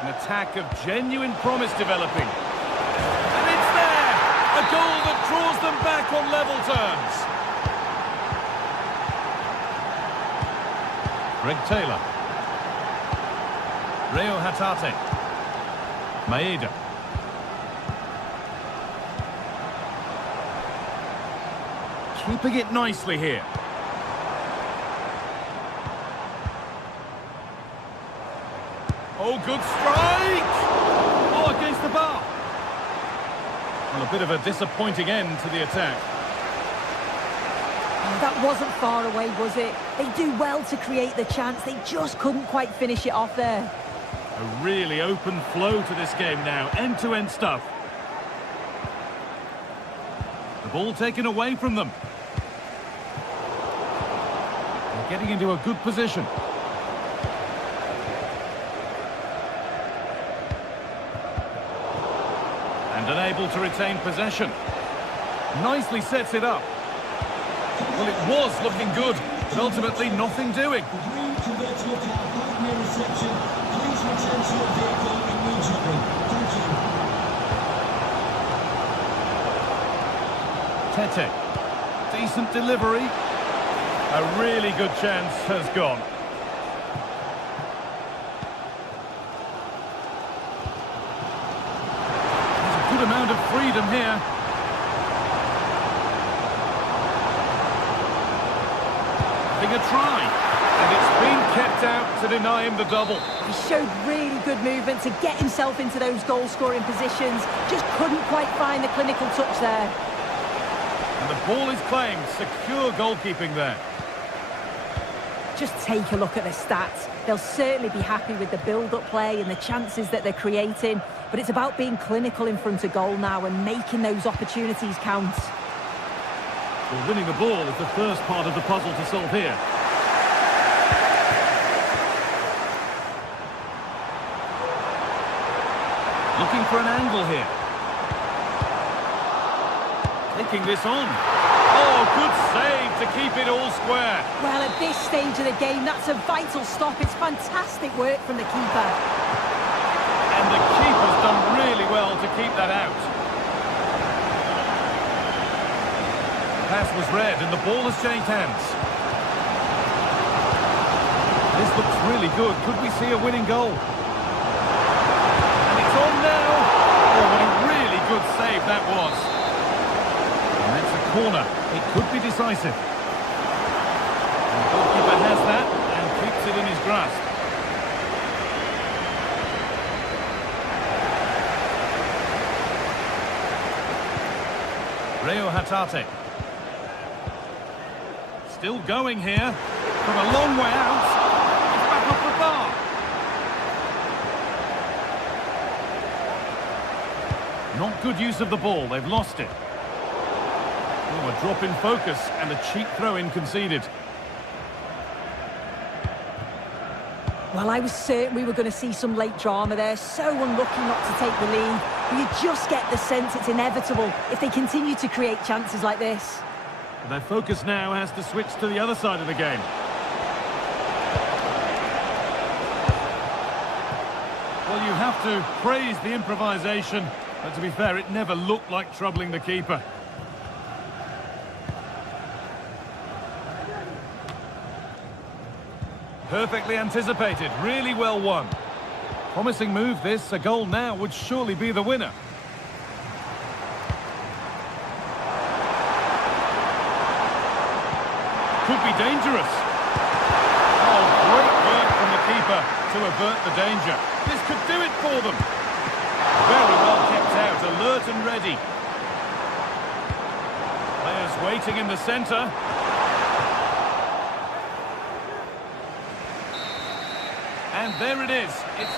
An attack of genuine promise developing. And it's there! A goal that draws them back on level terms. Greg Taylor. Reo Hatate. Maeda. Keeping it nicely here. Oh, good strike! Oh, against the bar. Well, a bit of a disappointing end to the attack. Oh, that wasn't far away, was it? They do well to create the chance. They just couldn't quite finish it off there. A really open flow to this game now. End-to-end stuff. The ball taken away from them. getting into a good position. And unable to retain possession. Nicely sets it up. Well, it was looking good, but ultimately nothing doing. Agreed to virtual car park near reception. Please return to your vehicle immediately. Thank you. Tete. Decent delivery. A really good chance has gone. There's a good amount of freedom here. Having a try. And it's been kept out to deny him the double. He showed really good movement to get himself into those goal-scoring positions. Just couldn't quite find the clinical touch there. And the ball is claimed. Secure goalkeeping there. Just take a look at the stats. They'll certainly be happy with the build-up play and the chances that they're creating. But it's about being clinical in front of goal now and making those opportunities count. Well, winning the ball is the first part of the puzzle to solve here. Looking for an angle here. Taking this on. Oh, good save to keep it all square. Well, at this stage of the game, that's a vital stop. It's fantastic work from the keeper. And the keeper's done really well to keep that out. The pass was read and the ball has changed hands. This looks really good. Could we see a winning goal? And it's on now. Oh, what a really good save that was. And that's a corner. It could be decisive. And the goalkeeper has that and keeps it in his grasp. Reo Hatate. Still going here. From a long way out. It's back off the bar. Not good use of the ball. They've lost it. Oh, a drop in focus and a cheap throw-in conceded. Well, I was certain we were going to see some late drama there. So unlucky not to take the lead. But you just get the sense it's inevitable if they continue to create chances like this. Their focus now has to switch to the other side of the game. Well, you have to praise the improvisation, but to be fair, it never looked like troubling the keeper. Perfectly anticipated, really well won. Promising move this, a goal now would surely be the winner. Could be dangerous. Oh, great work from the keeper to avert the danger. This could do it for them. Very well kept out, alert and ready. Players waiting in the centre. And there it is. It's...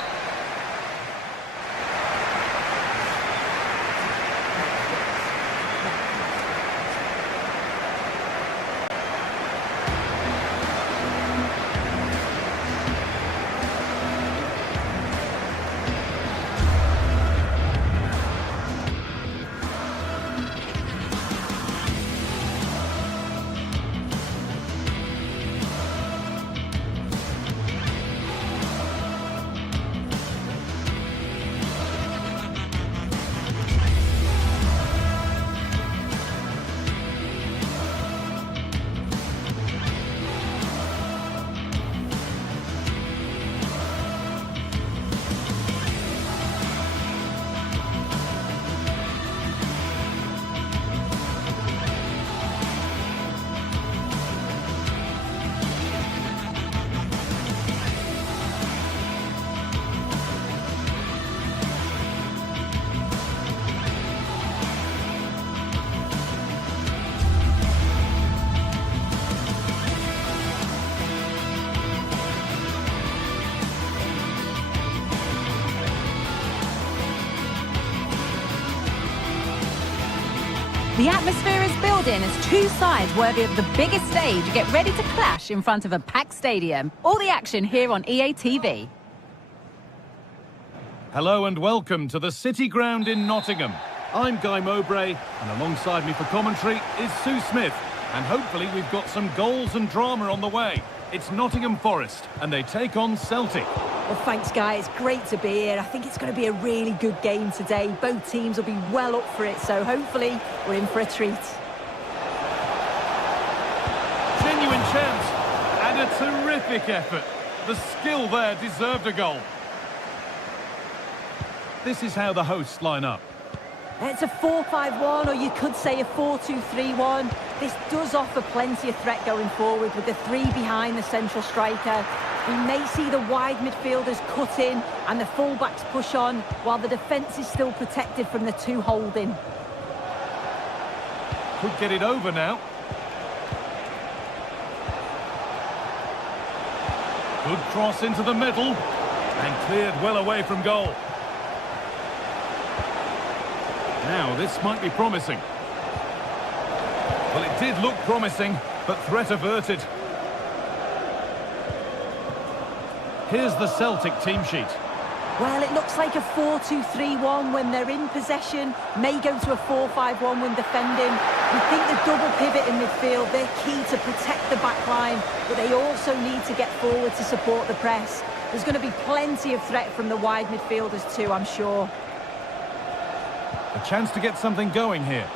The atmosphere is built filled in as two sides worthy of the biggest stage get ready to clash in front of a packed stadium. All the action here on EA TV. Hello and welcome to the City Ground in Nottingham. I'm Guy Mowbray, and alongside me for commentary is Sue Smith. And hopefully we've got some goals and drama on the way. It's Nottingham Forest, and they take on Celtic. Well, thanks, Guy. It's great to be here. I think it's going to be a really good game today. Both teams will be well up for it, so hopefully we're in for a treat. Genuine chance, and a terrific effort. The skill there deserved a goal. This is how the hosts line up. It's a 4-5-1, or you could say a 4-2-3-1. This does offer plenty of threat going forward with the three behind the central striker. We may see the wide midfielders cut in and the fullbacks push on, while the defence is still protected from the two holding. Could get it over now. Good cross into the middle, and cleared well away from goal. Now, this might be promising. Well, it did look promising, but threat averted. Here's the Celtic team sheet. Well, it looks like a 4-2-3-1 when they're in possession, may go to a 4-5-1 when defending. We think the double pivot in midfield, they're key to protect the back line, but they also need to get forward to support the press. There's going to be plenty of threat from the wide midfielders too, I'm sure. A chance to get something going here.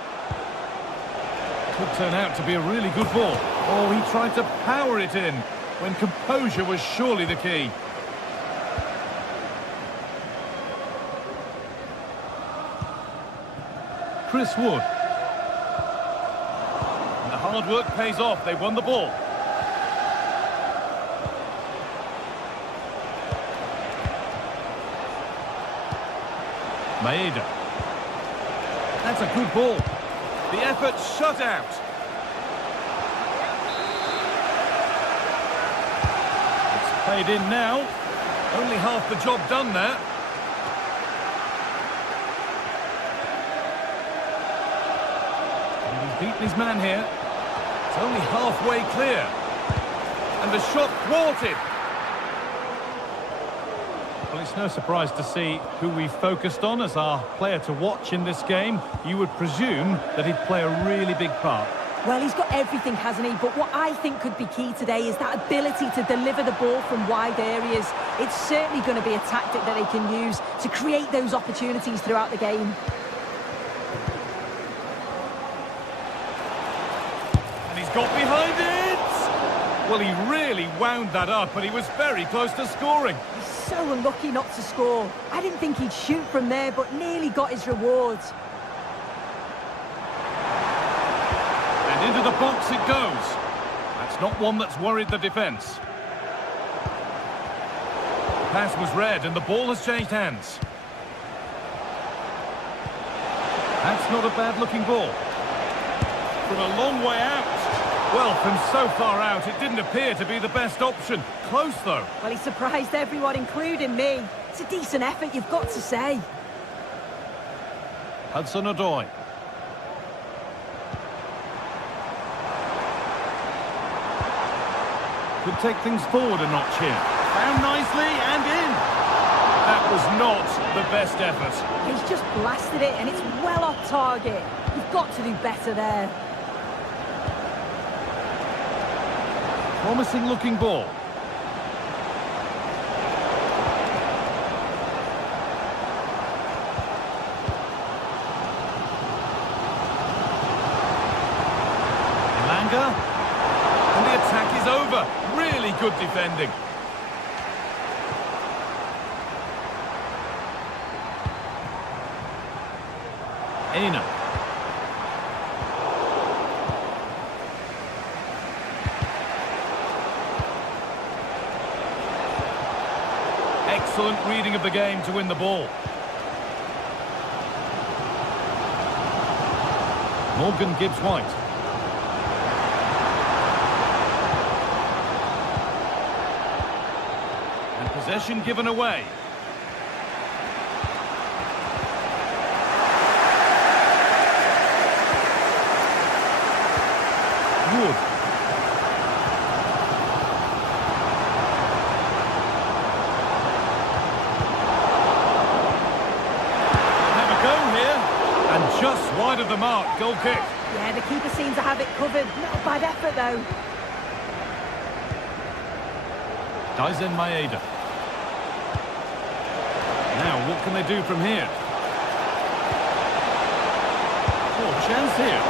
Could turn out to be a really good ball. Oh, he tried to power it in when composure was surely the key. Chris Wood. And the hard work pays off. They won the ball. Maeda. That's a good ball. The effort shut out. It's played in now. Only half the job done there. And he's beaten his man here. It's only halfway clear. And the shot thwarted. Well, it's no surprise to see who we focused on as our player to watch in this game. You would presume that he'd play a really big part. Well, he's got everything, hasn't he? But what I think could be key today is that ability to deliver the ball from wide areas. It's certainly going to be a tactic that they can use to create those opportunities throughout the game. And he's got behind it! Well, he really wound that up, and he was very close to scoring. He's so unlucky not to score. I didn't think he'd shoot from there, but nearly got his rewards. And into the box it goes. That's not one that's worried the defence. The pass was read, and the ball has changed hands. That's not a bad-looking ball. From a long way out. Well, from so far out, it didn't appear to be the best option. Close, though. Well, he surprised everyone, including me. It's a decent effort, you've got to say. Hudson-Odoi. Could take things forward a notch here. Found nicely and in. That was not the best effort. He's just blasted it, and it's well off target. You've got to do better there. Promising looking ball. Elanga. And the attack is over. Really good defending. Aina. Excellent reading of the game to win the ball. Morgan Gibbs-White. And possession given away. wood. Have a go here. And just wide of the mark, goal kick. Yeah, the keeper seems to have it covered. Not a bad effort, though. Daisen Maeda. Now, what can they do from here? Oh, chance here.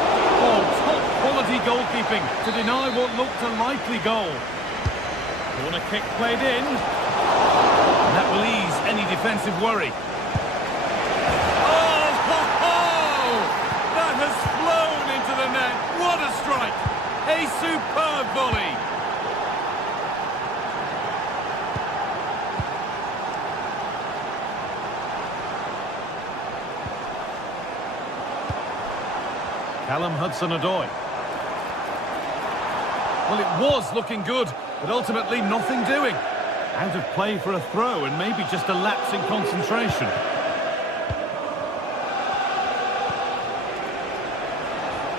Oh, top quality goalkeeping to deny what looked a likely goal. Corner kick played in. And that will ease any defensive worry. Oh, ho, ho! That has flown into the net. What a strike! A superb volley. Callum Hudson-Odoi. Well, it was looking good, but ultimately nothing doing. Out of play for a throw and maybe just a lapse in concentration.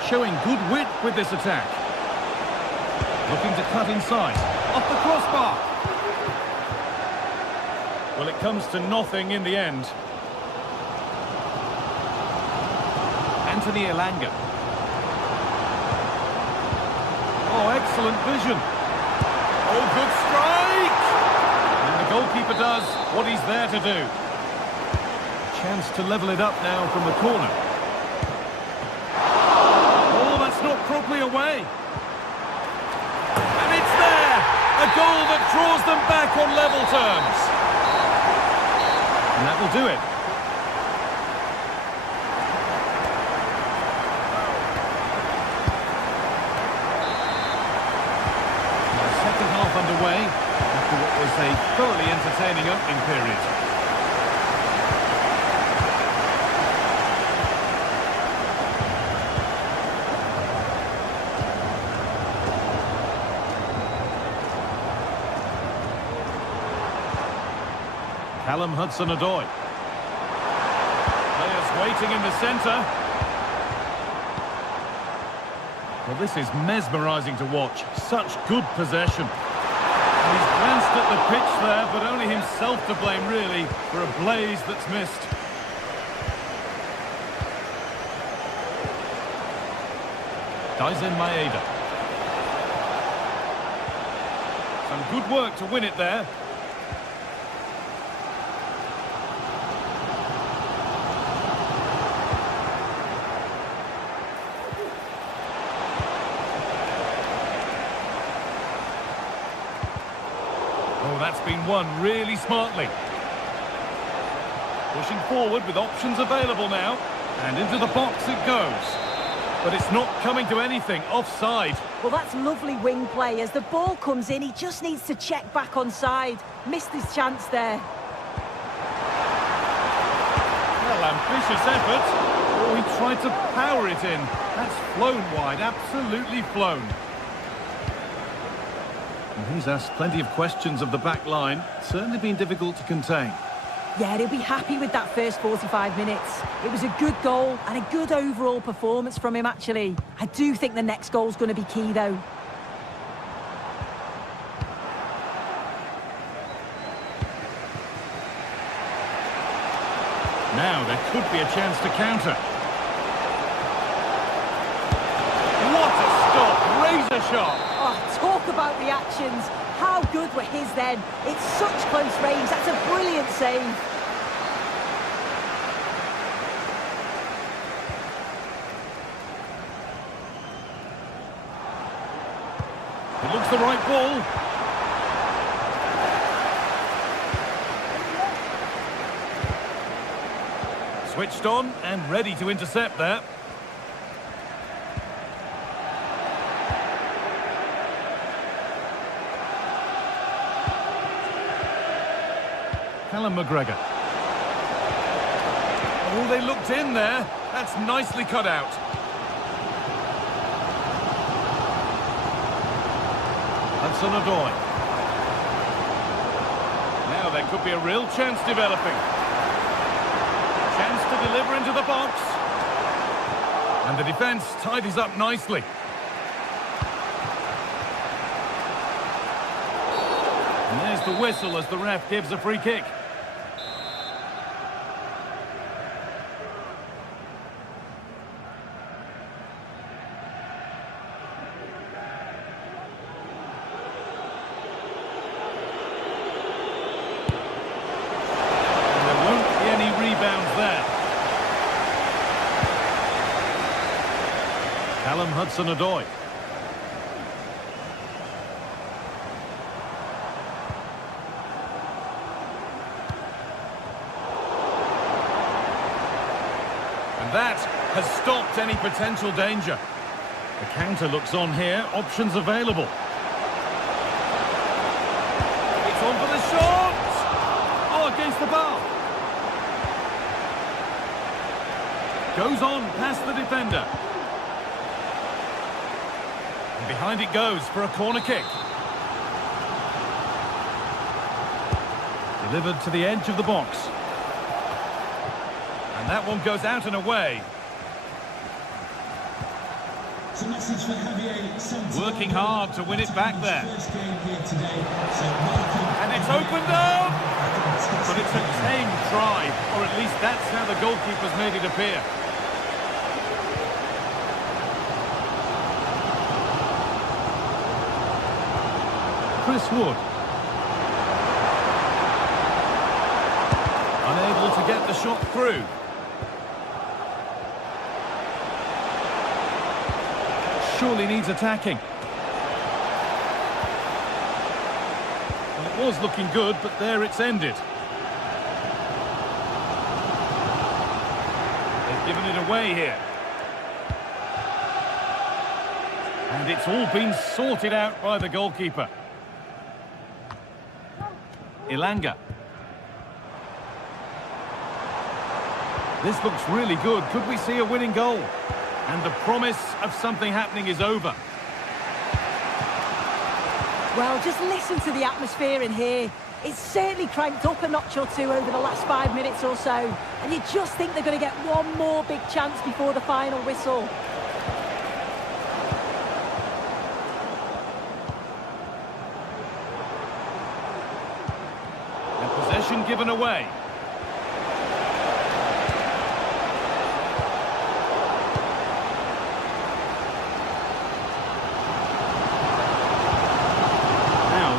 Showing good wit with this attack. Looking to cut inside. Off the crossbar. Well, it comes to nothing in the end. Anthony Elanga. Oh, excellent vision. Oh, good strike! And the goalkeeper does what he's there to do. Chance to level it up now from the corner. Oh, that's not properly away. And it's there! A goal that draws them back on level terms. And that will do it. Underway after what was a thoroughly entertaining opening period. Callum Hudson-Odoi. Players waiting in the centre. Well, this is mesmerising to watch. Such good possession. He's glanced at the pitch there, but only himself to blame, really, for a blaze that's missed. Daisen Maeda. Some good work to win it there. Oh, that's been won really smartly. Pushing forward with options available now. And into the box it goes. But it's not coming to anything. Offside. Well, that's lovely wing play. As the ball comes in, he just needs to check back on side. Missed his chance there. Well, ambitious effort. Oh, he tried to power it in. That's flown wide. Absolutely flown. He's asked plenty of questions of the back line. Certainly been difficult to contain. Yeah, he'll be happy with that first 45 minutes. It was a good goal and a good overall performance from him, actually. I do think the next goal's going to be key, though. Now there could be a chance to counter. What a stop! Razor sharp! Oh, talk about reactions. How good were his then? It's such close range. That's a brilliant save. It looks the right ball. Switched on and ready to intercept there. Callum McGregor. Oh, they looked in there. That's nicely cut out. Hudson-Odoi. Now there could be a real chance developing. Chance to deliver into the box. And the defence tidies up nicely. There's the whistle as the ref gives a free kick. And there won't be any rebounds there. Callum Hudson-Odoi. That has stopped any potential danger. The counter looks on here, options available. It's on for the shot! Oh, against the bar. Goes on past the defender. And behind it goes for a corner kick. Delivered to the edge of the box. And that one goes out and away. Working hard to win it back there. And it's opened up! But it's a tame try, or at least that's how the goalkeeper's made it appear. Chris Wood. Unable to get the shot through. Surely needs attacking. Well, it was looking good, but there it's ended. They've given it away here. And it's all been sorted out by the goalkeeper. Ilanga. This looks really good. Could we see a winning goal? And the promise of something happening is over. Well, just listen to the atmosphere in here. It's certainly cranked up a notch or two over the last 5 minutes or so. And you just think they're going to get one more big chance before the final whistle. And possession given away.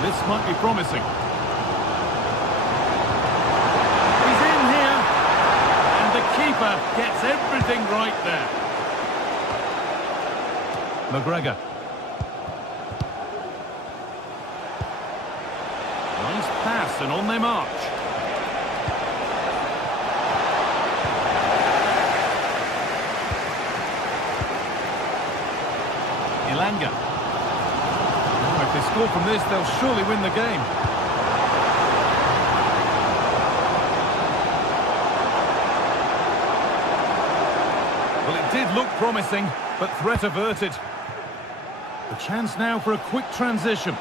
This might be promising. He's in here, and the keeper gets everything right there. McGregor. Nice pass, and on they march. Ilanga. If they score from this, they'll surely win the game. Well, it did look promising, but threat averted. The chance now for a quick transition.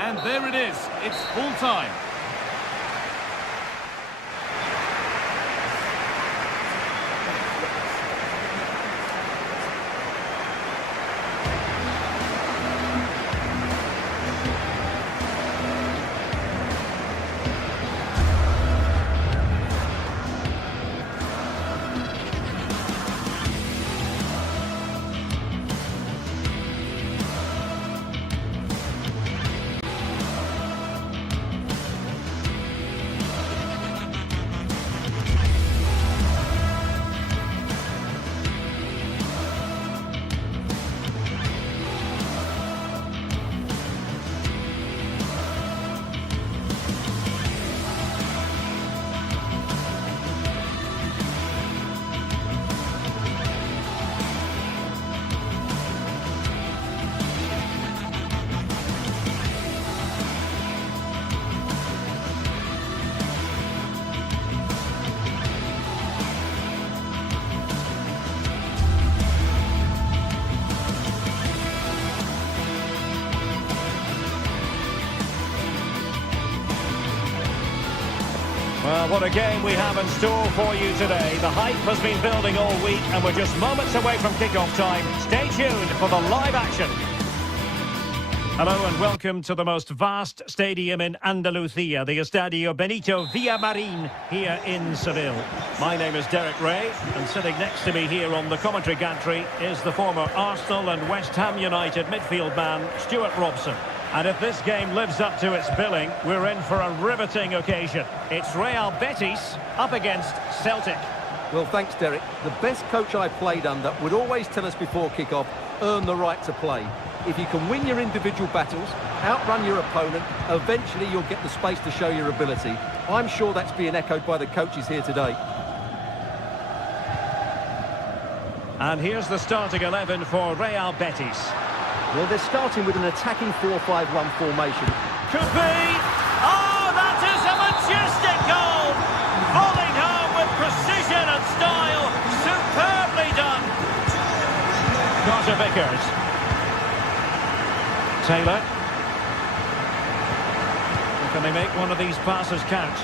And there it is, it's full time. Well, what a game we have in store for you today. The hype has been building all week and we're just moments away from kick-off time. Stay tuned for the live action. Hello and welcome to the most vast stadium in Andalusia, the Estadio Benito Villamarin here in Seville. My name is Derek Ray, and sitting next to me here on the commentary gantry is the former Arsenal and West Ham United midfield man, Stuart Robson. And if this game lives up to its billing, we're in for a riveting occasion. It's Real Betis up against Celtic. Well, thanks, Derek. The best coach I played under would always tell us before kick-off, earn the right to play. If you can win your individual battles, outrun your opponent, eventually you'll get the space to show your ability. I'm sure that's being echoed by the coaches here today. And here's the starting 11 for Real Betis. Well, they're starting with an attacking 4-5-1 formation. Could be! Oh, that is a majestic goal! Falling home with precision and style. Superbly done! Carter Vickers. Taylor. Can they make one of these passes count?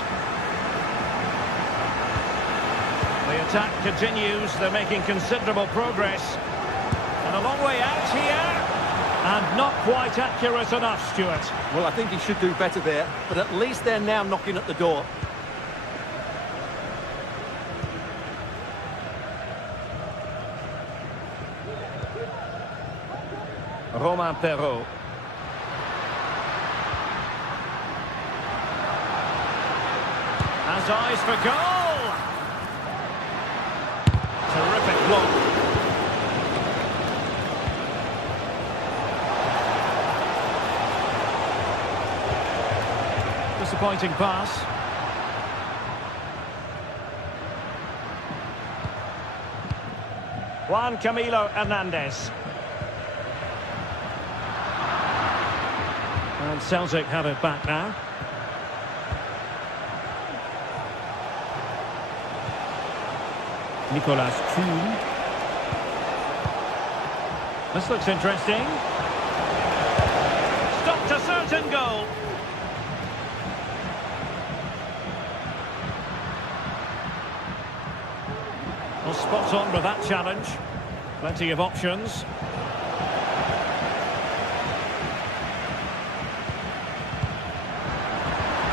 The attack continues. They're making considerable progress. And a long way out here. And not quite accurate enough, Stuart. Well, I think he should do better there, but at least they're now knocking at the door. Romain Perrault. Has eyes for goal! Terrific block. Disappointing pass. Juan Camilo Hernandez. And Celtic have it back now. Nicolas Kuhn. This looks interesting. Stopped a certain goal. Well, spot on with that challenge. Plenty of options.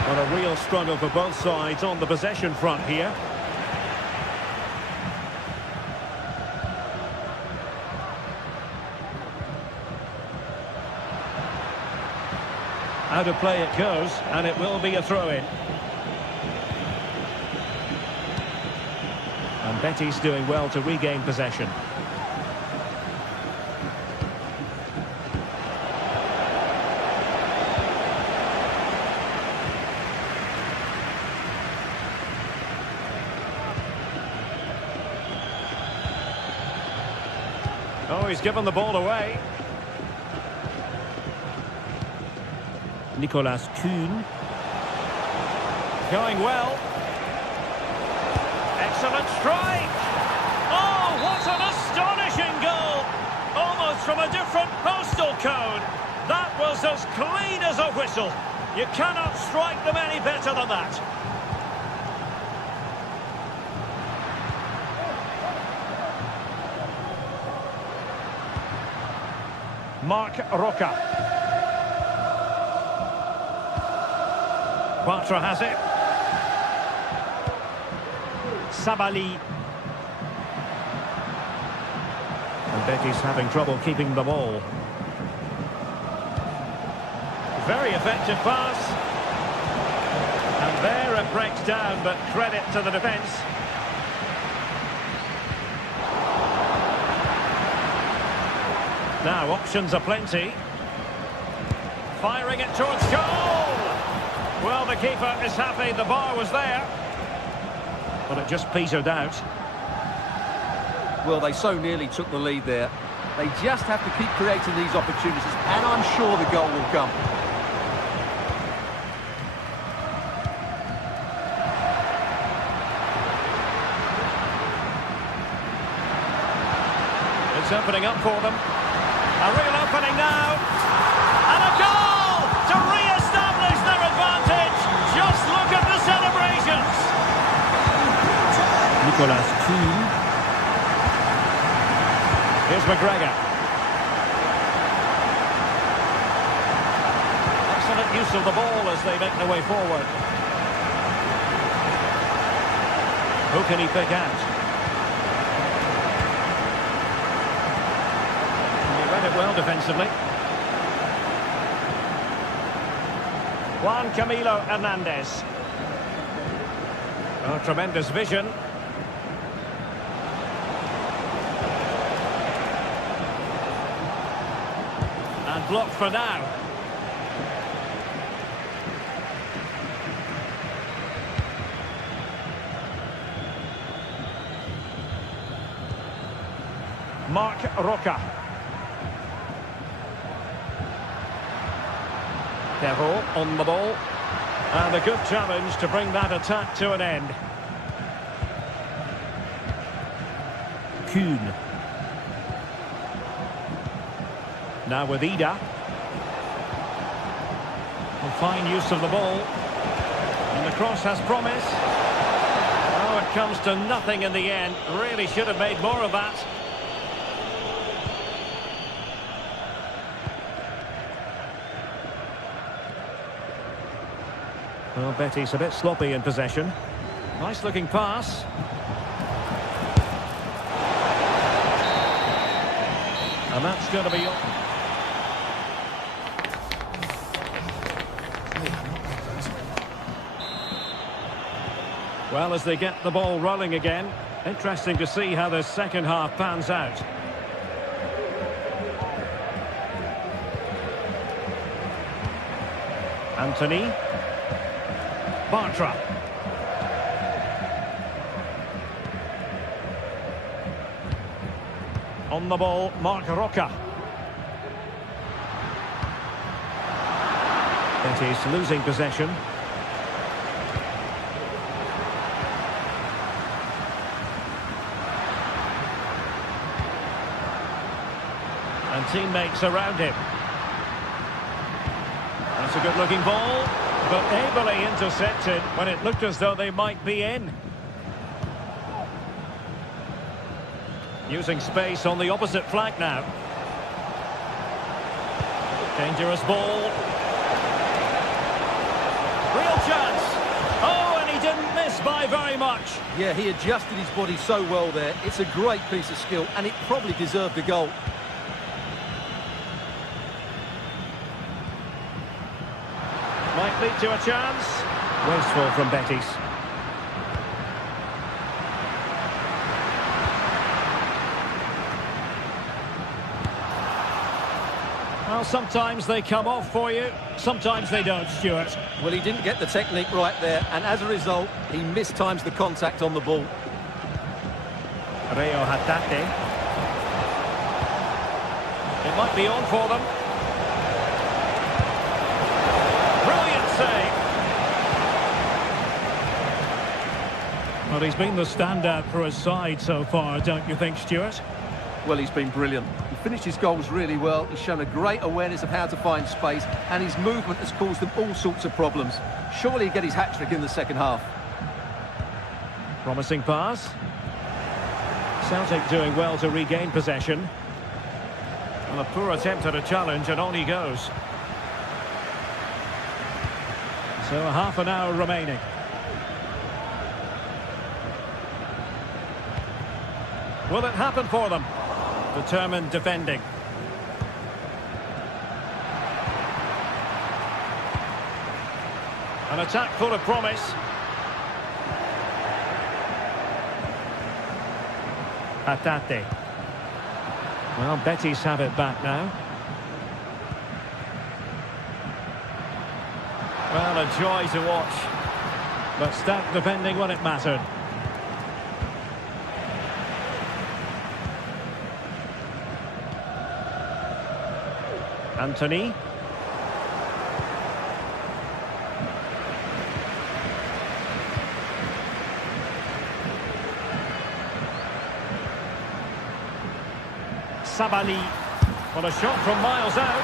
Well, a real struggle for both sides on the possession front here. Out of play it goes, and it will be a throw-in. And Betis doing well to regain possession. Oh, he's given the ball away. Nicolas Kuhn. Going well. Excellent strike. Oh, what an astonishing goal. Almost from a different postal code. That was as clean as a whistle. You cannot strike them any better than that. Marc Roca. Quatra has it. Sabali. And Betis having trouble keeping the ball. Very effective pass. And there it breaks down, but credit to the defence. Now options are plenty. Firing it towards goal. Well, the keeper is happy the bar was there. But it just petered out. Well, they so nearly took the lead there. They just have to keep creating these opportunities, and I'm sure the goal will come. It's opening up for them. A real opening now. And a goal to re-establish their advantage. Just look at the celebrations. Nicolas Kuhn. Here's McGregor. Excellent use of the ball as they make their way forward. Who can he pick out? He read it well defensively. Juan Camilo Hernandez. Oh, tremendous vision. And blocked for now. Marc Roca. Devil on the ball. And a good challenge to bring that attack to an end. Kuhn. Now with Ida. A fine use of the ball. And the cross has promise. Oh, it comes to nothing in the end. Really should have made more of that. Well, Betis a bit sloppy in possession. Nice looking pass. And that's going to be... Well, as they get the ball rolling again, interesting to see how the second half pans out. Anthony. Bartra. On the ball, Marc Roca. Betis losing possession. And teammates around him. That's a good-looking ball, but ably intercepted when it looked as though they might be in. Using space on the opposite flank now. Dangerous ball. Real chance. Oh, and he didn't miss by very much. Yeah, he adjusted his body so well there. It's a great piece of skill, and it probably deserved a goal. Might lead to a chance. Wasteful from Betis. Well, sometimes they come off for you, sometimes they don't, Stuart. Well, he didn't get the technique right there, and as a result, he mistimes the contact on the ball. Rio Hatate. It might be on for them. Brilliant save. Well, he's been the standout for his side so far, don't you think, Stuart? Well, he's been brilliant. He finished his goals really well. He's shown a great awareness of how to find space, and his movement has caused them all sorts of problems. Surely he'll get his hat-trick in the second half. Promising pass. Celtic doing well to regain possession. Well, a poor attempt at a challenge, and on he goes. So half an hour remaining. Will it happen for them? Determined defending. An attack full of promise. Hatate. Well, Betis have it back now. Well, a joy to watch. But stat defending when it mattered. Anthony. Sabali. Well, a shot from miles out.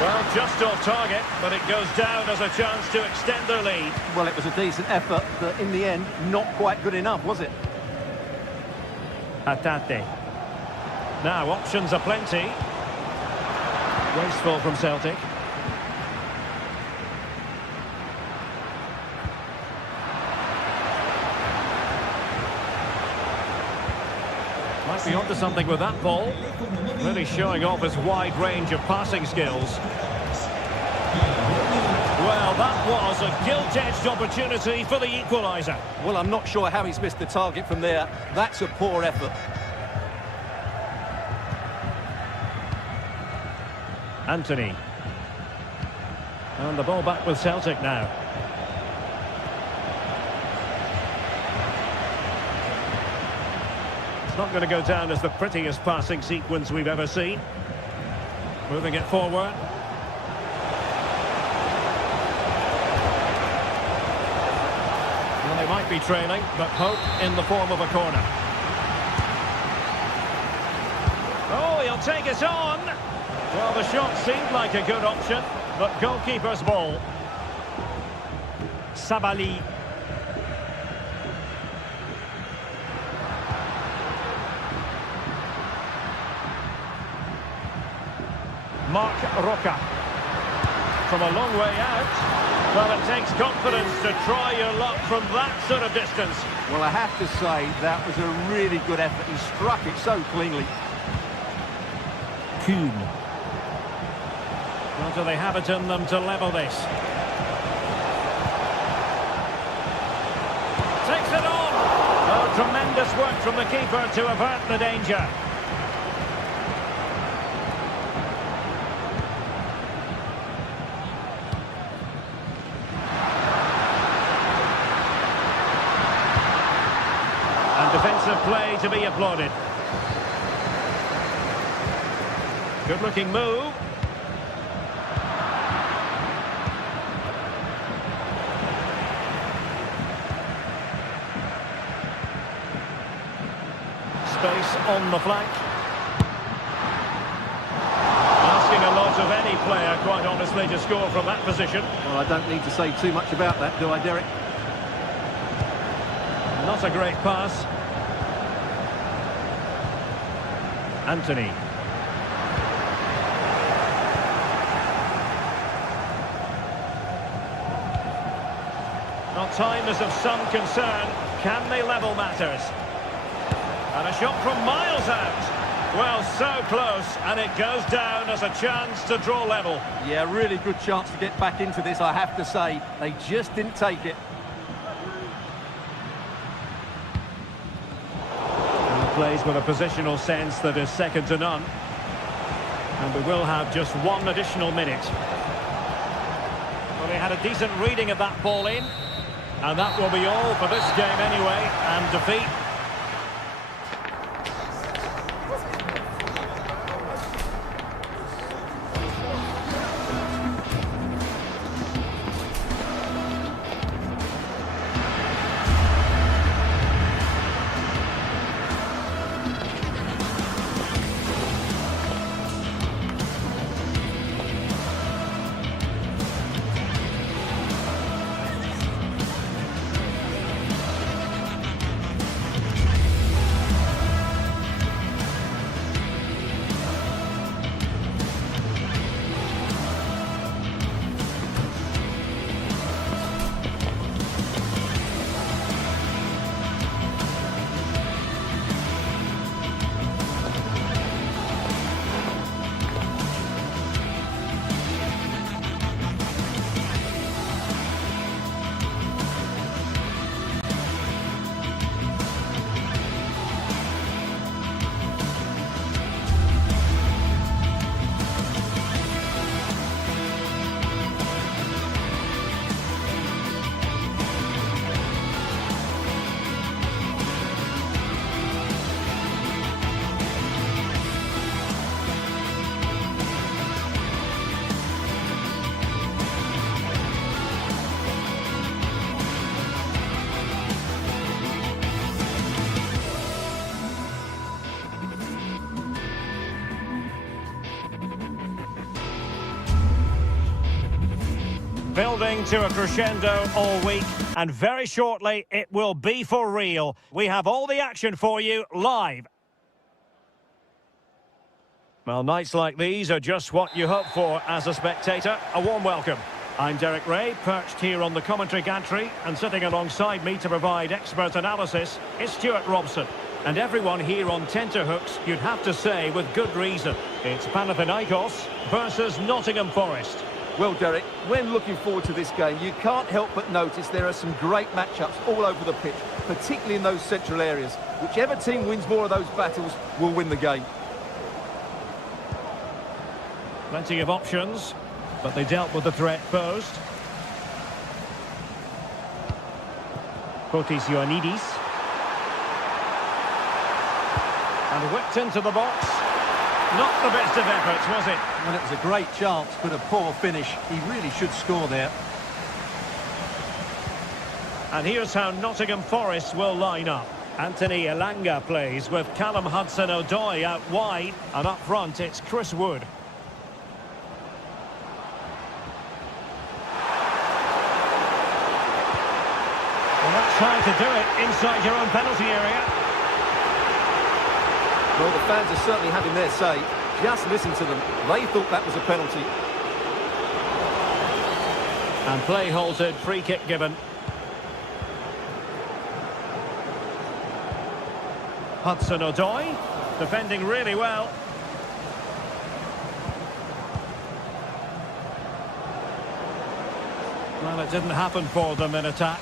Well, just off target, but it goes down as a chance to extend their lead. Well, it was a decent effort, but in the end, not quite good enough, was it? Hatate. Now, options are plenty. Wasteful from Celtic. Might be onto something with that ball. Really showing off his wide range of passing skills. Well, that was a gilt-edged opportunity for the equaliser. Well, I'm not sure how he's missed the target from there. That's a poor effort. Anthony. And the ball back with Celtic now. It's not going to go down as the prettiest passing sequence we've ever seen. Moving it forward. Well, they might be trailing, but hope in the form of a corner. Oh, he'll take it on. Well, the shot seemed like a good option, but goalkeeper's ball. Sabali. Mark Roca. From a long way out. Well, it takes confidence to try your luck from that sort of distance. Well, I have to say, that was a really good effort. He struck it so cleanly. Kuhn. Well, do they have it in them to level this? Takes it on! Oh, tremendous work from the keeper to avert the danger. And defensive play to be applauded. Good-looking move. Space on the flank. Asking a lot of any player, quite honestly, to score from that position. Well, I don't need to say too much about that, do I, Derek? Not a great pass. Anthony. Well, time is of some concern. Can they level matters? And a shot from miles out. Well, so close, and it goes down as a chance to draw level. Yeah, really good chance to get back into this, I have to say. They just didn't take it. And plays with a positional sense that is second to none. And we will have just one additional minute. Well, he had a decent reading of that ball in. And that will be all for this game anyway, and defeat. Building to a crescendo all week, and very shortly it will be for real. We have all the action for you live Well, nights like these are just what you hope for as a spectator. A warm welcome. I'm Derek Ray, perched here on the commentary gantry, and sitting alongside me to provide expert analysis is Stuart Robson. And everyone here on tenterhooks, you'd have to say with good reason. It's Panathinaikos versus Nottingham Forest. Well, Derek, when looking forward to this game, you can't help but notice there are some great matchups all over the pitch, particularly in those central areas. Whichever team wins more of those battles will win the game. Plenty of options, but they dealt with the threat posed. Kotis Ioannidis. And whipped into the box. Not the best of efforts, was it? Well, it was a great chance, but a poor finish. He really should score there. And here's how Nottingham Forest will line up. Anthony Elanga plays with Callum Hudson-Odoi out wide, and up front it's Chris Wood. Well, that's how to do it inside your own penalty area. Well, the fans are certainly having their say. Just listen to them. They thought that was a penalty. And play halted, free kick given. Hudson-Odoi, defending really well. Well, it didn't happen for them in attack.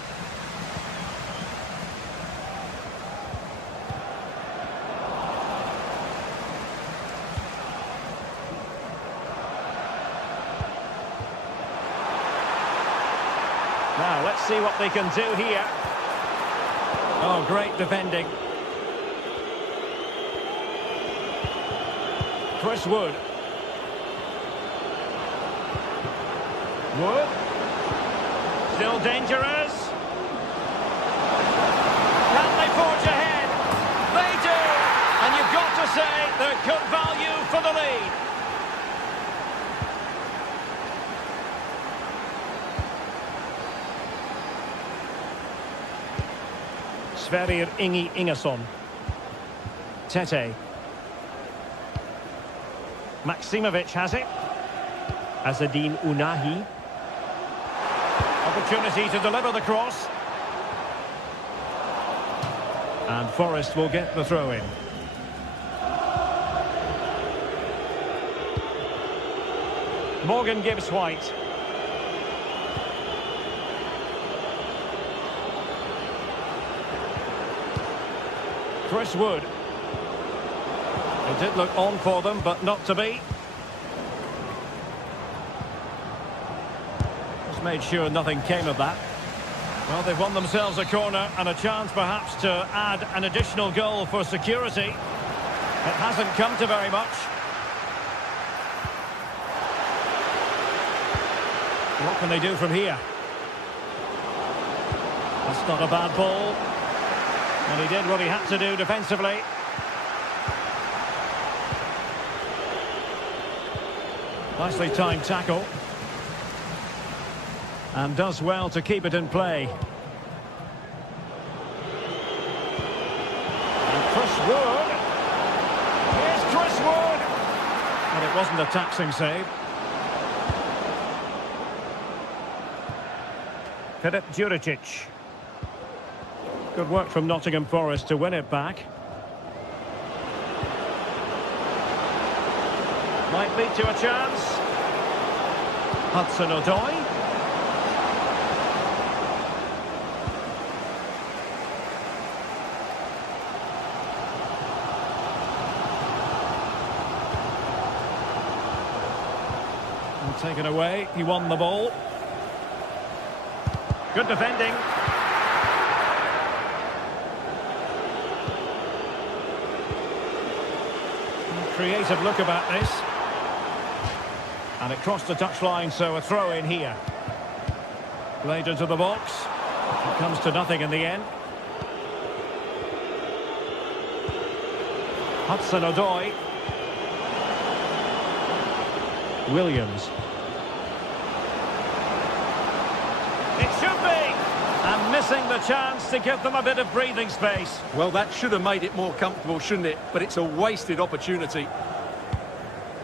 Now, let's see what they can do here. Oh, great defending. Chris Wood. Wood. Still dangerous. Can they forge ahead? They do! And you've got to say they're good value for the lead. Sverrir Ingi Ingesson. Tete. Maksimovic has it. Azadine Unahi. Opportunity to deliver the cross. And Forest will get the throw in. Morgan Gibbs-White. Chris Wood. It did look on for them, but not to be. Just made sure nothing came of that. Well, they've won themselves a corner and a chance perhaps to add an additional goal for security. It hasn't come to very much. What can they do from here? That's not a bad ball. And he did what he had to do defensively. Nicely timed tackle. And does well to keep it in play. And Chris Wood. Here's Chris Wood. And it wasn't a taxing save. Filip Djuricic. Good work from Nottingham Forest to win it back. Might lead to a chance. Hudson-Odoi. And taken away. He won the ball. Good defending. Creative look about this. And it crossed the touchline, so a throw in here. Played into the box. It comes to nothing in the end. Hudson-Odoi. Williams. It should be! And missing the chance to give them a bit of breathing space. Well, that should have made it more comfortable, shouldn't it? But it's a wasted opportunity.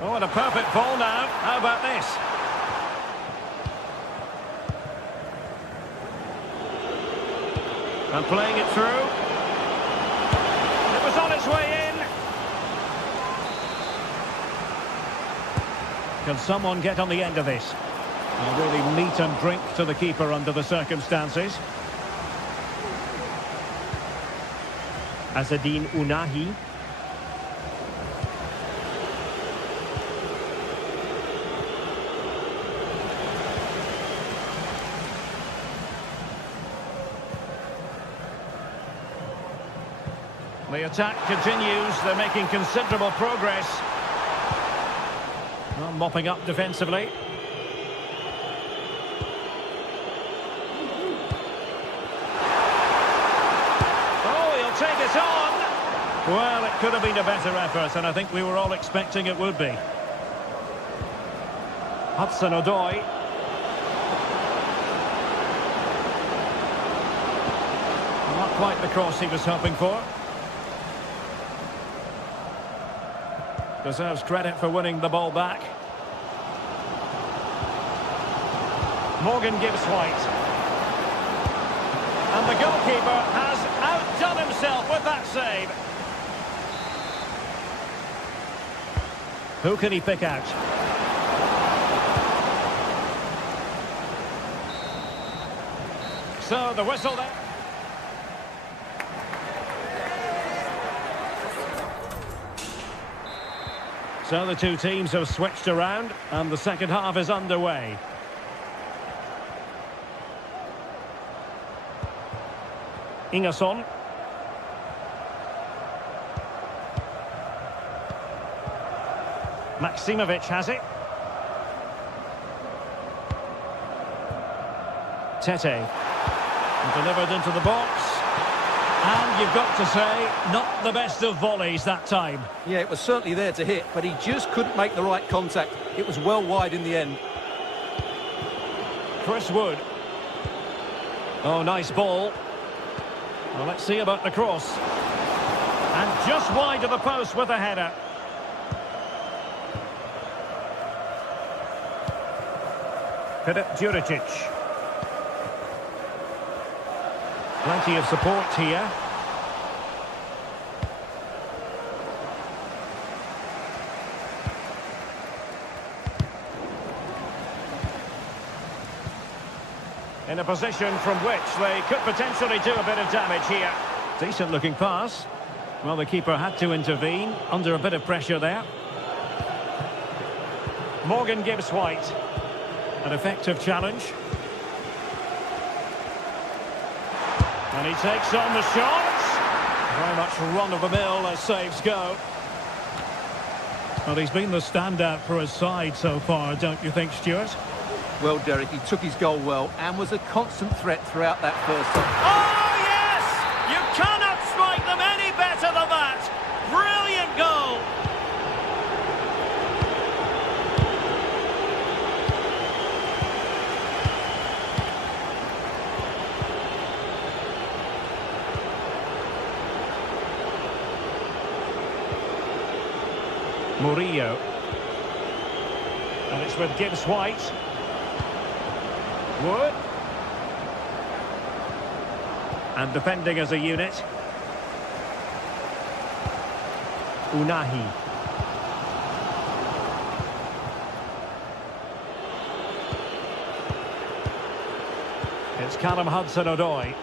Oh, and a perfect ball now. How about this? And playing it through. It was on its way in. Can someone get on the end of this? Really meat and drink to the keeper under the circumstances. Azzedine Ounahi. The attack continues. They're making considerable progress. Well, mopping up defensively. Oh, he'll take it on. Well, it could have been a better effort, and I think we were all expecting it would be. Hudson-Odoi. Not quite the cross he was hoping for. Deserves credit for winning the ball back. Morgan gives White. And the goalkeeper has outdone himself with that save. Who can he pick out? So the whistle there. So the two teams have switched around and the second half is underway. Ingerson. Maksimovic has it. Tete. Delivered into the box. And you've got to say, not the best of volleys that time. Yeah, it was certainly there to hit, but he just couldn't make the right contact. It was well wide in the end. Chris Wood. Oh, nice ball. Well, let's see about the cross. And just wide of the post with a header. Filip Djuricic. Plenty of support here. In a position from which they could potentially do a bit of damage here. Decent looking pass. Well, the keeper had to intervene under a bit of pressure there. Morgan gives White. An effective challenge. And he takes on the shot. Very much run-of-the-mill as saves go. Well, he's been the standout for his side so far, don't you think, Stuart? Well, Derek, he took his goal well and was a constant threat throughout that first half. Oh, yes! You cannot strike them any better than that. Brilliant goal. Murillo. And it's with Gibbs White. Wood. And defending as a unit. Ounahi. It's Callum Hudson-Odoi.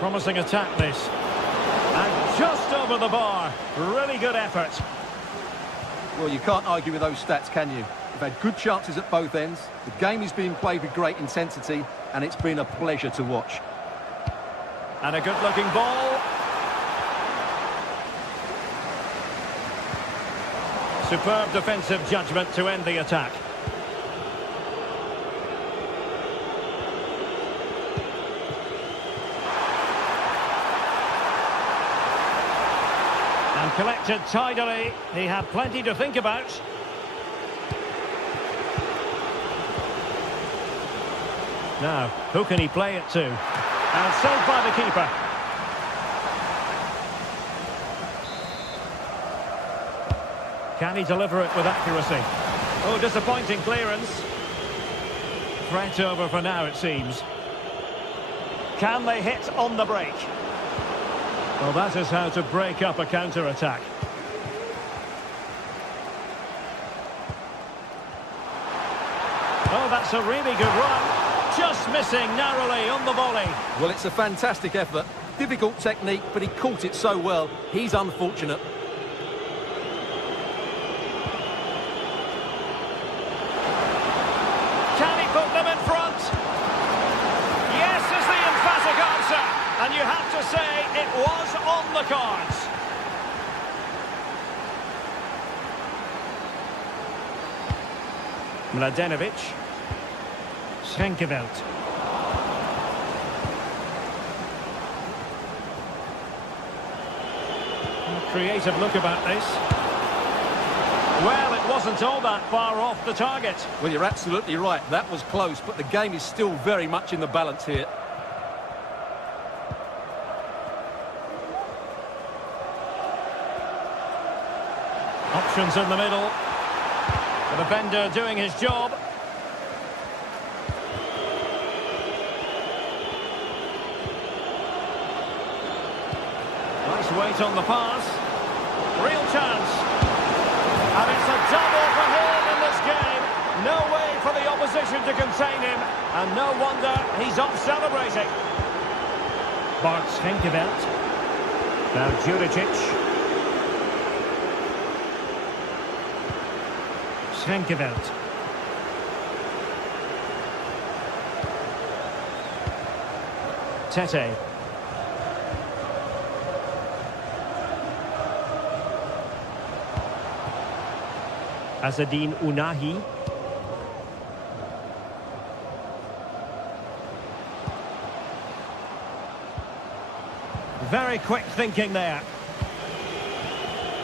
Promising attack this. And just over the bar. Really good effort. Well, you can't argue with those stats, can you? They've had good chances at both ends. The game is being played with great intensity, and it's been a pleasure to watch. And a good-looking ball. Superb defensive judgment to end the attack. And collected tidily. He had plenty to think about. Now, who can he play it to? And saved by the keeper. Can he deliver it with accuracy? Oh, disappointing clearance. Threat over for now, it seems. Can they hit on the break? Well, that is how to break up a counter-attack. Oh, that's a really good run. Just missing narrowly on the volley. Well, it's a fantastic effort. Difficult technique, but he caught it so well. He's unfortunate. Can he put them in front? Yes is the emphatic answer. And you have to say it was on the cards. Mladenovic. Schenkeveld. Creative look about this. Well, it wasn't all that far off the target. Well, you're absolutely right. That was close, but the game is still very much in the balance here. Options in the middle. The defender doing his job. Nice weight on the pass. Real chance. And it's a double for him in this game. No way for the opposition to contain him. And no wonder he's off celebrating. Bart Schenkeveld. Now Juricic. Schenkeveld. Tete. Azadine Unahi. Very quick thinking there.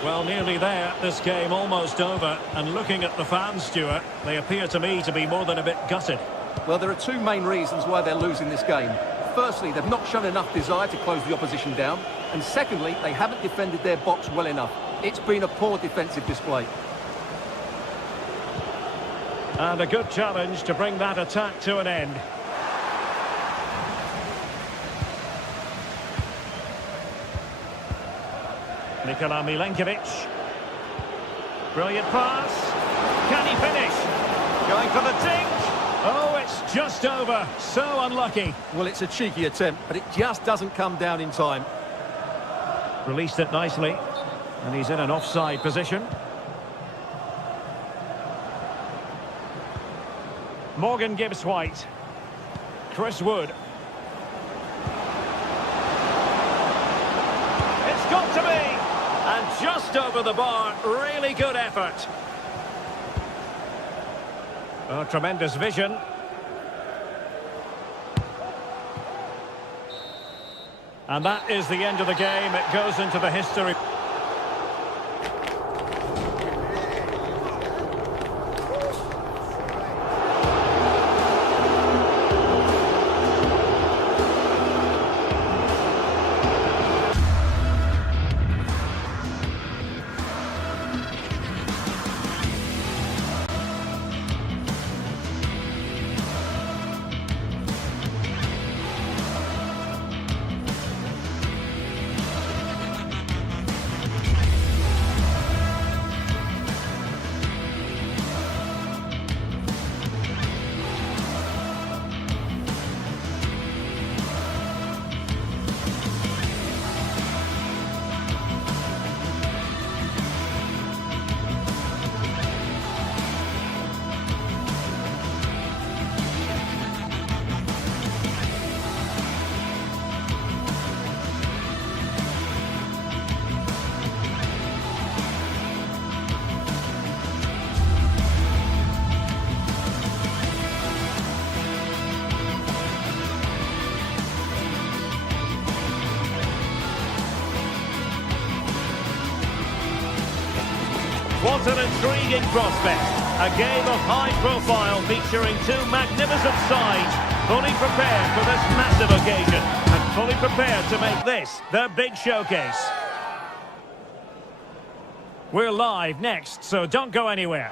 Well, nearly there. This game almost over. And looking at the fans, Stuart, they appear to me to be more than a bit gutted. Well, there are two main reasons why they're losing this game. Firstly, they've not shown enough desire to close the opposition down. And secondly, they haven't defended their box well enough. It's been a poor defensive display. And a good challenge to bring that attack to an end. Nikola Milenkovic. Brilliant pass. Can he finish? Going for the dink. Oh, it's just over. So unlucky. Well, it's a cheeky attempt, but it just doesn't come down in time. Released it nicely. And he's in an offside position. Morgan Gibbs-White. Chris Wood. It's got to be! And just over the bar, really good effort. Oh, tremendous vision. And that is the end of the game. It goes into the history. What an intriguing prospect. A game of high profile featuring two magnificent sides, fully prepared for this massive occasion and fully prepared to make this their big showcase. We're live next, so don't go anywhere.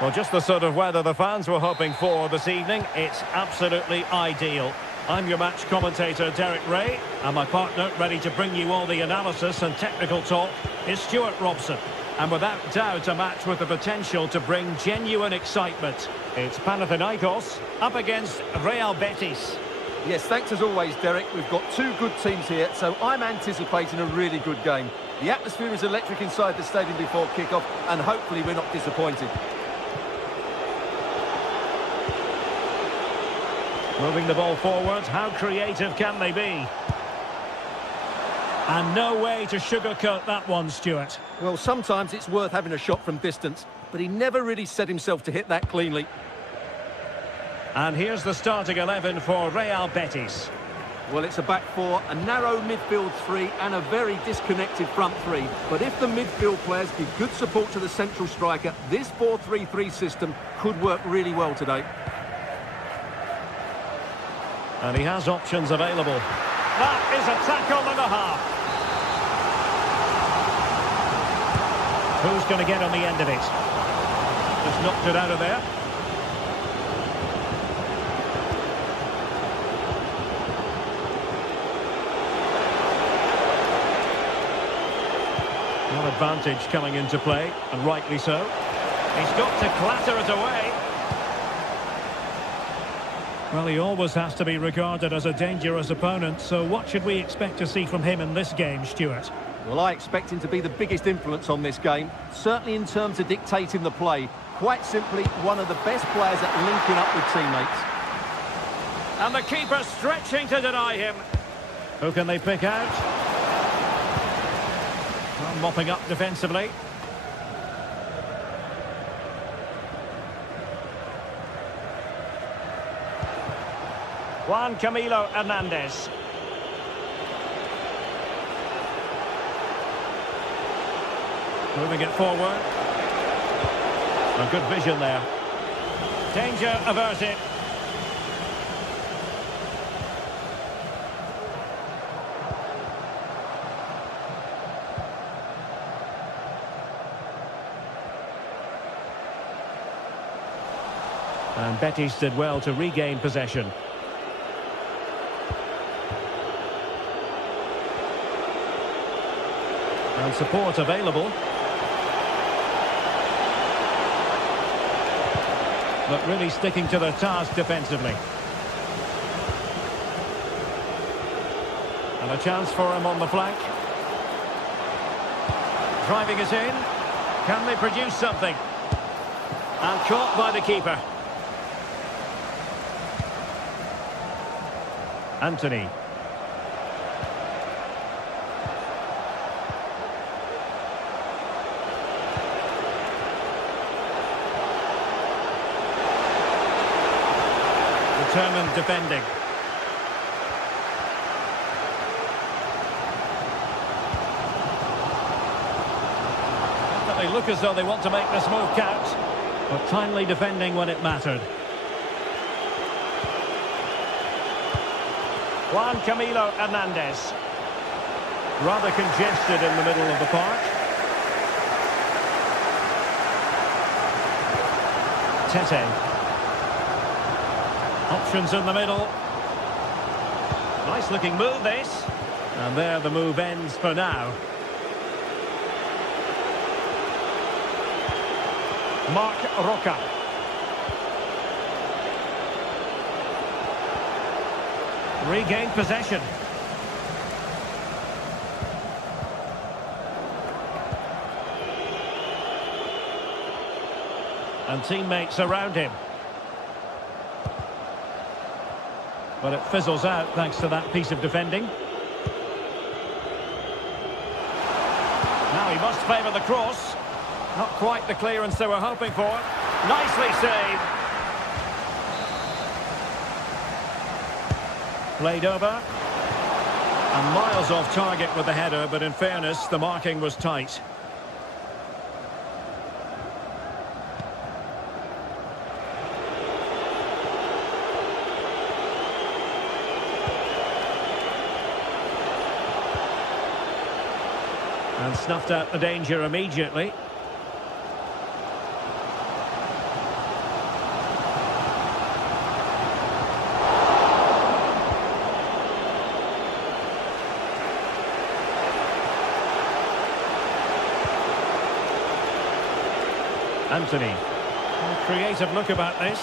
Well, just the sort of weather the fans were hoping for this evening. It's absolutely ideal. I'm your match commentator, Derek Ray, and my partner, ready to bring you all the analysis and technical talk, is Stuart Robson. And without doubt, a match with the potential to bring genuine excitement. It's Panathinaikos up against Real Betis. Yes, thanks as always, Derek. We've got two good teams here, so I'm anticipating a really good game. The atmosphere is electric inside the stadium before kick-off, and hopefully we're not disappointed. Moving the ball forward, how creative can they be? And no way to sugarcoat that one, Stuart. Well, sometimes it's worth having a shot from distance, but he never really set himself to hit that cleanly. And here's the starting 11 for Real Betis. Well, it's a back four, a narrow midfield three, and a very disconnected front three. But if the midfield players give good support to the central striker, this 4-3-3 system could work really well today. And he has options available. That is a tackle and a half. Who's going to get on the end of it? Just knocked it out of there. An advantage coming into play, and rightly so. He's got to clatter it away. Well, he always has to be regarded as a dangerous opponent, so what should we expect to see from him in this game, Stuart? Well, I expect him to be the biggest influence on this game, certainly in terms of dictating the play. Quite simply, one of the best players at linking up with teammates. And the keeper stretching to deny him. Who can they pick out? Well, mopping up defensively. Juan Camilo Hernandez. Moving it forward. A good vision there. Danger averted. And Betis did well to regain possession. And support available. But really sticking to their task defensively. And a chance for him on the flank. Driving it in. Can they produce something? And caught by the keeper. Anthony. Determined defending. They look as though they want to make this move count, but timely defending when it mattered. Juan Camilo Hernandez. Rather congested in the middle of the park. Tete. Options in the middle. Nice looking move this. And there the move ends for now. Marc Roca. Regained possession. And teammates around him. But it fizzles out thanks to that piece of defending. Now he must favour the cross. Not quite the clearance they were hoping for. Nicely saved. Played over. And miles off target with the header, but in fairness, the marking was tight. And snuffed out the danger immediately. Anthony. A creative look about this.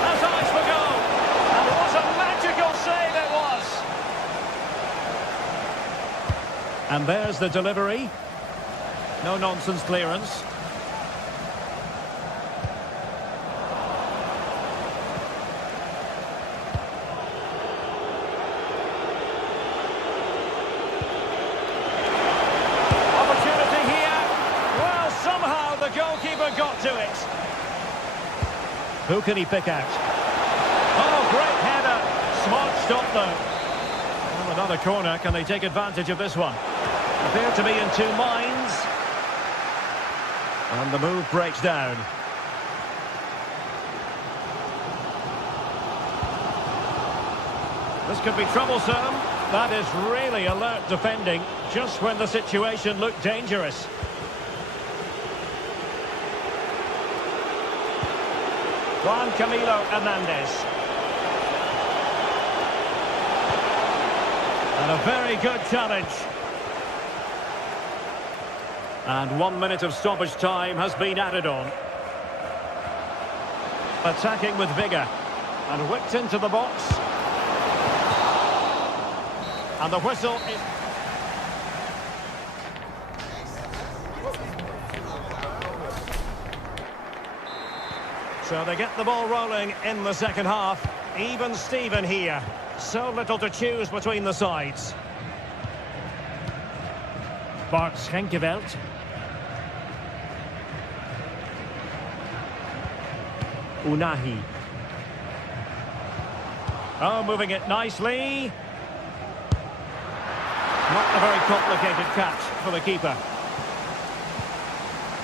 That's eyes for goal. And what a magical save it was. And there's the delivery. No nonsense clearance. Goalkeeper got to it. Who can he pick out? Oh, great header. Smart stop though. Well, another corner. Can they take advantage of this one? Appear to be in two minds. And the move breaks down. This could be troublesome. That is really alert defending, just when the situation looked dangerous. Juan Camilo Hernandez. And a very good challenge. And 1 minute of stoppage time has been added on. Attacking with vigour. And whipped into the box. And the whistle is... So they get the ball rolling in the second half. Even Steven here. So little to choose between the sides. Bart Schenkeveld. Unahi. Oh, moving it nicely. Not a very complicated catch for the keeper.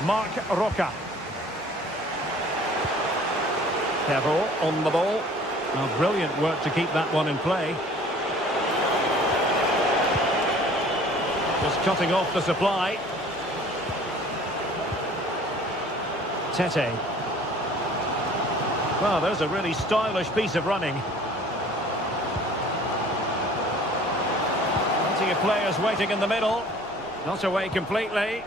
Mark Roca. Perrault on the ball. Oh, brilliant work to keep that one in play. Just cutting off the supply. Tete. Well, there's a really stylish piece of running. Plenty of players waiting in the middle. Not away completely.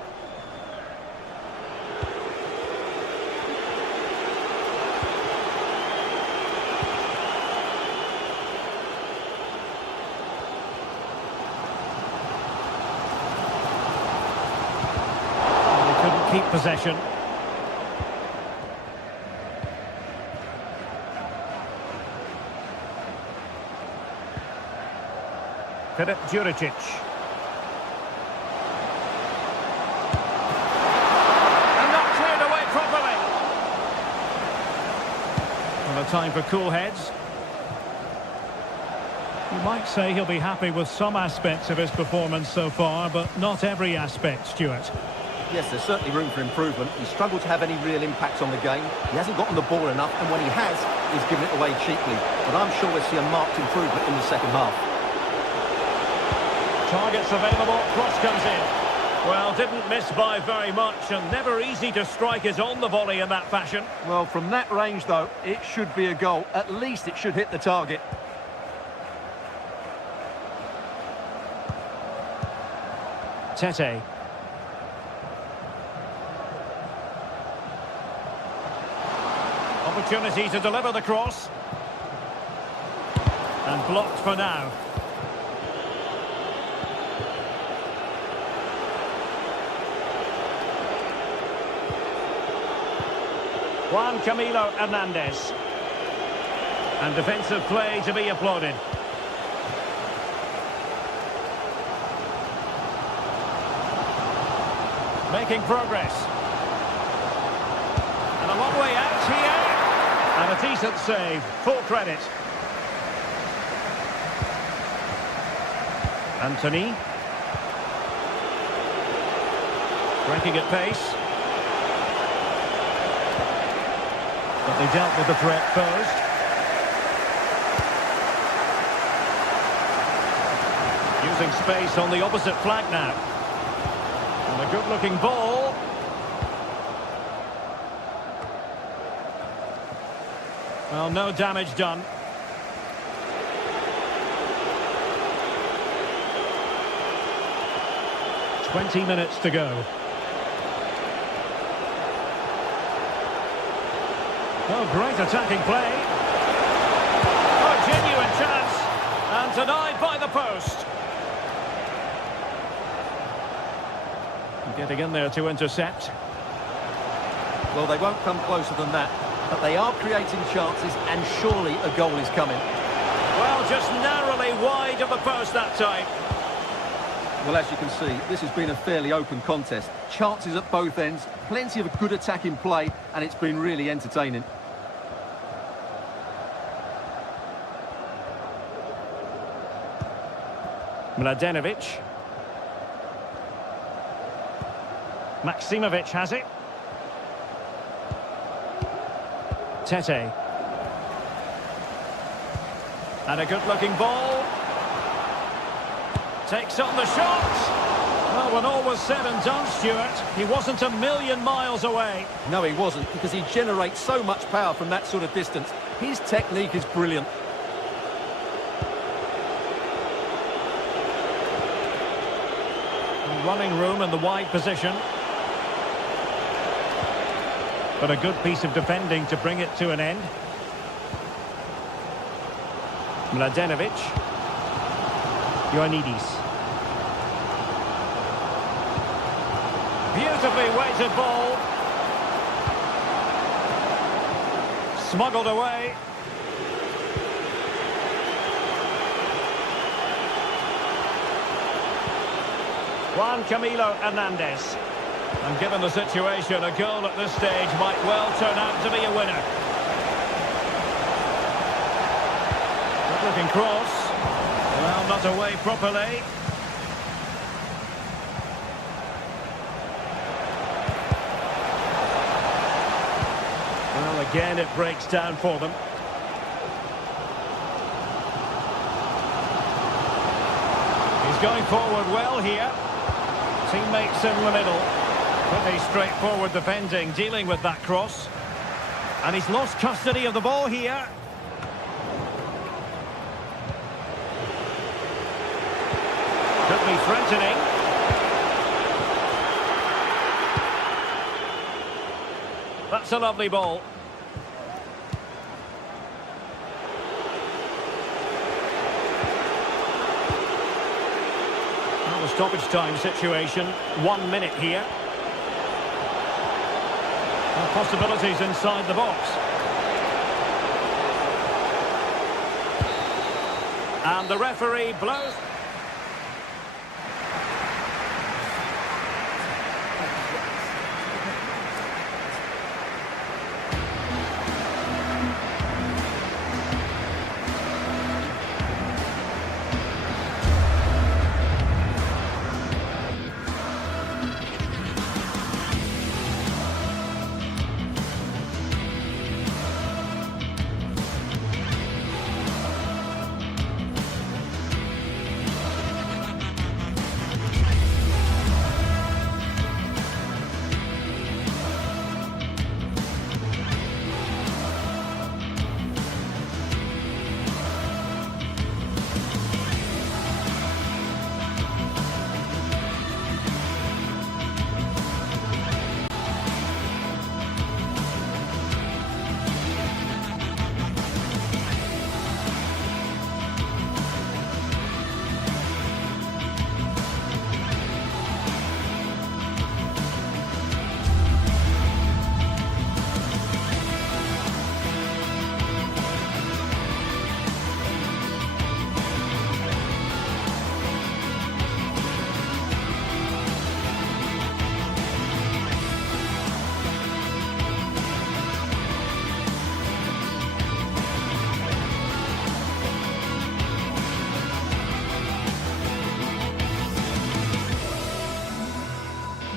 Keep possession. Filip Juricic. And not cleared away properly. Well, a time for cool heads. You might say he'll be happy with some aspects of his performance so far, but not every aspect, Stuart. Yes, there's certainly room for improvement. He's struggled to have any real impact on the game. He hasn't gotten the ball enough, and when he has, he's given it away cheaply. But I'm sure we'll see a marked improvement in the second half. Targets available, cross comes in. Well, didn't miss by very much, and never easy to strike it on the volley in that fashion. Well, from that range, though, it should be a goal. At least it should hit the target. Tete. Opportunity to deliver the cross. And blocked for now. Juan Camilo Hernandez. And defensive play to be applauded. Making progress. And a long way out here. And a decent save. Full credit. Anthony. Breaking at pace. But they dealt with the threat first. Using space on the opposite flank now. And a good-looking ball. Well, no damage done. "20 minutes to go. Oh, great attacking play. Oh, genuine chance. And denied by the post. Getting in there to intercept. Well, they won't come closer than that, but they are creating chances, and surely a goal is coming. Well, just narrowly wide of the post that time. Well, as you can see, this has been a fairly open contest. Chances at both ends, plenty of good attacking play, and it's been really entertaining. Mladenovic. Maksimovic has it. Tete. And a good-looking ball. Takes on the shot. Well, when all was said and done, Stuart, he wasn't a million miles away. No, he wasn't, because he generates so much power from that sort of distance. His technique is brilliant. Running room in the wide position. But a good piece of defending to bring it to an end. Mladenovic. Ioannidis. Beautifully weighted ball. Smuggled away. Juan Camilo Hernandez. And given the situation, a goal at this stage might well turn out to be a winner. Good looking cross. Well, not away properly. Well, again, it breaks down for them. He's going forward well here. Teammates in the middle. Pretty straightforward defending, dealing with that cross. And he's lost custody of the ball here. Could be threatening. That's a lovely ball. Well, the stoppage time situation, 1 minute here. And possibilities inside the box. And the referee blows.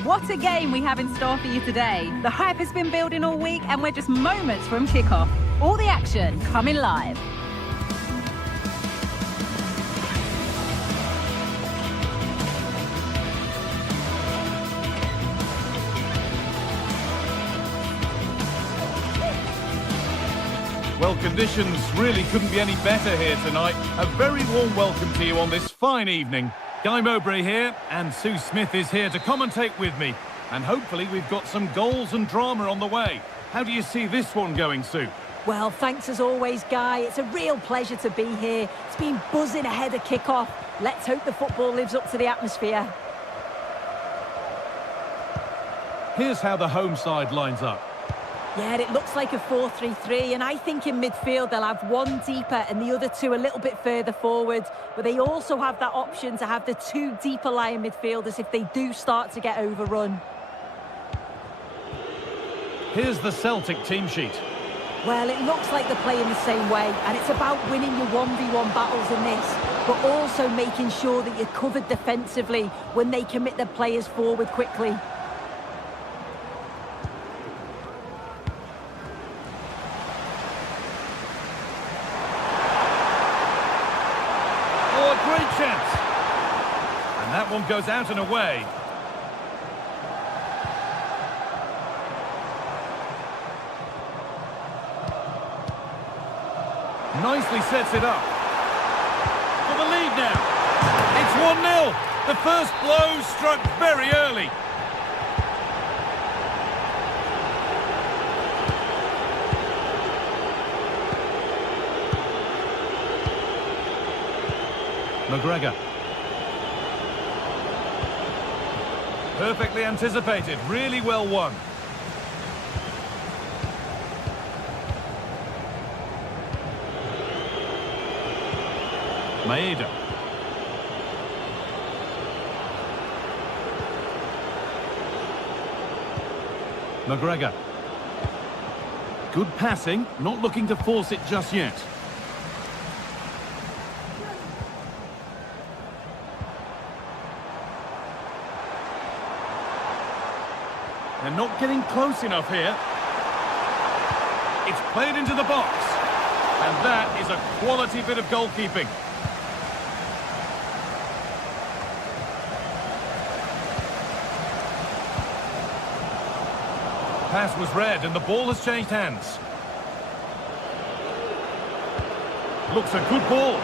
What a game we have in store for you today. The hype has been building all week and we're just moments from kickoff. All the action coming live. Well, conditions really couldn't be any better here tonight. A very warm welcome to you on this fine evening. Guy Mowbray here, and Sue Smith is here to commentate with me. And hopefully we've got some goals and drama on the way. How do you see this one going, Sue? Well, thanks as always, Guy. It's a real pleasure to be here. It's been buzzing ahead of kick-off. Let's hope the football lives up to the atmosphere. Here's how the home side lines up. Yeah, it looks like a 4-3-3, and I think in midfield they'll have one deeper and the other two a little bit further forward. But they also have that option to have the two deeper lying midfielders if they do start to get overrun. Here's the Celtic team sheet. Well, it looks like they're playing the same way, and it's about winning your 1v1 battles in this, but also making sure that you're covered defensively when they commit their players forward quickly. Oh, a great chance! And that one goes out and away. Nicely sets it up. For the lead now. It's 1-0. The first blow struck very early. McGregor. Perfectly anticipated. Really well won. Maeda. McGregor. Good passing, not looking to force it just yet. They're not getting close enough here. It's played into the box. And that is a quality bit of goalkeeping. Pass was read and the ball has changed hands. Looks a good ball.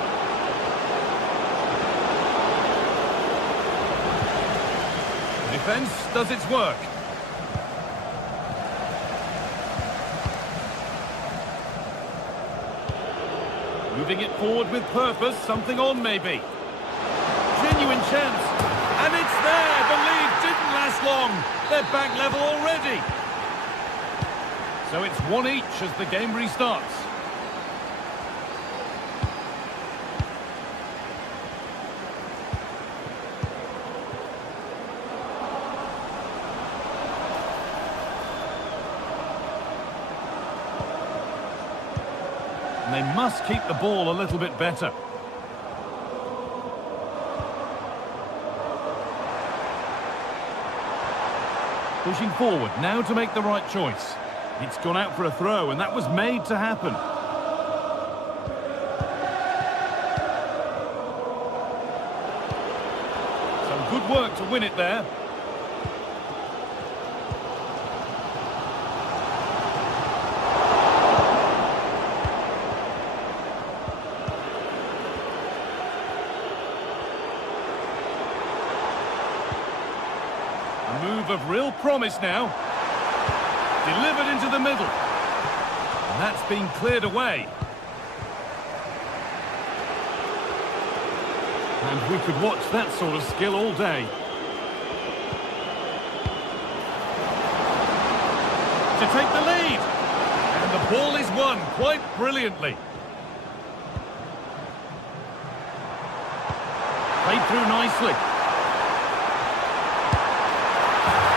The defence does its work. Moving it forward with purpose, something on maybe. Genuine chance, and it's there! The lead didn't last long. They're back level already. So it's one each as the game restarts. And they must keep the ball a little bit better. Pushing forward, now to make the right choice. It's gone out for a throw, and that was made to happen. Some good work to win it there. A move of real promise now. Delivered into the middle. And that's been cleared away. And we could watch that sort of skill all day. To take the lead. And the ball is won quite brilliantly. Played through nicely.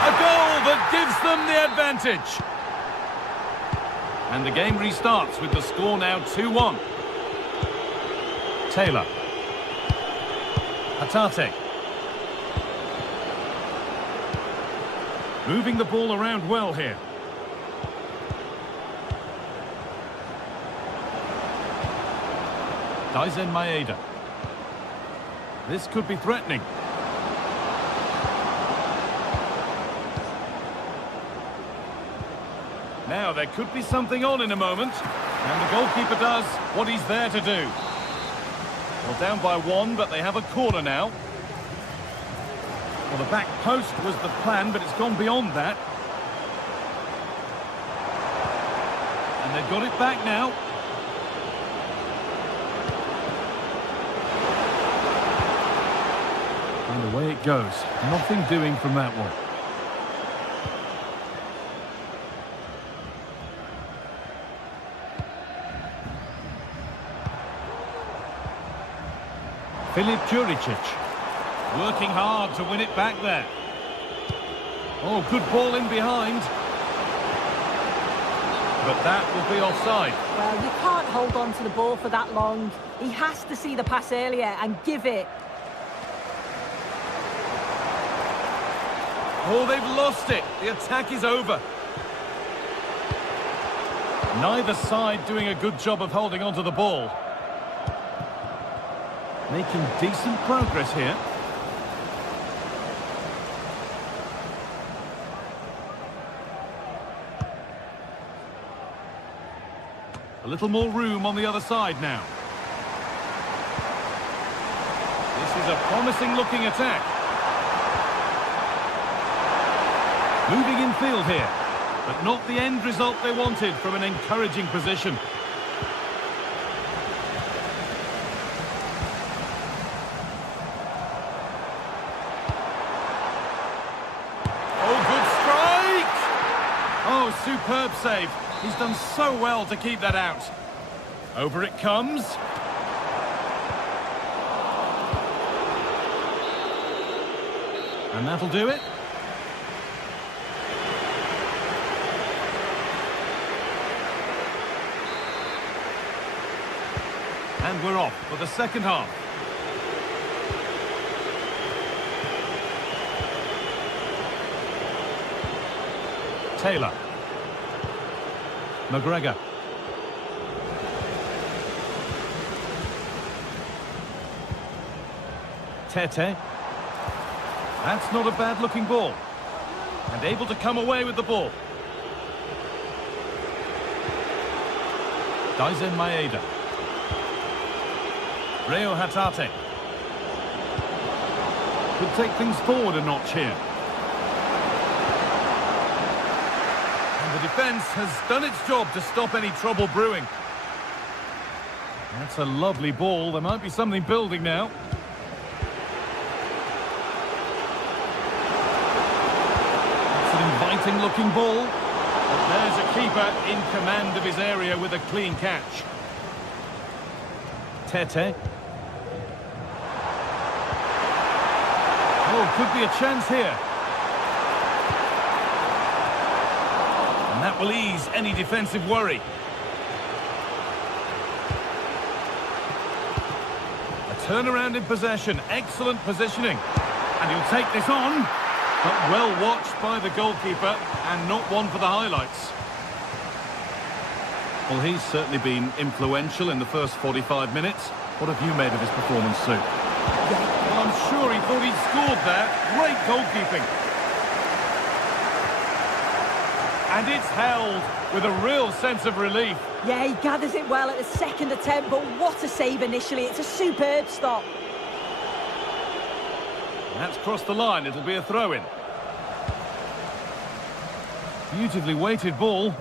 A goal that gives them the advantage. And the game restarts with the score now 2-1. Taylor. Hatate. Moving the ball around well here. Daisen Maeda. This could be threatening. Now, there could be something on in a moment. And the goalkeeper does what he's there to do. Well, down by one, but they have a corner now. Well, the back post was the plan, but it's gone beyond that. And they've got it back now. And away it goes. Nothing doing from that one. Filip Juricic. Working hard to win it back there. Oh, good ball in behind. But that will be offside. Well, you can't hold on to the ball for that long. He has to see the pass earlier and give it. Oh, they've lost it. The attack is over. Neither side doing a good job of holding onto the ball. Making decent progress here. A little more room on the other side now. This is a promising looking attack. Moving in field here, but not the end result they wanted from an encouraging position. Oh, good strike! Oh, superb save. He's done so well to keep that out. Over it comes. And that'll do it. And we're off for the second half. Taylor. McGregor. Tete. That's not a bad-looking ball. And able to come away with the ball. Daisen Maeda. Reo Hatate. Could take things forward a notch here. And the defence has done its job to stop any trouble brewing. That's a lovely ball. There might be something building now. That's an inviting looking ball. But there's a keeper in command of his area with a clean catch. Tete. Oh, could be a chance here. And that will ease any defensive worry. A turnaround in possession. Excellent positioning. And he'll take this on. But well watched by the goalkeeper and not one for the highlights. Well, he's certainly been influential in the first 45 minutes. What have you made of his performance, Sue? Well, I'm sure he thought he'd scored there. Great goalkeeping. And it's held with a real sense of relief. Yeah, he gathers it well at the second attempt, but what a save initially. It's a superb stop. That's crossed the line. It'll be a throw-in. Beautifully weighted ball.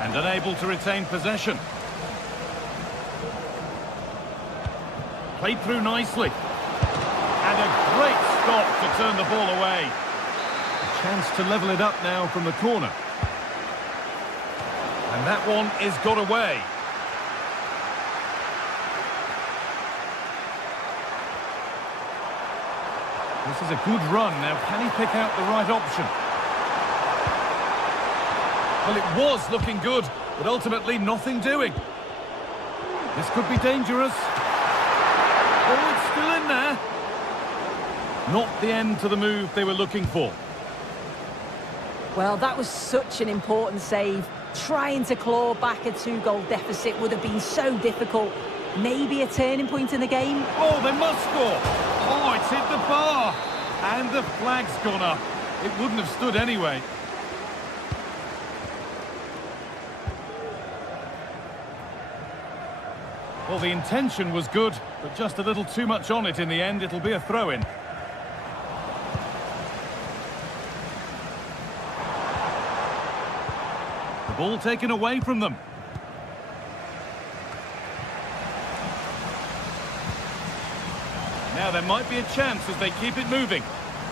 And unable to retain possession. Played through nicely. And a great stop to turn the ball away. A chance to level it up now from the corner. And that one is got away. This is a good run. Now, can he pick out the right option? Well, it was looking good, but ultimately nothing doing. This could be dangerous. Oh, it's still in there. Not the end to the move they were looking for. Well, that was such an important save. Trying to claw back a 2-goal deficit would have been so difficult. Maybe a turning point in the game. Oh, they must score. Oh, it's hit the bar. And the flag's gone up. It wouldn't have stood anyway. Well, the intention was good, but just a little too much on it in the end. It'll be a throw-in. The ball taken away from them. Now there might be a chance as they keep it moving.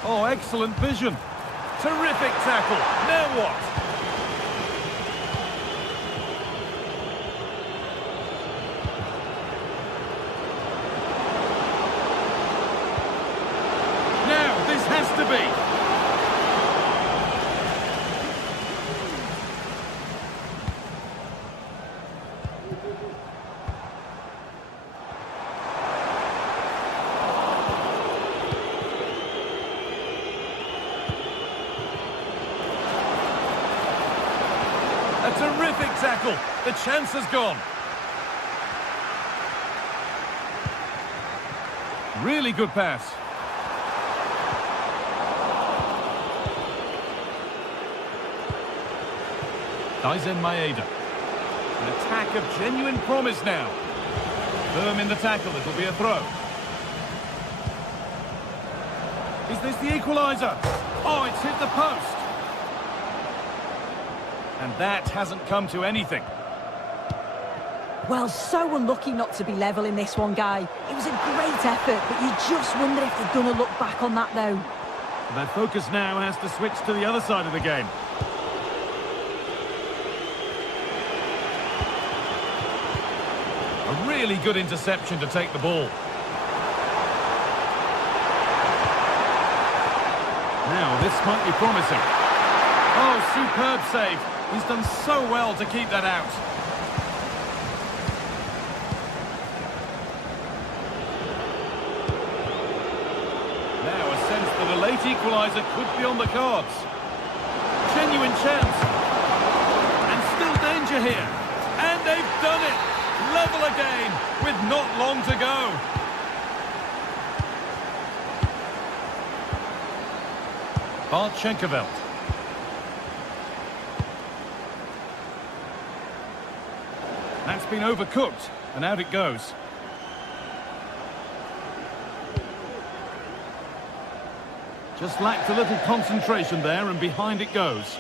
Oh, excellent vision. Terrific tackle. Now what? Now, this has to be. A terrific tackle. The chance has gone. Really good pass. Daisen Maeda. An attack of genuine promise now. Firm in the tackle. It'll be a throw. Is this the equaliser? Oh, it's hit the post. And that hasn't come to anything. Well, so unlucky not to be level in this one, Guy. It was a great effort, but you just wonder if they're going to look back on that, though. Their focus now has to switch to the other side of the game. A really good interception to take the ball. Now, this might be promising. Oh, superb save. He's done so well to keep that out. Now a sense that a late equaliser could be on the cards. Genuine chance. And still danger here. And they've done it. Level again with not long to go. Bart Schenkerveld. That's been overcooked, and out it goes. Just lacked a little concentration there, and behind it goes.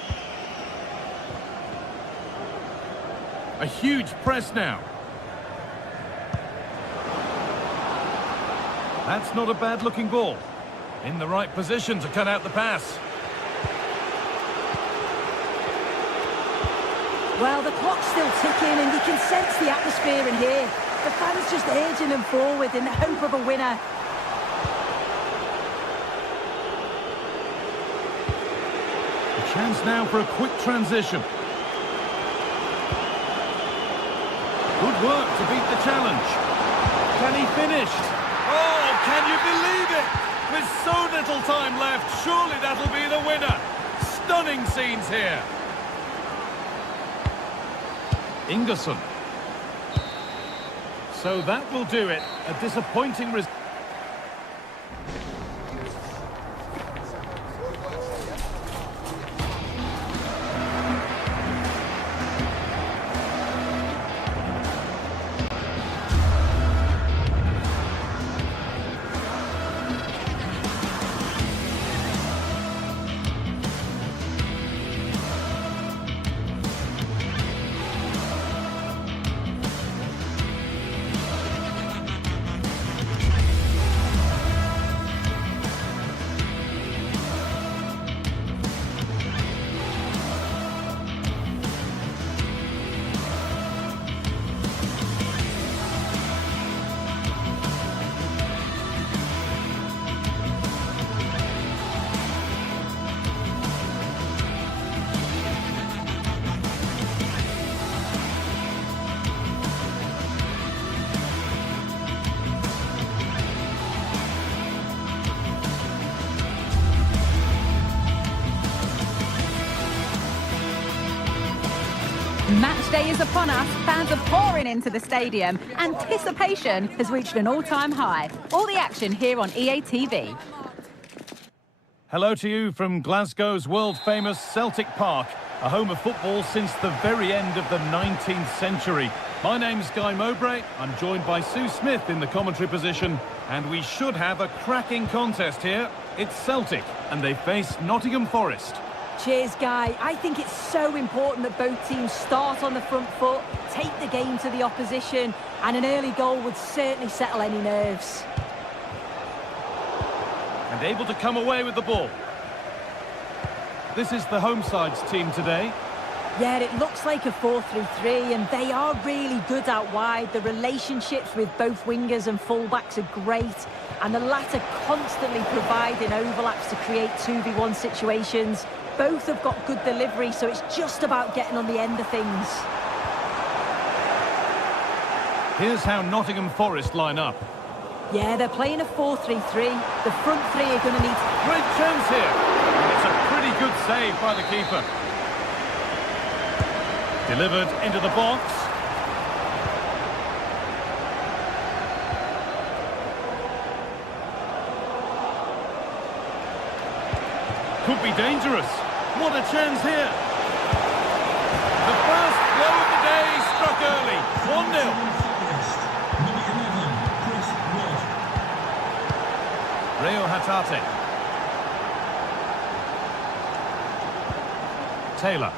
A huge press now. That's not a bad-looking ball. In the right position to cut out the pass. Well, the clock's still ticking and you can sense the atmosphere in here. The fans just urging them forward in the hope of a winner. A chance now for a quick transition. Good work to beat the challenge. Can he finish? Oh, can you believe it? With so little time left, surely that'll be the winner. Stunning scenes here. Ingerson. So that will do it. A disappointing result. Match day is upon us. Fans are pouring into the stadium. Anticipation has reached an all-time high. All the action here on EA TV. Hello to you from Glasgow's world-famous Celtic Park. a home of football since the very end of the 19th century. My name's Guy Mowbray. I'm joined by Sue Smith in the commentary position, and we should have a cracking contest here. It's Celtic, and they face Nottingham Forest. Cheers, Guy. I think it's so important that both teams start on the front foot, take the game to the opposition, and an early goal would certainly settle any nerves. And able to come away with the ball. This is the home side's team today. Yeah, it looks like a 4-3-3, and they are really good out wide. The relationships with both wingers and fullbacks are great, and the latter constantly providing overlaps to create 2v1 situations. Both have got good delivery, so it's just about getting on the end of things. Here's how Nottingham Forest line up. Yeah, they're playing a 4-3-3. The front three are going to need... Great chance here. And it's a pretty good save by the keeper. Delivered into the box. Could be dangerous. What a chance here. The first blow of the day struck early. 1-0. Reo Hatate. Taylor.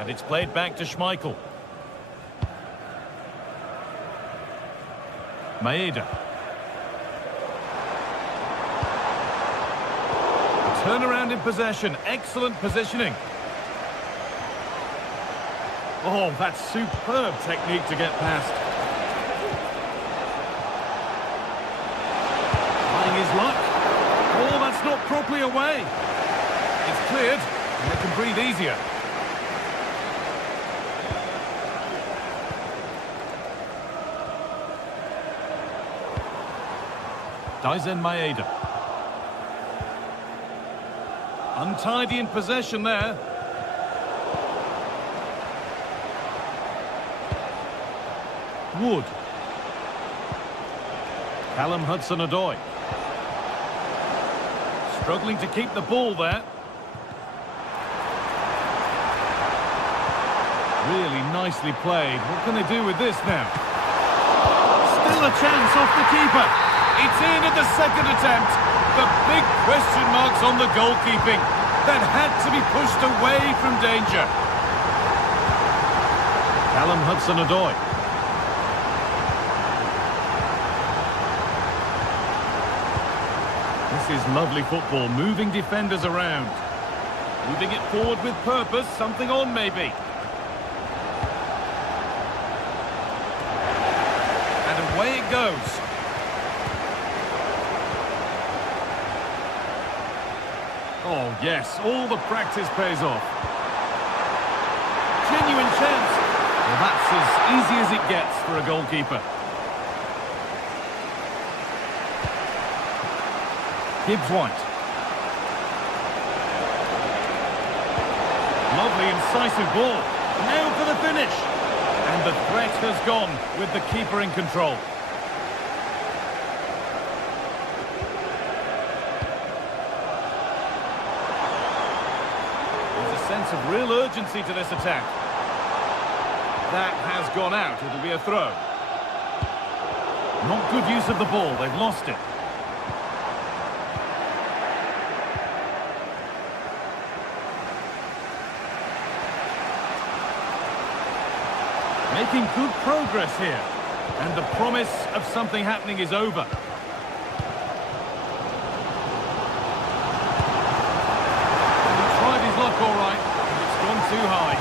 And it's played back to Schmeichel. Maeda. Turnaround in possession. Excellent positioning. Oh, that's superb technique to get past. Trying his luck. Oh, that's not properly away. It's cleared, and they can breathe easier. Daizen Maeda. Untidy in possession there. Wood. Callum Hudson-Odoi. Struggling to keep the ball there. Really nicely played. What can they do with this now? Still a chance off the keeper. It's in at the second attempt. The big question marks on the goalkeeping. That had to be pushed away from danger. Callum Hudson-Odoi. This is lovely football, moving defenders around. Moving it forward with purpose, something on maybe. And away it goes. Oh yes, all the practice pays off. Genuine chance. Well, that's as easy as it gets for a goalkeeper. Gibbs White. Lovely incisive ball. Now for the finish. And the threat has gone with the keeper in control. There's a sense of real urgency to this attack. That has gone out. It'll be a throw. Not good use of the ball. They've lost it. Making good progress here. And the promise of something happening is over. He tried his luck all right, but it's gone too high.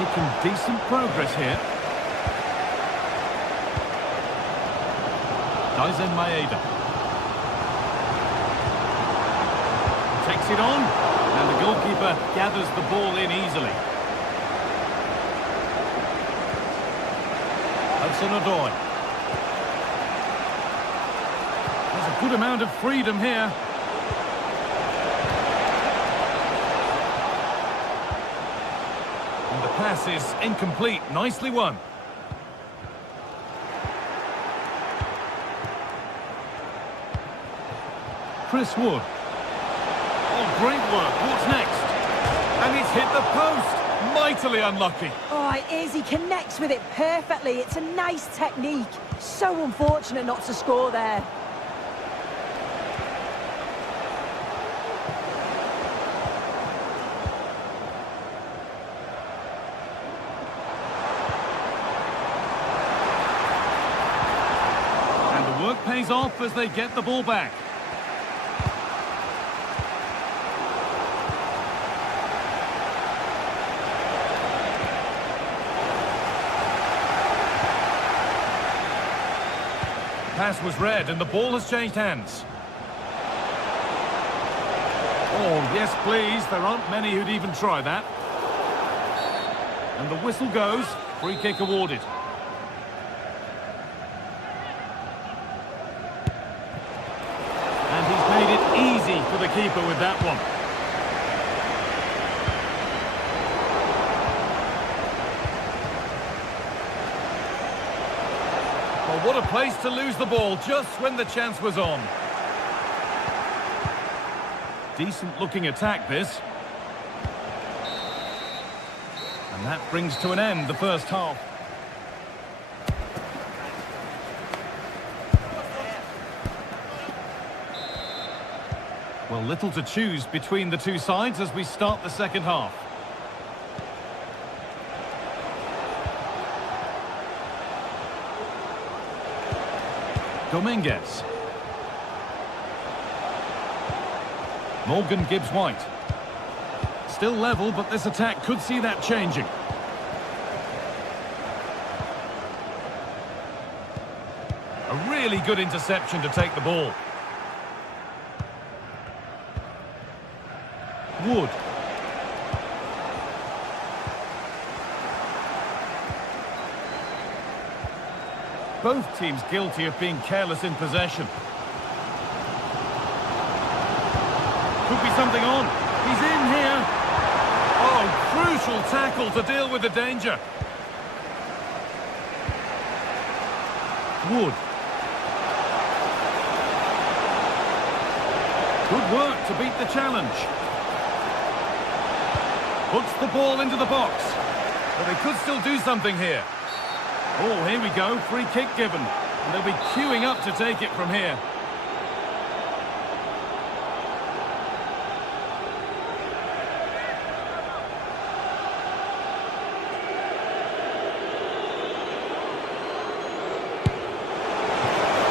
Making decent progress here. Daizen Maeda. Takes it on, and the goalkeeper gathers the ball in easily. Hudson-Odoi. There's a good amount of freedom here. And the pass is incomplete. Nicely won. Chris Wood. Oh, great work. What's next? And it's hit the post. Mightily unlucky. Oh, it is. He connects with it perfectly. It's a nice technique. So unfortunate not to score there. And the work pays off as they get the ball back. Pass was read and the ball has changed hands. Oh, yes, please. There aren't many who'd even try that. And the whistle goes. Free kick awarded. And he's made it easy for the keeper with that one. Well, what a place to lose the ball just when the chance was on. Decent looking attack, this. And that brings to an end the first half. Well, little to choose between the two sides as we start the second half. Dominguez. Morgan Gibbs-White. Still level, but this attack could see that changing. A really good interception to take the ball. Wood. Both teams guilty of being careless in possession. Could be something on. He's in here. Oh, crucial tackle to deal with the danger. Wood. Good work to beat the challenge. Puts the ball into the box. But they could still do something here. Oh, here we go. Free kick given. And they'll be queuing up to take it from here.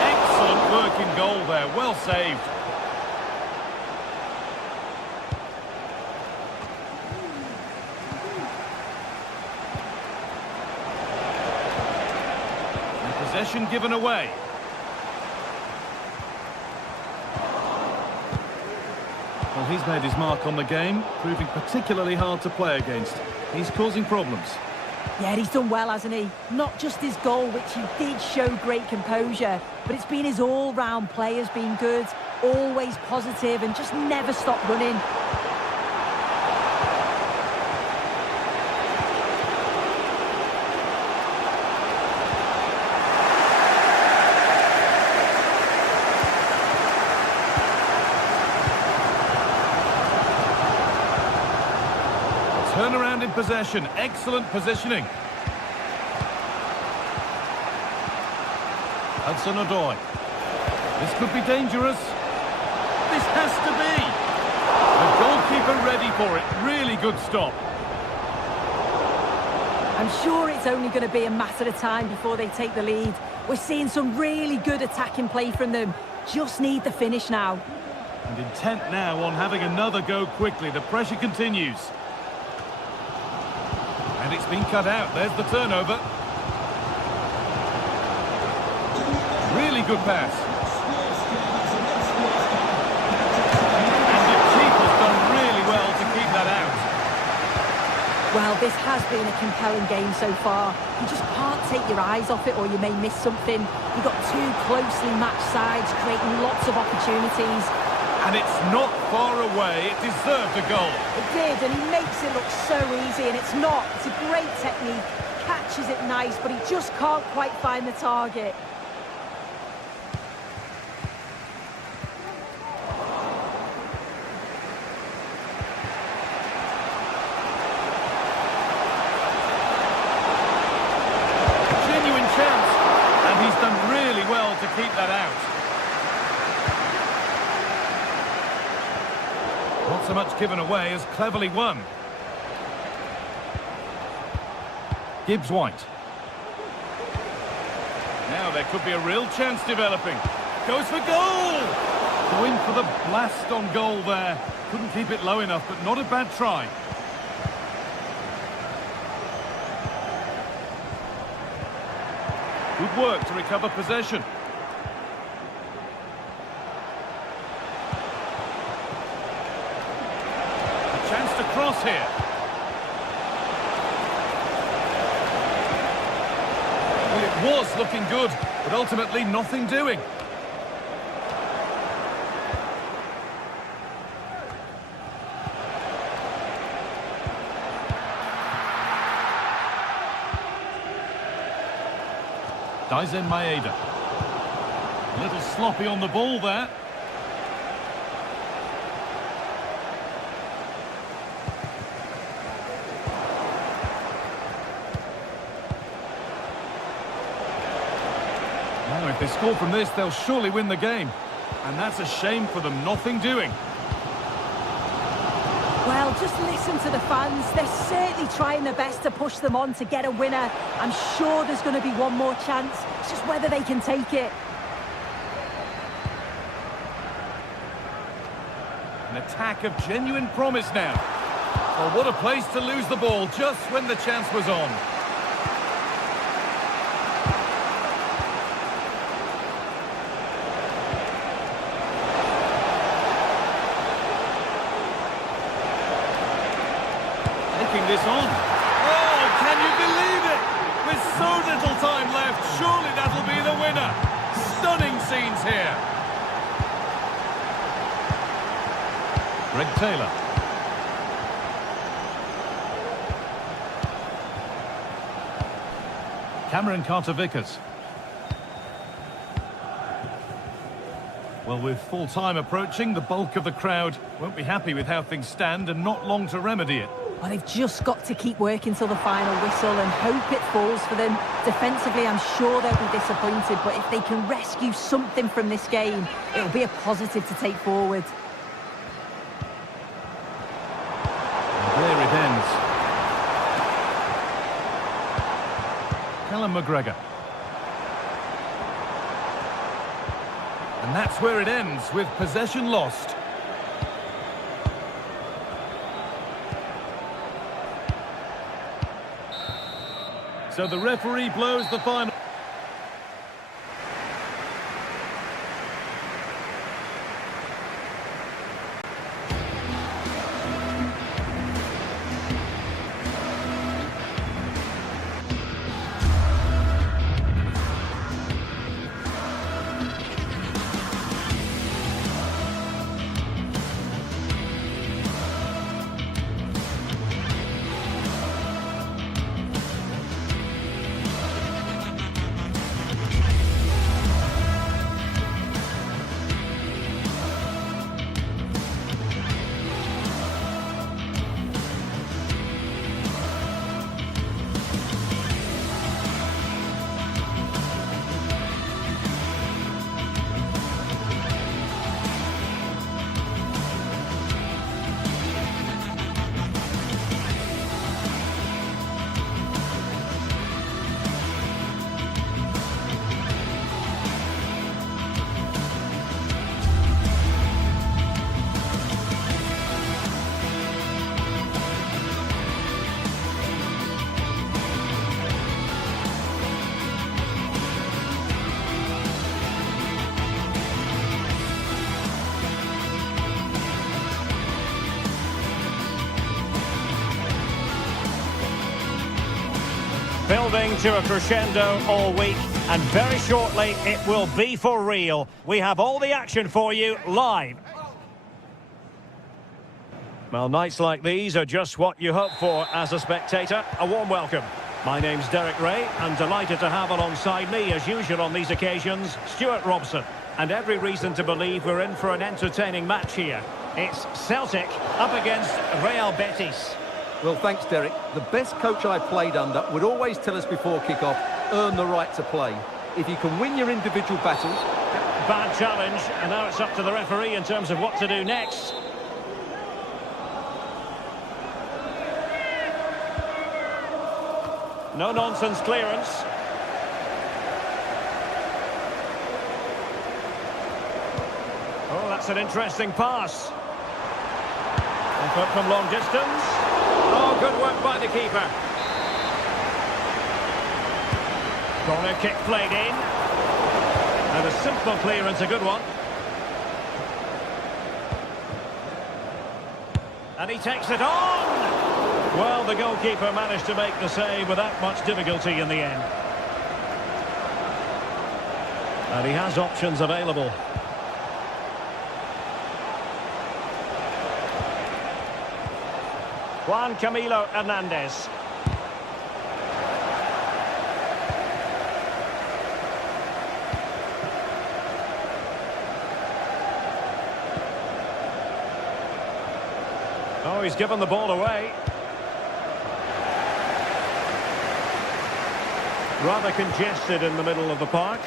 Excellent working goal there. Well saved. Possession given away. Well, he's made his mark on the game, proving particularly hard to play against. He's causing problems. Yeah, he's done well, hasn't he? Not just his goal, which he did show great composure, but it's been his all-round play has been good, always positive and just never stopped running. Turnaround in possession. Excellent positioning. Hudson-Odoi. This could be dangerous. This has to be. The goalkeeper ready for it. Really good stop. I'm sure it's only going to be a matter of time before they take the lead. We're seeing some really good attacking play from them. Just need the finish now. And intent now on having another go quickly. The pressure continues. And it's been cut out. There's the turnover. Really good pass. And the keeper's done really well to keep that out. Well, this has been a compelling game so far. You just can't take your eyes off it or you may miss something. You've got two closely matched sides creating lots of opportunities. And it's not far away. It deserved a goal. It did, and he makes it look so easy, and it's not. It's a great technique, catches it nice, but he just can't quite find the target. Genuine chance, and he's done really well to keep that out. Not so much given away as cleverly won. Gibbs-White. Now there could be a real chance developing. Goes for goal! Going for the blast on goal there. Couldn't keep it low enough, but not a bad try. Good work to recover possession. Chance to cross here. Well, it was looking good, but ultimately nothing doing. Daizen Maeda. A little sloppy on the ball there. If they score from this, they'll surely win the game. And that's a shame for them, nothing doing. Well, just listen to the fans. They're certainly trying their best to push them on to get a winner. I'm sure there's going to be one more chance. It's just whether they can take it. An attack of genuine promise now. Well, what a place to lose the ball just when the chance was on. This on. Oh, can you believe it? With so little time left, surely that'll be the winner. Stunning scenes here. Greg Taylor. Cameron Carter-Vickers. Well, with full time approaching, the bulk of the crowd won't be happy with how things stand and not long to remedy it. Well, they've just got to keep working till the final whistle and hope it falls for them. Defensively, I'm sure they'll be disappointed, but if they can rescue something from this game, it'll be a positive to take forward. And there it ends. Callum McGregor. And that's where it ends, with possession lost. So the referee blows the final. Building to a crescendo all week, and very shortly it will be for real. We have all the action for you live. Well, nights like these are just what you hope for as a spectator. A warm welcome. My name's Derek Ray. I'm delighted to have alongside me, as usual on these occasions, Stuart Robson. And every reason to believe we're in for an entertaining match here. It's Celtic up against Real Betis. Well, thanks, Derek. The best coach I played under would always tell us before kick-off, earn the right to play. If you can win your individual battles... Bad challenge, and now it's up to the referee in terms of what to do next. No-nonsense clearance. Oh, that's an interesting pass. Effort from long distance. Oh, good work by the keeper. Corner kick played in. And a simple clearance, a good one. And he takes it on! Well, the goalkeeper managed to make the save without much difficulty in the end. And he has options available. Juan Camilo Hernandez. Oh, he's given the ball away. Rather congested in the middle of the park.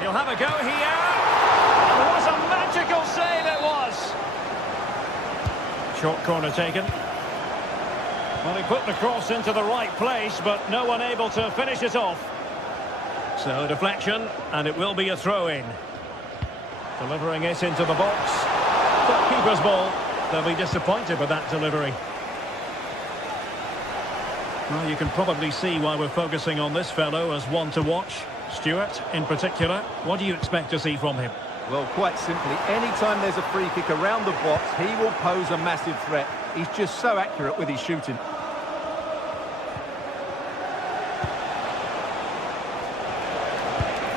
He'll have a go here. What a magical save it was. Short corner taken. Well, he put the cross into the right place, but no one able to finish it off. So deflection, and it will be a throw-in. Delivering it into the box. But keeper's ball. They'll be disappointed with that delivery. Well, you can probably see why we're focusing on this fellow as one to watch. Stuart, in particular, what do you expect to see from him? Well, quite simply, anytime there's a free kick around the box, he will pose a massive threat. He's just so accurate with his shooting.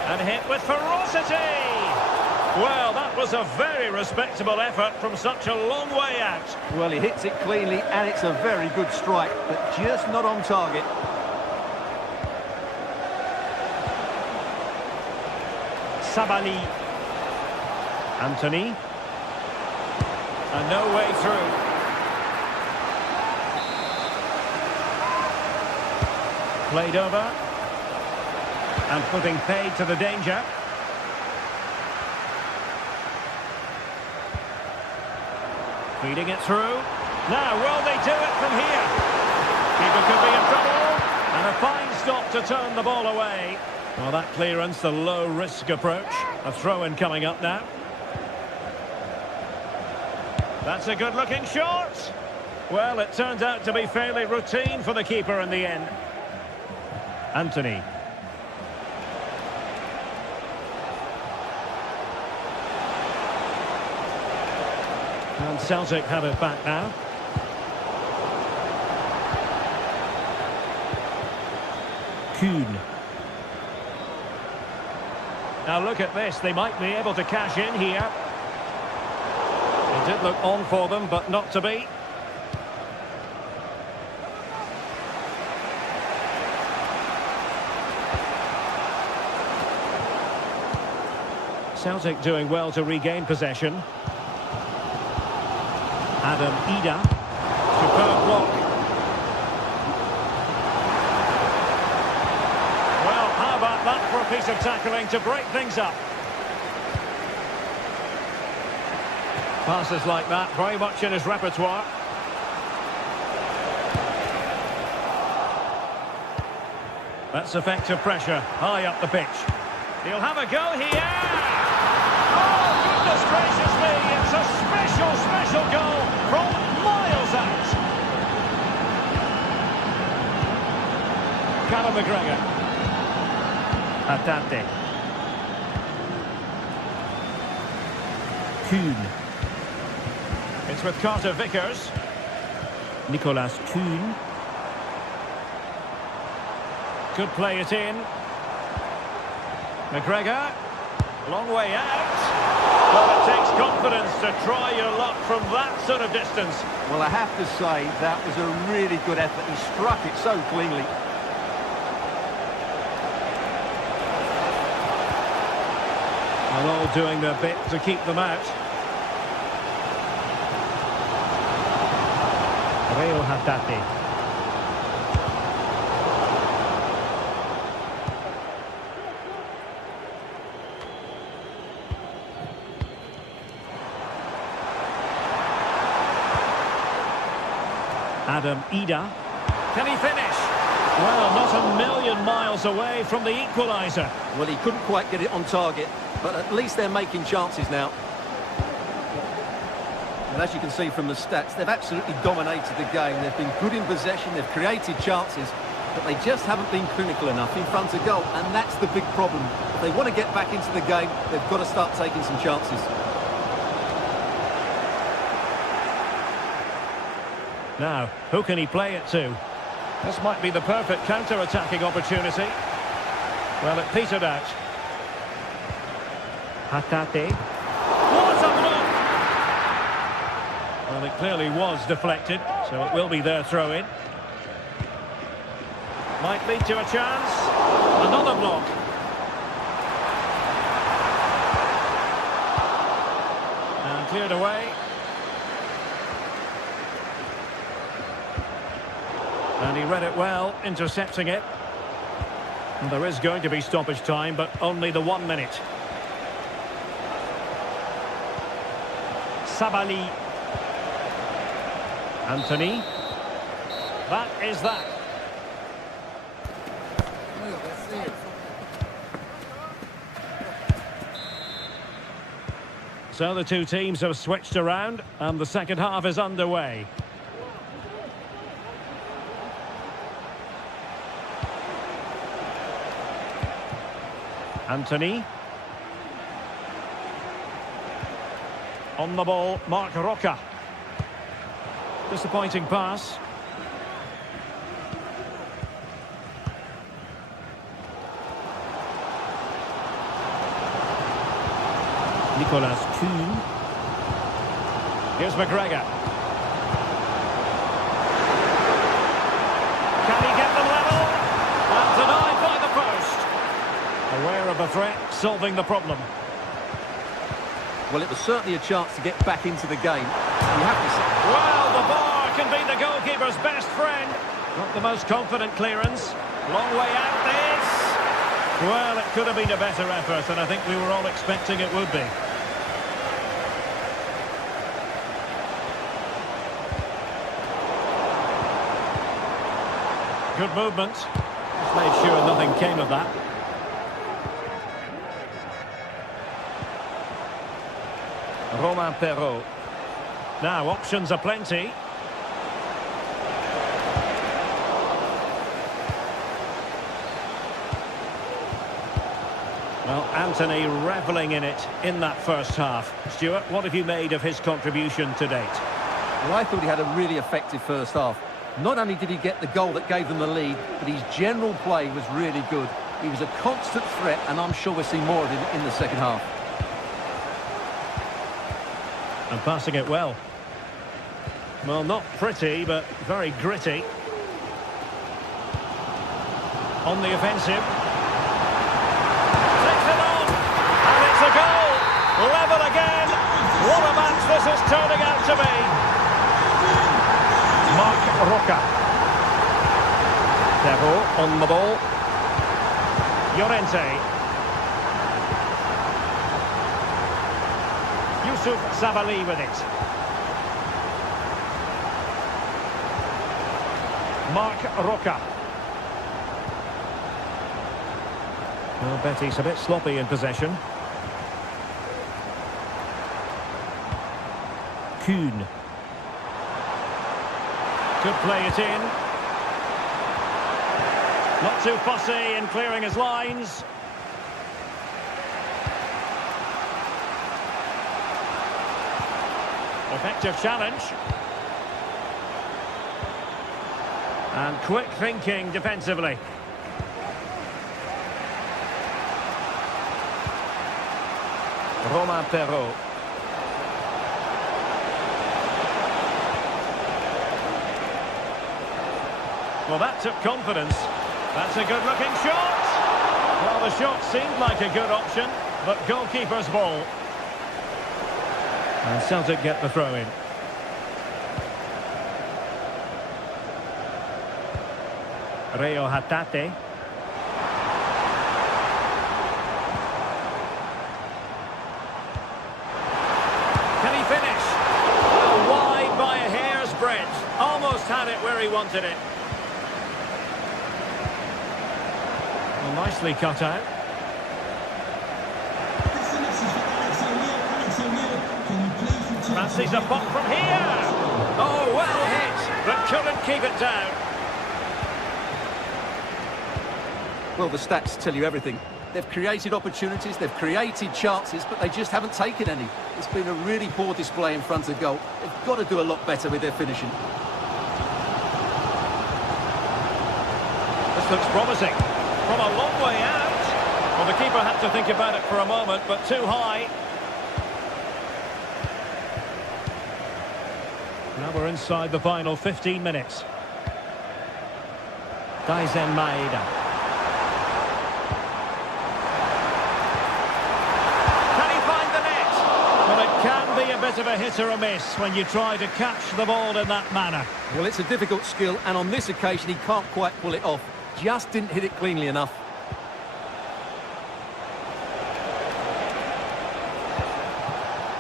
And hit with ferocity! Well, that was a very respectable effort from such a long way out. Well, he hits it cleanly, and it's a very good strike, but just not on target. Sabali. Anthony. And no way through. Played over. And putting paid to the danger. Feeding it through. Now, will they do it from here? Keeper could be in trouble. And a fine stop to turn the ball away. Well, that clearance, the low-risk approach. A throw-in coming up now. That's a good-looking shot. Well, it turned out to be fairly routine for the keeper in the end. Anthony. And Celtic have it back now. Kuhn. Now look at this, they might be able to cash in here. It did look on for them, but not to be. Celtic doing well to regain possession. Adam Ida. Superb block. Well, how about that for a piece of tackling to break things up? Passes like that, very much in his repertoire. That's effective pressure, high up the pitch. He'll have a go here! Oh, goodness gracious me! It's a special, special goal from miles out. Callum McGregor. Atante. Kuhn. It's with Carter Vickers. Nicolas Kuhn. Could play it in. McGregor, long way out. Well, it takes confidence to try your luck from that sort of distance. Well, I have to say, that was a really good effort. He struck it so cleanly. And all doing their bit to keep them out. Real Haddadi. Adam Ida. Can he finish? Well, not a million miles away from the equaliser. Well, he couldn't quite get it on target, but at least they're making chances now. And as you can see from the stats, they've absolutely dominated the game. They've been good in possession, they've created chances, but they just haven't been clinical enough in front of goal, and that's the big problem. If they want to get back into the game, they've got to start taking some chances. Now, who can he play it to? This might be the perfect counter-attacking opportunity. Well, it petered out. Hatate. What a block! Well, it clearly was deflected, so it will be their throw-in. Might lead to a chance. Another block. And cleared away. And he read it well, intercepting it. And there is going to be stoppage time, but only the 1 minute. Sabali. Anthony. That is that. So the two teams have switched around, and the second half is underway. Anthony. On the ball, Marc Roca. Disappointing pass. Nicolas Kuhn. Here's McGregor. Can he get them level? And denied by the post. Aware of the threat, solving the problem. Well, it was certainly a chance to get back into the game. You have to say... Well, the bar can be the goalkeeper's best friend. Not the most confident clearance. Long way out this. Well, it could have been a better effort, and I think we were all expecting it would be. Good movement. Just made sure nothing came of that. Romain Perrault. Now, options are plenty. Well, Anthony revelling in it in that first half. Stuart, what have you made of his contribution to date? Well, I thought he had a really effective first half. Not only did he get the goal that gave them the lead, but his general play was really good. He was a constant threat, and I'm sure we'll see more of him in the second half. And passing it well. Well, not pretty, but very gritty. On the offensive. Takes it on! And it's a goal! Level again! What a match this is turning out to be! Marc Roca. Perrault on the ball. Llorente. Sabali with it. Marc Roca. Well, Betty's a bit sloppy in possession. Kuhn. Could play it in. Not too fussy in clearing his lines. Effective challenge. And quick thinking defensively. Romain Perrault. Well, that took confidence. That's a good-looking shot. Well, the shot seemed like a good option, but goalkeeper's ball. And Celtic get the throw-in. Reo Hatate. Can he finish? Well, wide by a hair's breadth. Almost had it where he wanted it. Well, nicely cut out. Fancies a pop from here. Oh, well hit, but couldn't keep it down. Well, the stats tell you everything. They've created opportunities, they've created chances, but they just haven't taken any. It's been a really poor display in front of goal. They've got to do a lot better with their finishing. This looks promising. From a long way out. Well, the keeper had to think about it for a moment, but too high. Now we're inside the final 15 minutes. Daisen Maeda. Can he find the net? Well, it can be a bit of a hit or a miss when you try to catch the ball in that manner. Well, it's a difficult skill, and on this occasion he can't quite pull it off. Just didn't hit it cleanly enough.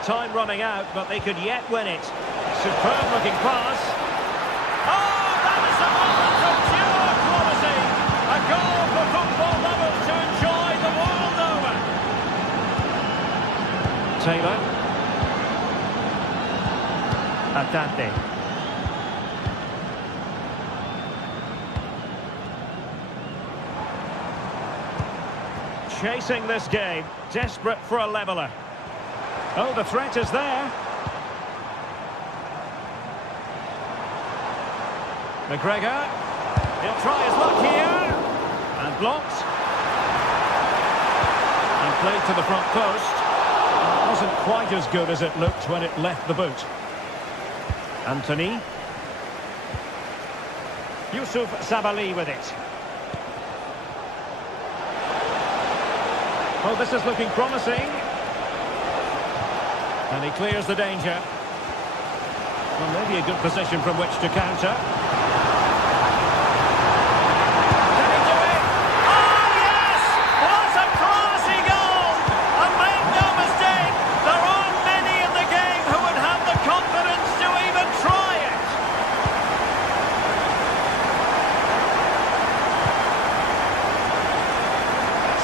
Time running out, but they could yet win it. Superb looking pass. Oh, that is a moment of pure quality. A goal for football lovers to enjoy the world over. Taylor. Hatate. Chasing this game, desperate for a leveller. Oh, the threat is there. McGregor. He'll try his luck here. And blocked. And played to the front post. It wasn't quite as good as it looked when it left the boot. Anthony. Yusuf Sabali with it. Oh, this is looking promising. And he clears the danger. Well, maybe a good position from which to counter. Can he do it? Oh, yes! What a classy goal! And make no mistake, there aren't many in the game who would have the confidence to even try it.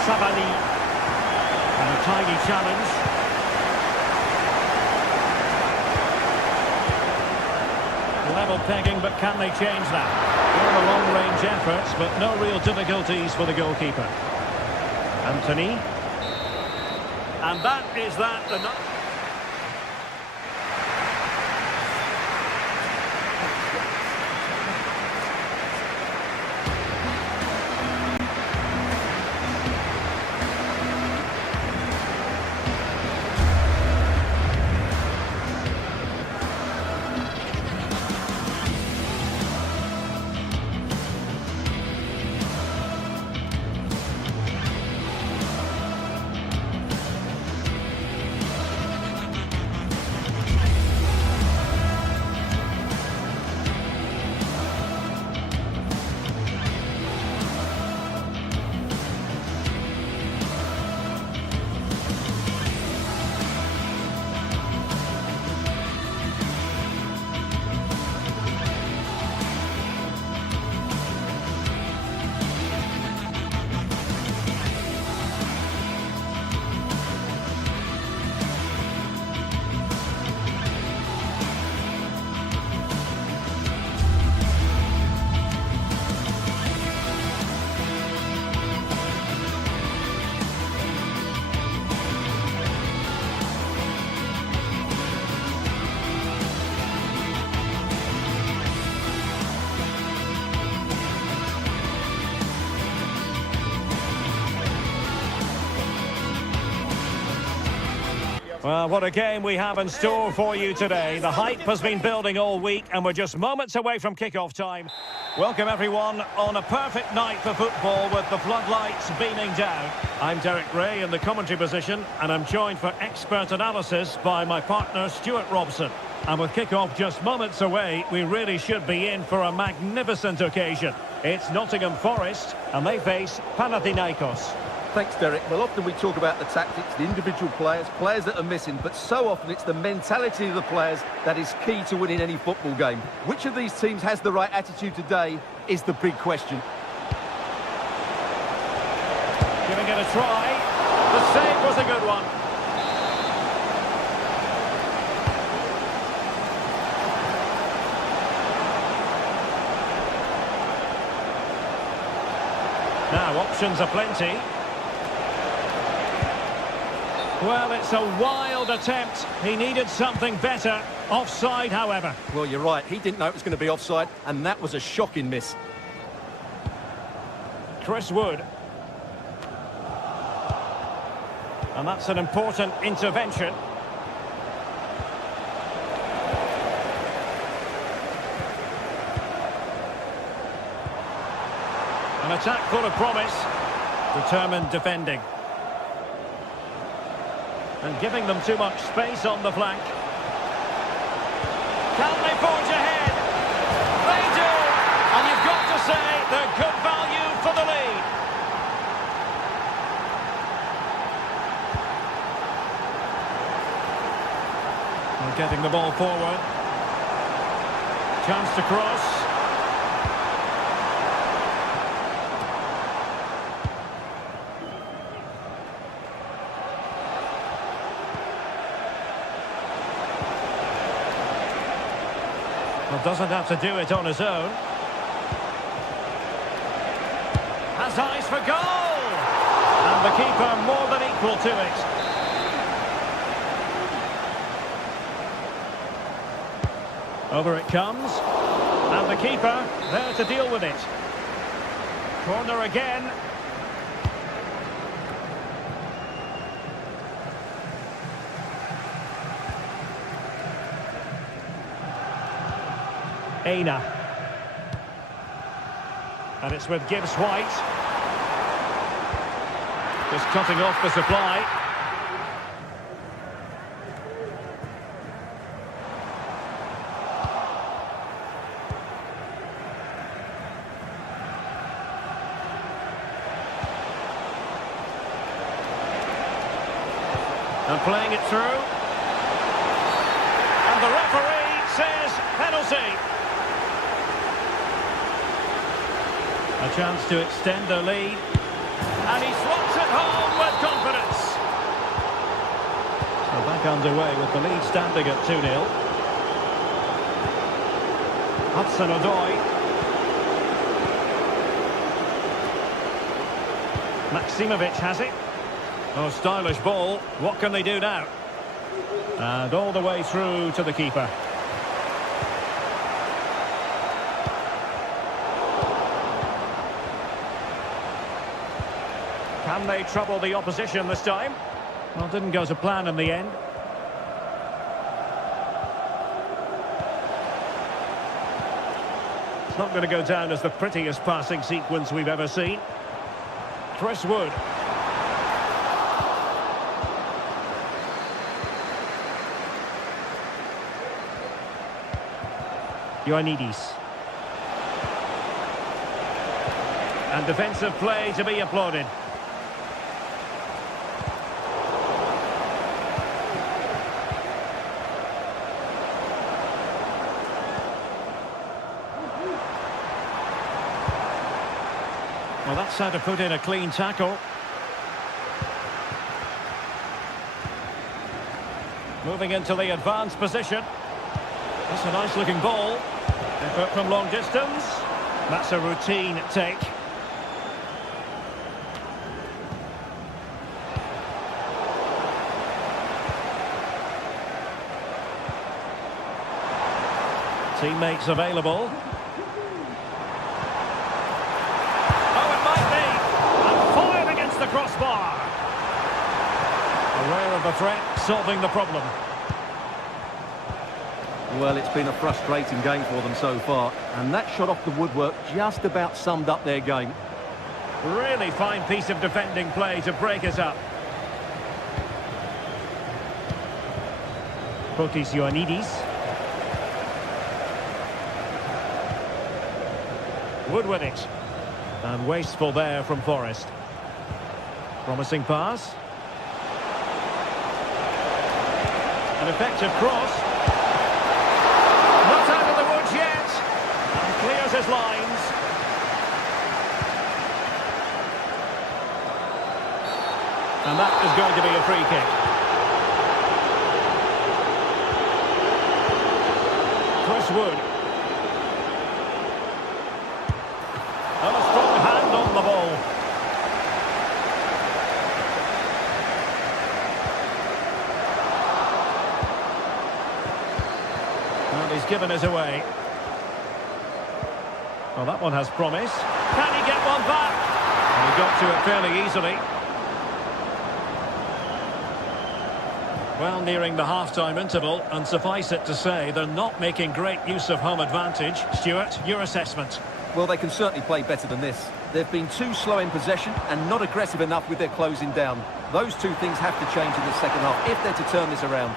Sabali. And a tidy challenge. Level pegging, but can they change that? All the long-range efforts, but no real difficulties for the goalkeeper. Anthony. And that is that. Well, what a game we have in store for you today. The hype has been building all week and we're just moments away from kick-off time. Welcome everyone on a perfect night for football with the floodlights beaming down. I'm Derek Ray in the commentary position and I'm joined for expert analysis by my partner Stuart Robson. And with kick-off just moments away, we really should be in for a magnificent occasion. It's Nottingham Forest and they face Panathinaikos. Thanks, Derek. Well, often we talk about the tactics, the individual players that are missing, but so often it's the mentality of the players that is key to winning any football game. Which of these teams has the right attitude today is the big question. Giving it a try. The save was a good one. Now, options are plenty. Well, it's a wild attempt. He needed something better. Offside, however. Well, you're right. He didn't know it was going to be offside, and that was a shocking miss. Chris Wood. And that's an important intervention. An attack full of promise. Determined defending. And giving them too much space on the flank. Can they forge ahead? They do! And you've got to say they're good value for the lead. They're getting the ball forward. Chance to cross. Well, doesn't have to do it on his own. Has eyes for goal! And the keeper more than equal to it. Over it comes. And the keeper there to deal with it. Corner again. Aina. And it's with Gibbs White. Just cutting off the supply. And playing it through. And the referee says penalty. A chance to extend their lead. And he slots it home with confidence. So back underway with the lead standing at 2-0. Hudson-Odoi. Maksimovic has it. Oh, stylish ball. What can they do now? And all the way through to the keeper. Can they trouble the opposition this time? Well, didn't go to plan in the end. It's not going to go down as the prettiest passing sequence we've ever seen. Chris Wood. Ioannidis. And defensive play to be applauded. Well, that's how to put in a clean tackle. Moving into the advanced position. That's a nice looking ball. Effort from long distance. That's a routine take. Teammates available. The crossbar. Aware of the threat, solving the problem. Well, it's been a frustrating game for them so far, and that shot off the woodwork just about summed up their game. Really fine piece of defending play to break us up. Fotis Ioannidis. Wood with it. And wasteful there from Forest. Promising pass. An effective cross. Not out of the woods yet. And clears his lines. And that is going to be a free kick. Chris Wood. And a strong hand on the ball. Well, he's given us away. Well, that one has promise. Can he get one back? And he got to it fairly easily. Well, nearing the half-time interval, and suffice it to say, they're not making great use of home advantage. Stuart, your assessment? Well, they can certainly play better than this. They've been too slow in possession and not aggressive enough with their closing down. Those two things have to change in the second half if they're to turn this around.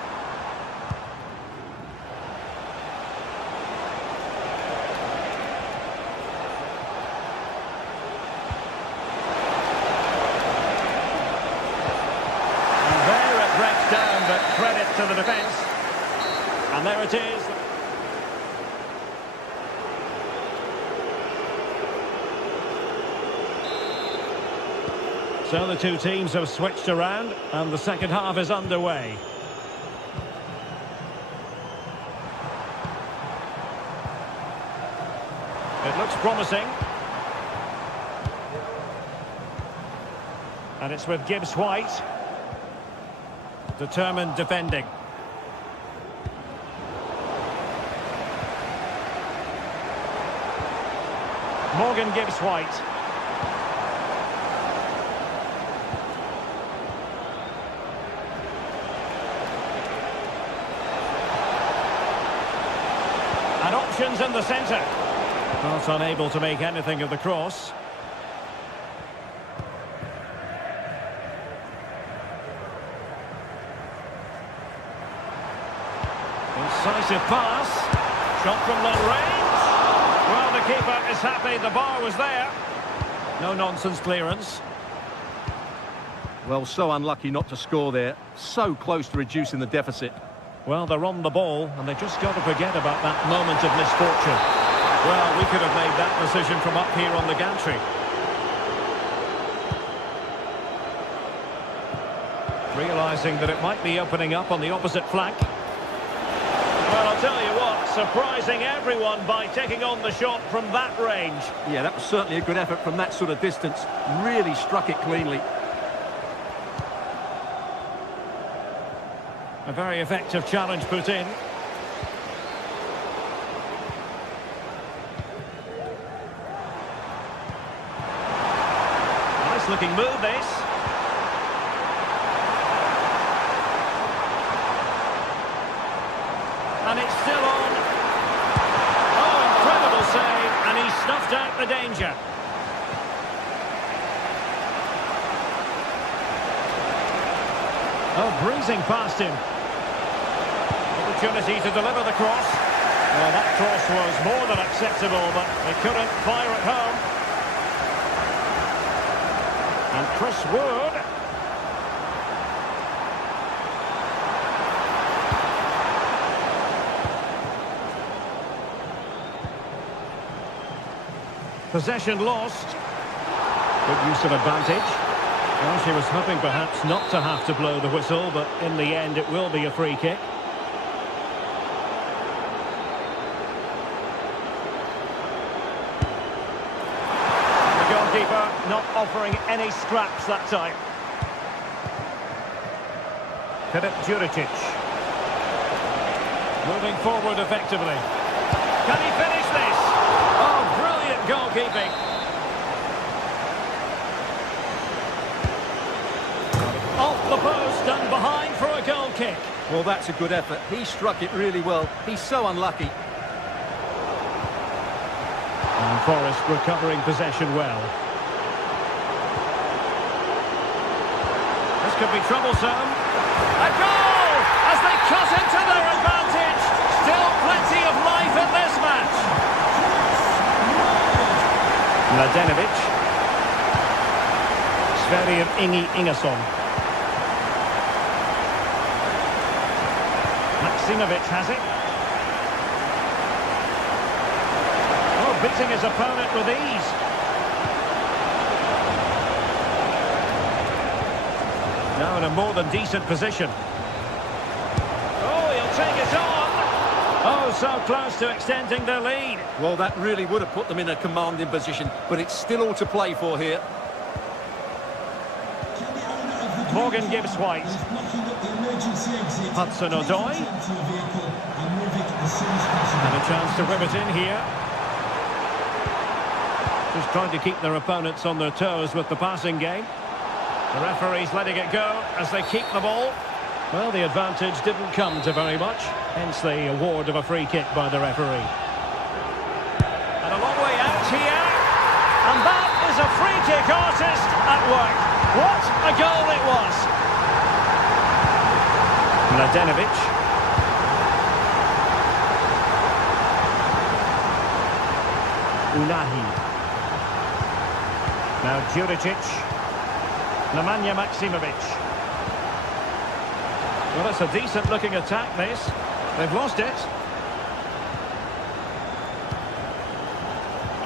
Down, but credit to the defence. And there it is. So the two teams have switched around, and the second half is underway. It looks promising. And it's with Gibbs-White. Determined defending. Morgan Gibbs-White. And options in the centre. Not unable to make anything of the cross. Incisive pass. Shot from long range. Well, the keeper is happy the bar was there. No nonsense clearance. Well, so unlucky not to score there. So close to reducing the deficit. Well, they're on the ball, and they've just got to forget about that moment of misfortune. Well, we could have made that decision from up here on the gantry. Realising that it might be opening up on the opposite flank. Well, I'll tell you what, surprising everyone by taking on the shot from that range. Yeah, that was certainly a good effort from that sort of distance. Really struck it cleanly. A very effective challenge put in. Nice looking move, this. And it's still on. Oh, incredible save, and he snuffed out the danger. Oh, breezing past him. Opportunity to deliver the cross. Well, that cross was more than acceptable, but they couldn't fire it home. And Chris Wood. Possession lost. Good use of advantage. Well, she was hoping perhaps not to have to blow the whistle, but in the end it will be a free kick. The goalkeeper not offering any scraps that time. Filip Juricic. Moving forward effectively. Can he finish this? Oh, brilliant goalkeeping. Off the post and behind for a kick. Well, that's a good effort. He struck it really well. He's so unlucky. And Forest recovering possession well. This could be troublesome. A goal! As they cut into their advantage. Still plenty of life in this match. Mladenovic. Sverrir Ingi Ingesson. Maximovic has it. Oh, beating his opponent with ease. Now in a more than decent position. Oh, he'll take it on. Oh, so close to extending their lead. Well, that really would have put them in a commanding position, but it's still all to play for here. Morgan gives White. Hudson-Odoi. And a chance to rip it in here. Just trying to keep their opponents on their toes with the passing game. The referee's letting it go as they keep the ball. Well, the advantage didn't come to very much, hence the award of a free kick by the referee. And a long way out here. And that is a free kick artist at work. What a goal it was! Mladenovic. Unahi. Now Juricic. Nemanja Maximovic. Well, it's a decent-looking attack, this. They've lost it.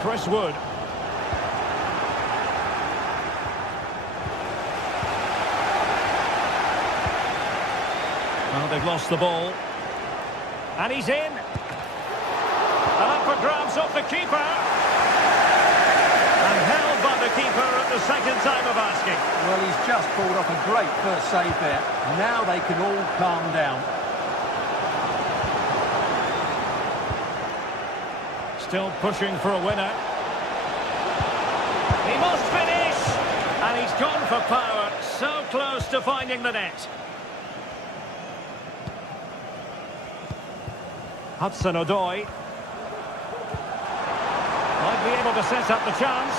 Chris Wood. Well, they've lost the ball. And he's in. And up for grabs off the keeper. And held by the keeper at the second time of asking. Well, he's just pulled off a great first save there. Now they can all calm down. Still pushing for a winner. He must finish! And he's gone for power. So close to finding the net. Hudson-Odoi. Might be able to set up the chance.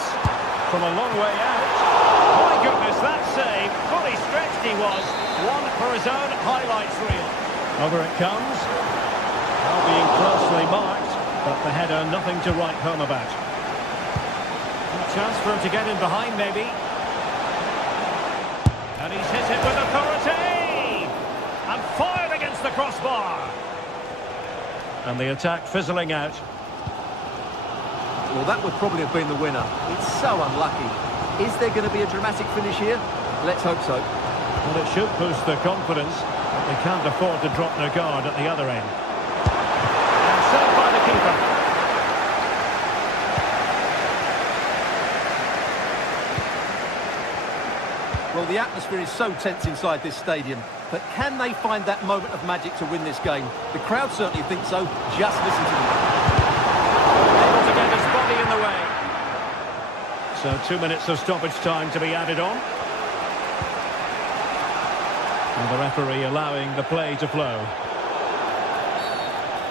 From a long way out. My goodness, that save. Fully stretched he was. One for his own highlights reel. Over it comes. Now being closely marked, but the header nothing to write home about. A chance for him to get in behind, maybe. And he's hit it with authority! And fired against the crossbar. And the attack fizzling out. Well, that would probably have been the winner. It's so unlucky. Is there going to be a dramatic finish here? Let's hope so. Well, it should boost their confidence, but they can't afford to drop their guard at the other end. And saved by the keeper. Well, the atmosphere is so tense inside this stadium, but can they find that moment of magic to win this game? The crowd certainly think so. Just listen to them. Able to get his body in the way. So 2 minutes of stoppage time to be added on. And the referee allowing the play to flow.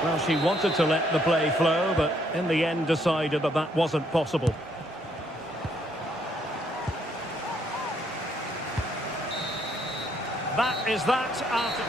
Well, she wanted to let the play flow, but in the end decided that that wasn't possible. That is that after...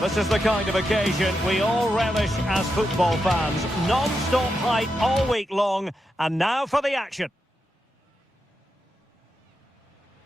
This is the kind of occasion we all relish as football fans. Non-stop hype all week long, and now for the action.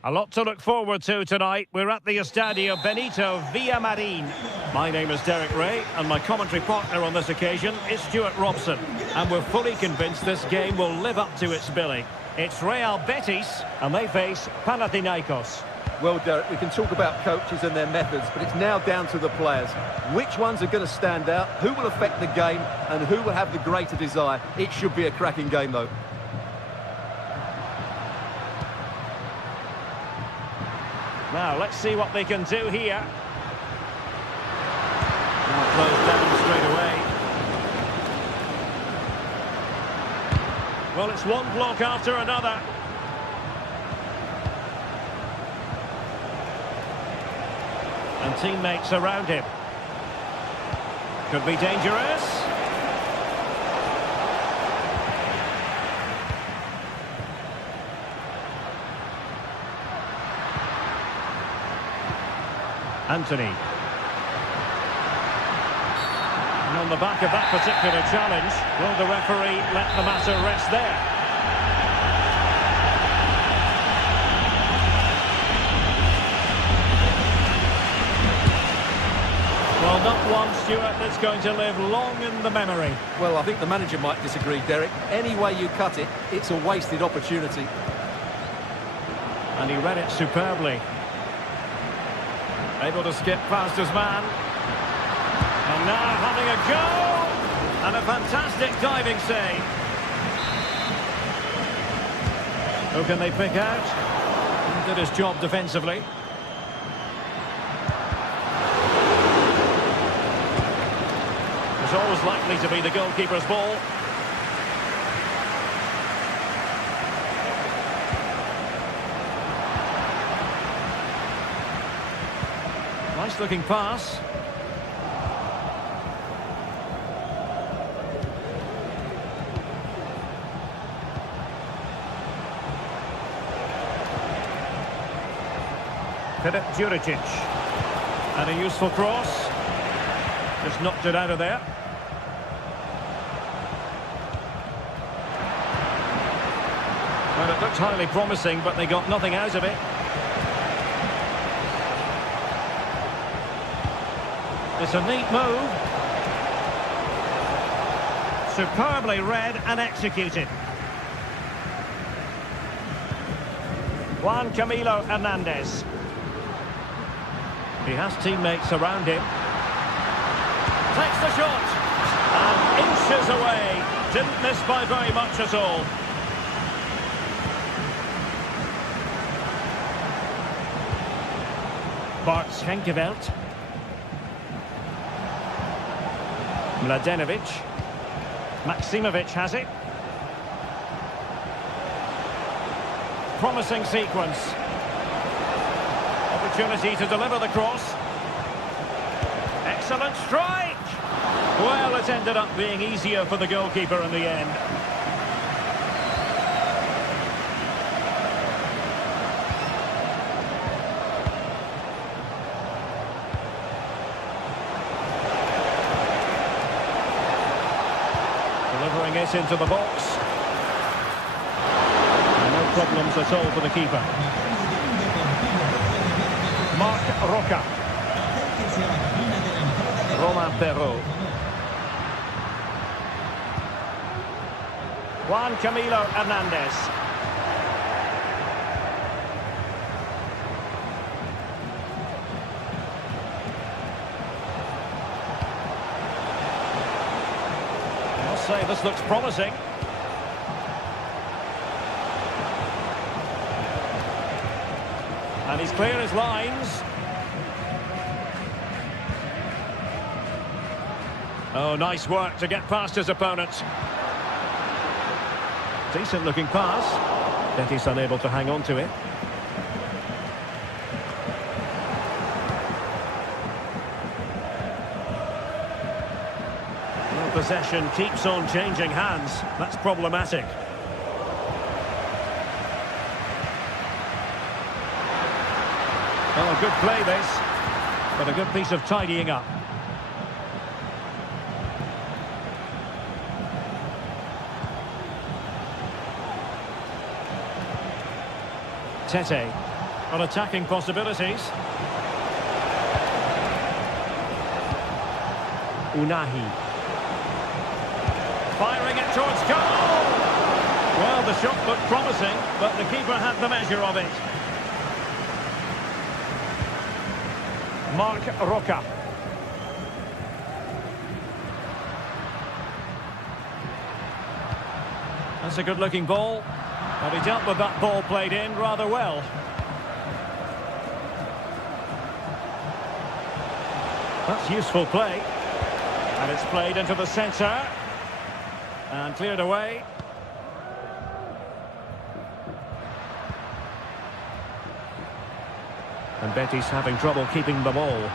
A lot to look forward to tonight. We're at the Estadio Benito Villamarin. My name is Derek Ray, and my commentary partner on this occasion is Stuart Robson. And we're fully convinced this game will live up to its billing. It's Real Betis, and they face Panathinaikos. Well, Derek, we can talk about coaches and their methods, but it's now down to the players. Which ones are going to stand out, who will affect the game, and who will have the greater desire? It should be a cracking game, though. Now, let's see what they can do here. Now closed down straight away. Well, it's one block after another. And teammates around him. Could be dangerous. Anthony. And on the back of that particular challenge, will the referee let the matter rest there? Well, not one, Stuart, that's going to live long in the memory. Well, I think the manager might disagree, Derek. Any way you cut it, it's a wasted opportunity. And he read it superbly. Able to skip past his man. And now having a go! And a fantastic diving save. Who can they pick out? He did his job defensively. It's always likely to be the goalkeeper's ball. Nice looking pass. Filip Juricic. And a useful cross. Just knocked it out of there. Well, it looked highly promising, but they got nothing out of it. It's a neat move. Superbly read and executed. Juan Camilo Hernandez. He has teammates around him. Takes the shot. And inches away. Didn't miss by very much at all. Bart Schenkeveld. Mladenovic. Maksimovic has it. Promising sequence. Opportunity to deliver the cross. Excellent strike! Well, it ended up being easier for the goalkeeper in the end. Delivering it into the box. And no problems at all for the keeper. Marc Roca. Romain Perrault. Juan Camilo Hernandez. I'll say this looks promising. And he's clear his lines. Oh, nice work to get past his opponent. Decent looking pass. Betis unable to hang on to it. Well, possession keeps on changing hands. That's problematic. Oh, good play this. But a good piece of tidying up. Tete. on attacking possibilities. Unahi. Firing it towards goal! Well, the shot looked promising, but the keeper had the measure of it. Mark Roca. That's a good-looking ball. But he dealt with that ball played in rather well. That's useful play. And it's played into the centre. And cleared away. And Betty's having trouble keeping the ball.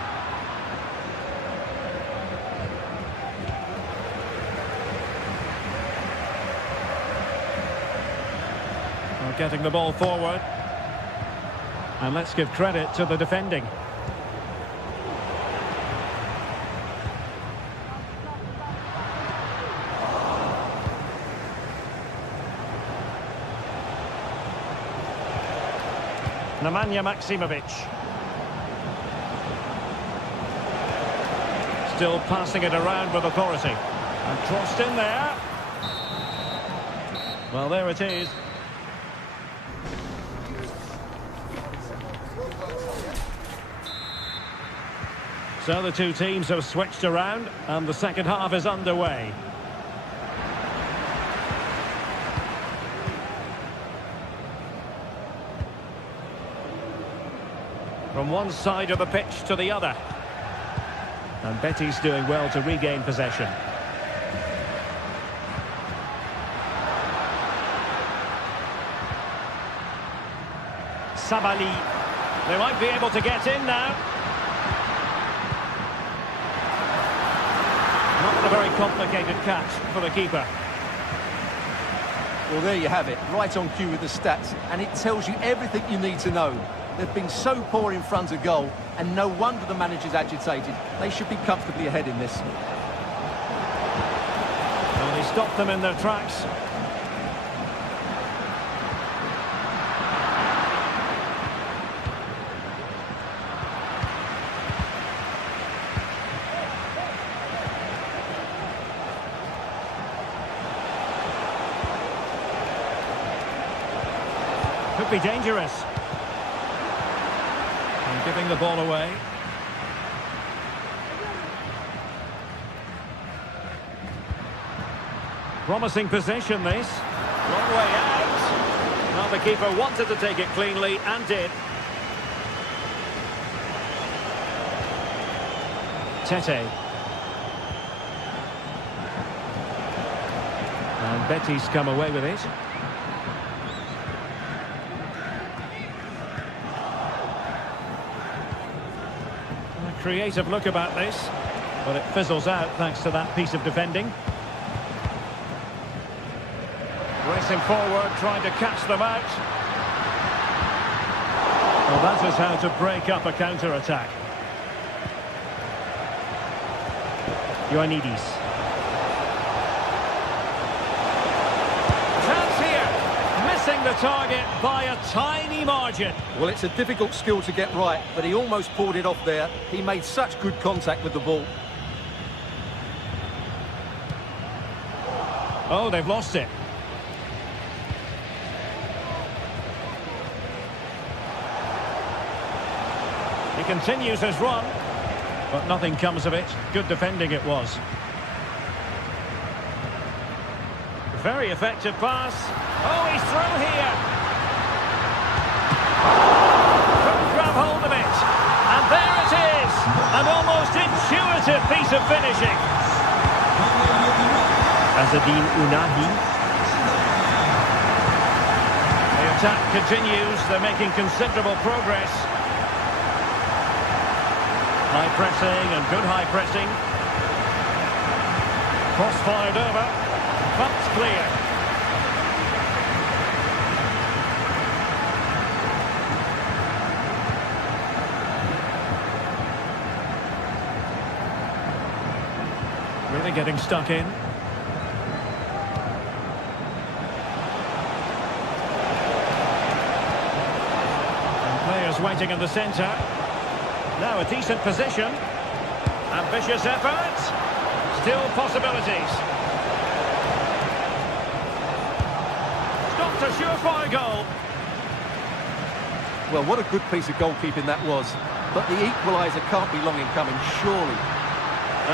Getting the ball forward. And let's give credit to the defending. Nemanja Maksimovic. Still passing it around with authority. And crossed in there. Well, there it is. So the two teams have switched around and the second half is underway. From one side of the pitch to the other. And Betty's doing well to regain possession. Sabali. They might be able to get in now. Not a very complicated catch for the keeper. Well, there you have it, right on cue with the stats, and it tells you everything you need to know. They've been so poor in front of goal, and no wonder the manager's agitated. They should be comfortably ahead in this. Well, he stopped them in their tracks. Could be dangerous. And giving the ball away. Promising possession, this. Long way out. Well, the keeper wanted to take it cleanly and did. Tete. And Betty's come away with it. Creative look about this, but it fizzles out thanks to that piece of defending. Racing forward, trying to catch them out. Well, that is how to break up a counter-attack. Ioannidis. Chance here, missing the target by a tiny margin. Well, it's a difficult skill to get right, but he almost pulled it off there. He made such good contact with the ball. Oh, they've lost it. He continues his run, but nothing comes of it. Good defending it was. Very effective pass. Oh, he's through here. Couldn't grab hold of it. And there it is. An almost intuitive piece of finishing. Azzedine Unahi. The attack continues. They're making considerable progress. High pressing and good high pressing. Cross fired over. Bumped clear. Really getting stuck in. And players Players waiting in the centre. Now a decent position. Ambitious effort. Still possibilities. Stopped a surefire goal. Well, what a good piece of goalkeeping that was. But the equaliser can't be long in coming, surely.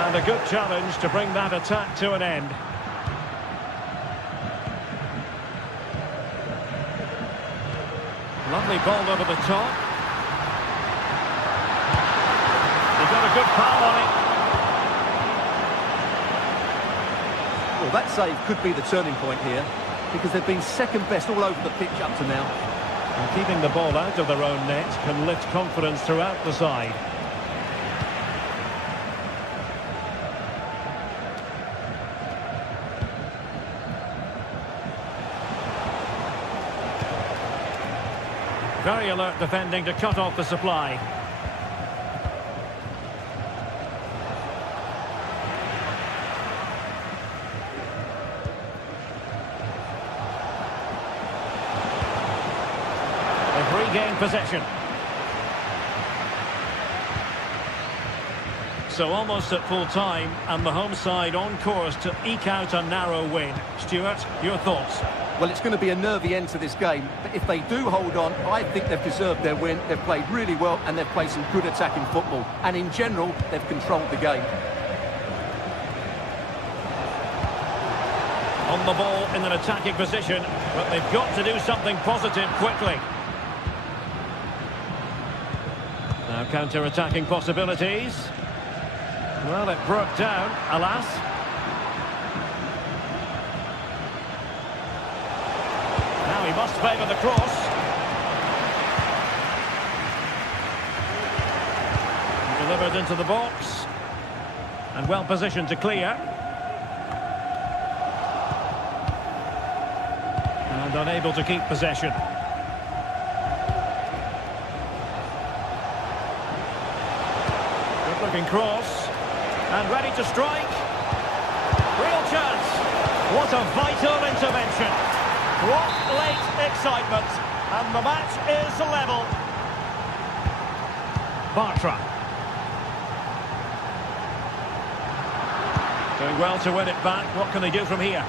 And a good challenge to bring that attack to an end. Lovely ball over the top. He got a good foul on it. Well, that save could be the turning point here, because they've been second best all over the pitch up to now. And keeping the ball out of their own net can lift confidence throughout the side. Very alert defending to cut off the supply. They've regained possession. So almost at full time, and the home side on course to eke out a narrow win. Stuart, your thoughts? Well, it's going to be a nervy end to this game, but if they do hold on, I think they've deserved their win. They've played really well, and they've played some good attacking football. And in general, they've controlled the game. On the ball in an attacking position, but they've got to do something positive quickly. Now counter-attacking possibilities. Well, it broke down, alas. Now he must favour the cross. Delivered into the box. And well positioned to clear. And unable to keep possession. Good looking cross. And ready to strike. Real chance. What a vital intervention. What late excitement. And the match is level. Bartra. Doing well to win it back. What can they do from here?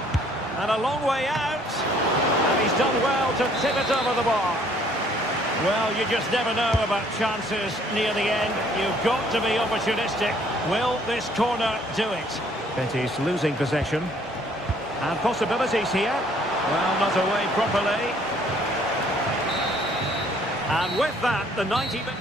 And a long way out. And he's done well to tip it over the bar. Well, you just never know about chances near the end. You've got to be opportunistic. Will this corner do it? Betis losing possession. And possibilities here. Well, not away properly. And with that, the 90 minutes...